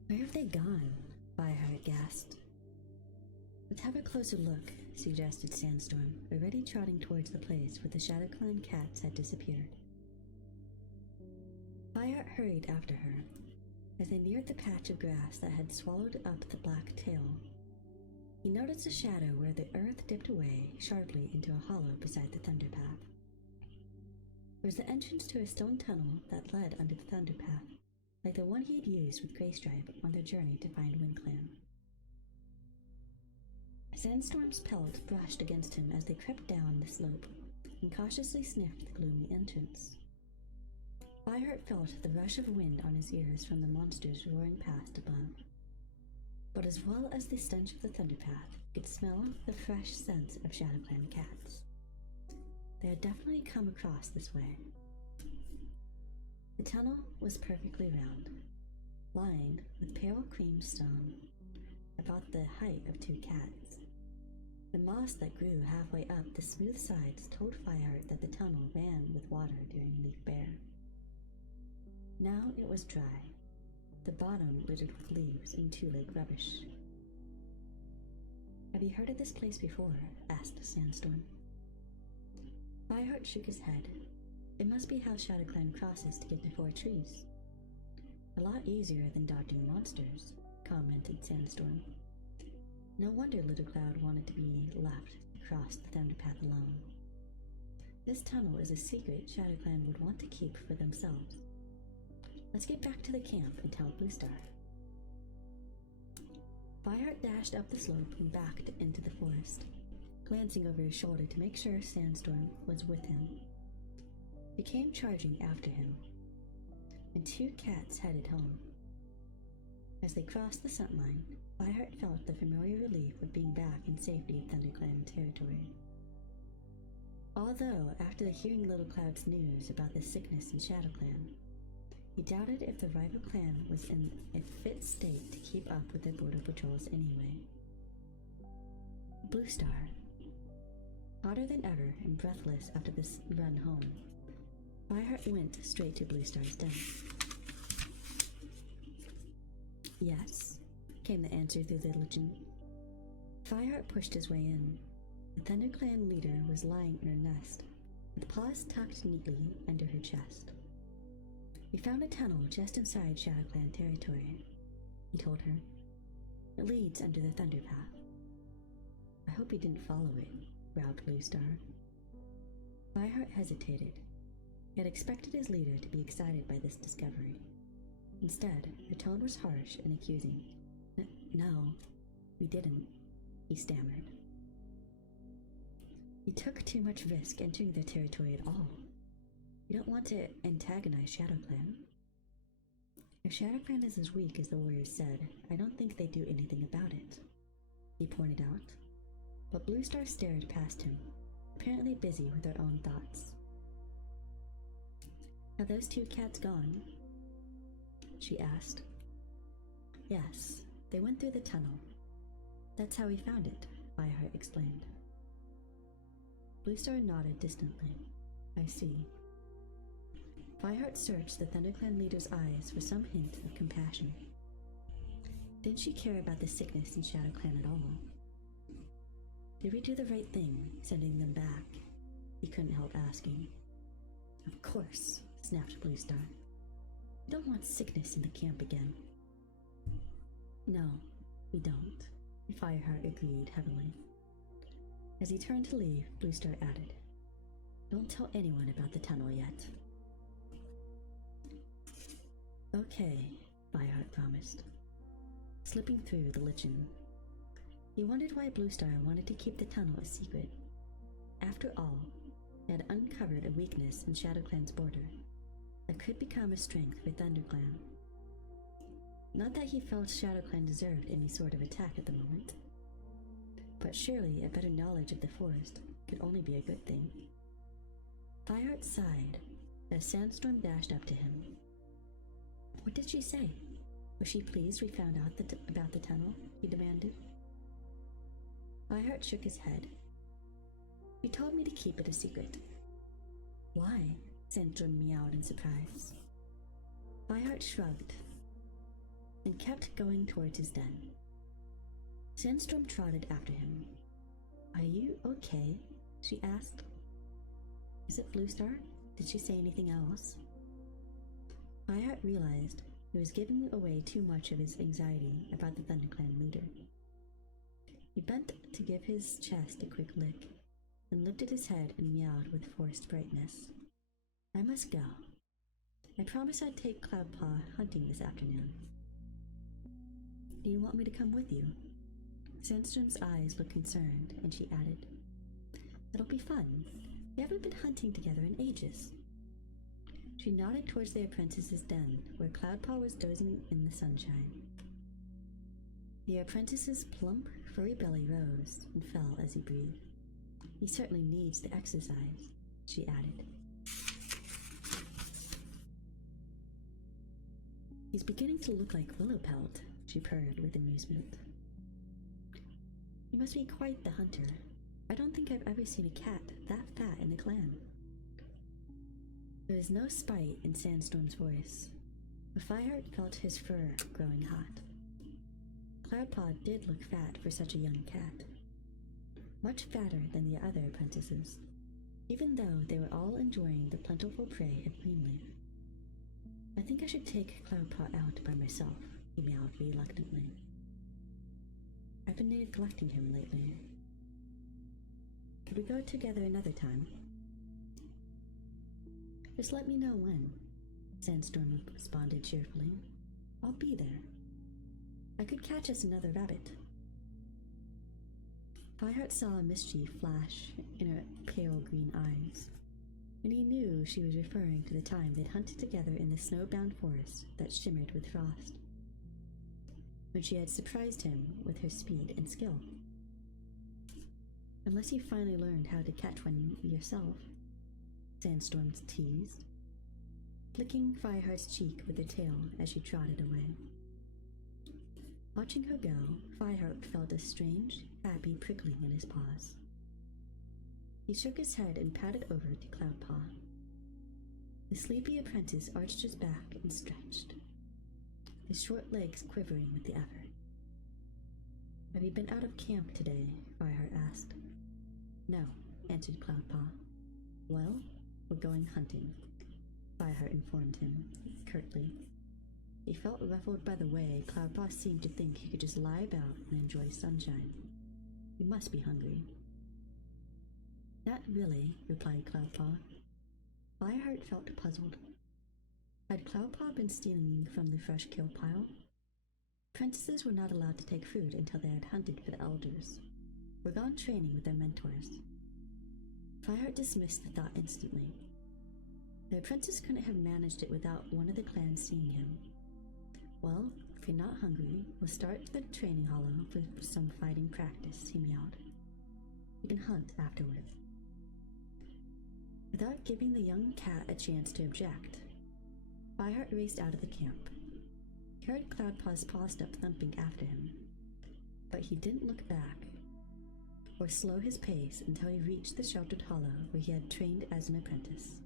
Where have they gone? Fireheart gasped. Let's have a closer look, suggested Sandstorm, already trotting towards the place where the ShadowClan cats had disappeared. Fireheart hurried after her. As they neared the patch of grass that had swallowed up the black tail, he noticed a shadow where the earth dipped away sharply into a hollow beside the thunder path. It was the entrance to a stone tunnel that led under the thunder path, like the one he had used with Greystripe on their journey to find WindClan. Sandstorm's pelt brushed against him as they crept down the slope and cautiously sniffed the gloomy entrance. Fireheart felt the rush of wind on his ears from the monsters roaring past above. But as well as the stench of the thunderpath, he could smell the fresh scents of ShadowClan cats. They had definitely come across this way. The tunnel was perfectly round, lined with pale cream stone, about the height of 2 cats. The moss that grew halfway up the smooth sides told Fireheart that the tunnel ran with water during Leaf Bear. Now it was dry, the bottom littered with leaves and two-leg rubbish. Have you heard of this place before? Asked Sandstorm. Fireheart shook his head. It must be how ShadowClan crosses to get before trees. A lot easier than dodging monsters, commented Sandstorm. No wonder Little Cloud wanted to be left to cross the Thunderpath alone. This tunnel is a secret ShadowClan would want to keep for themselves. Let's get back to the camp and tell Bluestar. Fireheart dashed up the slope and backed into the forest, glancing over his shoulder to make sure Sandstorm was with him. He came charging after him, and 2 cats headed home. As they crossed the scent line, Fireheart felt the familiar relief of being back in safety of ThunderClan territory. Although, after hearing Little Cloud's news about the sickness in ShadowClan, he doubted if the rival clan was in a fit state to keep up with their border patrols anyway. Bluestar. Hotter than ever and breathless after this run home, Fireheart went straight to Bluestar's den. Yes, came the answer through the lichen. Fireheart pushed his way in. The ThunderClan leader was lying in her nest, with paws tucked neatly under her chest. We found a tunnel just inside ShadowClan territory, he told her. It leads under the Thunderpath. I hope you didn't follow it, growled Bluestar. Fireheart hesitated. He had expected his leader to be excited by this discovery. Instead, her tone was harsh and accusing. No, we didn't, he stammered. You took too much risk entering their territory at all. You don't want to antagonize ShadowClan. If ShadowClan is as weak as the warriors said, I don't think they do anything about it, he pointed out. But Bluestar stared past him, apparently busy with her own thoughts. Have those 2 cats gone? She asked. Yes, they went through the tunnel. That's how we found it, Fireheart explained. Bluestar nodded distantly. I see. Fireheart searched the ThunderClan leader's eyes for some hint of compassion. Didn't she care about the sickness in ShadowClan at all? Did we do the right thing, sending them back? He couldn't help asking. Of course, snapped Bluestar. We don't want sickness in the camp again. No, we don't, Fireheart agreed heavily. As he turned to leave, Bluestar added, Don't tell anyone about the tunnel yet. Okay, Fireheart promised, slipping through the lichen. He wondered why Bluestar wanted to keep the tunnel a secret. After all, he had uncovered a weakness in ShadowClan's border that could become a strength for ThunderClan. Not that he felt ShadowClan deserved any sort of attack at the moment, but surely a better knowledge of the forest could only be a good thing. Fireheart sighed as Sandstorm dashed up to him. What did she say? Was she pleased we found out about the tunnel? He demanded. Fireheart shook his head. She told me to keep it a secret. Why? Sandstorm meowed in surprise. Fireheart shrugged and kept going towards his den. Sandstorm trotted after him. "Are you okay?" she asked. "Is it Bluestar? Did she say anything else?" Fireheart realized he was giving away too much of his anxiety about the ThunderClan leader. He bent to give his chest a quick lick, then lifted his head and meowed with forced brightness. "I must go. I promised I'd take Cloudpaw hunting this afternoon. Do you want me to come with you?" Sandstorm's eyes looked concerned, and she added, "It'll be fun. We haven't been hunting together in ages." She nodded towards the apprentice's den, where Cloudpaw was dozing in the sunshine. The apprentice's plump, furry belly rose and fell as he breathed. "He certainly needs the exercise," she added. "He's beginning to look like Willowpelt," she purred with amusement. "He must be quite the hunter. I don't think I've ever seen a cat that fat in the clan." There was no spite in Sandstorm's voice, but Fireheart felt his fur growing hot. Cloudpaw did look fat for such a young cat. Much fatter than the other apprentices, even though they were all enjoying the plentiful prey of Greenleaf. "I think I should take Cloudpaw out by myself," he meowed reluctantly. "I've been neglecting him lately. Could we go together another time?" "Just let me know when," Sandstorm responded cheerfully. "I'll be there. I could catch us another rabbit." Fireheart saw a mischief flash in her pale green eyes, and he knew she was referring to the time they'd hunted together in the snowbound forest that shimmered with frost, when she had surprised him with her speed and skill. "Unless you finally learned how to catch one yourself," Sandstorm teased, flicking Fireheart's cheek with her tail as she trotted away. Watching her go, Fireheart felt a strange, happy prickling in his paws. He shook his head and patted over to Cloudpaw. The sleepy apprentice arched his back and stretched, his short legs quivering with the effort. "Have you been out of camp today?" Fireheart asked. "No," answered Cloudpaw. "Well, we're going hunting," Fireheart informed him, curtly. He felt ruffled by the way Cloudpaw seemed to think he could just lie about and enjoy sunshine. He must be hungry. "Not really," replied Cloudpaw. Fireheart felt puzzled. Had Cloudpaw been stealing from the fresh kill pile? Apprentices were not allowed to take food until they had hunted for the elders, or gone training with their mentors. Fireheart dismissed the thought instantly. The apprentice couldn't have managed it without one of the clans seeing him. "Well, if you're not hungry, we'll start the training hollow for some fighting practice," he meowed. "You can hunt afterward." Without giving the young cat a chance to object, Fireheart raced out of the camp. He heard Cloudpaw's paw step thumping after him, but he didn't look back or slow his pace until he reached the sheltered hollow where he had trained as an apprentice.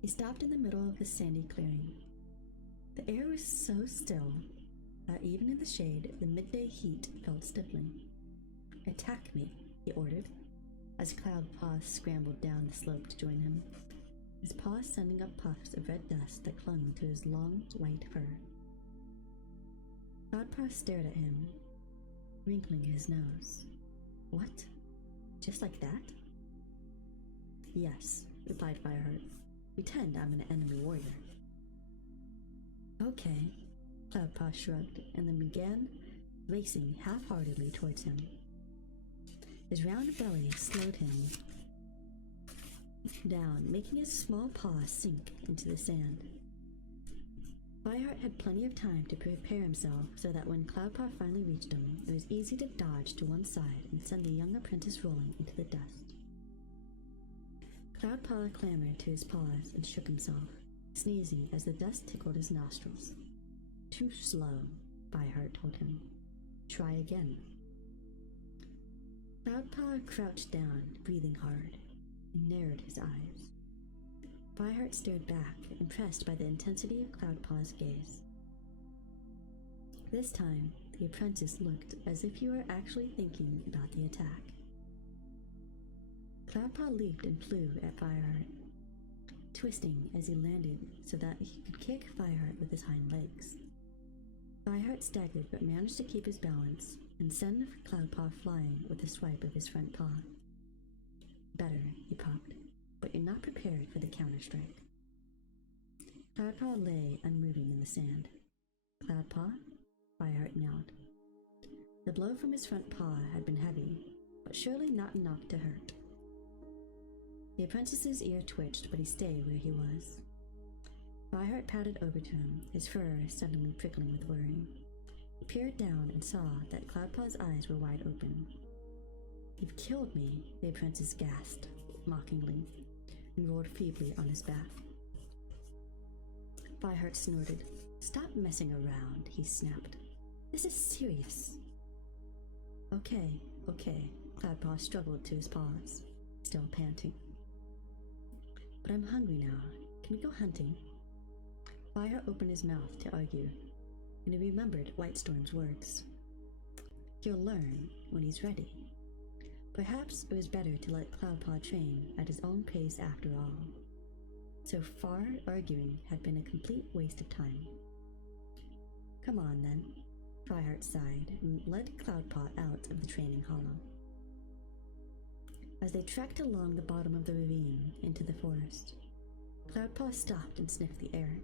He stopped in the middle of the sandy clearing. The air was so still that even in the shade, the midday heat felt stifling. "Attack me," he ordered, as Cloudpaw scrambled down the slope to join him, his paws sending up puffs of red dust that clung to his long, white fur. Cloudpaw stared at him, wrinkling his nose. "What? Just like that?" "Yes," replied Fireheart. "Pretend I'm an enemy warrior." "Okay," Cloudpaw shrugged and then began racing half-heartedly towards him. His round belly slowed him down, making his small paws sink into the sand. Fireheart had plenty of time to prepare himself so that when Cloudpaw finally reached him, it was easy to dodge to one side and send the young apprentice rolling into the dust. Cloudpaw clambered to his paws and shook himself, sneezing as the dust tickled his nostrils. "Too slow," Fireheart told him. "Try again." Cloudpaw crouched down, breathing hard, and narrowed his eyes. Fireheart stared back, impressed by the intensity of Cloudpaw's gaze. This time, the apprentice looked as if he were actually thinking about the attack. Cloudpaw leaped and flew at Fireheart, twisting as he landed so that he could kick Fireheart with his hind legs. Fireheart staggered but managed to keep his balance and send Cloudpaw flying with a swipe of his front paw. Better, he popped, but you're not prepared for the counter-strike. Cloudpaw lay unmoving in the sand. Cloudpaw? Fireheart meowed. The blow from his front paw had been heavy, but surely not enough to hurt. The apprentice's ear twitched, but he stayed where he was. Fireheart padded over to him, his fur suddenly prickling with worry. He peered down and saw that Cloudpaw's eyes were wide open. "You've killed me," the apprentice gasped, mockingly, and rolled feebly on his back. Fireheart snorted. "Stop messing around," he snapped. "This is serious." Okay. Cloudpaw struggled to his paws, still panting. "But I'm hungry now. Can we go hunting?" Fireheart opened his mouth to argue, and he remembered Whitestorm's words. He'll learn when he's ready. Perhaps it was better to let Cloudpaw train at his own pace after all. So far, arguing had been a complete waste of time. "Come on, then," Fireheart sighed and led Cloudpaw out of the training hollow. As they trekked along the bottom of the ravine into the forest, Cloudpaw stopped and sniffed the air.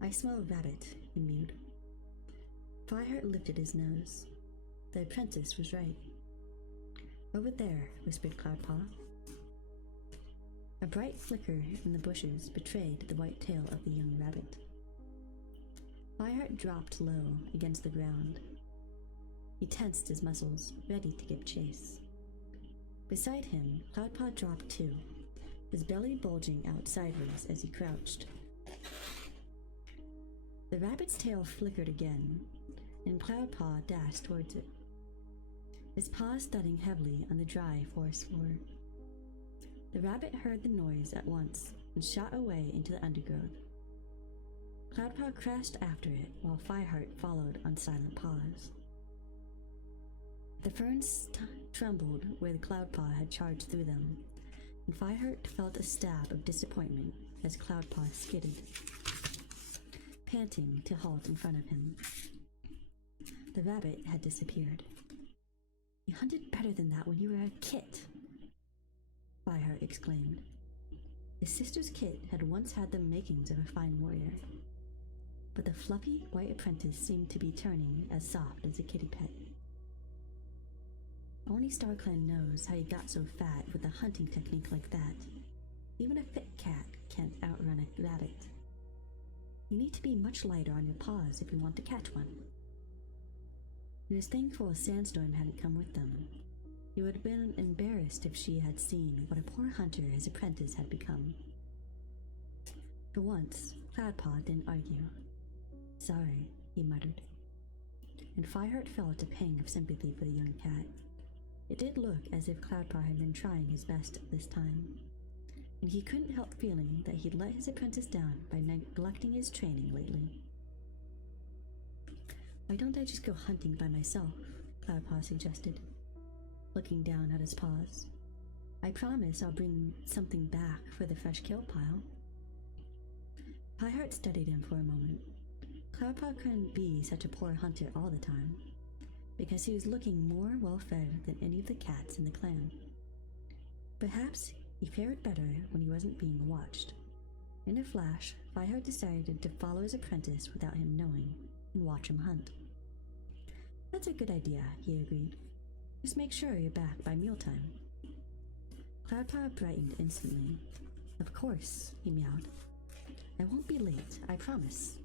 "I smell a rabbit," he mewed. Fireheart lifted his nose. The apprentice was right. "Over there," whispered Cloudpaw. A bright flicker in the bushes betrayed the white tail of the young rabbit. Fireheart dropped low against the ground. He tensed his muscles, ready to give chase. Beside him, Cloudpaw dropped too, his belly bulging out sideways as he crouched. The rabbit's tail flickered again, and Cloudpaw dashed towards it, his paws thudding heavily on the dry forest floor. The rabbit heard the noise at once and shot away into the undergrowth. Cloudpaw crashed after it while Fireheart followed on silent paws. The ferns trembled where the Cloudpaw had charged through them, and Fireheart felt a stab of disappointment as Cloudpaw skidded, panting to halt in front of him. The rabbit had disappeared. "You hunted better than that when you were a kit," Fireheart exclaimed. His sister's kit had once had the makings of a fine warrior, but the fluffy white apprentice seemed to be turning as soft as a kitty pet. Only StarClan knows how he got so fat with a hunting technique like that. Even a fit cat can't outrun a rabbit. You need to be much lighter on your paws if you want to catch one. He was thankful a sandstorm hadn't come with them. He would have been embarrassed if she had seen what a poor hunter his apprentice had become. For once, Cloudpaw didn't argue. "Sorry," he muttered. And Fireheart felt a pang of sympathy for the young cat. It did look as if Cloudpaw had been trying his best this time, and he couldn't help feeling that he'd let his apprentice down by neglecting his training lately. "Why don't I just go hunting by myself?" Cloudpaw suggested, looking down at his paws. "I promise I'll bring something back for the fresh kill pile." Fireheart studied him for a moment. Cloudpaw couldn't be such a poor hunter all the time, because he was looking more well-fed than any of the cats in the clan. Perhaps he fared better when he wasn't being watched. In a flash, Fireheart decided to follow his apprentice without him knowing and watch him hunt. "That's a good idea," he agreed. "Just make sure you're back by mealtime." Cloudpaw brightened instantly. "Of course," he meowed. "I won't be late, I promise."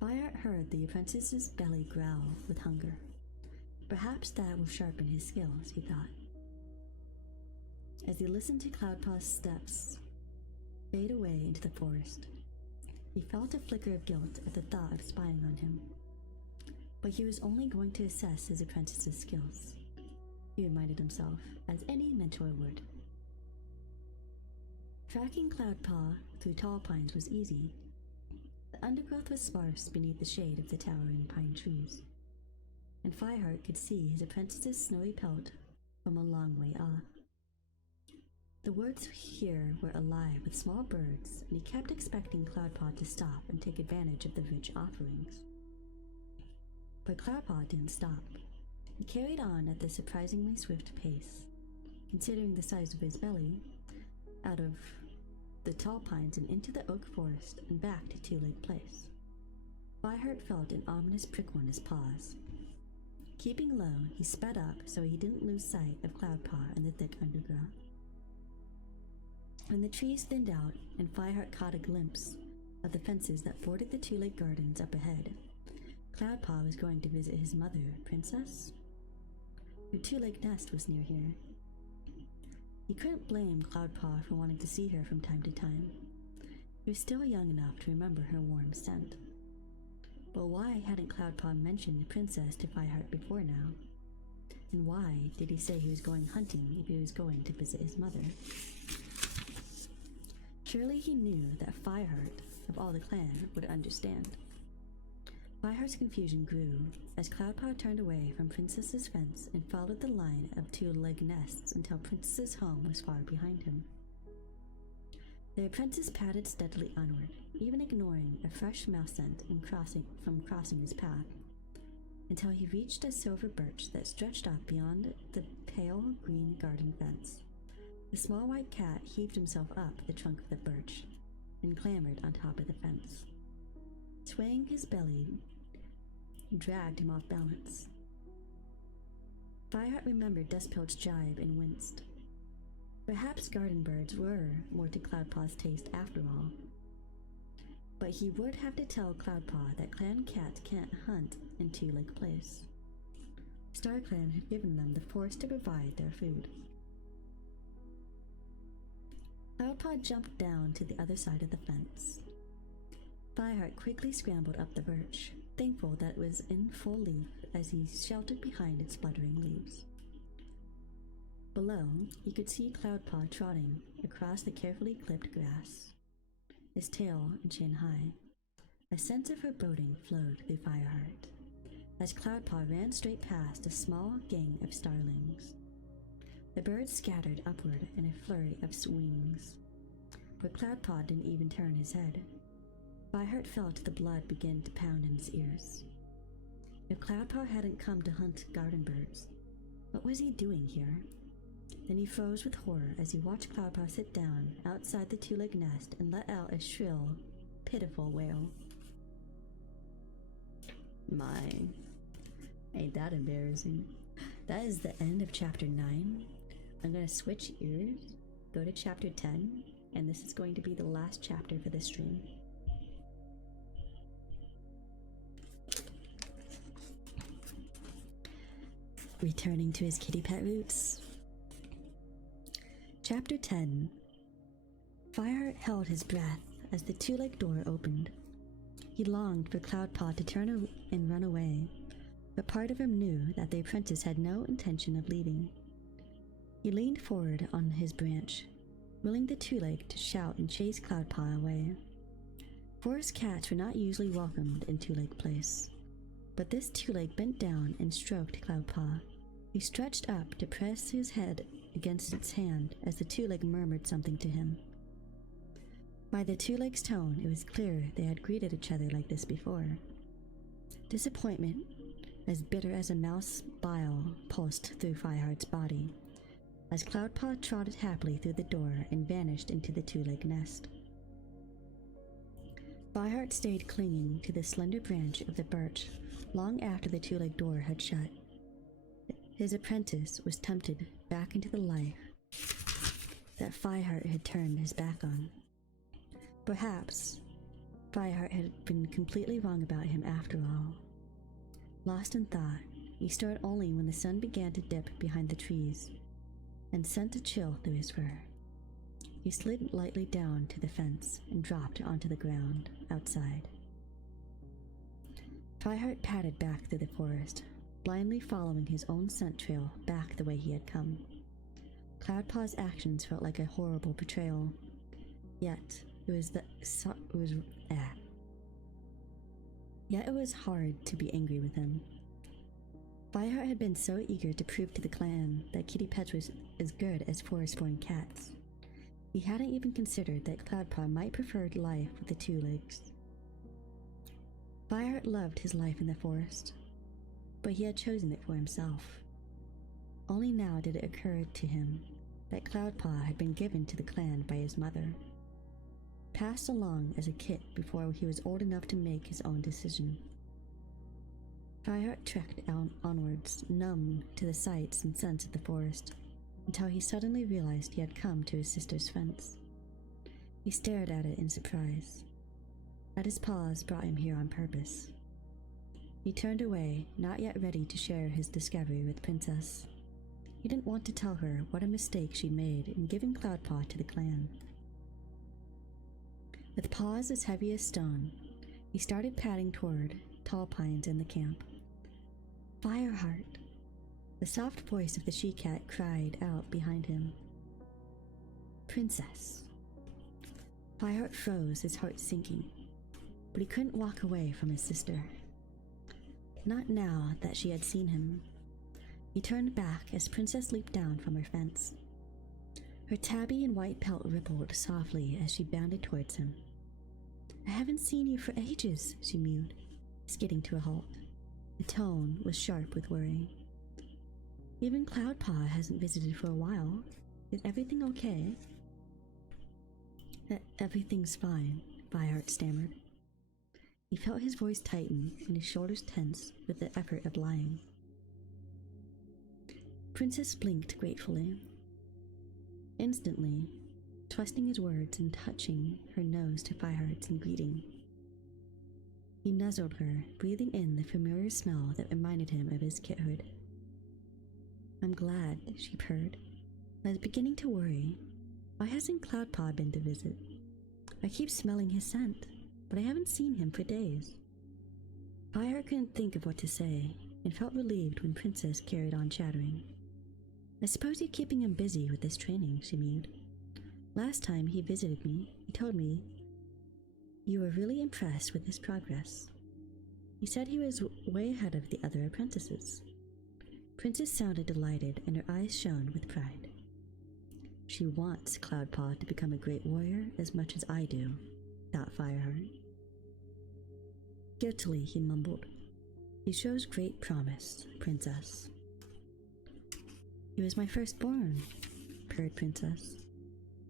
Fireheart heard the apprentice's belly growl with hunger. Perhaps that will sharpen his skills, he thought. As he listened to Cloudpaw's steps fade away into the forest, he felt a flicker of guilt at the thought of spying on him. But he was only going to assess his apprentice's skills, he reminded himself, as any mentor would. Tracking Cloudpaw through tall pines was easy. The undergrowth was sparse beneath the shade of the towering pine trees, and Fireheart could see his apprentice's snowy pelt from a long way off. The woods here were alive with small birds, and he kept expecting Cloudpaw to stop and take advantage of the rich offerings. But Cloudpaw didn't stop. He carried on at a surprisingly swift pace, considering the size of his belly, out of the tall pines and into the oak forest and back to Two Lake Place. Fireheart felt an ominous prickle in his paws. Keeping low, he sped up so he didn't lose sight of Cloudpaw in the thick undergrowth. When the trees thinned out and Fireheart caught a glimpse of the fences that bordered the Two Lake Gardens up ahead, Cloudpaw was going to visit his mother, Princess. Her Two Lake nest was near here. He couldn't blame Cloudpaw for wanting to see her from time to time. He was still young enough to remember her warm scent. But why hadn't Cloudpaw mentioned the princess to Fireheart before now? And why did he say he was going hunting if he was going to visit his mother? Surely he knew that Fireheart, of all the clan, would understand. Fireheart's confusion grew as Cloudpaw turned away from Princess's fence and followed the line of two-leg nests until Princess's home was far behind him. The apprentice padded steadily onward, even ignoring a fresh mouse scent from crossing his path, until he reached a silver birch that stretched off beyond the pale green garden fence. The small white cat heaved himself up the trunk of the birch and clambered on top of the fence. Swaying his belly dragged him off balance. Fireheart remembered Dustpilt's jibe and winced. Perhaps garden birds were more to Cloudpaw's taste after all. But he would have to tell Cloudpaw that clan cats can't hunt in Two Lake Place. StarClan had given them the force to provide their food. Cloudpaw jumped down to the other side of the fence. Fireheart quickly scrambled up the birch, thankful that it was in full leaf as he sheltered behind its fluttering leaves. Below, he could see Cloudpaw trotting across the carefully clipped grass, his tail and chin high. A sense of foreboding flowed through Fireheart as Cloudpaw ran straight past a small gang of starlings. The birds scattered upward in a flurry of wings, but Cloudpaw didn't even turn his head. Fireheart felt the blood begin to pound in his ears. If Cloudpaw hadn't come to hunt garden birds, what was he doing here? Then he froze with horror as he watched Cloudpaw sit down outside the two-leg nest and let out a shrill, pitiful wail. My, ain't that embarrassing. That is the end of chapter 9. I'm going to switch ears, go to chapter 10, and this is going to be the last chapter for this stream. Returning to his kitty pet roots. Chapter 10. Fireheart held his breath as the two-leg door opened. He longed for Cloudpaw to turn and run away, but part of him knew that the apprentice had no intention of leaving. He leaned forward on his branch, willing the two-leg to shout and chase Cloudpaw away. Forest cats were not usually welcomed in Two Lake Place, but this two-leg bent down and stroked Cloudpaw. He stretched up to press his head against its hand as the two-leg murmured something to him. By the two-leg's tone, it was clear they had greeted each other like this before. Disappointment, as bitter as a mouse bile, pulsed through Fireheart's body as Cloudpaw trotted happily through the door and vanished into the two-leg nest. Fireheart stayed clinging to the slender branch of the birch long after the two-leg door had shut. His apprentice was tempted back into the life that Fireheart had turned his back on. Perhaps Fireheart had been completely wrong about him after all. Lost in thought, he stirred only when the sun began to dip behind the trees and sent a chill through his fur. He slid lightly down to the fence and dropped onto the ground outside. Fireheart padded back through the forest, blindly following his own scent trail back the way he had come. Cloudpaw's actions felt like a horrible betrayal. Yet it was Yet it was hard to be angry with him. Fireheart had been so eager to prove to the clan that Kitty Pets was as good as forest-born cats. He hadn't even considered that Cloudpaw might prefer life with the two legs. Fireheart loved his life in the forest, but he had chosen it for himself. Only now did it occur to him that Cloudpaw had been given to the clan by his mother, passed along as a kit before he was old enough to make his own decision. Fireheart trekked onwards, numb to the sights and scents of the forest, until he suddenly realized he had come to his sister's fence. He stared at it in surprise. That his paws brought him here on purpose. He turned away, not yet ready to share his discovery with Princess. He didn't want to tell her what a mistake she'd made in giving Cloudpaw to the clan. With paws as heavy as stone, he started padding toward tall pines in the camp. Fireheart! The soft voice of the she-cat cried out behind him. Princess! Fireheart froze, his heart sinking, but he couldn't walk away from his sister. Not now that she had seen him. He turned back as Princess leaped down from her fence. Her tabby and white pelt rippled softly as she bounded towards him. I haven't seen you for ages, she mewed, skidding to a halt. The tone was sharp with worry. Even Cloudpaw hasn't visited for a while. Is everything okay? Everything's fine, Fireheart stammered. He felt his voice tighten and his shoulders tense with the effort of lying. Princess blinked gratefully. Instantly, twisting his words and touching her nose to Fireheart's in greeting. He nuzzled her, breathing in the familiar smell that reminded him of his kithood. I'm glad, she purred. I was beginning to worry. Why hasn't Cloudpaw been to visit? I keep smelling his scent, but I haven't seen him for days. Fireheart couldn't think of what to say, and felt relieved when Princess carried on chattering. I suppose you're keeping him busy with this training, she mewed. Last time he visited me, he told me you were really impressed with his progress. He said he was way ahead of the other apprentices. Princess sounded delighted, and her eyes shone with pride. She wants Cloudpaw to become a great warrior as much as I do, thought Fireheart. Guiltily, he mumbled. He shows great promise, Princess. He was my firstborn, purred Princess.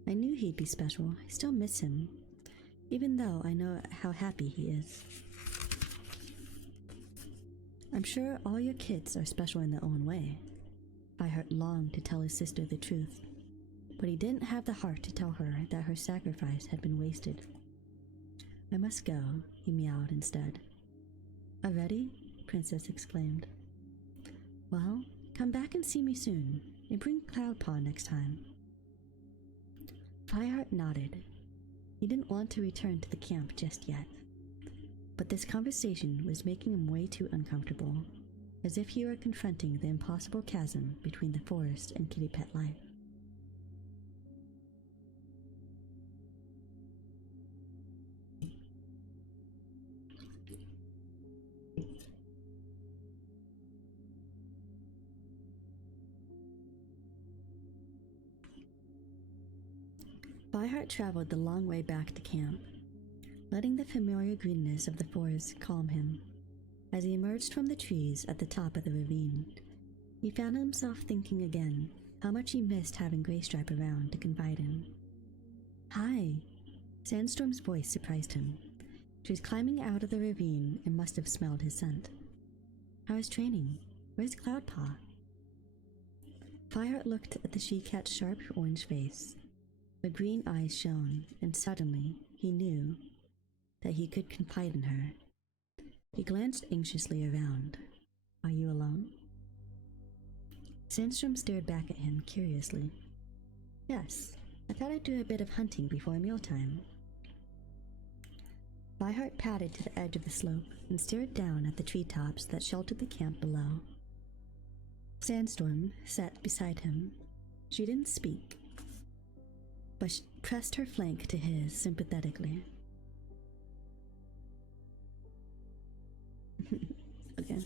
I knew he'd be special. I still miss him, even though I know how happy he is. I'm sure all your kids are special in their own way. Fireheart longed to tell his sister the truth, but he didn't have the heart to tell her that her sacrifice had been wasted. I must go, he meowed instead. Already? Princess exclaimed. Well, come back and see me soon, and bring Cloudpaw next time. Fireheart nodded. He didn't want to return to the camp just yet, but this conversation was making him way too uncomfortable, as if he were confronting the impossible chasm between the forest and kitty pet life. Fireheart traveled the long way back to camp, letting the familiar greenness of the forest calm him. As he emerged from the trees at the top of the ravine, he found himself thinking again how much he missed having Greystripe around to confide in. Hi! Sandstorm's voice surprised him. She was climbing out of the ravine and must have smelled his scent. How is training? Where's Cloudpaw? Fireheart looked at the she-cat's sharp orange face. Her green eyes shone, and suddenly he knew that he could confide in her. He glanced anxiously around. Are you alone? Sandstorm stared back at him curiously. Yes, I thought I'd do a bit of hunting before mealtime. Fireheart padded to the edge of the slope and stared down at the treetops that sheltered the camp below. Sandstorm sat beside him. She didn't speak. but pressed her flank to his sympathetically. Okay.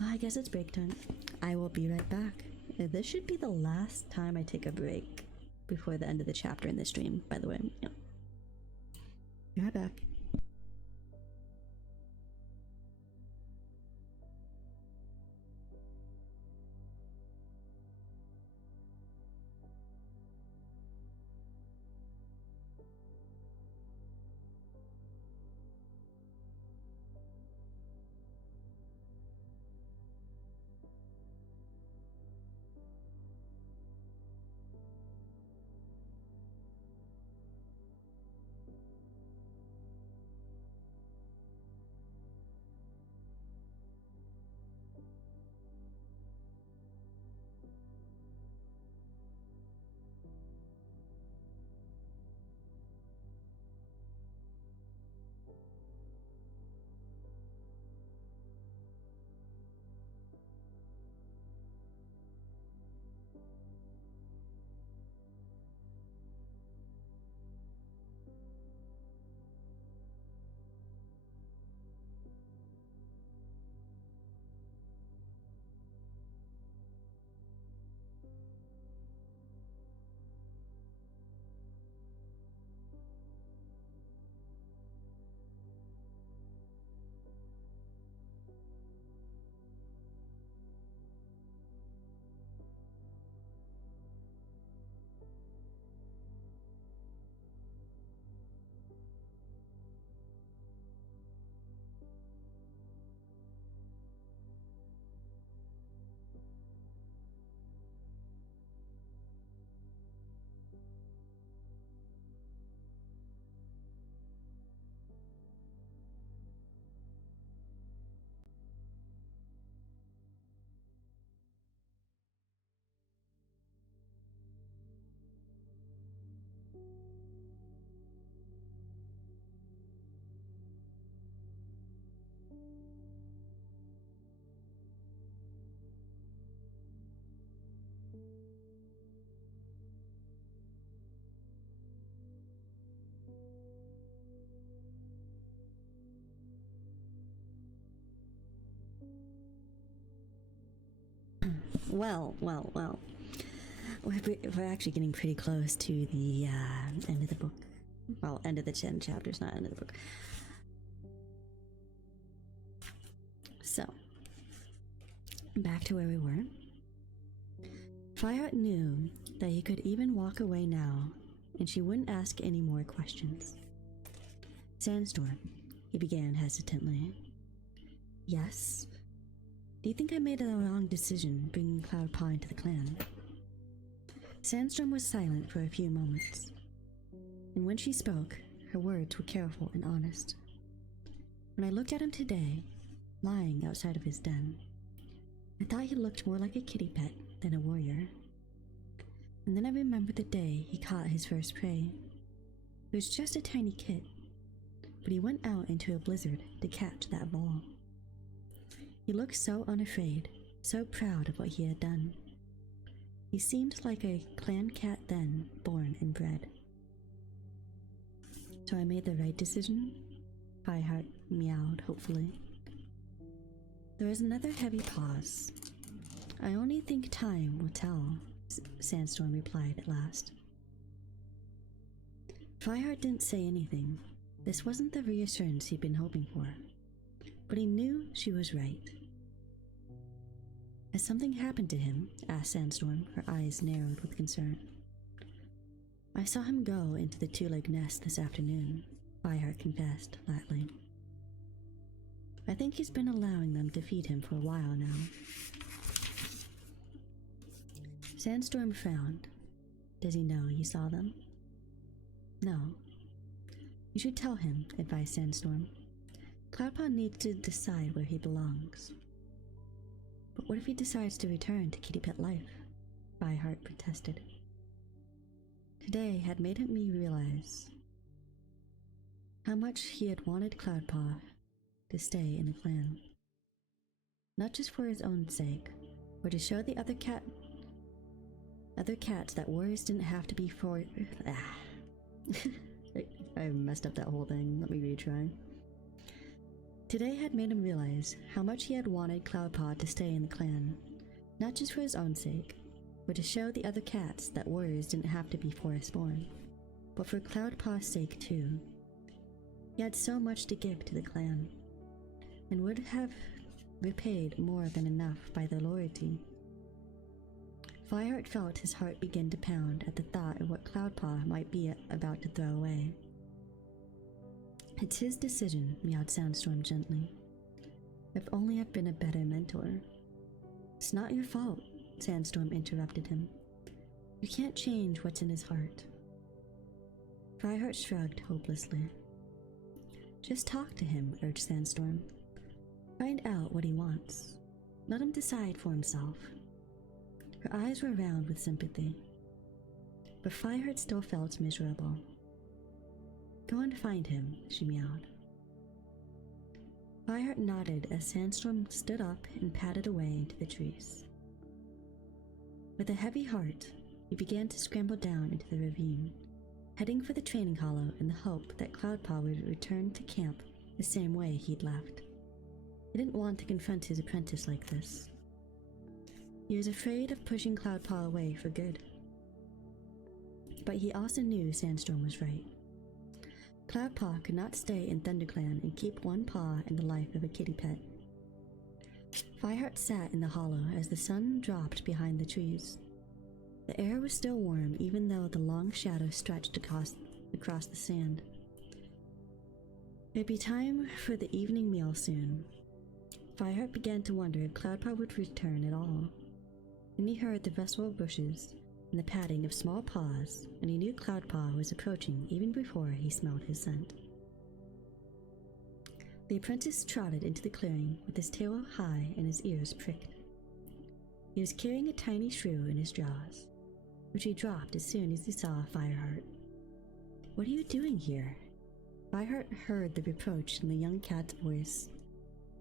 Well, I guess it's break time. I will be right back. This should be the last time I take a break before the end of the chapter in this stream, by the way. Yeah. Be right back. Well. We're actually getting pretty close to the end of the book. Well, end of the 10 chapters, not end of the book. So, back to where we were. Fireheart knew that he could even walk away now, and she wouldn't ask any more questions. Sandstorm, he began hesitantly. Yes? Do you think I made a wrong decision bringing Cloudpaw into the clan? Sandstorm was silent for a few moments, and when she spoke, her words were careful and honest. When I looked at him today, lying outside of his den, I thought he looked more like a kitty pet than a warrior. And then I remembered the day he caught his first prey. It was just a tiny kit, but he went out into a blizzard to catch that ball. He looked so unafraid, so proud of what he had done. He seemed like a clan cat then, born and bred. So I made the right decision? Fireheart meowed hopefully. There was another heavy pause. I only think time will tell, Sandstorm replied at last. Fireheart didn't say anything. This wasn't the reassurance he'd been hoping for, but he knew she was right. Has something happened to him? Asked Sandstorm, her eyes narrowed with concern. I saw him go into the two-leg nest this afternoon, Fireheart confessed flatly. I think he's been allowing them to feed him for a while now. Sandstorm frowned. Does he know you saw them? No. You should tell him, advised Sandstorm. Cloudpaw needs to decide where he belongs. But what if he decides to return to kitty pet life? Fireheart protested. Today had made me realize how much he had wanted Cloudpaw to stay in the clan. Not just for his own sake, but to show the other cat Other cats that warriors didn't have to be for. I messed up that whole thing. Let me retry. Today had made him realize how much he had wanted Cloudpaw to stay in the clan, not just for his own sake, but to show the other cats that warriors didn't have to be forest-born, but for Cloudpaw's sake too. He had so much to give to the clan, and would have repaid more than enough by their loyalty. Fireheart felt his heart begin to pound at the thought of what Cloudpaw might be about to throw away. It's his decision, meowed Sandstorm gently. If only I've been a better mentor. It's not your fault, Sandstorm interrupted him. You can't change what's in his heart. Fireheart shrugged hopelessly. Just talk to him, urged Sandstorm. Find out what he wants. Let him decide for himself. Her eyes were round with sympathy. But Fireheart still felt miserable. Go and find him, she meowed. Fireheart nodded as Sandstorm stood up and padded away into the trees. With a heavy heart, he began to scramble down into the ravine, heading for the training hollow in the hope that Cloudpaw would return to camp the same way he'd left. He didn't want to confront his apprentice like this. He was afraid of pushing Cloudpaw away for good. But he also knew Sandstorm was right. Cloudpaw could not stay in ThunderClan and keep one paw in the life of a kitty pet. Fireheart sat in the hollow as the sun dropped behind the trees. The air was still warm even though the long shadow stretched across the sand. It'd be time for the evening meal soon. Fireheart began to wonder if Cloudpaw would return at all. Then he heard the rustle of bushes and the padding of small paws, and he knew Cloudpaw was approaching even before he smelled his scent. The apprentice trotted into the clearing with his tail high and his ears pricked. He was carrying a tiny shrew in his jaws, which he dropped as soon as he saw Fireheart. What are you doing here? Fireheart heard the reproach in the young cat's voice.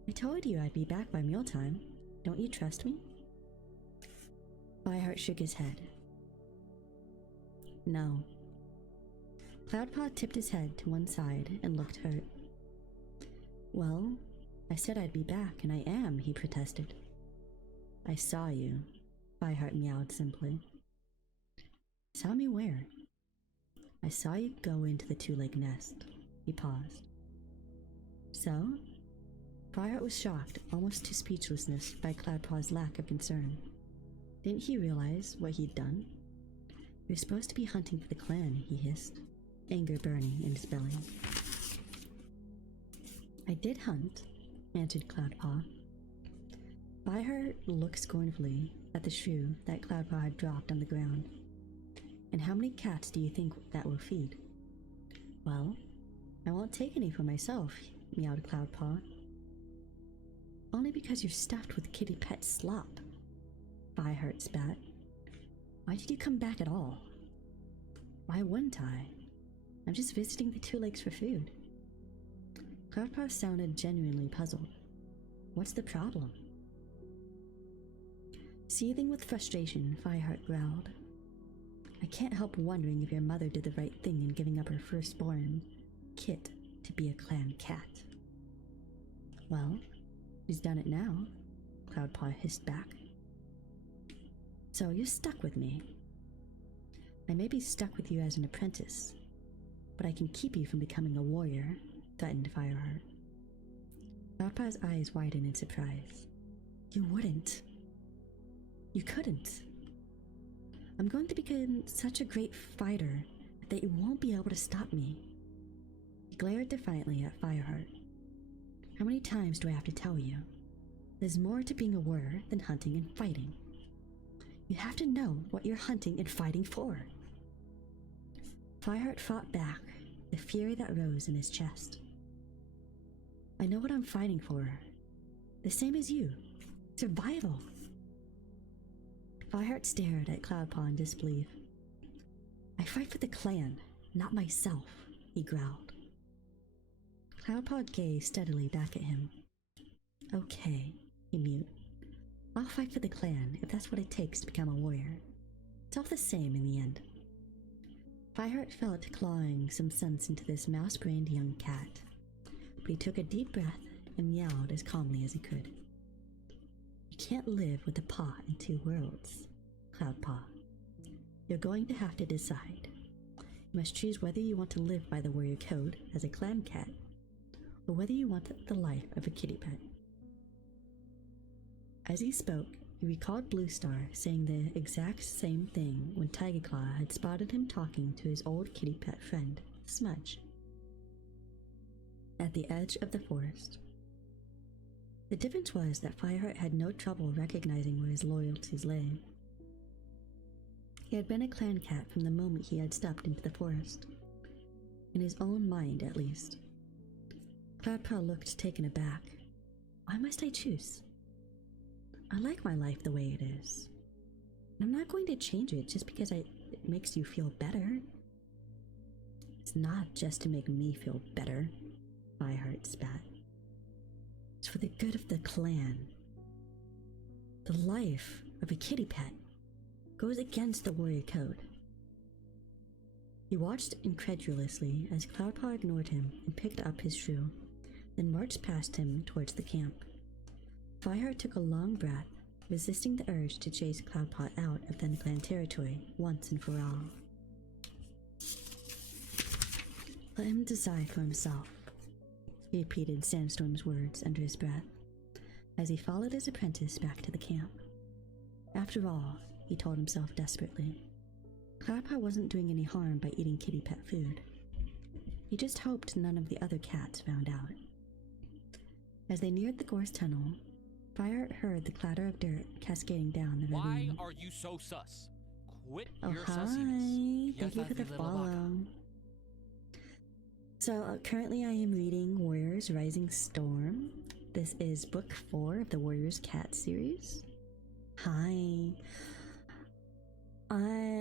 I told you I'd be back by mealtime. Don't you trust me? Fireheart shook his head. No. Cloudpaw tipped his head to one side and looked hurt. Well, I said I'd be back, and I am, he protested. I saw you, Fireheart meowed simply. Saw me where? I saw you go into the two-leg nest. He paused. So? Fireheart was shocked, almost to speechlessness, by Cloudpaw's lack of concern. Didn't he realize what he'd done? You're supposed to be hunting for the clan, he hissed, anger burning in his belly. I did hunt, answered Cloudpaw. Fireheart looked scornfully at the shrew that Cloudpaw had dropped on the ground. And how many cats do you think that will feed? Well, I won't take any for myself, meowed Cloudpaw. Only because you're stuffed with kitty pet slop, Fireheart spat. Why did you come back at all? Why wouldn't I? I'm just visiting the two lakes for food. Cloudpaw sounded genuinely puzzled. What's the problem? Seething with frustration, Fireheart growled. I can't help wondering if your mother did the right thing in giving up her firstborn, Kit, to be a clan cat. Well, she's done it now, Cloudpaw hissed back. So you're stuck with me. I may be stuck with you as an apprentice, but I can keep you from becoming a warrior, threatened Fireheart. Cloudpaw's eyes widened in surprise. You wouldn't. You couldn't. I'm going to become such a great fighter that you won't be able to stop me. He glared defiantly at Fireheart. How many times do I have to tell you? There's more to being a warrior than hunting and fighting. You have to know what you're hunting and fighting for. Fireheart fought back, the fury that rose in his chest. I know what I'm fighting for. The same as you. Survival. Fireheart stared at Cloudpaw in disbelief. I fight for the clan, not myself, he growled. Cloudpaw gazed steadily back at him. Okay, he mewed. I'll fight for the clan if that's what it takes to become a warrior. It's all the same in the end. Fireheart felt clawing some sense into this mouse-brained young cat, but he took a deep breath and meowed as calmly as he could. You can't live with a paw in two worlds, Cloudpaw. You're going to have to decide. You must choose whether you want to live by the warrior code as a clan cat, or whether you want the life of a kitty pet. As he spoke, he recalled Blue Star saying the exact same thing when Tigerclaw had spotted him talking to his old kitty pet friend, Smudge, at the edge of the forest. The difference was that Fireheart had no trouble recognizing where his loyalties lay. He had been a clan cat from the moment he had stepped into the forest. In his own mind, at least. Cloudpaw looked taken aback. Why must I choose? I like my life the way it is. I'm not going to change it just because it makes you feel better. It's not just to make me feel better, Fireheart spat. It's for the good of the clan. The life of a kitty pet goes against the warrior code. He watched incredulously as Cloudpaw ignored him and picked up his shoe, then marched past him towards the camp. Fireheart took a long breath, resisting the urge to chase Cloudpaw out of the clan territory once and for all. Let him decide for himself, he repeated Sandstorm's words under his breath, as he followed his apprentice back to the camp. After all, he told himself desperately, Cloudpaw wasn't doing any harm by eating kitty pet food. He just hoped none of the other cats found out. As they neared the gorse tunnel, Fireheart heard the clatter of dirt cascading down the Why ravine. are you so sus? Quit Oh, your hi. sussiness. Thank you for the follow. So, currently I am reading Warriors Rising Storm. This is book 4 of the Warriors Cat series. Hi.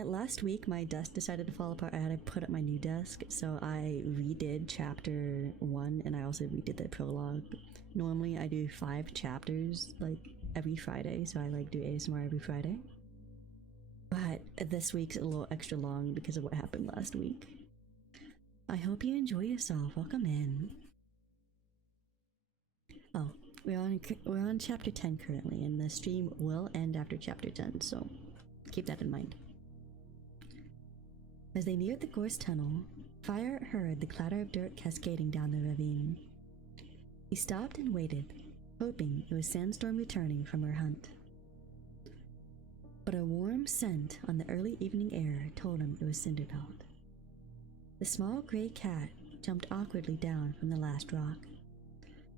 Last week my desk decided to fall apart. I had to put up my new desk, so I redid chapter 1 and I also redid the prologue. Normally I do 5 chapters like every Friday, so I like do ASMR every Friday. But this week's a little extra long because of what happened last week. I hope you enjoy yourself. Welcome in. Oh, we're on chapter 10 currently, and the stream will end after chapter 10, so keep that in mind. As they neared the gorse tunnel, Fireheart heard the clatter of dirt cascading down the ravine. He stopped and waited, hoping it was Sandstorm returning from her hunt. But a warm scent on the early evening air told him it was Cinderpelt. The small gray cat jumped awkwardly down from the last rock.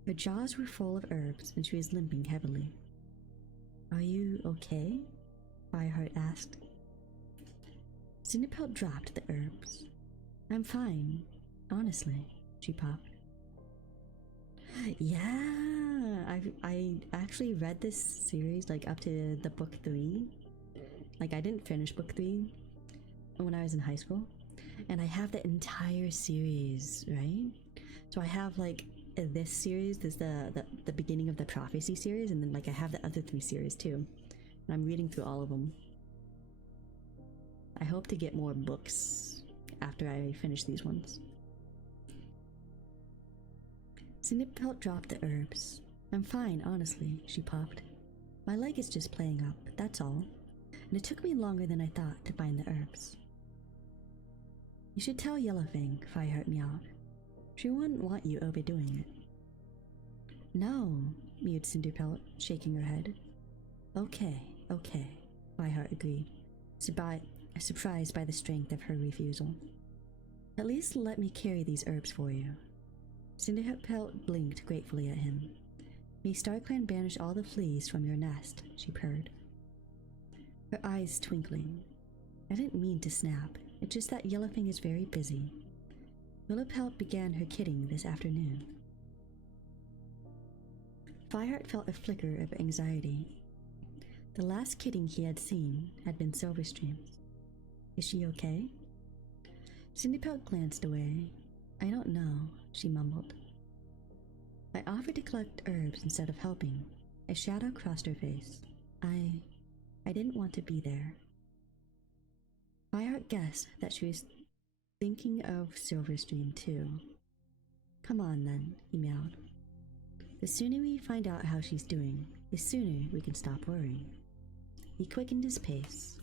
Her jaws were full of herbs and she was limping heavily. Are you okay? Fireheart asked. Cinderpelt dropped the herbs. I'm fine, honestly, she popped. Yeah, I actually read this series like up to the book 3. Like I didn't finish book 3 when I was in high school, and I have the entire series, right? So I have like this series, this the beginning of the prophecy series, and then like I have the other 3 series too, and I'm reading through all of them. I hope to get more books after I finish these ones. Cinderpelt dropped the herbs. I'm fine, honestly, she popped. My leg is just playing up, that's all. And it took me longer than I thought to find the herbs. You should tell Yellowfang, Fireheart meowed. She wouldn't want you overdoing it. No, mewed Cinderpelt, shaking her head. Okay, Fireheart agreed, surprised by the strength of her refusal. At least let me carry these herbs for you. Cinderpelt blinked gratefully at him. May StarClan banish all the fleas from your nest, she purred, her eyes twinkling. I didn't mean to snap, it's just that Yellowfang is very busy. Willowpelt began her kidding this afternoon. Fireheart felt a flicker of anxiety. The last kidding he had seen had been Silverstream's. Is she okay? Cinderpelt glanced away. I don't know, she mumbled. I offered to collect herbs instead of helping. A shadow crossed her face. I didn't want to be there. Fireheart guessed that she was thinking of Silverstream too. Come on then, he meowed. The sooner we find out how she's doing, the sooner we can stop worrying. He quickened his pace.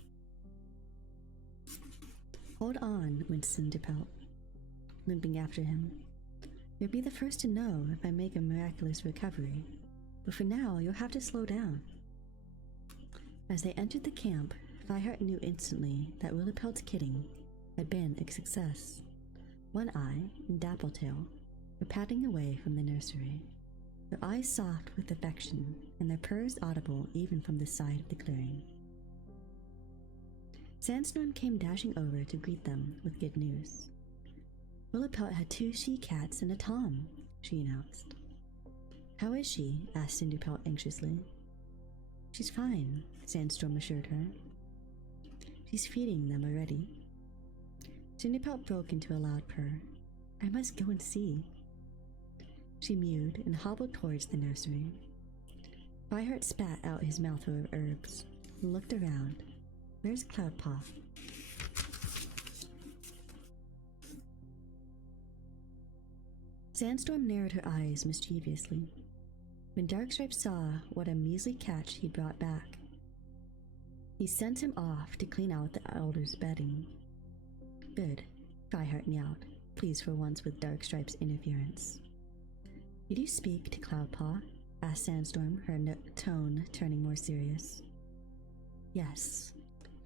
Hold on, winced Cinderpelt, limping after him. You'll be the first to know if I make a miraculous recovery, but for now you'll have to slow down. As they entered the camp, Fireheart knew instantly that Willipelt's kidding had been a success. One Eye and Dappletail were padding away from the nursery, their eyes soft with affection and their purrs audible even from the side of the clearing. Sandstorm came dashing over to greet them with good news. Willipelt had 2 she-cats and a tom, she announced. How is she? Asked Cinderpelt anxiously. She's fine, Sandstorm assured her. She's feeding them already. Cinderpelt broke into a loud purr. I must go and see. She mewed and hobbled towards the nursery. Fireheart spat out his mouthful of herbs and looked around. Where's Cloudpaw? Sandstorm narrowed her eyes mischievously when Darkstripe saw what a measly catch he'd brought back. He sent him off to clean out the elder's bedding. Good, Fireheart meowed, pleased for once with Darkstripe's interference. Did you speak to Cloudpaw? Asked Sandstorm, her tone turning more serious. Yes.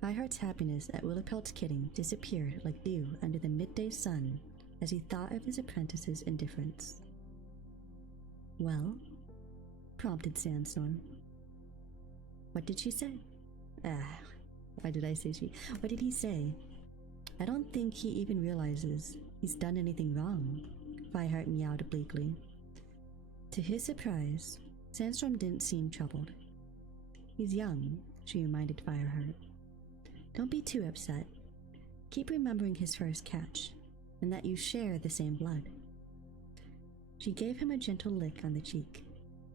Fireheart's happiness at Willipelt's kidding disappeared like dew under the midday sun as he thought of his apprentice's indifference. Well? Prompted Sandstorm. What did she say? Why did I say she? What did he say? I don't think he even realizes he's done anything wrong, Fireheart meowed obliquely. To his surprise, Sandstorm didn't seem troubled. He's young, she reminded Fireheart. Don't be too upset. Keep remembering his first catch, and that you share the same blood. She gave him a gentle lick on the cheek.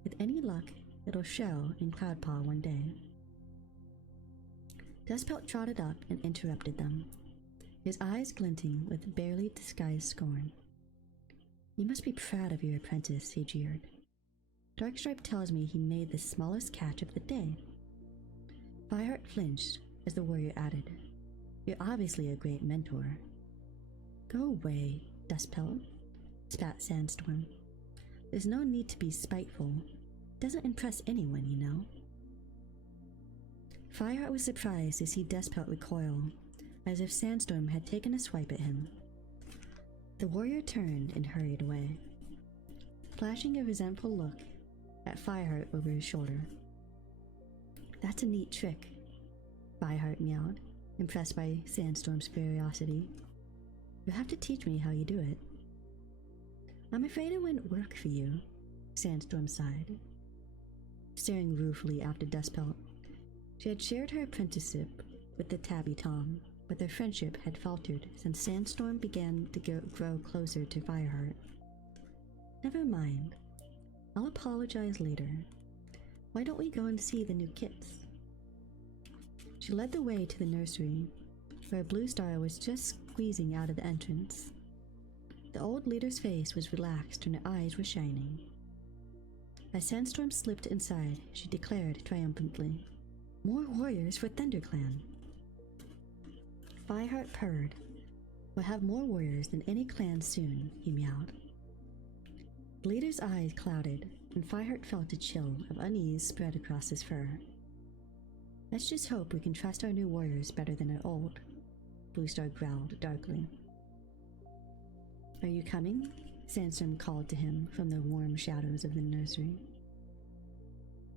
With any luck, it'll show in Cloudpaw one day. Dustpelt trotted up and interrupted them, his eyes glinting with barely disguised scorn. You must be proud of your apprentice, he jeered. Darkstripe tells me he made the smallest catch of the day. Fireheart flinched as the warrior added, You're obviously a great mentor. Go away, Dustpelt, spat Sandstorm. There's no need to be spiteful. Doesn't impress anyone, you know. Fireheart was surprised to see Dustpelt recoil, as if Sandstorm had taken a swipe at him. The warrior turned and hurried away, flashing a resentful look at Fireheart over his shoulder. That's a neat trick, Fireheart meowed, impressed by Sandstorm's curiosity. You'll have to teach me how you do it. I'm afraid it wouldn't work for you, Sandstorm sighed, staring ruefully after Dustpelt. She had shared her apprenticeship with the tabby Tom, but their friendship had faltered since Sandstorm began to grow closer to Fireheart. Never mind. I'll apologize later. Why don't we go and see the new kits? She led the way to the nursery, where Bluestar was just squeezing out of the entrance. The old leader's face was relaxed and her eyes were shining. As Sandstorm slipped inside, she declared triumphantly, More warriors for ThunderClan! Fireheart purred. We'll have more warriors than any clan soon, he meowed. The leader's eyes clouded, and Fireheart felt a chill of unease spread across his fur. Let's just hope we can trust our new warriors better than our old, Bluestar growled darkly. Are you coming? Sandstorm called to him from the warm shadows of the nursery.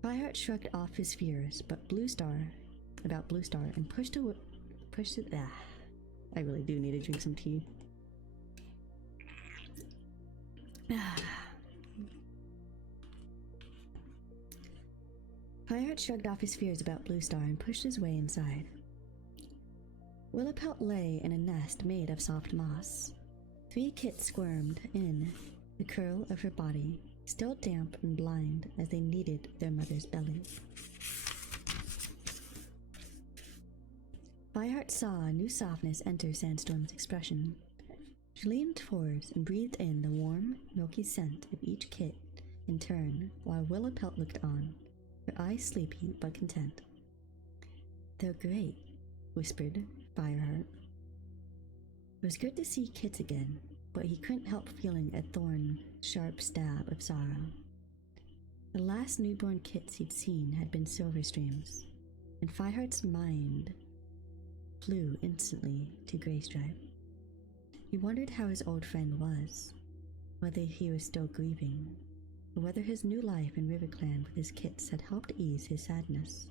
Fireheart shrugged off his fears about Bluestar and pushed it. I really do need to drink some tea. Fireheart shrugged off his fears about Bluestar and pushed his way inside. Willipelt lay in a nest made of soft moss. 3 kits squirmed in the curl of her body, still damp and blind as they kneaded their mother's belly. Fireheart Fireheart saw a new softness enter Sandstorm's expression. She leaned forwards and breathed in the warm, milky scent of each kit in turn, while Willowpelt looked on, her eyes sleepy but content. "They're great," whispered Fireheart. It was good to see Kits again, but he couldn't help feeling a thorn-sharp stab of sorrow. The last newborn Kits he'd seen had been Silverstream's, and Fireheart's mind flew instantly to Greystripe. He wondered how his old friend was, whether he was still grieving, or whether his new life in RiverClan with his Kits had helped ease his sadness.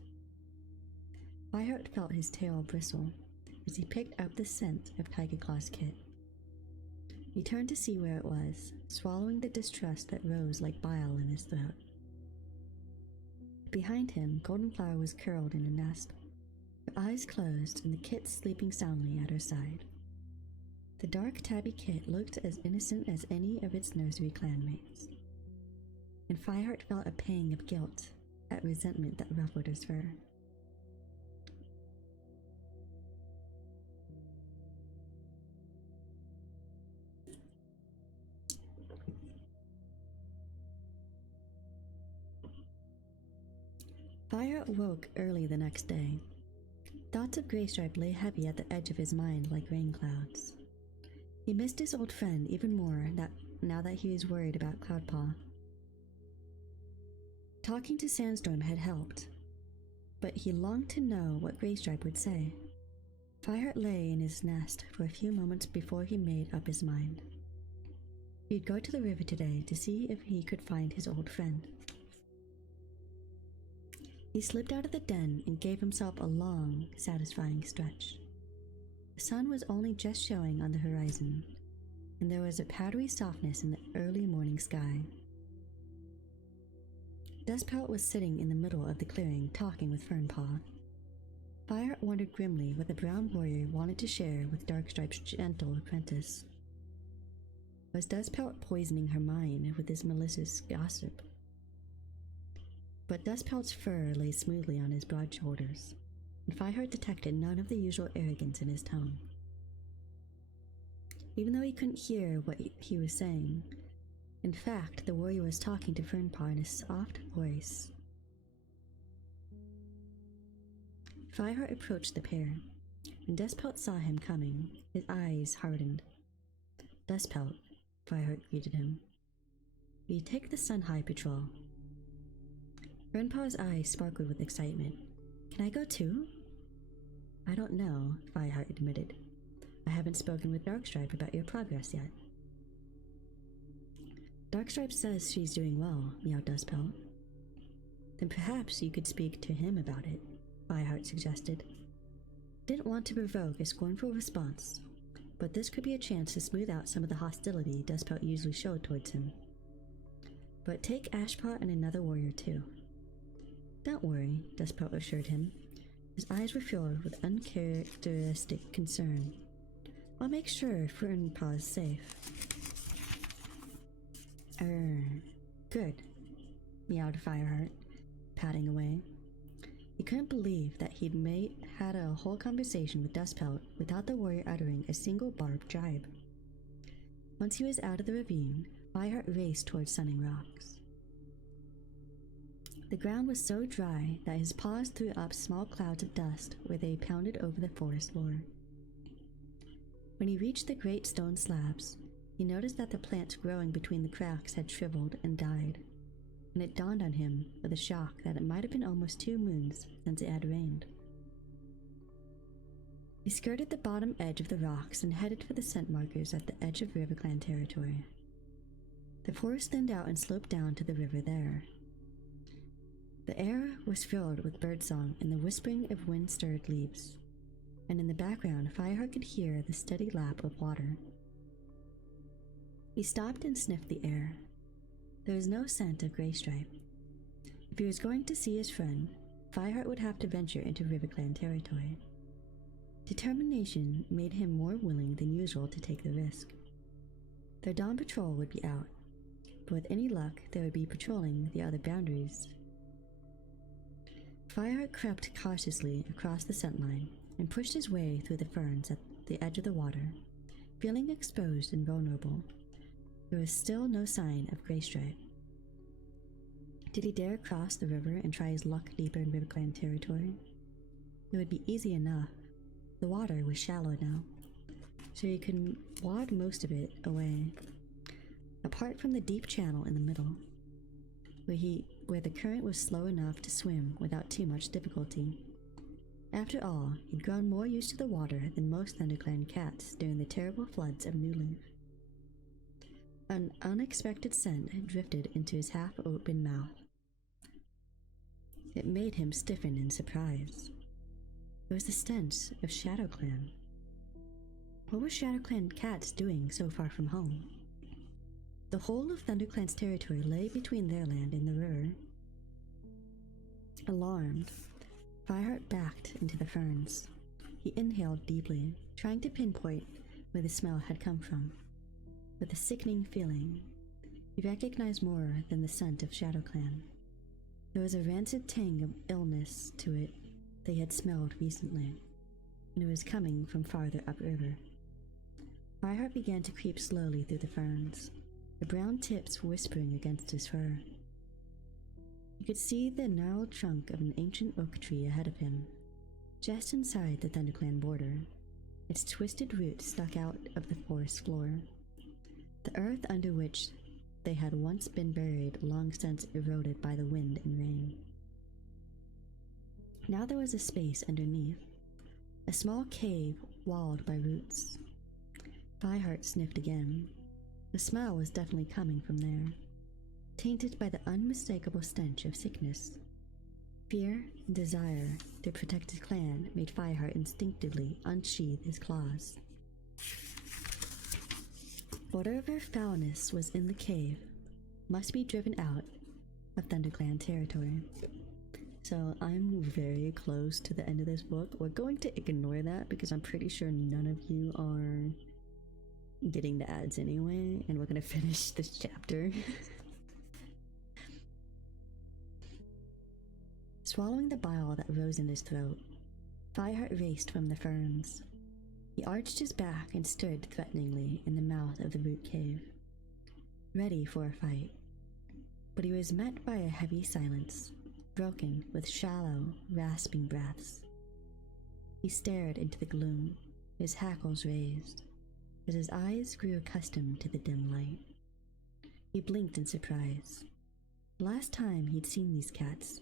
Fireheart felt his tail bristle as he picked up the scent of Tigerclaw's kit. He turned to see where it was, swallowing the distrust that rose like bile in his throat. Behind him, Goldenflower was curled in a nest, her eyes closed and the kit sleeping soundly at her side. The dark tabby kit looked as innocent as any of its nursery clanmates, and Fireheart felt a pang of guilt at resentment that ruffled his fur. Fireheart woke early the next day. Thoughts of Greystripe lay heavy at the edge of his mind like rain clouds. He missed his old friend even more now that he was worried about Cloudpaw. Talking to Sandstorm had helped, but he longed to know what Greystripe would say. Fireheart lay in his nest for a few moments before he made up his mind. He'd go to the river today to see if he could find his old friend. He slipped out of the den and gave himself a long, satisfying stretch. The sun was only just showing on the horizon, and there was a powdery softness in the early morning sky. Dustpelt was sitting in the middle of the clearing talking with Fernpaw. Fireheart wondered grimly what the brown warrior wanted to share with Darkstripe's gentle apprentice. Was Dustpelt poisoning her mind with his malicious gossip? But Dustpelt's fur lay smoothly on his broad shoulders, and Fireheart detected none of the usual arrogance in his tone. Even though he couldn't hear what he was saying, in fact, the warrior was talking to Fernpaw in a soft voice. Fireheart approached the pair. When Dustpelt saw him coming, his eyes hardened. "Dustpelt," Fireheart greeted him. "Will you take the Sunhigh patrol?" Fernpaw's eyes sparkled with excitement. "Can I go too?" "I don't know," Fireheart admitted. "I haven't spoken with Darkstripe about your progress yet." "Darkstripe says she's doing well," meowed Dustpelt. "Then perhaps you could speak to him about it," Fireheart suggested. Didn't want to provoke a scornful response, but this could be a chance to smooth out some of the hostility Dustpelt usually showed towards him. "But take Ashpot and another warrior too." "Don't worry," Dustpelt assured him. His eyes were filled with uncharacteristic concern. "I'll make sure Fernpaw's safe." Good," meowed Fireheart, patting away. He couldn't believe that he'd had a whole conversation with Dustpelt without the warrior uttering a single barbed jibe. Once he was out of the ravine, Fireheart raced towards Sunning Rocks. The ground was so dry that his paws threw up small clouds of dust where they pounded over the forest floor. When he reached the great stone slabs, he noticed that the plants growing between the cracks had shriveled and died, and it dawned on him with a shock that it might have been almost 2 moons since it had rained. He skirted the bottom edge of the rocks and headed for the scent markers at the edge of RiverClan territory. The forest thinned out and sloped down to the river there. The air was filled with birdsong and the whispering of wind-stirred leaves, and in the background Fireheart could hear the steady lap of water. He stopped and sniffed the air. There was no scent of Greystripe. If he was going to see his friend, Fireheart would have to venture into RiverClan territory. Determination made him more willing than usual to take the risk. Their dawn patrol would be out, but with any luck they would be patrolling the other boundaries. Fireheart crept cautiously across the scent line, and pushed his way through the ferns at the edge of the water. Feeling exposed and vulnerable, there was still no sign of Greystripe. Did he dare cross the river and try his luck deeper in RiverClan territory? It would be easy enough. The water was shallow now, so he could wad most of it away. Apart from the deep channel in the middle, where the current was slow enough to swim without too much difficulty. After all, he'd grown more used to the water than most ThunderClan cats during the terrible floods of New Leaf. An unexpected scent drifted into his half-open mouth. It made him stiffen in surprise. It was the stench of ShadowClan. What were ShadowClan cats doing so far from home? The whole of ThunderClan's territory lay between their land and the river. Alarmed, Fireheart backed into the ferns. He inhaled deeply, trying to pinpoint where the smell had come from. With a sickening feeling, he recognized more than the scent of ShadowClan. There was a rancid tang of illness to it they had smelled recently, and it was coming from farther upriver. Fireheart began to creep slowly through the ferns, the brown tips whispering against his fur. He could see the gnarled trunk of an ancient oak tree ahead of him, just inside the ThunderClan border. Its twisted roots stuck out of the forest floor. The earth under which they had once been buried long since eroded by the wind and rain. Now there was a space underneath, a small cave walled by roots. Fireheart sniffed again. The smell was definitely coming from there, tainted by the unmistakable stench of sickness. Fear and desire to protect his clan made Fireheart instinctively unsheath his claws. Whatever foulness was in the cave must be driven out of ThunderClan territory. So I'm very close to the end of this book. We're going to ignore that because I'm pretty sure none of you are getting the ads anyway, and we're going to finish this chapter. Swallowing the bile that rose in his throat, Fireheart raced from the ferns. He arched his back and stood threateningly in the mouth of the root cave, ready for a fight. But he was met by a heavy silence, broken with shallow, rasping breaths. He stared into the gloom, his hackles raised, as his eyes grew accustomed to the dim light. He blinked in surprise. The last time he'd seen these cats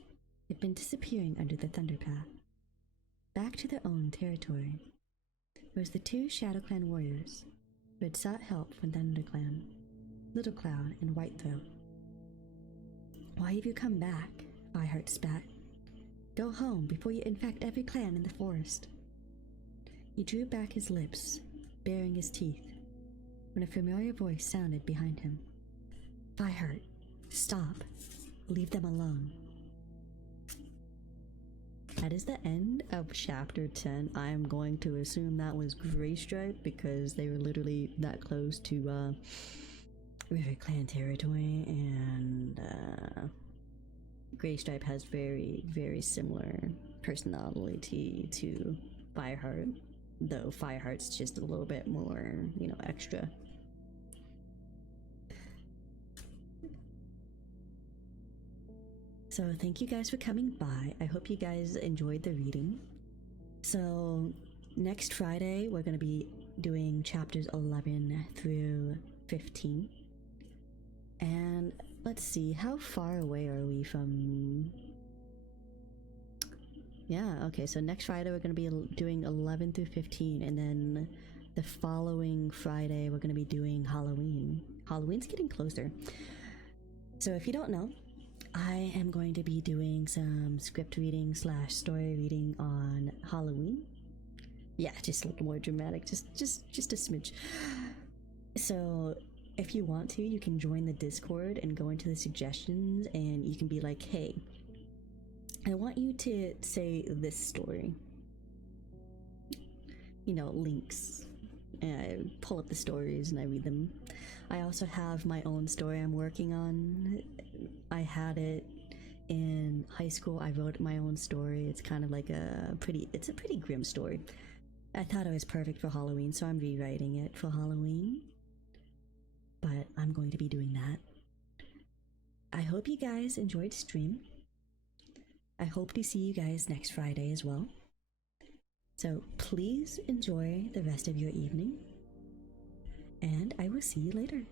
had been disappearing under the Thunderpath. Back to their own territory. It was the two ShadowClan warriors who had sought help from ThunderClan, Little Cloud and Whitethroat. "Why have you come back?" Fireheart spat. "Go home before you infect every clan in the forest." He drew back his lips, baring his teeth, when a familiar voice sounded behind him. "Fireheart, stop. Leave them alone." That is the end of chapter 10. I'm going to assume that was Greystripe because they were literally that close to RiverClan territory, and Greystripe has very, very similar personality to Fireheart, though Fireheart's just a little bit more, extra. So thank you guys for coming by. I hope you guys enjoyed the reading. So next Friday, we're going to be doing chapters 11 through 15. And let's see, how far away are we from... Yeah, okay, so next Friday we're going to be doing 11 through 15, and then the following Friday we're going to be doing Halloween. Halloween's getting closer. So if you don't know, I am going to be doing some script reading / story reading on Halloween. Yeah, just a little more dramatic, just a smidge. So if you want to, you can join the Discord and go into the suggestions, and you can be like, hey, I want you to say this story. Links. And I pull up the stories and I read them. I also have my own story I'm working on. I had it in high school I wrote my own story. It's kind of like it's a pretty grim story. I thought it was perfect for Halloween, so I'm rewriting it for Halloween. But I'm going to be doing that. I hope you guys enjoyed stream. I hope to see you guys next Friday as well. So please enjoy the rest of your evening. And I will see you later.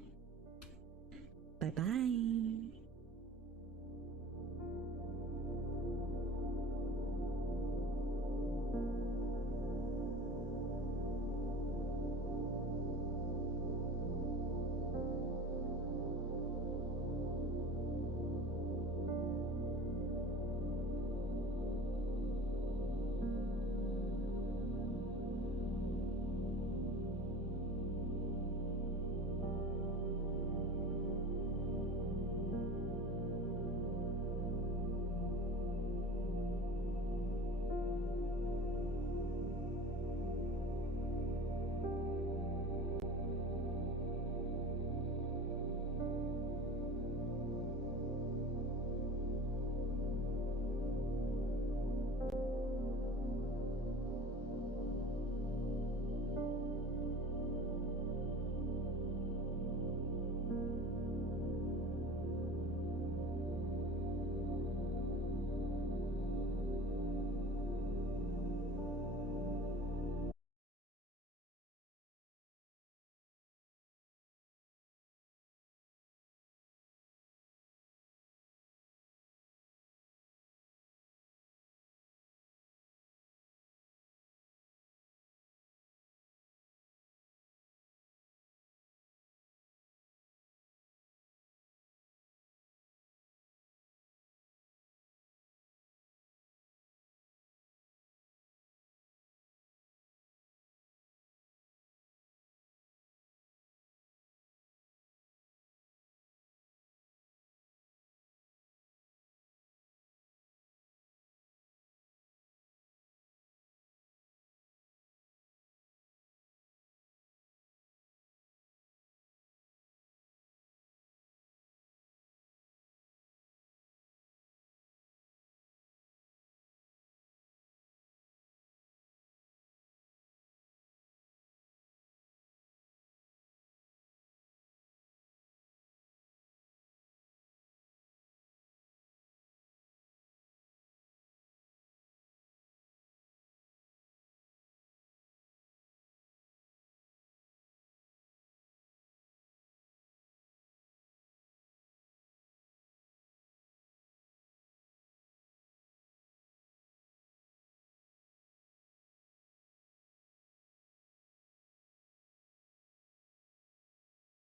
Bye bye.